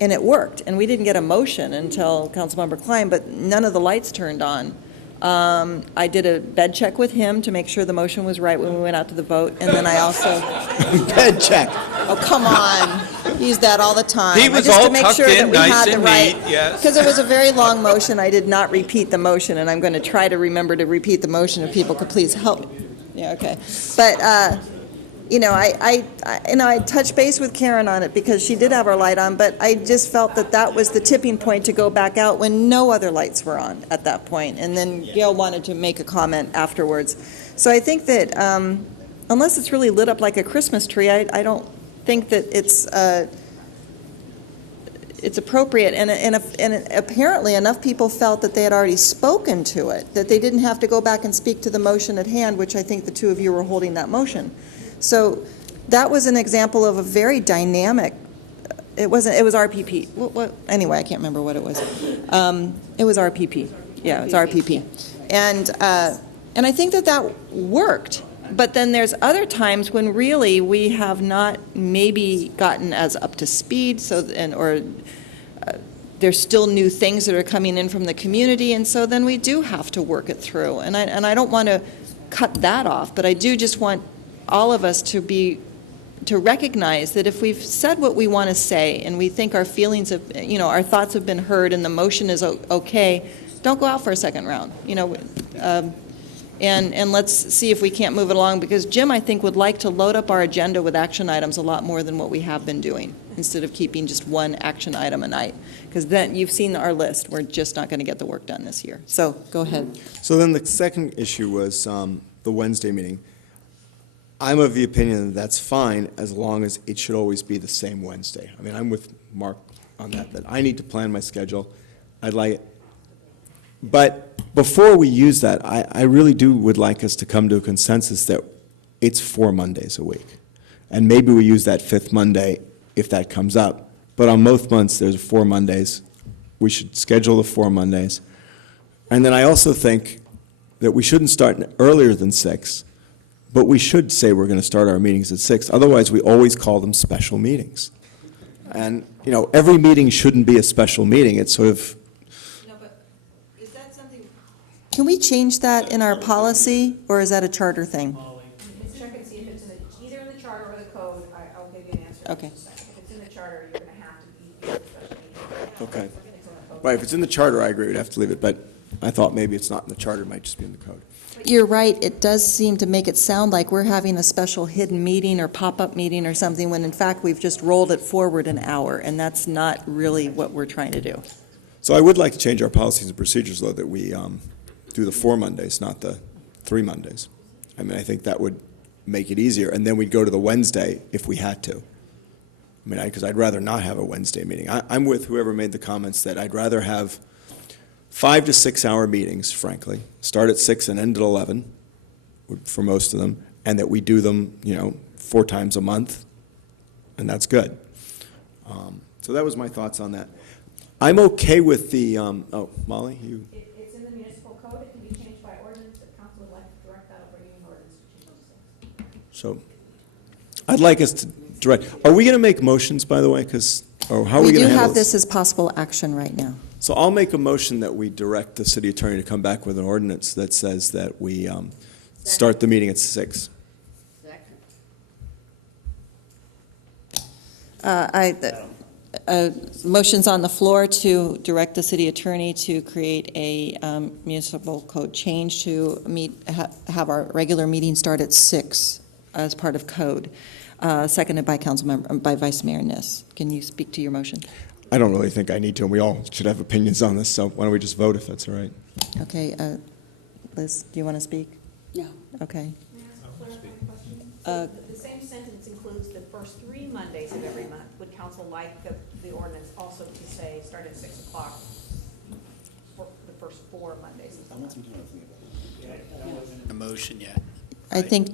And it worked, and we didn't get a motion until Councilmember Klein, but none of the lights turned on. I did a bed check with him to make sure the motion was right when we went out to the vote, and then I also... Bed check. Oh, come on. He's that all the time. He was just all to make tucked sure in, that we nice had the and right, neat, yes. because it was a very long motion. I did not repeat the motion, and I'm going to try to remember to repeat the motion if people could please help. Yeah, okay. But, I touched base with Karen on it because she did have her light on, but I just felt that was the tipping point to go back out when no other lights were on at that point. And then Gail wanted to make a comment afterwards. So I think that unless it's really lit up like a Christmas tree, I don't think that it's appropriate. And apparently enough people felt that they had already spoken to it, that they didn't have to go back and speak to the motion at hand, which I think the two of you were holding that motion. So that was an example of a very dynamic, it was RPP. Anyway, I can't remember what it was. It was RPP. Yeah, it was RPP. And I think that worked. But then there's other times when really we have not maybe gotten as up to speed, or there's still new things that are coming in from the community, and so then we do have to work it through. And I don't want to cut that off, but I do just want all of us to recognize that if we've said what we want to say and we think our feelings have, our thoughts have been heard and the motion is okay, don't go out for a second round. And let's see if we can't move it along, because Jim, I think, would like to load up our agenda with action items a lot more than what we have been doing, instead of keeping just one action item a night. Because then you've seen our list. We're just not going to get the work done this year. So go ahead. So then the second issue was the Wednesday meeting. I'm of the opinion that that's fine as long as it should always be the same Wednesday. I mean, I'm with Mark on that I need to plan my schedule. I'd like it. But before we use that, I really would like us to come to a consensus that it's 4 Mondays a week. And maybe we use that 5th Monday if that comes up. But on most months, there's 4 Mondays. We should schedule the 4 Mondays. And then I also think that we shouldn't start earlier than 6, but we should say we're going to start our meetings at 6. Otherwise, we always call them special meetings. And, every meeting shouldn't be a special meeting. It's sort of... Can we change that in our policy, or is that a charter thing? Check and see if it's either in the charter or the code. I'll give you an answer. Okay. If it's in the charter, you're going to have to be here for a special meeting. Okay. Right, if it's in the charter, I agree, we'd have to leave it, but I thought maybe it's not in the charter, it might just be in the code. You're right. It does seem to make it sound like we're having a special hidden meeting or pop-up meeting or something, when in fact we've just rolled it forward an hour, and that's not really what we're trying to do. So I would like to change our policies and procedures, though, that we do the 4 Mondays, not the 3 Mondays. I mean, I think that would make it easier, and then we'd go to the Wednesday if we had to. I mean, because I'd rather not have a Wednesday meeting. I'm with whoever made the comments that I'd rather have 5 to 6 hour meetings, frankly, start at 6 and end at 11 for most of them, and that we do them, 4 times a month, and that's good. So that was my thoughts on that. I'm okay with the, Molly, you? It's in the municipal code. It can be changed by ordinance. If council would like to direct that, I'll bring you an ordinance to change those things. So I'd like us to direct. Are we going to make motions, by the way? Or how are we going to handle this? We do have this as possible action right now. So I'll make a motion that we direct the city attorney to come back with an ordinance that says that we start the meeting at 6. Motion's on the floor to direct the city attorney to create a municipal code change to have our regular meeting start at 6 as part of code. Seconded by by Vice Mayor Niss. Can you speak to your motion? I don't really think I need to, and we all should have opinions on this, so why don't we just vote if that's all right? Okay, Liz, do you want to speak? No. Okay. May I ask a clarifying question? So the same sentence includes the first 3 Mondays of every month. Would council like the ordinance also to say start at 6 o'clock for the first 4 Mondays of the month? A motion yet. I think,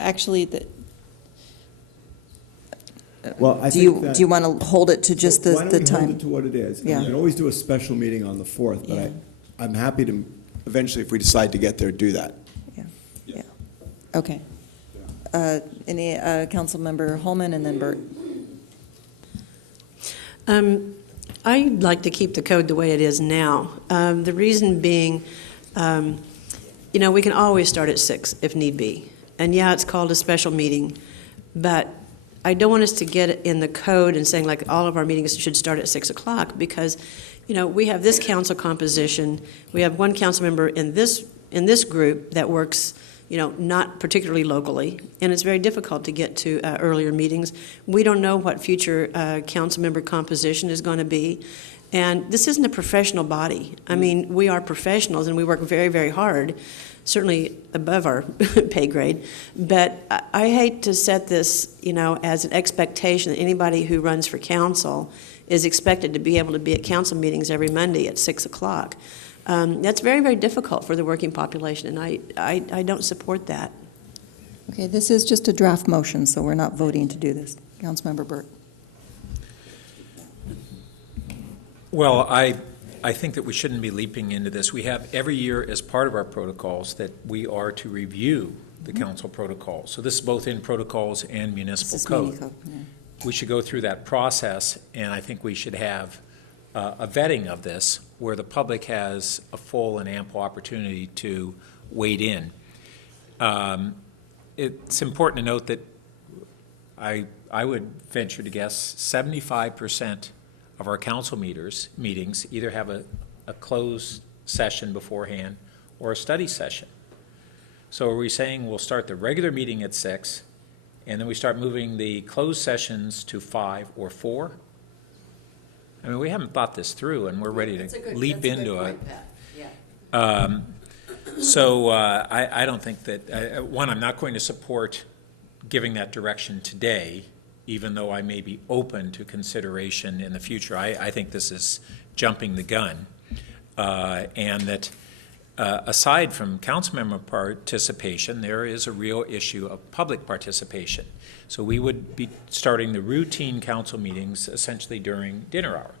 actually, that. Well, I do think you want to hold it to just the time? Why don't we hold it to what it is? Yeah. We can always do a special meeting on the 4th, but I'm happy to, eventually, if we decide to get there, do that. Yeah. Okay. Any council member Holman and then Bert. I'd like to keep the code the way it is now. The reason being, we can always start at 6 if need be. And yeah, it's called a special meeting, but I don't want us to get it in the code and saying like all of our meetings should start at 6 o'clock because, we have this council composition. We have one council member in this group that works not particularly locally, and it's very difficult to get to earlier meetings. We don't know what future council member composition is going to be, and this isn't a professional body. I mean, we are professionals, and we work very, very hard, certainly above our pay grade, but I hate to set this, as an expectation that anybody who runs for council is expected to be able to be at council meetings every Monday at 6 o'clock. That's very, very difficult for the working population, and I don't support that. Okay, this is just a draft motion, so we're not voting to do this. Councilmember Burt. Well, I think that we shouldn't be leaping into this. We have every year as part of our protocols that we are to review the council protocols. So this is both in protocols and municipal code. We should go through that process, and I think we should have a vetting of this where the public has a full and ample opportunity to wade in. It's important to note that I would venture to guess 75% of our council meetings either have a closed session beforehand or a study session. So are we saying we'll start the regular meeting at 6 and then we start moving the closed sessions to 5 or 4? I mean, we haven't thought this through, and we're ready to leap into it. So I don't think that, one, I'm not going to support giving that direction today, even though I may be open to consideration in the future. I think this is jumping the gun, and that aside from council member participation, there is a real issue of public participation. So we would be starting the routine council meetings essentially during dinner hour.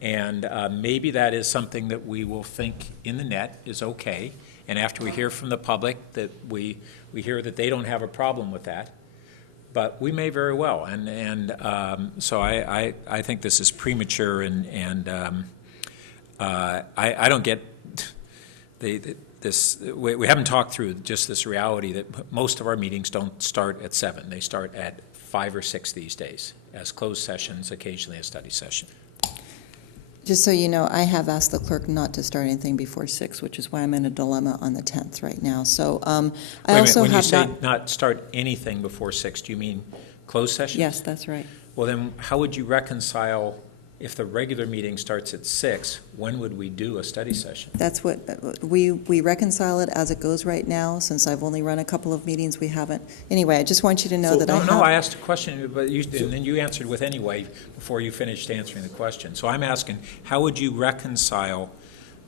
And maybe that is something that we will think in the net is okay. And after we hear from the public that we hear that they don't have a problem with that, but we may very well. And so I think this is premature, and I don't get this. We haven't talked through just this reality that most of our meetings don't start at 7. They start at 5 or 6 these days, as closed sessions, occasionally a study session. Just so you know, I have asked the clerk not to start anything before 6, which is why I'm in a dilemma on the 10th right now. So I also when have you say not start anything before 6, do you mean closed sessions? Yes, that's right. Well, then how would you reconcile, if the regular meeting starts at 6, when would we do a study session? That's what we reconcile it as it goes right now. Since I've only run a couple of meetings, we haven't. Anyway, I just want you to know that I asked a question, but and then you answered with anyway before you finished answering the question. So I'm asking, how would you reconcile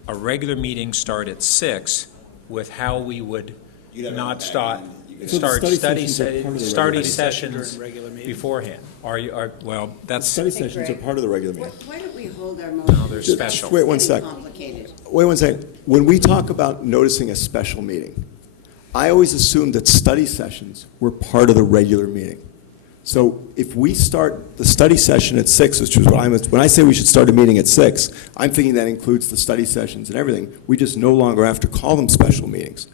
a regular meeting start at 6 with how we would not start study sessions beforehand? Well, that's Study sessions are part of the regular meeting. Why don't we hold our motion? No, they're special. Wait one sec. Wait one second. When we talk about noticing a special meeting, I always assumed that study sessions were part of the regular meeting. So if we start the study session at 6, which is when I say we should start a meeting at 6, I'm thinking that includes the study sessions and everything. We just no longer have to call them special meetings.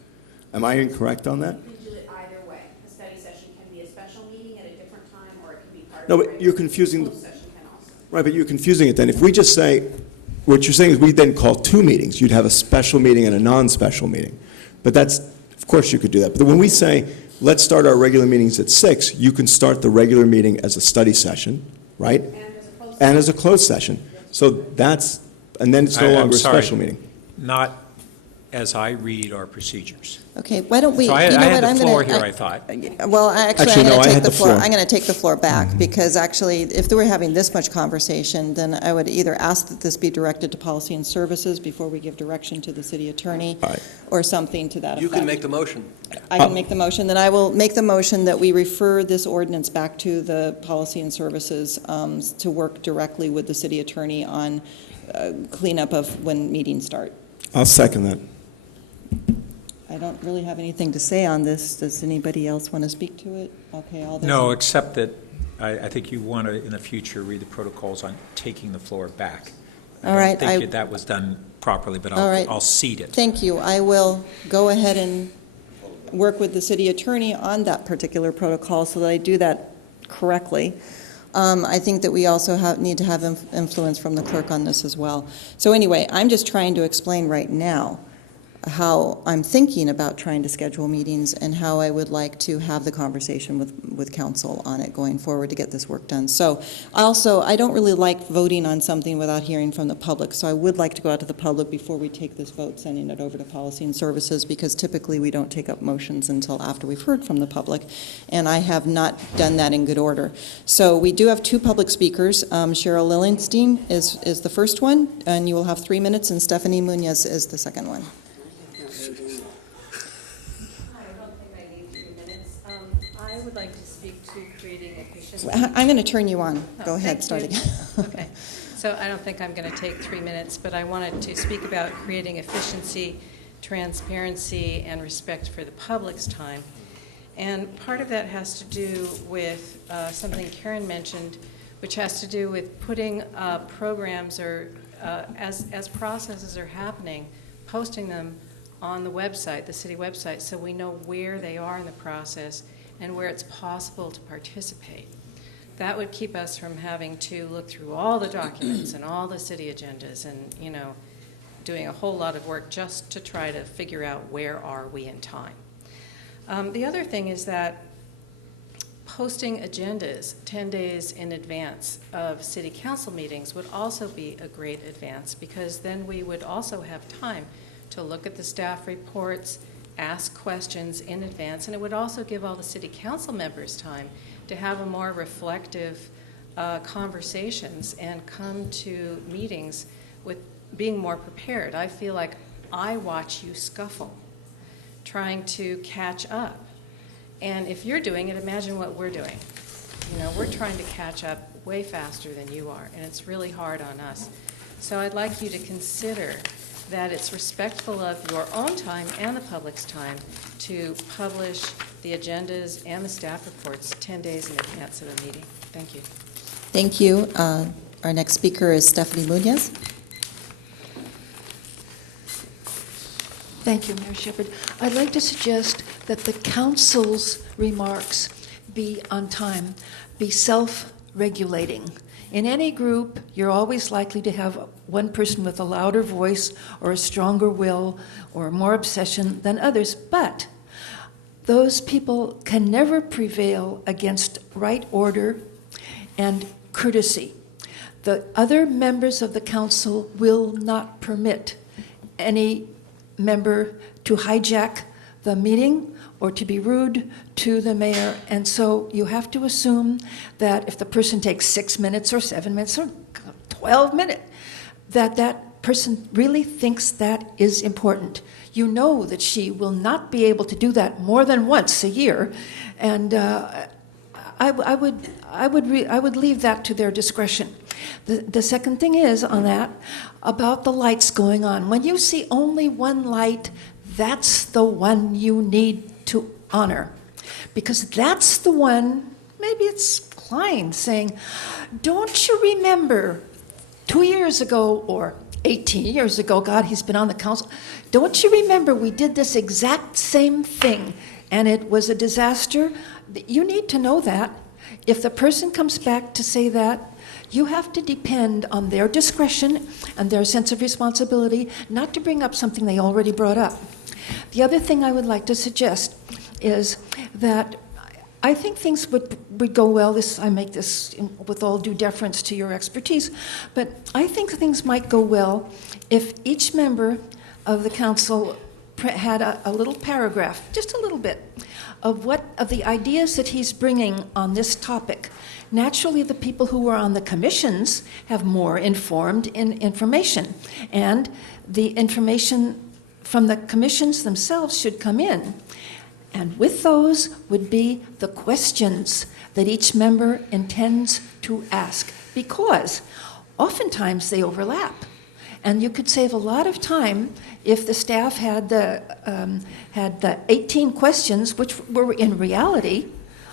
Am I incorrect on that? You can do it either way. A study session can be a special meeting at a different time, or it can be part No, of the but you're regular confusing. closed session can also. Right, but you're confusing it then. If we just say, what you're saying is we then call 2 meetings. You'd have a special meeting and a non-special meeting. But that's, of course you could do that. But when we say, let's start our regular meetings at 6, you can start the regular meeting as a study session, right? And as a closed session. So that's, and then it's no longer a special meeting. Not as I read our procedures. Okay, why don't we? So I you know had what, the floor here, I thought. Well, actually, Actually, I'm no, going I to take had the the floor. floor. I'm going to take the floor back because actually, if they were having this much conversation, then I would either ask that this be directed to Policy and Services before we give direction to the city attorney, or something to that effect. You can make the motion. I can make the motion. Then I will make the motion that we refer this ordinance back to the Policy and Services to work directly with the city attorney on cleanup of when meetings start. I'll second that. I don't really have anything to say on this. Does anybody else want to speak to it? Okay, all those. No, except that I think you want to, in the future, read the protocols on taking the floor back. All right. I don't think that was done properly, but All right. I'll cede it. Thank you. I will go ahead and work with the city attorney on that particular protocol so that I do that correctly. I think that we also need to have influence from the clerk on this as well. So anyway, I'm just trying to explain right now how I'm thinking about trying to schedule meetings and how I would like to have the conversation with council on it going forward to get this work done. So I don't really like voting on something without hearing from the public, so I would like to go out to the public before we take this vote, sending it over to Policy and Services, because typically we don't take up motions until after we've heard from the public, and I have not done that in good order. So we do have two public speakers. Cheryl Lillenstein is the first one, and you will have 3 minutes, and Stephanie Munoz is the second one. I would like to speak to creating efficiency. I'm going to turn you on. Go ahead, Thank start you. again. Okay. So I don't think I'm going to take 3 minutes, but I wanted to speak about creating efficiency, transparency, and respect for the public's time. And part of that has to do with something Karen mentioned, which has to do with putting programs or as processes are happening, posting them on the website, the city website, so we know where they are in the process and where it's possible to participate. That would keep us from having to look through all the documents and all the city agendas and, doing a whole lot of work just to try to figure out where are we in time. The other thing is that posting agendas 10 days in advance of city council meetings would also be a great advance, because then we would also have time to look at the staff reports, ask questions in advance, and it would also give all the city council members time to have a more reflective conversations and come to meetings with being more prepared. I feel like I watch you scuffle, trying to catch up. And if you're doing it, imagine what we're doing. We're trying to catch up way faster than you are, and it's really hard on us. So I'd like you to consider that it's respectful of your own time and the public's time to publish the agendas and the staff reports 10 days in advance of a meeting. Thank you. Thank you. Our next speaker is Stephanie Munoz. Thank you, Mayor Shepherd. I'd like to suggest that the council's remarks be on time, be self-regulating. In any group, you're always likely to have one person with a louder voice or a stronger will or more obsession than others, but those people can never prevail against right order and courtesy. The other members of the council will not permit any member to hijack the meeting or to be rude to the mayor. And so you have to assume that if the person takes 6 minutes or 7 minutes or 12 minutes, that person really thinks that is important. You know that she will not be able to do that more than once a year, and I would leave that to their discretion. The second thing is on that, about the lights going on. When you see only one light, that's the one you need to honor. Because that's the one, maybe it's Klein saying, don't you remember 2 years ago or 18 years ago, God, he's been on the council, don't you remember we did this exact same thing and it was a disaster? You need to know that. If the person comes back to say that, you have to depend on their discretion and their sense of responsibility not to bring up something they already brought up. The other thing I would like to suggest is that I think things would go well. I make this with all due deference to your expertise, but I think things might go well if each member of the council had a little paragraph, just a little bit, of the ideas that he's bringing on this topic. Naturally, the people who are on the commissions have more informed information, and the information from the commissions themselves should come in. And with those would be the questions that each member intends to ask, because oftentimes they overlap. And you could save a lot of time if the staff had the 18 questions, which were in reality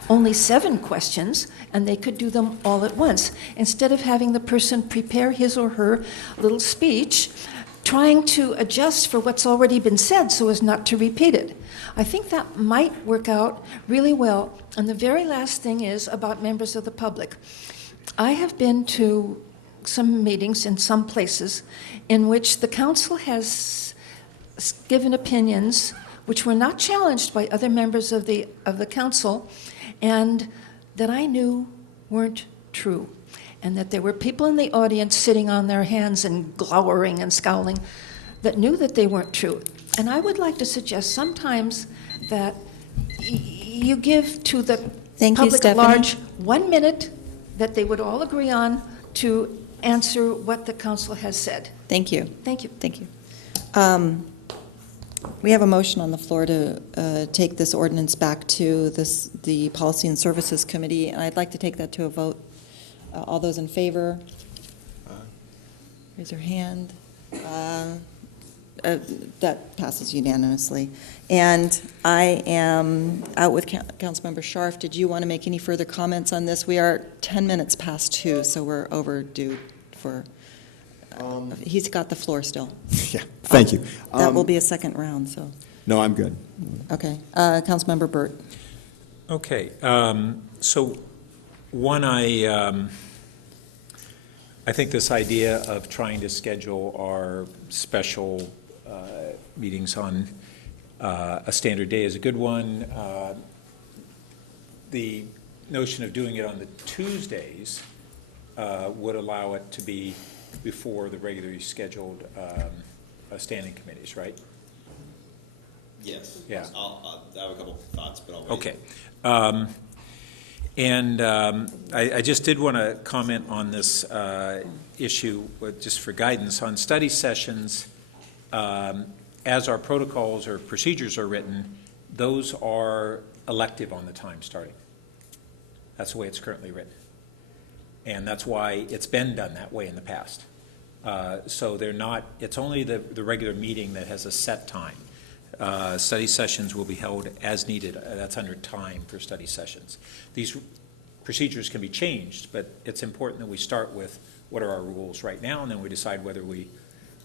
only 7 questions, and they could do them all at once, instead of having the person prepare his or her little speech, trying to adjust for what's already been said so as not to repeat it. I think that might work out really well. And the very last thing is about members of the public. I have been to some meetings in some places in which the council has given opinions which were not challenged by other members of the council, and that I knew weren't true, and that there were people in the audience sitting on their hands and glowering and scowling that knew that they weren't true. And I would like to suggest sometimes that you give to the public at large 1 minute that they would all agree on to answer what the council has said. Thank you. Thank you. Thank you. We have a motion on the floor to take this ordinance back to the Policy and Services Committee, and I'd like to take that to a vote. All those in favor? Raise your hand. That passes unanimously. And I am out with Councilmember Scharf. Did you want to make any further comments on this? We are 10 minutes past 2, so we're overdue for... he's got the floor still. Yeah, thank you. That will be a second round, so... No, I'm good. Okay. Councilmember Burt. Okay. So one, I think this idea of trying to schedule our special meetings on a standard day is a good one. The notion of doing it on the Tuesdays would allow it to be before the regularly scheduled standing committees, right? Yes. Yeah. I have a couple thoughts, but I'll wait. Okay. I just did want to comment on this issue, just for guidance, on study sessions. As our protocols or procedures are written, those are elective on the time starting. That's the way it's currently written. And that's why it's been done that way in the past. So they're not, it's only the regular meeting that has a set time. Study sessions will be held as needed. That's under time for study sessions. These procedures can be changed, but it's important that we start with what are our rules right now, and then we decide whether we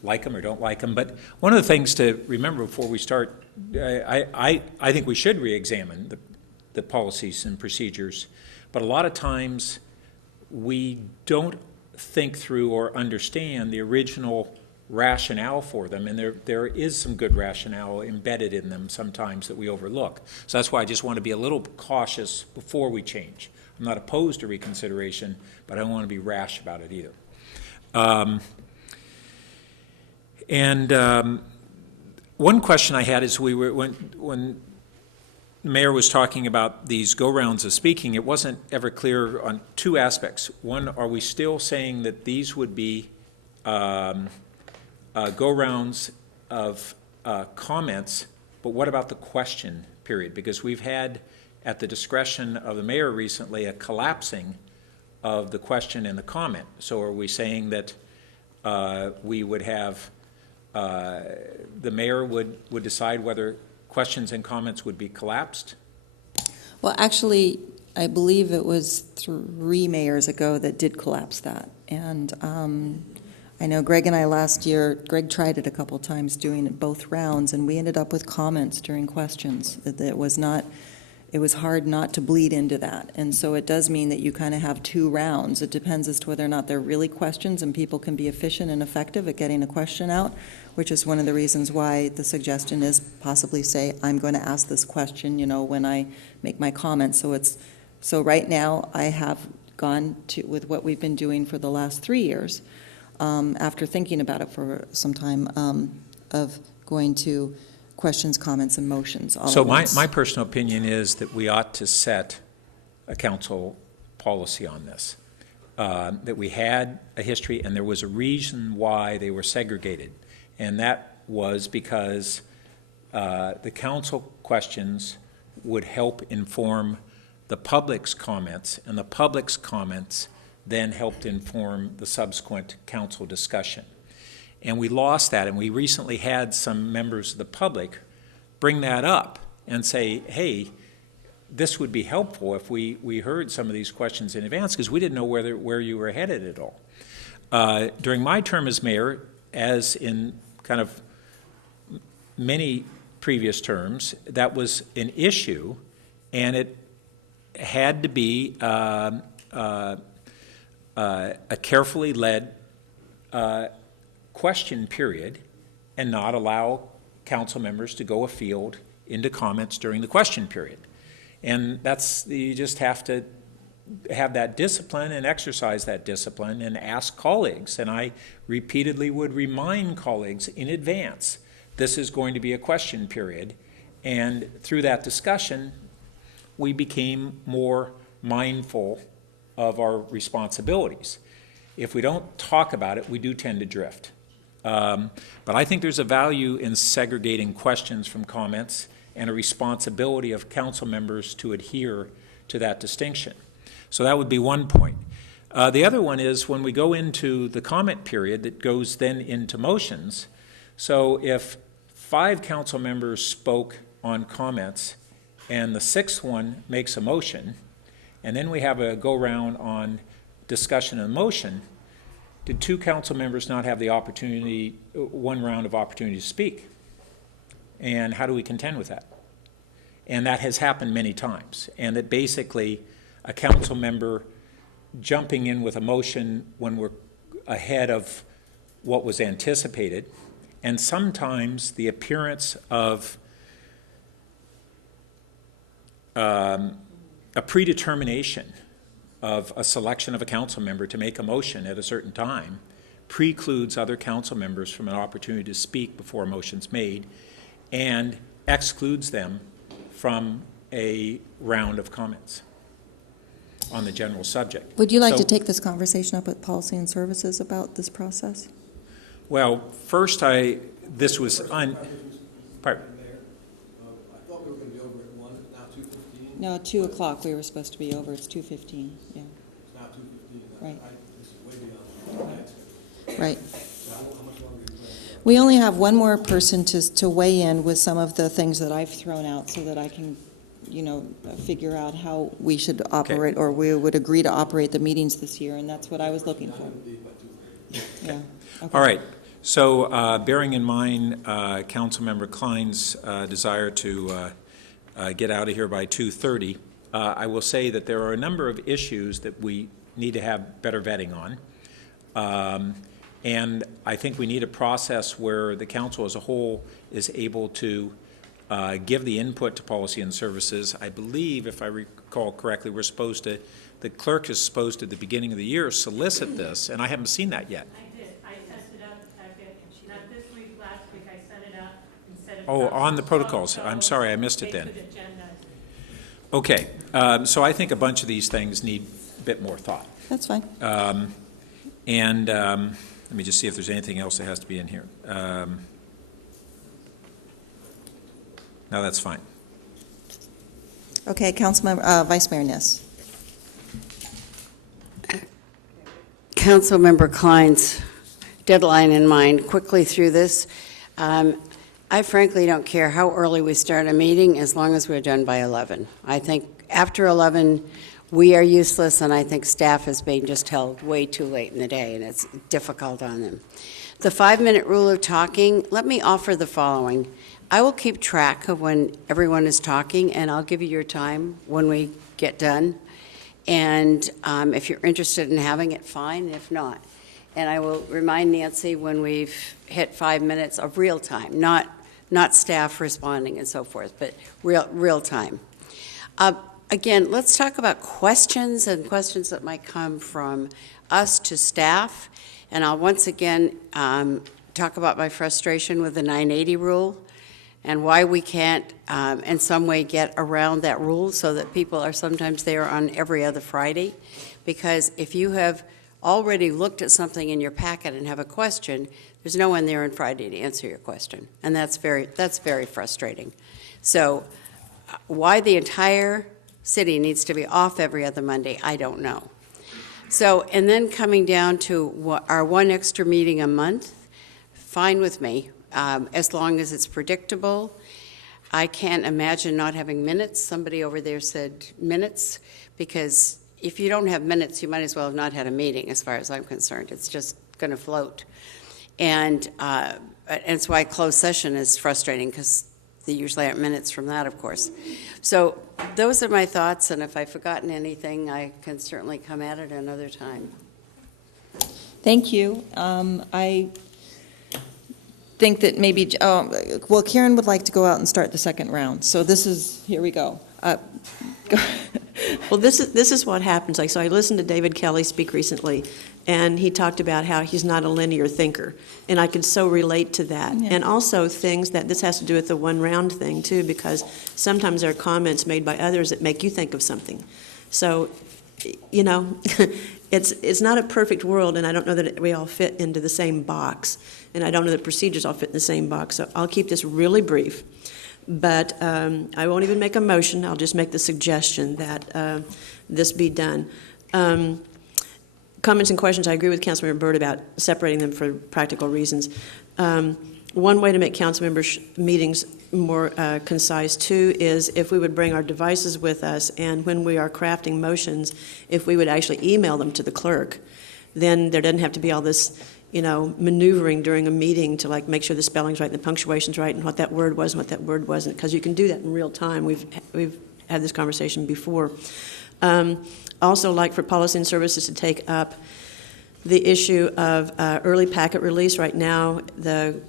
like them or don't like them. But one of the things to remember before we start, I think we should re-examine the policies and procedures, but a lot of times we don't think through or understand the original rationale for them, and there is some good rationale embedded in them sometimes that we overlook. So that's why I just want to be a little cautious before we change. I'm not opposed to reconsideration, but I don't want to be rash about it either. One question I had is when the mayor was talking about these go-rounds of speaking, it wasn't ever clear on two aspects. One, are we still saying that these would be go-rounds of comments, but what about the question period? Because we've had, at the discretion of the mayor recently, a collapsing of the question and the comment. So are we saying that we would have, the mayor would decide whether questions and comments would be collapsed? Well, actually, I believe it was 3 mayors ago that did collapse that. And I know Greg and I last year, Greg tried it a couple times doing it both rounds, and we ended up with comments during questions. It was hard not to bleed into that. And so it does mean that you kind of have 2 rounds. It depends as to whether or not they're really questions and people can be efficient and effective at getting a question out, which is one of the reasons why the suggestion is possibly say, I'm going to ask this question, when I make my comment. So right now I have gone with what we've been doing for the last 3 years, after thinking about it for some time, of going to questions, comments, and motions all So at once. my personal opinion is that we ought to set a council policy on this, that we had a history and there was a reason why they were segregated, and that was because the council questions would help inform the public's comments, and the public's comments then helped inform the subsequent council discussion. And we lost that, and we recently had some members of the public bring that up and say, hey, this would be helpful if we heard some of these questions in advance, because we didn't know where you were headed at all. During my term as mayor, as in kind of many previous terms, that was an issue, and it had to be a carefully led question period, and not allow council members to go afield into comments during the question period. And you just have to have that discipline and exercise that discipline and ask colleagues. And I repeatedly would remind colleagues in advance, this is going to be a question period. And through that discussion, we became more mindful of our responsibilities. If we don't talk about it, we do tend to drift. But I think there's a value in segregating questions from comments and a responsibility of council members to adhere to that distinction. So that would be one point. The other one is when we go into the comment period that goes then into motions. So if 5 council members spoke on comments and the 6th one makes a motion, and then we have a go-round on discussion and motion, did 2 council members not have the opportunity, 1 round of opportunity to speak? And how do we contend with that? And that has happened many times. And that basically a council member jumping in with a motion when we're ahead of what was anticipated, and sometimes the appearance of a predetermination of a selection of a council member to make a motion at a certain time precludes other council members from an opportunity to speak before a motion's made and excludes them from a round of comments on the general subject. Would you like to take this conversation up with Policy and Services about this process? Well, first this was I thought we were going to be over at 1, now 2:15. No, 2 o'clock we were supposed to be over. It's 2:15, yeah. It's now 2:15. Right. This is way beyond. Right. How much longer do you plan? We only have one more person to weigh in with some of the things that I've thrown out so that I can, figure out how we should operate, or we would agree to operate the meetings this year, and that's what I was looking for. Yeah. Okay. All right. So bearing in mind Councilmember Klein's desire to get out of here by 2:30, I will say that there are a number of issues that we need to have better vetting on. And I think we need a process where the council as a whole is able to give the input to Policy and Services. I believe, if I recall correctly, the clerk is supposed to, at the beginning of the year, solicit this, and I haven't seen that yet. I did. I tested out the packet, not this week, last week. I sent it out instead of. Oh, on the protocols. I'm sorry, I missed it then. Okay, so I think a bunch of these things need a bit more thought. That's fine. And let me just see if there's anything else that has to be in here. No, that's fine. Okay, Vice Mayor Ness. Councilmember Klein's deadline in mind, quickly through this. I frankly don't care how early we start a meeting as long as we're done by 11. I think after 11, we are useless, and I think staff is being just held way too late in the day, and it's difficult on them. The 5-minute rule of talking, let me offer the following. I will keep track of when everyone is talking, and I'll give you your time when we get done. And if you're interested in having it, fine. If not, and I will remind Nancy when we've hit 5 minutes of real time, not staff responding and so forth, but real time. Again, let's talk about questions and questions that might come from us to staff. And I'll once again talk about my frustration with the 980 rule and why we can't in some way get around that rule so that people are sometimes there on every other Friday. Because if you have already looked at something in your packet and have a question, there's no one there on Friday to answer your question. And that's very frustrating. So why the entire city needs to be off every other Monday, I don't know. So, and then coming down to our one extra meeting a month, fine with me, as long as it's predictable. I can't imagine not having minutes. Somebody over there said minutes, because if you don't have minutes, you might as well have not had a meeting, as far as I'm concerned. It's just going to float. And it's why closed session is frustrating, because they usually aren't minutes from that, of course. So those are my thoughts, and if I've forgotten anything, I can certainly come at it another time. Thank you. think that maybe, well, Karen would like to go out and start the second round. So here we go. Well, this is what happens. Like, so I listened to David Kelly speak recently, and he talked about how he's not a linear thinker, and I could so relate to that. Yeah. And also things that this has to do with the one round thing too, because sometimes there are comments made by others that make you think of something. So, you know, it's not a perfect world, and I don't know that we all fit into the same box, and I don't know that procedures all fit in the same box. So I'll keep this really brief. But I won't even make a motion. I'll just make the suggestion that this be done. Comments and questions, I agree with Councilmember Byrd about separating them for practical reasons. One way to make council members' meetings more concise, too, is if we would bring our devices with us, and when we are crafting motions, if we would actually email them to the clerk, then there doesn't have to be all this, you know, maneuvering during a meeting to like make sure the spelling's right and the punctuation's right and what that word was and what that word wasn't, because you can do that in real time. We've had this conversation before. Also, like for policy and services to take up the issue of early packet release. Right now,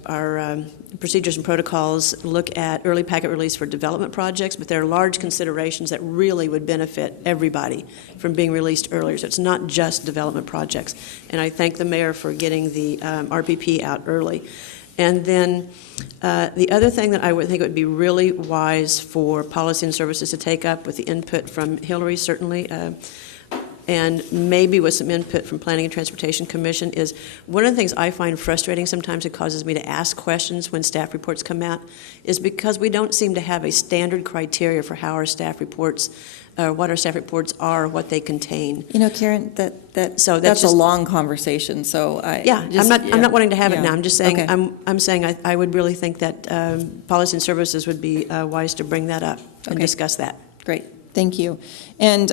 our procedures and protocols look at early packet release for development projects, but there are large considerations that really would benefit everybody from being released earlier. So it's not just development projects. And I thank the mayor for getting the RPP out early. And then the other thing that I would think would be really wise for policy and services to take up with the input from Hillary, certainly, and maybe with some input from Planning and Transportation Commission, is one of the things I find frustrating sometimes. It causes me to ask questions when staff reports come out, is because we don't seem to have a standard criteria for how our staff reports, what our staff reports are, what they contain. You know, Karen, that's just a long conversation. So I'm not wanting to have it now. I'm just saying, Okay. I'm saying I would really think that policy and services would be wise to bring that up and Okay. discuss that. Great, thank you. And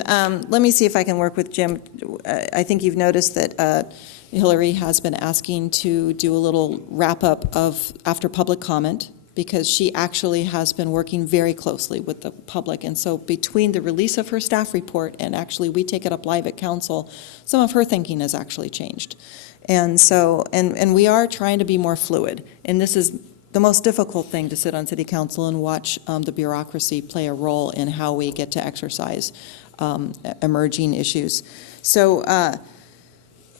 let me see if I can work with Jim. I think you've noticed that Hillary has been asking to do a little wrap-up of after public comment, because she actually has been working very closely with the public. And so between the release of her staff report and actually we take it up live at council, some of her thinking has actually changed. And so, and we are trying to be more fluid. And this is the most difficult thing, to sit on city council and watch the bureaucracy play a role in how we get to exercise emerging issues. So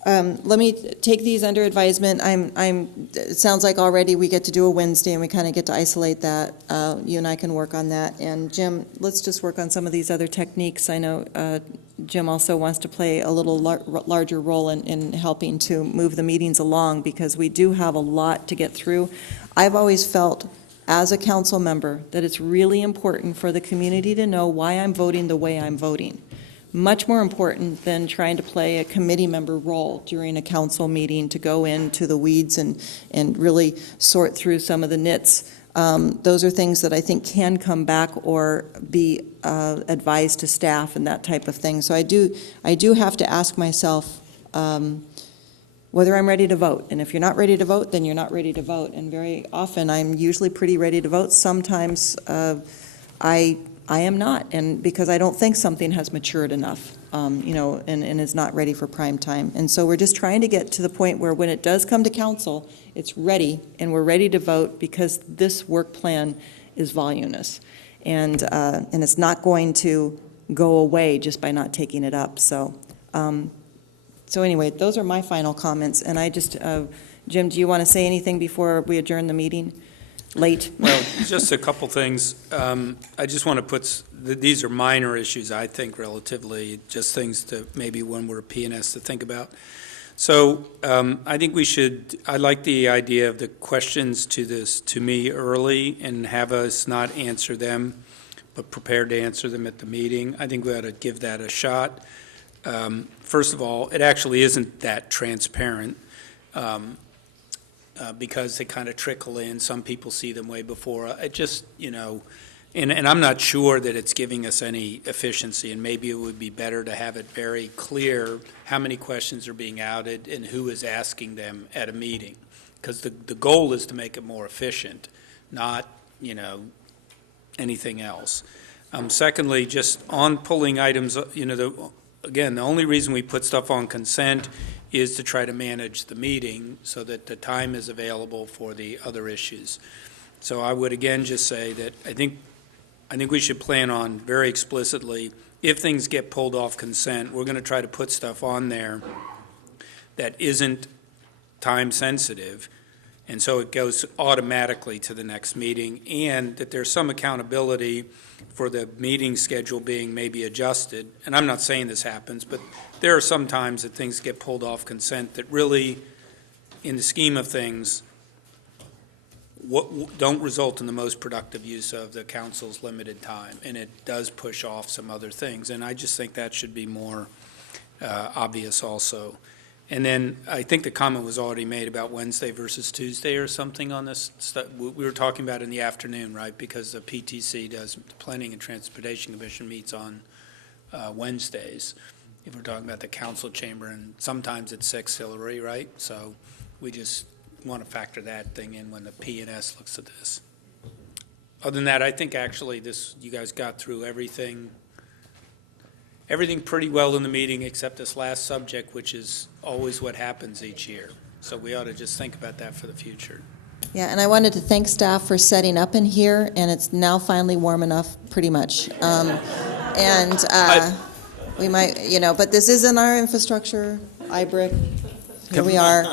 let me take these under advisement. It sounds like already we get to do a Wednesday and we kind of get to isolate that. You and I can work on that. And Jim, let's just work on some of these other techniques. I know Jim also wants to play a little larger role in helping to move the meetings along, because we do have a lot to get through. I've always felt, as a council member, that it's really important for the community to know why I'm voting the way I'm voting. Much more important than trying to play a committee member role during a council meeting to go into the weeds and really sort through some of the nits. Those are things that I think can come back or be advised to staff and that type of thing. So I do have to ask myself whether I'm ready to vote. And if you're not ready to vote, then you're not ready to vote. And very often I'm usually pretty ready to vote. Sometimes I am not, and because I don't think something has matured enough, and is not ready for prime time. And so we're just trying to get to the point where when it does come to council, it's ready, and we're ready to vote, because this work plan is voluminous. And it's not going to go away just by not taking it up. So anyway, those are my final comments. And I just, Jim, do you want to say anything before we adjourn the meeting? Late. Well, just a couple things. I just want to put, these are minor issues, I think, relatively, just things to maybe when we're PNS to think about. So I think I like the idea of the questions to me early and have us not answer them, but prepared to answer them at the meeting. I think we ought to give that a shot. First of all, it actually isn't that transparent. Because they kind of trickle in. Some people see them way before. It just, and I'm not sure that it's giving us any efficiency, and maybe it would be better to have it very clear how many questions are being outed and who is asking them at a meeting. Because the goal is to make it more efficient, not, anything else. Secondly, just on pulling items, again, the only reason we put stuff on consent is to try to manage the meeting so that the time is available for the other issues. So I would again just say that I think we should plan on very explicitly, if things get pulled off consent, we're going to try to put stuff on there that isn't time sensitive, and so it goes automatically to the next meeting, and that there's some accountability for the meeting schedule being maybe adjusted. And I'm not saying this happens, but there are some times that things get pulled off consent that really, in the scheme of things, don't result in the most productive use of the council's limited time, and it does push off some other things. And I just think that should be more obvious also. And then I think the comment was already made about Wednesday versus Tuesday or something on this stuff. We were talking about in the afternoon, right? Because the PTC does, the Planning and Transportation Commission meets on Wednesdays. If we're talking about the council chamber, and sometimes it's 6, Hillary, right? So we just want to factor that thing in when the P&S looks at this. Other than that, I think actually you guys got through everything pretty well in the meeting except this last subject, which is always what happens each year. So we ought to just think about that for the future. Yeah, and I wanted to thank staff for setting up in here, and it's now finally warm enough, pretty much. We might, but this isn't our infrastructure, iBrick. Here we are.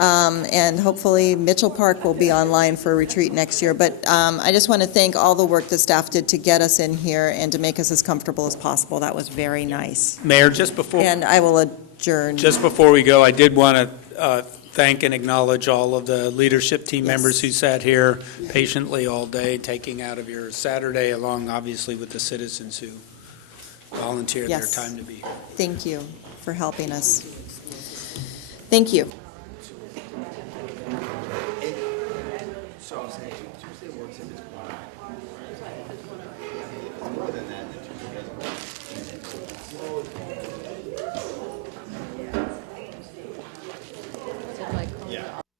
And hopefully Mitchell Park will be online for a retreat next year. But I just want to thank all the work the staff did to get us in here and to make us as comfortable as possible. That was very nice. Mayor, just before... And I will adjourn. Just before we go, I did want to thank and acknowledge all of the leadership team members who sat here patiently all day, taking out of your Saturday, along obviously with the citizens who volunteered their time to be here. Thank you for helping us. Thank you.